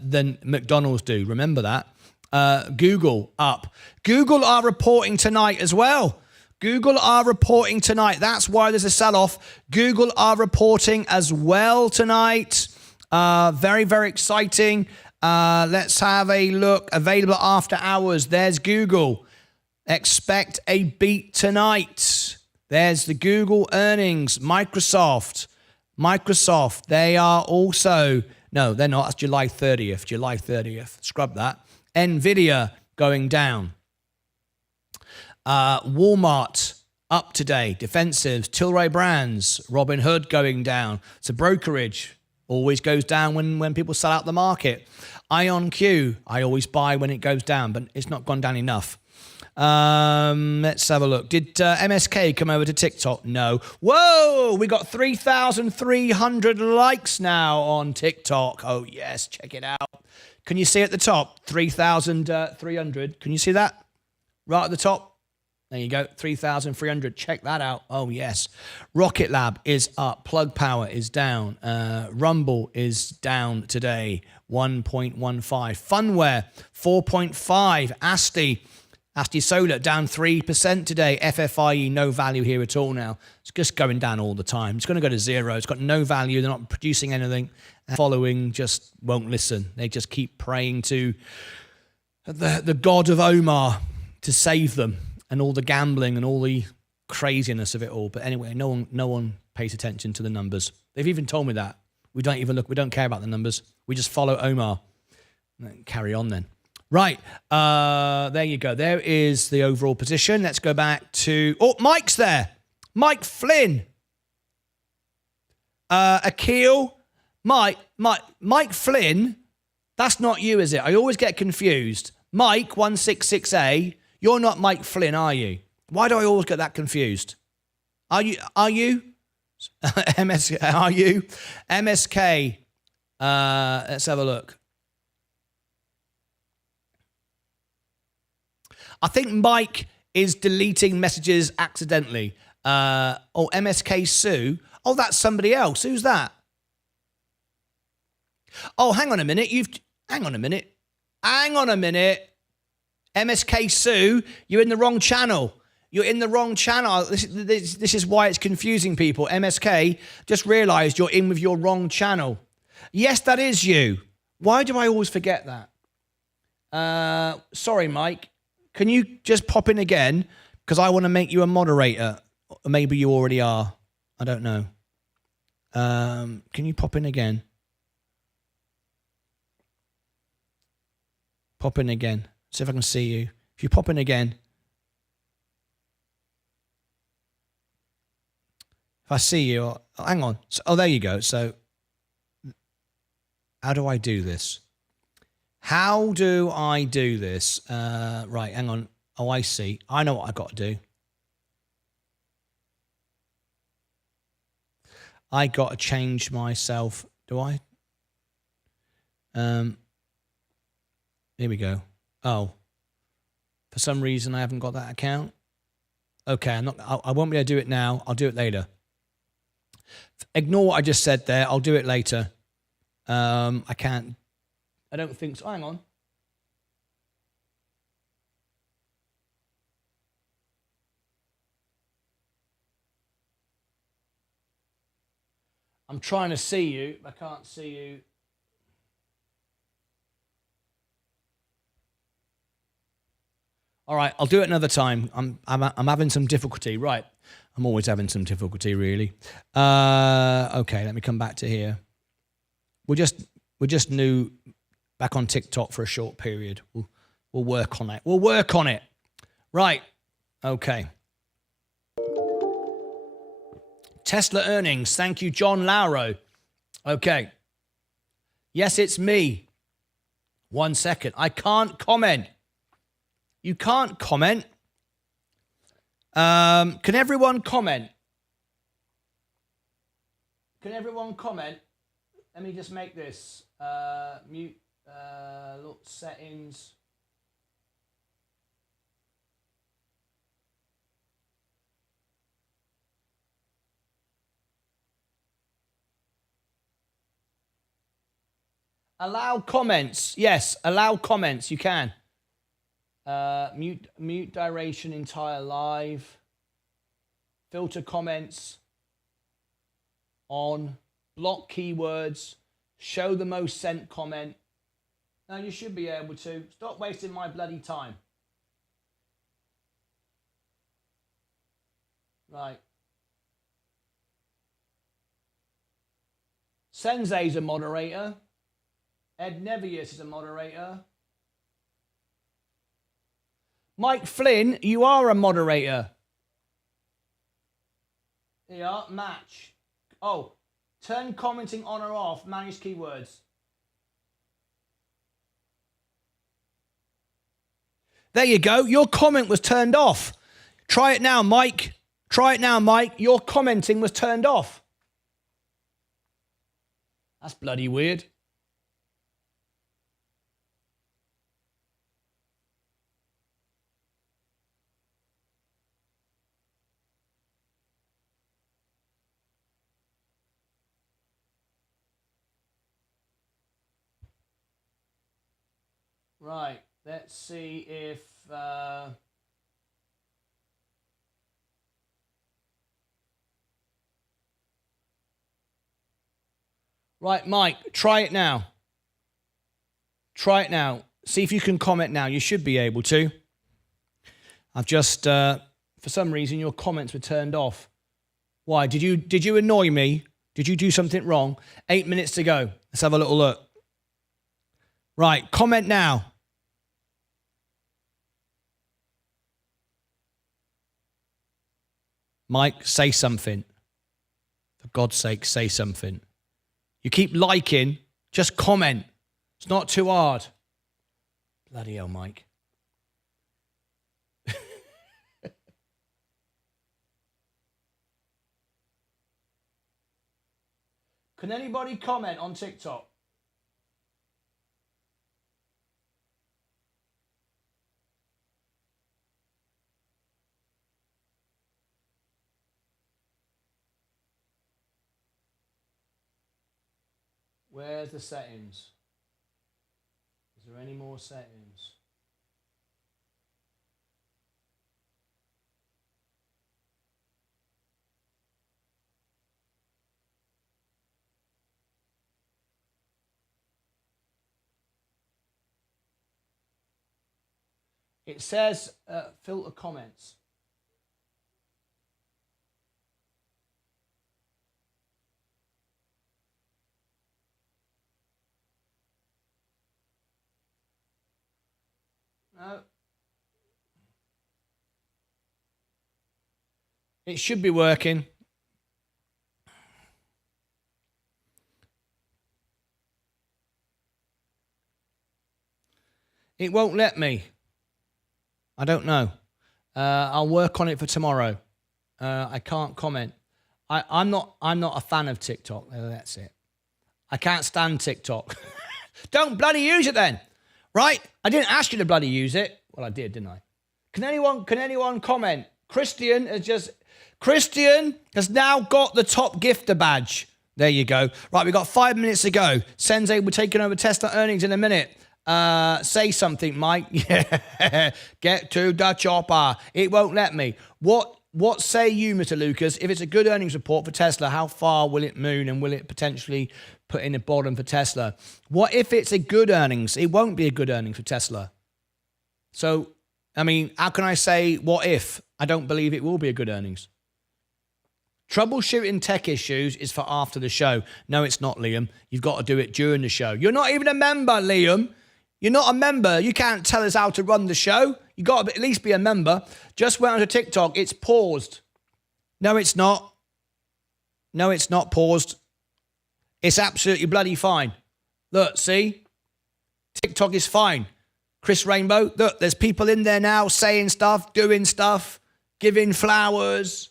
than McDonald's do. Remember that. Google up. Google are reporting tonight as well. Google are reporting tonight. That's why there's a sell-off. Google are reporting as well tonight. Very, very exciting. Let's have a look. Available after hours. There's Google. Expect a beat tonight. There's the Google earnings. Microsoft, they are also, no, they're not. That's July 30th. Scrub that. Nvidia going down. Walmart up today. Defensives, Tilray Brands, Robinhood going down. So brokerage always goes down when people sell out the market. IonQ, I always buy when it goes down, but it's not gone down enough. Let's have a look. Did MSK come over to TikTok? No. Whoa, we got 3,300 likes now on TikTok. Oh, yes, check it out. Can you see at the top? 3,300. Can you see that? Right at the top. There you go, 3,300. Check that out. Oh, yes. Rocket Lab is up. Plug Power is down. Rumble is down today, 1.15. Funware, 4.5. Asti Solar down 3% today. FFIE, no value here at all now. It's just going down all the time. It's going to go to zero. It's got no value. They're not producing anything. Following just won't listen. They just keep praying to the god of Omar to save them and all the gambling and all the craziness of it all. But anyway, no one pays attention to the numbers. They've even told me that. We don't even look. We don't care about the numbers. We just follow Omar. Carry on then. Right, there you go. There is the overall position. Let's go back to... Oh, Mike's there. Mike Flynn. Akil. Mike Flynn. That's not you, is it? I always get confused. Mike, 166A. You're not Mike Flynn, are you? Why do I always get that confused? Are you? MSK, are you? MSK. Let's have a look. I think Mike is deleting messages accidentally. MSK Sue. Oh, that's somebody else. Who's that? Oh, hang on a minute. Hang on a minute. MSK Sue, you're in the wrong channel. You're in the wrong channel. This is why it's confusing people. MSK, just realized you're in with your wrong channel. Yes, that is you. Why do I always forget that? Sorry, Mike. Can you just pop in again? Because I want to make you a moderator. Maybe you already are. I don't know. Can you pop in again? Pop in again. See if I can see you. If you pop in again. If I see you, hang on. So, oh, there you go. So, how do I do this? How do I do this? Right, hang on. Oh, I see. I know what I've got to do. I got to change myself. Do I? Here we go. Oh, for some reason I haven't got that account. Okay, I won't be able to do it now. I'll do it later. Ignore what I just said there. I'll do it later. I can't. I don't think so. Hang on. I'm trying to see you. I can't see you. All right, I'll do it another time. I'm having some difficulty. Right, I'm always having some difficulty, really. Okay, let me come back to here. We're just new, back on TikTok for a short period. We'll work on it. We'll work on it. Right. Okay. Tesla earnings. Thank you, John Lauro. Okay. Yes, it's me. 1 second. I can't comment. You can't comment. Can everyone comment? Can everyone comment? Let me just make this mute. Look, settings. Allow comments. Yes, allow comments. You can. Mute duration entire live. Filter comments. On. Block keywords. Show the most sent comment. Now you should be able to. Stop wasting my bloody time. Right. Sensei's a moderator. Ed Nevius is a moderator. Mike Flynn, you are a moderator. Here you are, match. Oh, turn commenting on or off, manage keywords. There you go, your comment was turned off. Try it now, Mike. Try it now, Mike. Your commenting was turned off. That's bloody weird. Right, let's see if... Right, Mike, try it now. Try it now. See if you can comment now. You should be able to. I've just, for some reason, your comments were turned off. Why? Did you annoy me? Did you do something wrong? 8 minutes to go. Let's have a little look. Right, comment now. Mike, say something. For God's sake, say something. You keep liking, just comment. It's not too hard. Bloody hell, Mike. Can anybody comment on TikTok? Where's the settings? Is there any more settings? It says filter comments. It should be working. It won't let me. I don't know. I'll work on it for tomorrow. I can't comment. I'm not a fan of TikTok. That's it. I can't stand TikTok. Don't bloody use it then. Right? I didn't ask you to bloody use it. Well, I did, didn't I? Can anyone comment? Christian has now got the top gifter badge. There you go. Right, we've got 5 minutes to go. Sensei, we're taking over Tesla earnings in a minute. Say something, Mike. Yeah. Get to the chopper. It won't let me. What say you, Mr. Lucas? If it's a good earnings report for Tesla, how far will it moon and will it potentially put in the bottom for Tesla? What if it's a good earnings? It won't be a good earnings for Tesla. So, I mean, how can I say what if? I don't believe it will be a good earnings. Troubleshooting tech issues is for after the show. No, it's not, Liam. You've got to do it during the show. You're not even a member, Liam. You're not a member. You can't tell us how to run the show. You got to at least be a member. Just went onto TikTok. It's paused. No, it's not. No, it's not paused. It's absolutely bloody fine. Look, see? TikTok is fine. Chris Rainbow, look, there's people in there now saying stuff, doing stuff, giving flowers.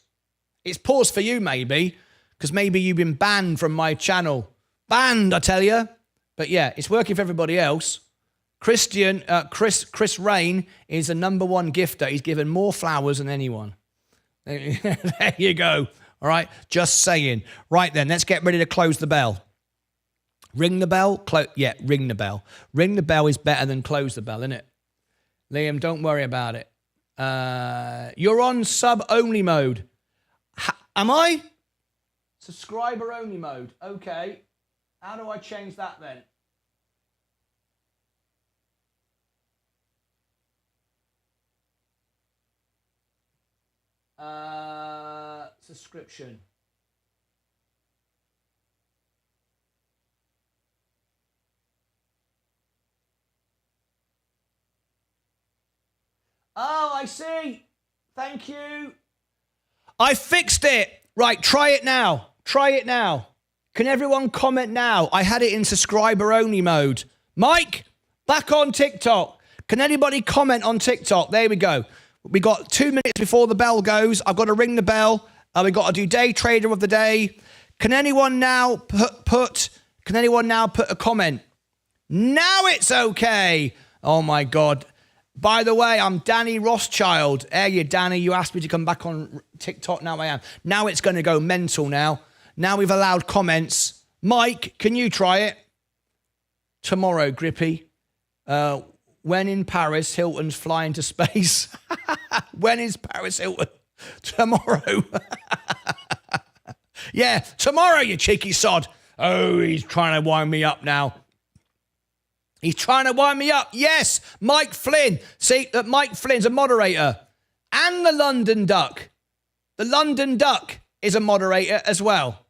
It's paused for you, maybe, because maybe you've been banned from my channel. Banned, I tell you. But yeah, it's working for everybody else. Chris Rain is the #1 gifter. He's given more flowers than anyone. There you go. All right, just saying. Right then, let's get ready to close the bell. Ring the bell? Yeah, ring the bell. Ring the bell is better than close the bell, isn't it? Liam, don't worry about it. You're on sub-only mode. Am I? Subscriber-only mode. Okay. How do I change that then? Subscription. Oh, I see. Thank you. I fixed it. Right, try it now. Try it now. Can everyone comment now? I had it in subscriber only mode. Mike, back on TikTok. Can anybody comment on TikTok? There we go. We got 2 minutes before the bell goes. I've got to ring the bell. We've got to do day trader of the day. Can anyone now put a comment? Now it's okay. Oh my God. By the way, I'm Danny Rothschild. Hey, you Danny, you asked me to come back on TikTok. Now I am. Now it's going to go mental now. Now we've allowed comments. Mike, can you try it? Tomorrow, Grippy. When in Paris, Hilton's flying to space. When is Paris Hilton? Tomorrow. Yeah, tomorrow, you cheeky sod. Oh, he's trying to wind me up now. He's trying to wind me up. Yes, Mike Flynn. See, that Mike Flynn's a moderator. And the London Duck. The London Duck is a moderator as well.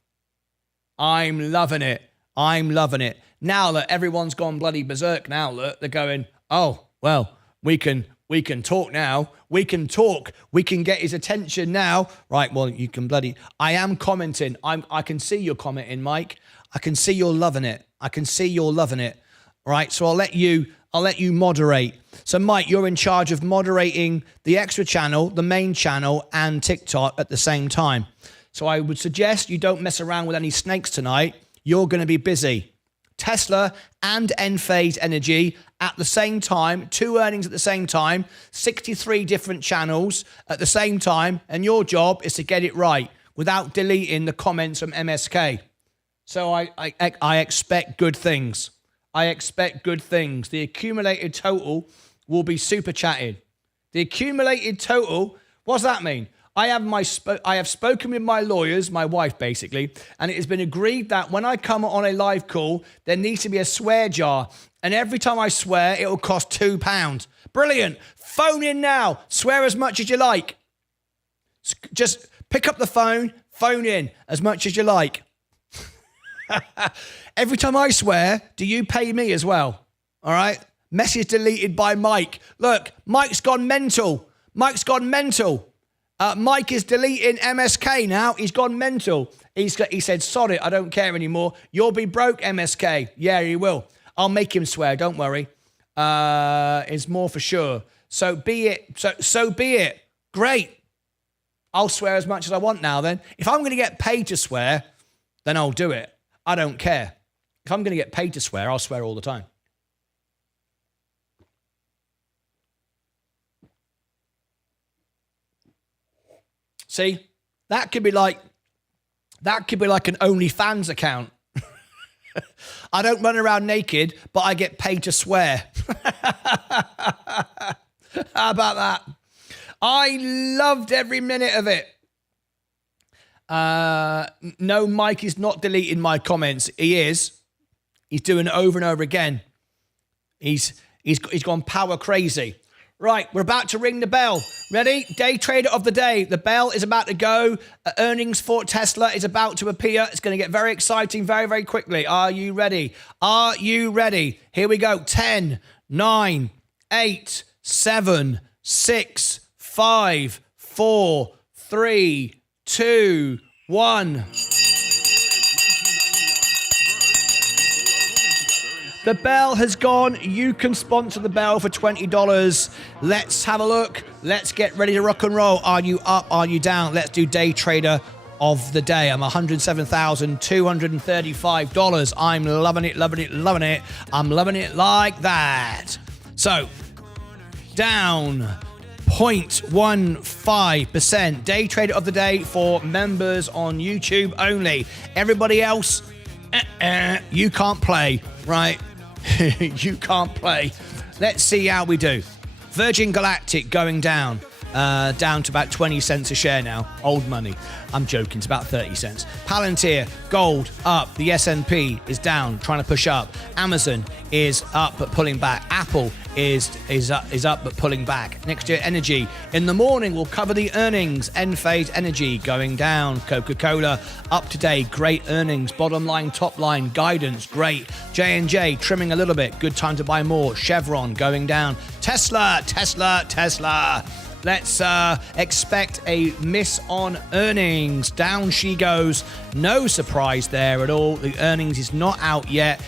I'm loving it. I'm loving it. Now that everyone's gone bloody berserk now, look, they're going, oh, well, we can talk now. We can talk. We can get his attention now. Right, well, you can bloody... I am commenting. I can see you're commenting, Mike. I can see you're loving it. I can see you're loving it. All right, so I'll let you moderate. So, Mike, you're in charge of moderating the extra channel, the main channel, and TikTok at the same time. So I would suggest you don't mess around with any snakes tonight. You're going to be busy. Tesla and Enphase Energy at the same time, 2 earnings at the same time, 63 different channels at the same time, and your job is to get it right without deleting the comments from MSK. So I expect good things. I expect good things. The accumulated total will be super chatted. The accumulated total, what's that mean? I have spoken with my lawyers, my wife basically, and it has been agreed that when I come on a live call, there needs to be a swear jar. And every time I swear, it will cost £2. Brilliant. Phone in now. Swear as much as you like. Just pick up the phone in as much as you like. Every time I swear, do you pay me as well? All right? Message deleted by Mike. Look, Mike's gone mental. Mike's gone mental. Mike is deleting MSK now. He's gone mental. He said, sorry, I don't care anymore. You'll be broke, MSK. Yeah, he will. I'll make him swear. Don't worry. It's more for sure. So be it. So be it. Great. I'll swear as much as I want now then. If I'm going to get paid to swear, then I'll do it. I don't care. If I'm going to get paid to swear, I'll swear all the time. See, that could be like an OnlyFans account. I don't run around naked, but I get paid to swear. How about that? I loved every minute of it. No, Mike is not deleting my comments. He is. He's doing it over and over again. He's gone power crazy. Right, we're about to ring the bell. Ready? Day trader of the day. The bell is about to go. Earnings for Tesla is about to appear. It's going to get very exciting very, very quickly. Are you ready? Are you ready? Here we go. 10, 9, 8, 7, 6, 5, 4, 3, 2, 1. The bell has gone. You can sponsor the bell for $20. Let's have a look. Let's get ready to rock and roll. Are you up? Are you down? Let's do day trader of the day. I'm $107,235. I'm loving it, loving it, loving it. I'm loving it like that. So, down 0.15%. Day trader of the day for members on YouTube only. Everybody else, you can't play, right? You can't play. Let's see how we do. Virgin Galactic going down. Down to about 20 cents a share now. Old money. I'm joking. It's about 30 cents. Palantir, gold, up. The S&P is down, trying to push up. Amazon is up but pulling back. Apple is up but pulling back. Next year, energy. In the morning, we'll cover the earnings. Enphase Energy going down. Coca-Cola up today. Great earnings. Bottom line, top line, guidance. Great. J&J trimming a little bit. Good time to buy more. Chevron going down. Tesla. Let's expect a miss on earnings. Down she goes. No surprise there at all. The earnings is not out yet.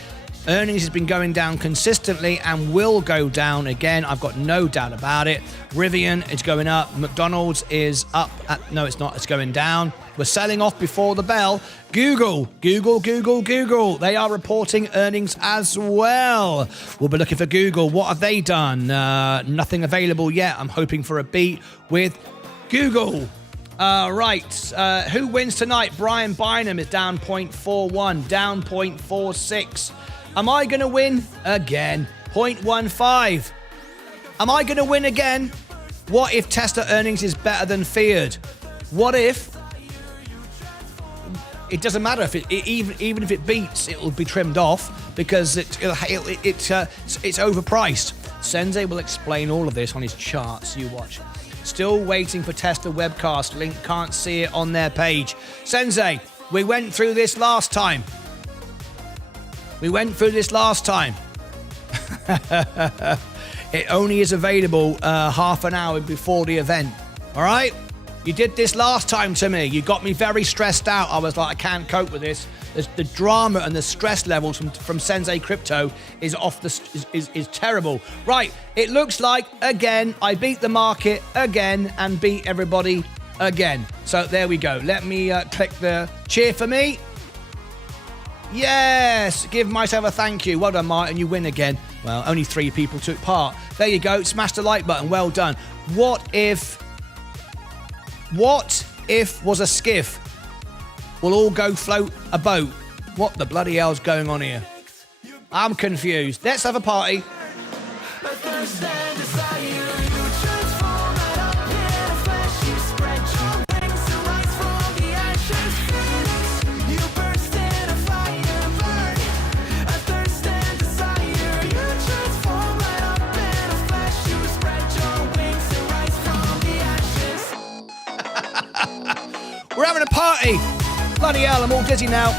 Earnings has been going down consistently and will go down again. I've got no doubt about it. Rivian is going up. McDonald's is up. No, it's not. It's going down. We're selling off before the bell. Google. They are reporting earnings as well. We'll be looking for Google. What have they done? Nothing available yet. I'm hoping for a beat with Google. Right. Who wins tonight? Brian Bynum is down 0.41, down 0.46. Am I going to win again? 0.15. Am I going to win again? What if Tesla earnings is better than feared? What if? It doesn't matter if even if it beats, it will be trimmed off because it's overpriced. Sensei will explain all of this on his charts. You watch. Still waiting for Tesla webcast link. Can't see it on their page. Sensei, we went through this last time. It only is available half an hour before the event. All right? You did this last time to me. You got me very stressed out. I was like, I can't cope with this. The drama and the stress levels from Sensei Crypto is is terrible. Right, it looks like, again, I beat the market again and beat everybody again. So there we go. Let me click the cheer for me. Yes, give myself a thank you. Well done, Martin. You win again. Well, only 3 people took part. There you go. Smash the like button. Well done. What if was a skiff? We'll all go float a boat. What the bloody hell's going on here? I'm confused. Let's have a party. We're having a party. Bloody hell, I'm all dizzy now.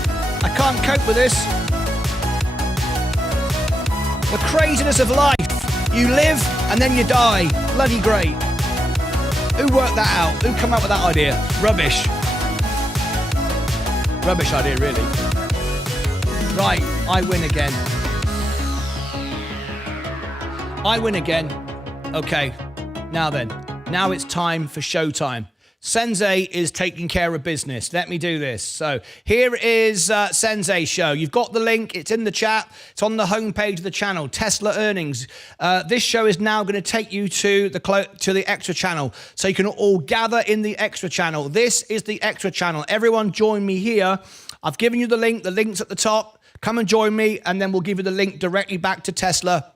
I can't cope with this. The craziness of life. You live and then you die. Bloody great. Who worked that out? Who came up with that idea? Rubbish. Rubbish idea, really. Right, I win again. I win again. Okay, now then. Now it's time for showtime. Sensei is taking care of business. Let me do this. So here is Sensei's show. You've got the link. It's in the chat. It's on the homepage of the channel. Tesla earnings. This show is now going to take you to the extra channel. So you can all gather in the extra channel. This is the extra channel. Everyone join me here. I've given you the link. The link's at the top. Come and join me, and then we'll give you the link directly back to Tesla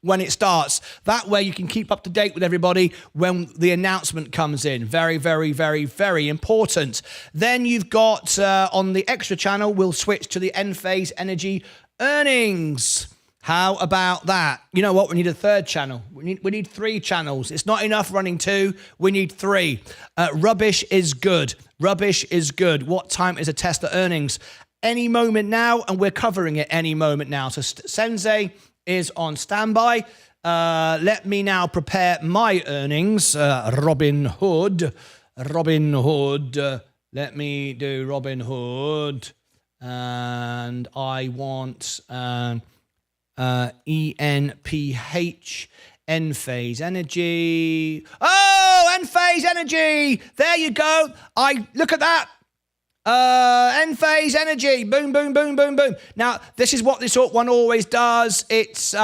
when it starts. That way you can keep up to date with everybody when the announcement comes in. Very, very, very, very important. Then you've got on the extra channel, we'll switch to the Enphase Energy earnings. How about that? You know what? We need a third channel. We need 3 channels. It's not enough running 2. We need 3. Rubbish is good. Rubbish is good. What time is a Tesla earnings? Any moment now, and we're covering it any moment now. So Sensei is on standby. Let me now prepare my earnings. Robinhood. Let me do Robinhood. And I want ENPH, Enphase Energy. Oh, Enphase Energy. There you go. Look at that. Enphase Energy, boom, boom, boom, boom, boom. Now, this is what this one always does. It's this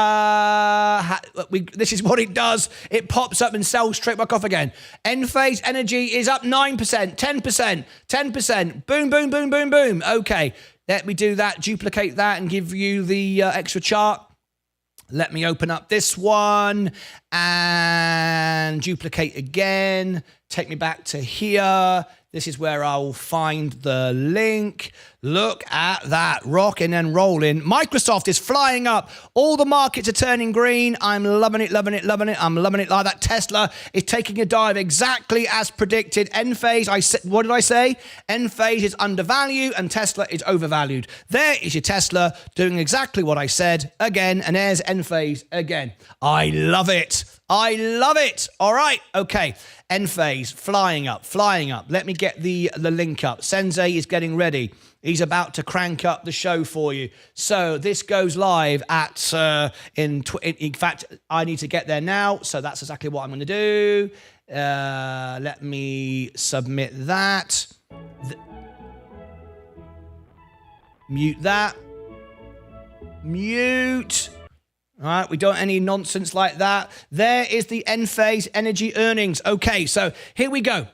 is what it does. It pops up and sells straight back off again. Enphase Energy is up 9%, 10%, 10%. Boom, boom, boom, boom, boom. Okay, let me do that, duplicate that, and give you the extra chart. Let me open up this one and duplicate again. Take me back to here. This is where I'll find the link. Look at that, rocking and rolling. Microsoft is flying up. All the markets are turning green. I'm loving it, loving it, loving it. I'm loving it like that. Tesla is taking a dive exactly as predicted. Enphase, what did I say? Enphase is undervalued and Tesla is overvalued. There is your Tesla doing exactly what I said again, and there's Enphase again. I love it. I love it. All right. Okay. Enphase flying up, flying up. Let me get the link up. Sensei is getting ready. He's about to crank up the show for you. So this goes live at, in fact, I need to get there now. So that's exactly what I'm going to do. Let me submit that. Mute that. Mute. All right, we don't any nonsense like that. There is the Enphase Energy earnings. Okay, so here we go.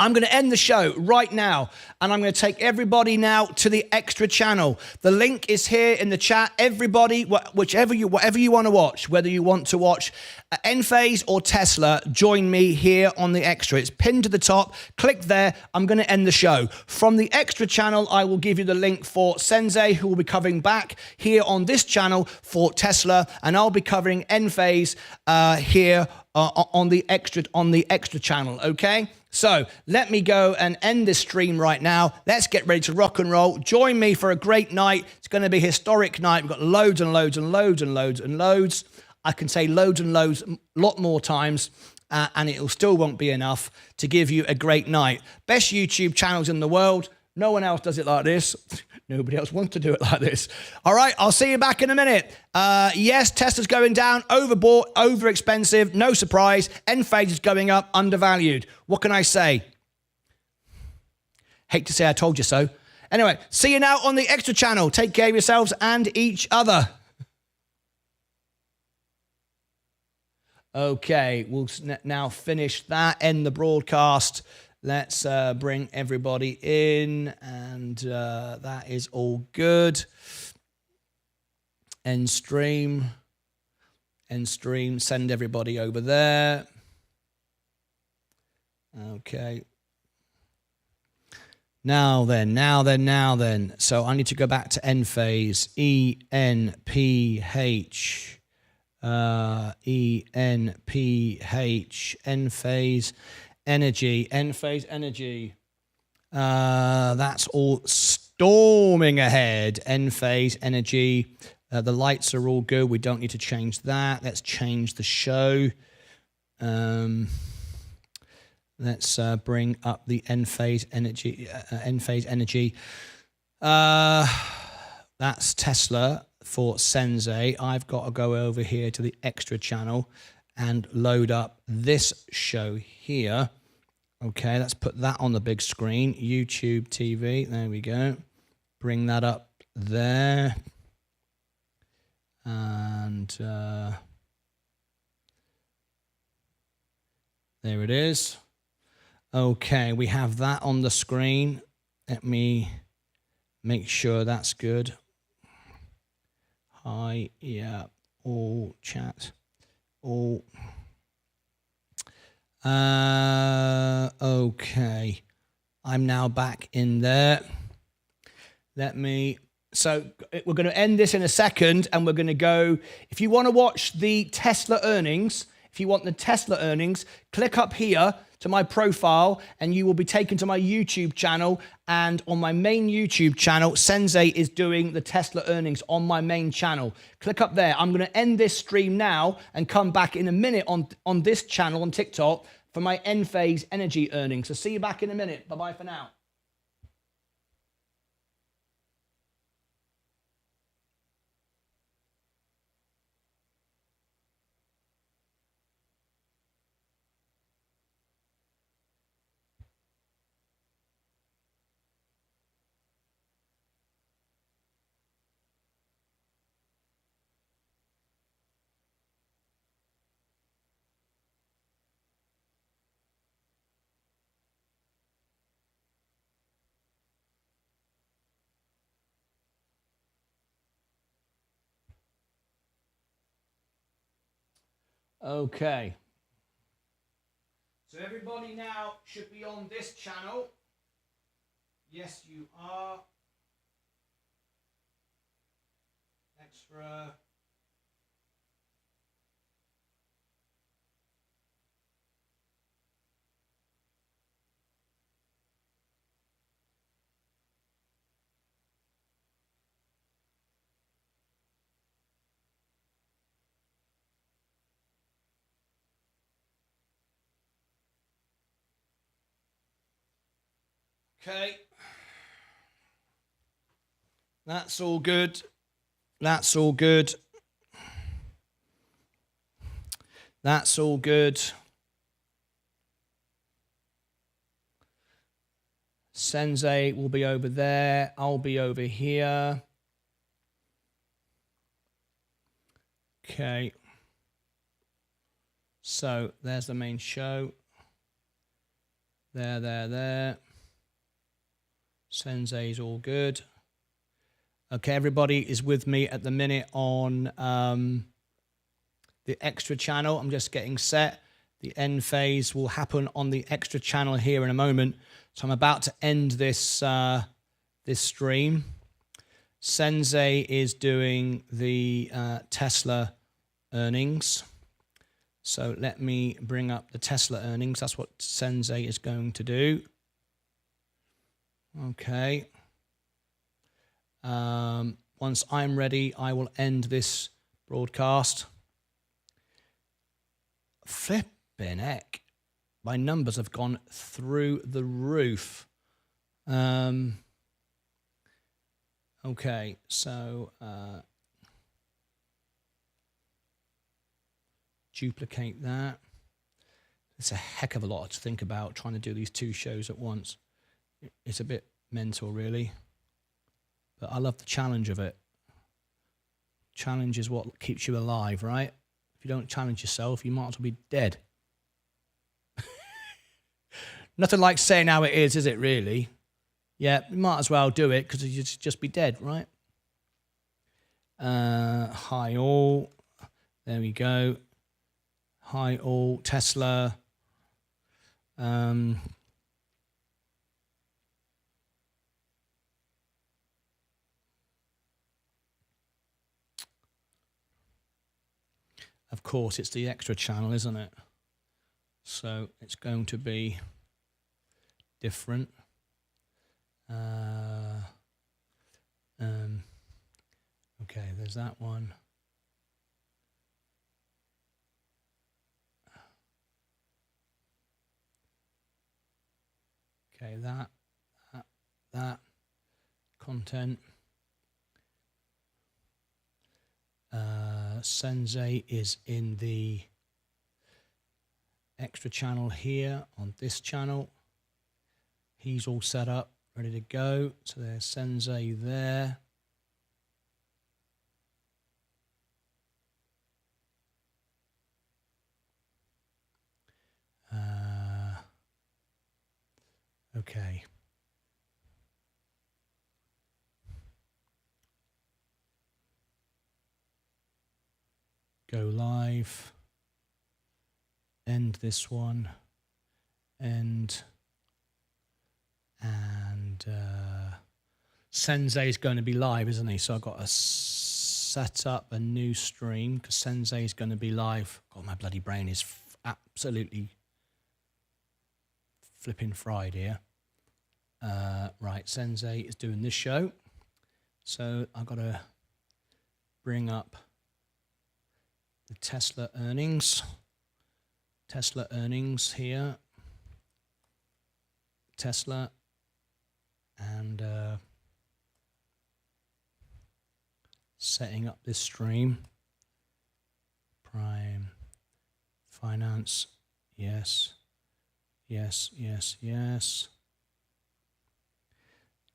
I'm going to end the show right now, and I'm going to take everybody now to the extra channel. The link is here in the chat. Everybody, whatever you want to watch, whether you want to watch Enphase or Tesla, join me here on the extra. It's pinned to the top. Click there. I'm going to end the show. From the extra channel, I will give you the link for Sensei, who will be covering back here on this channel for Tesla, and I'll be covering Enphase here on the extra channel. Okay. So let me go and end this stream right now. Let's get ready to rock and roll. Join me for a great night. It's going to be a historic night. We've got loads and loads and loads and loads and loads. I can say loads and loads, a lot more times, and it still won't be enough to give you a great night. Best YouTube channels in the world. No one else does it like this. Nobody else wants to do it like this. All right, I'll see you back in a minute. Yes, Tesla's going down, overbought, over expensive, no surprise. Enphase is going up, undervalued. What can I say? Hate to say I told you so. Anyway, see you now on the extra channel. Take care of yourselves and each other. Okay, we'll now finish that, end the broadcast. Let's bring everybody in, and that is all good. End stream, send everybody over there. Okay. Now then. So I need to go back to Enphase, ENPH. Enphase Energy. That's all storming ahead. Enphase Energy. The lights are all good. We don't need to change that. Let's change the show. Let's bring up the end phase energy. That's Tesla for Sensei. I've got to go over here to the extra channel and load up this show here. Okay, let's put that on the big screen. YouTube TV. There we go. Bring that up there. And there it is. Okay, we have that on the screen. Let me make sure that's good. Hi, yeah, all chat, all. Okay, I'm now back in there. So we're going to end this in a second, and we're going to go. If you want to watch the Tesla earnings, click up here to my profile, and you will be taken to my YouTube channel. And on my main YouTube channel, Sensei is doing the Tesla earnings on my main channel. Click up there. I'm going to end this stream now and come back in a minute on this channel on TikTok for my end phase energy earnings. So see you back in a minute. Bye-bye for now. Okay. So everybody now should be on this channel. Yes, you are. Extra. Okay. That's all good. That's all good. That's all good. Sensei will be over there. I'll be over here. Okay. So there's the main show. There. Sensei's all good. Okay, everybody is with me at the minute on the extra channel. I'm just getting set. The end phase will happen on the extra channel here in a moment. So I'm about to end this this stream. Sensei is doing the Tesla earnings. So let me bring up the Tesla earnings. That's what Sensei is going to do. Okay. Once I'm ready, I will end this broadcast. Flippin' heck. My numbers have gone through the roof. Okay, so duplicate that. It's a heck of a lot to think about trying to do these two shows at once. It's a bit mental, really. But I love the challenge of it. Challenge is what keeps you alive, right? If you don't challenge yourself, you might as well be dead. Nothing like saying how it is it, really? Yeah, you might as well do it because you'd just be dead, right? Hi all. There we go. Hi all. Tesla. Of course, it's the extra channel, isn't it? So it's going to be different. Okay, there's that one. Okay, that content. Sensei is in the extra channel here on this channel. He's all set up, ready to go. So there's Sensei there. Okay. Go live. End this one. End. And Sensei is going to be live, isn't he? So I've got to set up a new stream because Sensei is going to be live. God, my bloody brain is absolutely flipping fried here. Right, Sensei is doing this show. So I've got to bring up the Tesla earnings. Tesla earnings here. Tesla and setting up this stream. Prime finance. Yes. Yes, yes, yes.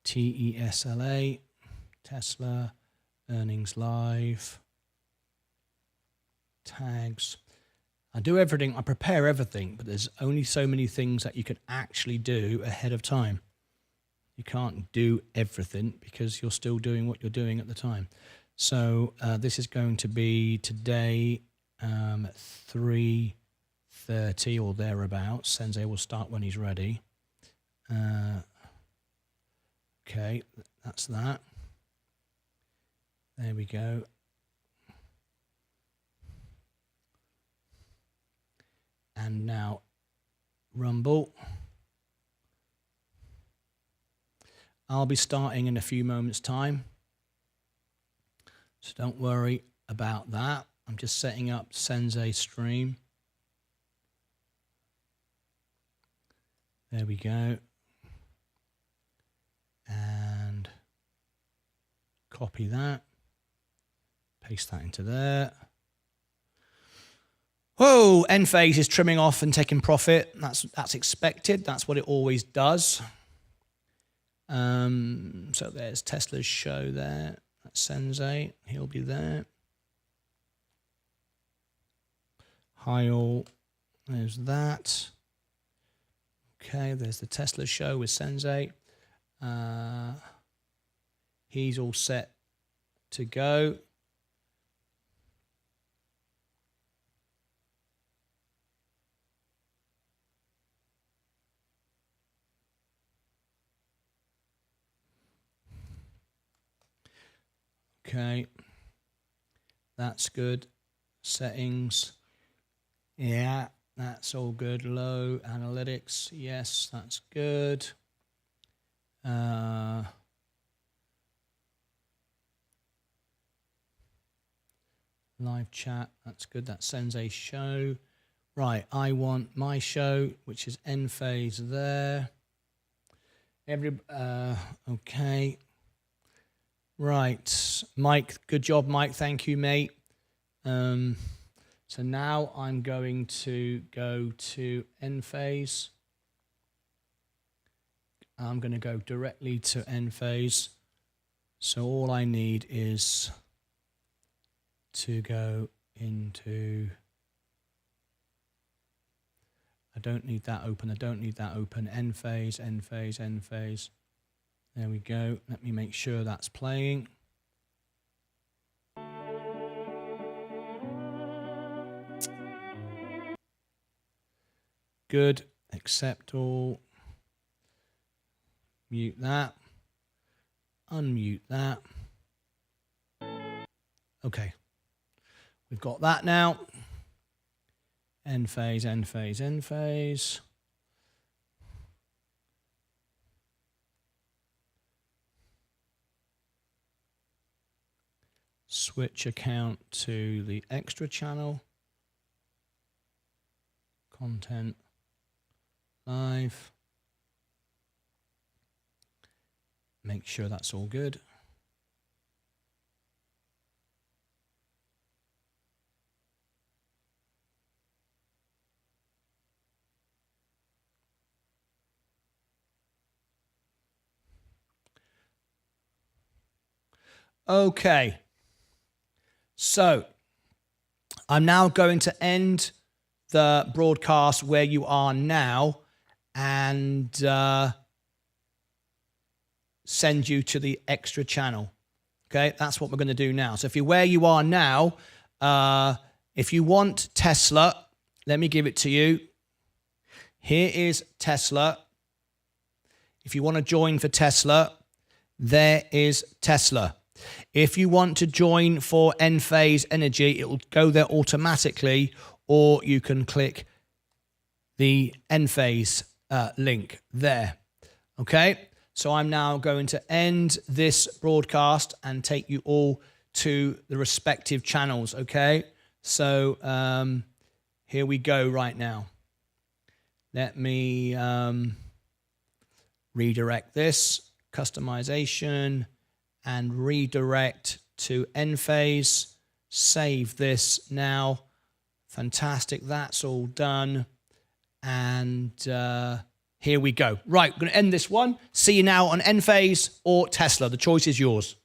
TESLA, Tesla, earnings live, tags. I do everything, I prepare everything, but there's only so many things that you can actually do ahead of time. You can't do everything because you're still doing what you're doing at the time. So this is going to be today at 3:30 or thereabouts. Sensei will start when he's ready. Okay, that's that. There we go. And now Rumble. I'll be starting in a few moments' time. So don't worry about that. I'm just setting up Sensei stream. There we go. And copy that. Paste that into there. Whoa, end phase is trimming off and taking profit. That's expected. That's what it always does. So there's Tesla's show there. That's Sensei. He'll be there. Hi all. There's that. Okay, there's the Tesla show with Sensei. He's all set to go. Okay, that's good. Settings, yeah, that's all good. Low analytics, yes, that's good. Live chat, that's good. That's Sensei show. Right, I want my show, which is end phase there. Okay. Right, Mike, good job, Mike. Thank you, mate. So now I'm going to go to end phase. I'm going to go directly to end phase. So all I need is to go into, I don't need that open. I don't need that open. End phase, end phase, end phase. There we go. Let me make sure that's playing. Good. Accept all. Mute that. Unmute that. Okay. We've got that now. End phase, end phase, end phase. switch account to the extra channel. Content live. Make sure that's all good. Okay. So I'm now going to end the broadcast where you are now and send you to the extra channel. Okay, that's what we're going to do now. So if you're where you are now, if you want Tesla, let me give it to you. Here is Tesla. If you want to join for Tesla, there is Tesla. If you want to join for Enphase Energy, it will go there automatically, or you can click the Enphase link there. Okay, so I'm now going to end this broadcast and take you all to the respective channels. Okay, so here we go right now. Let me redirect this, customization, and redirect to Enphase. Save this now. Fantastic, that's all done. And here we go. Right, we're going to end this one. See you now on Enphase or Tesla. The choice is yours.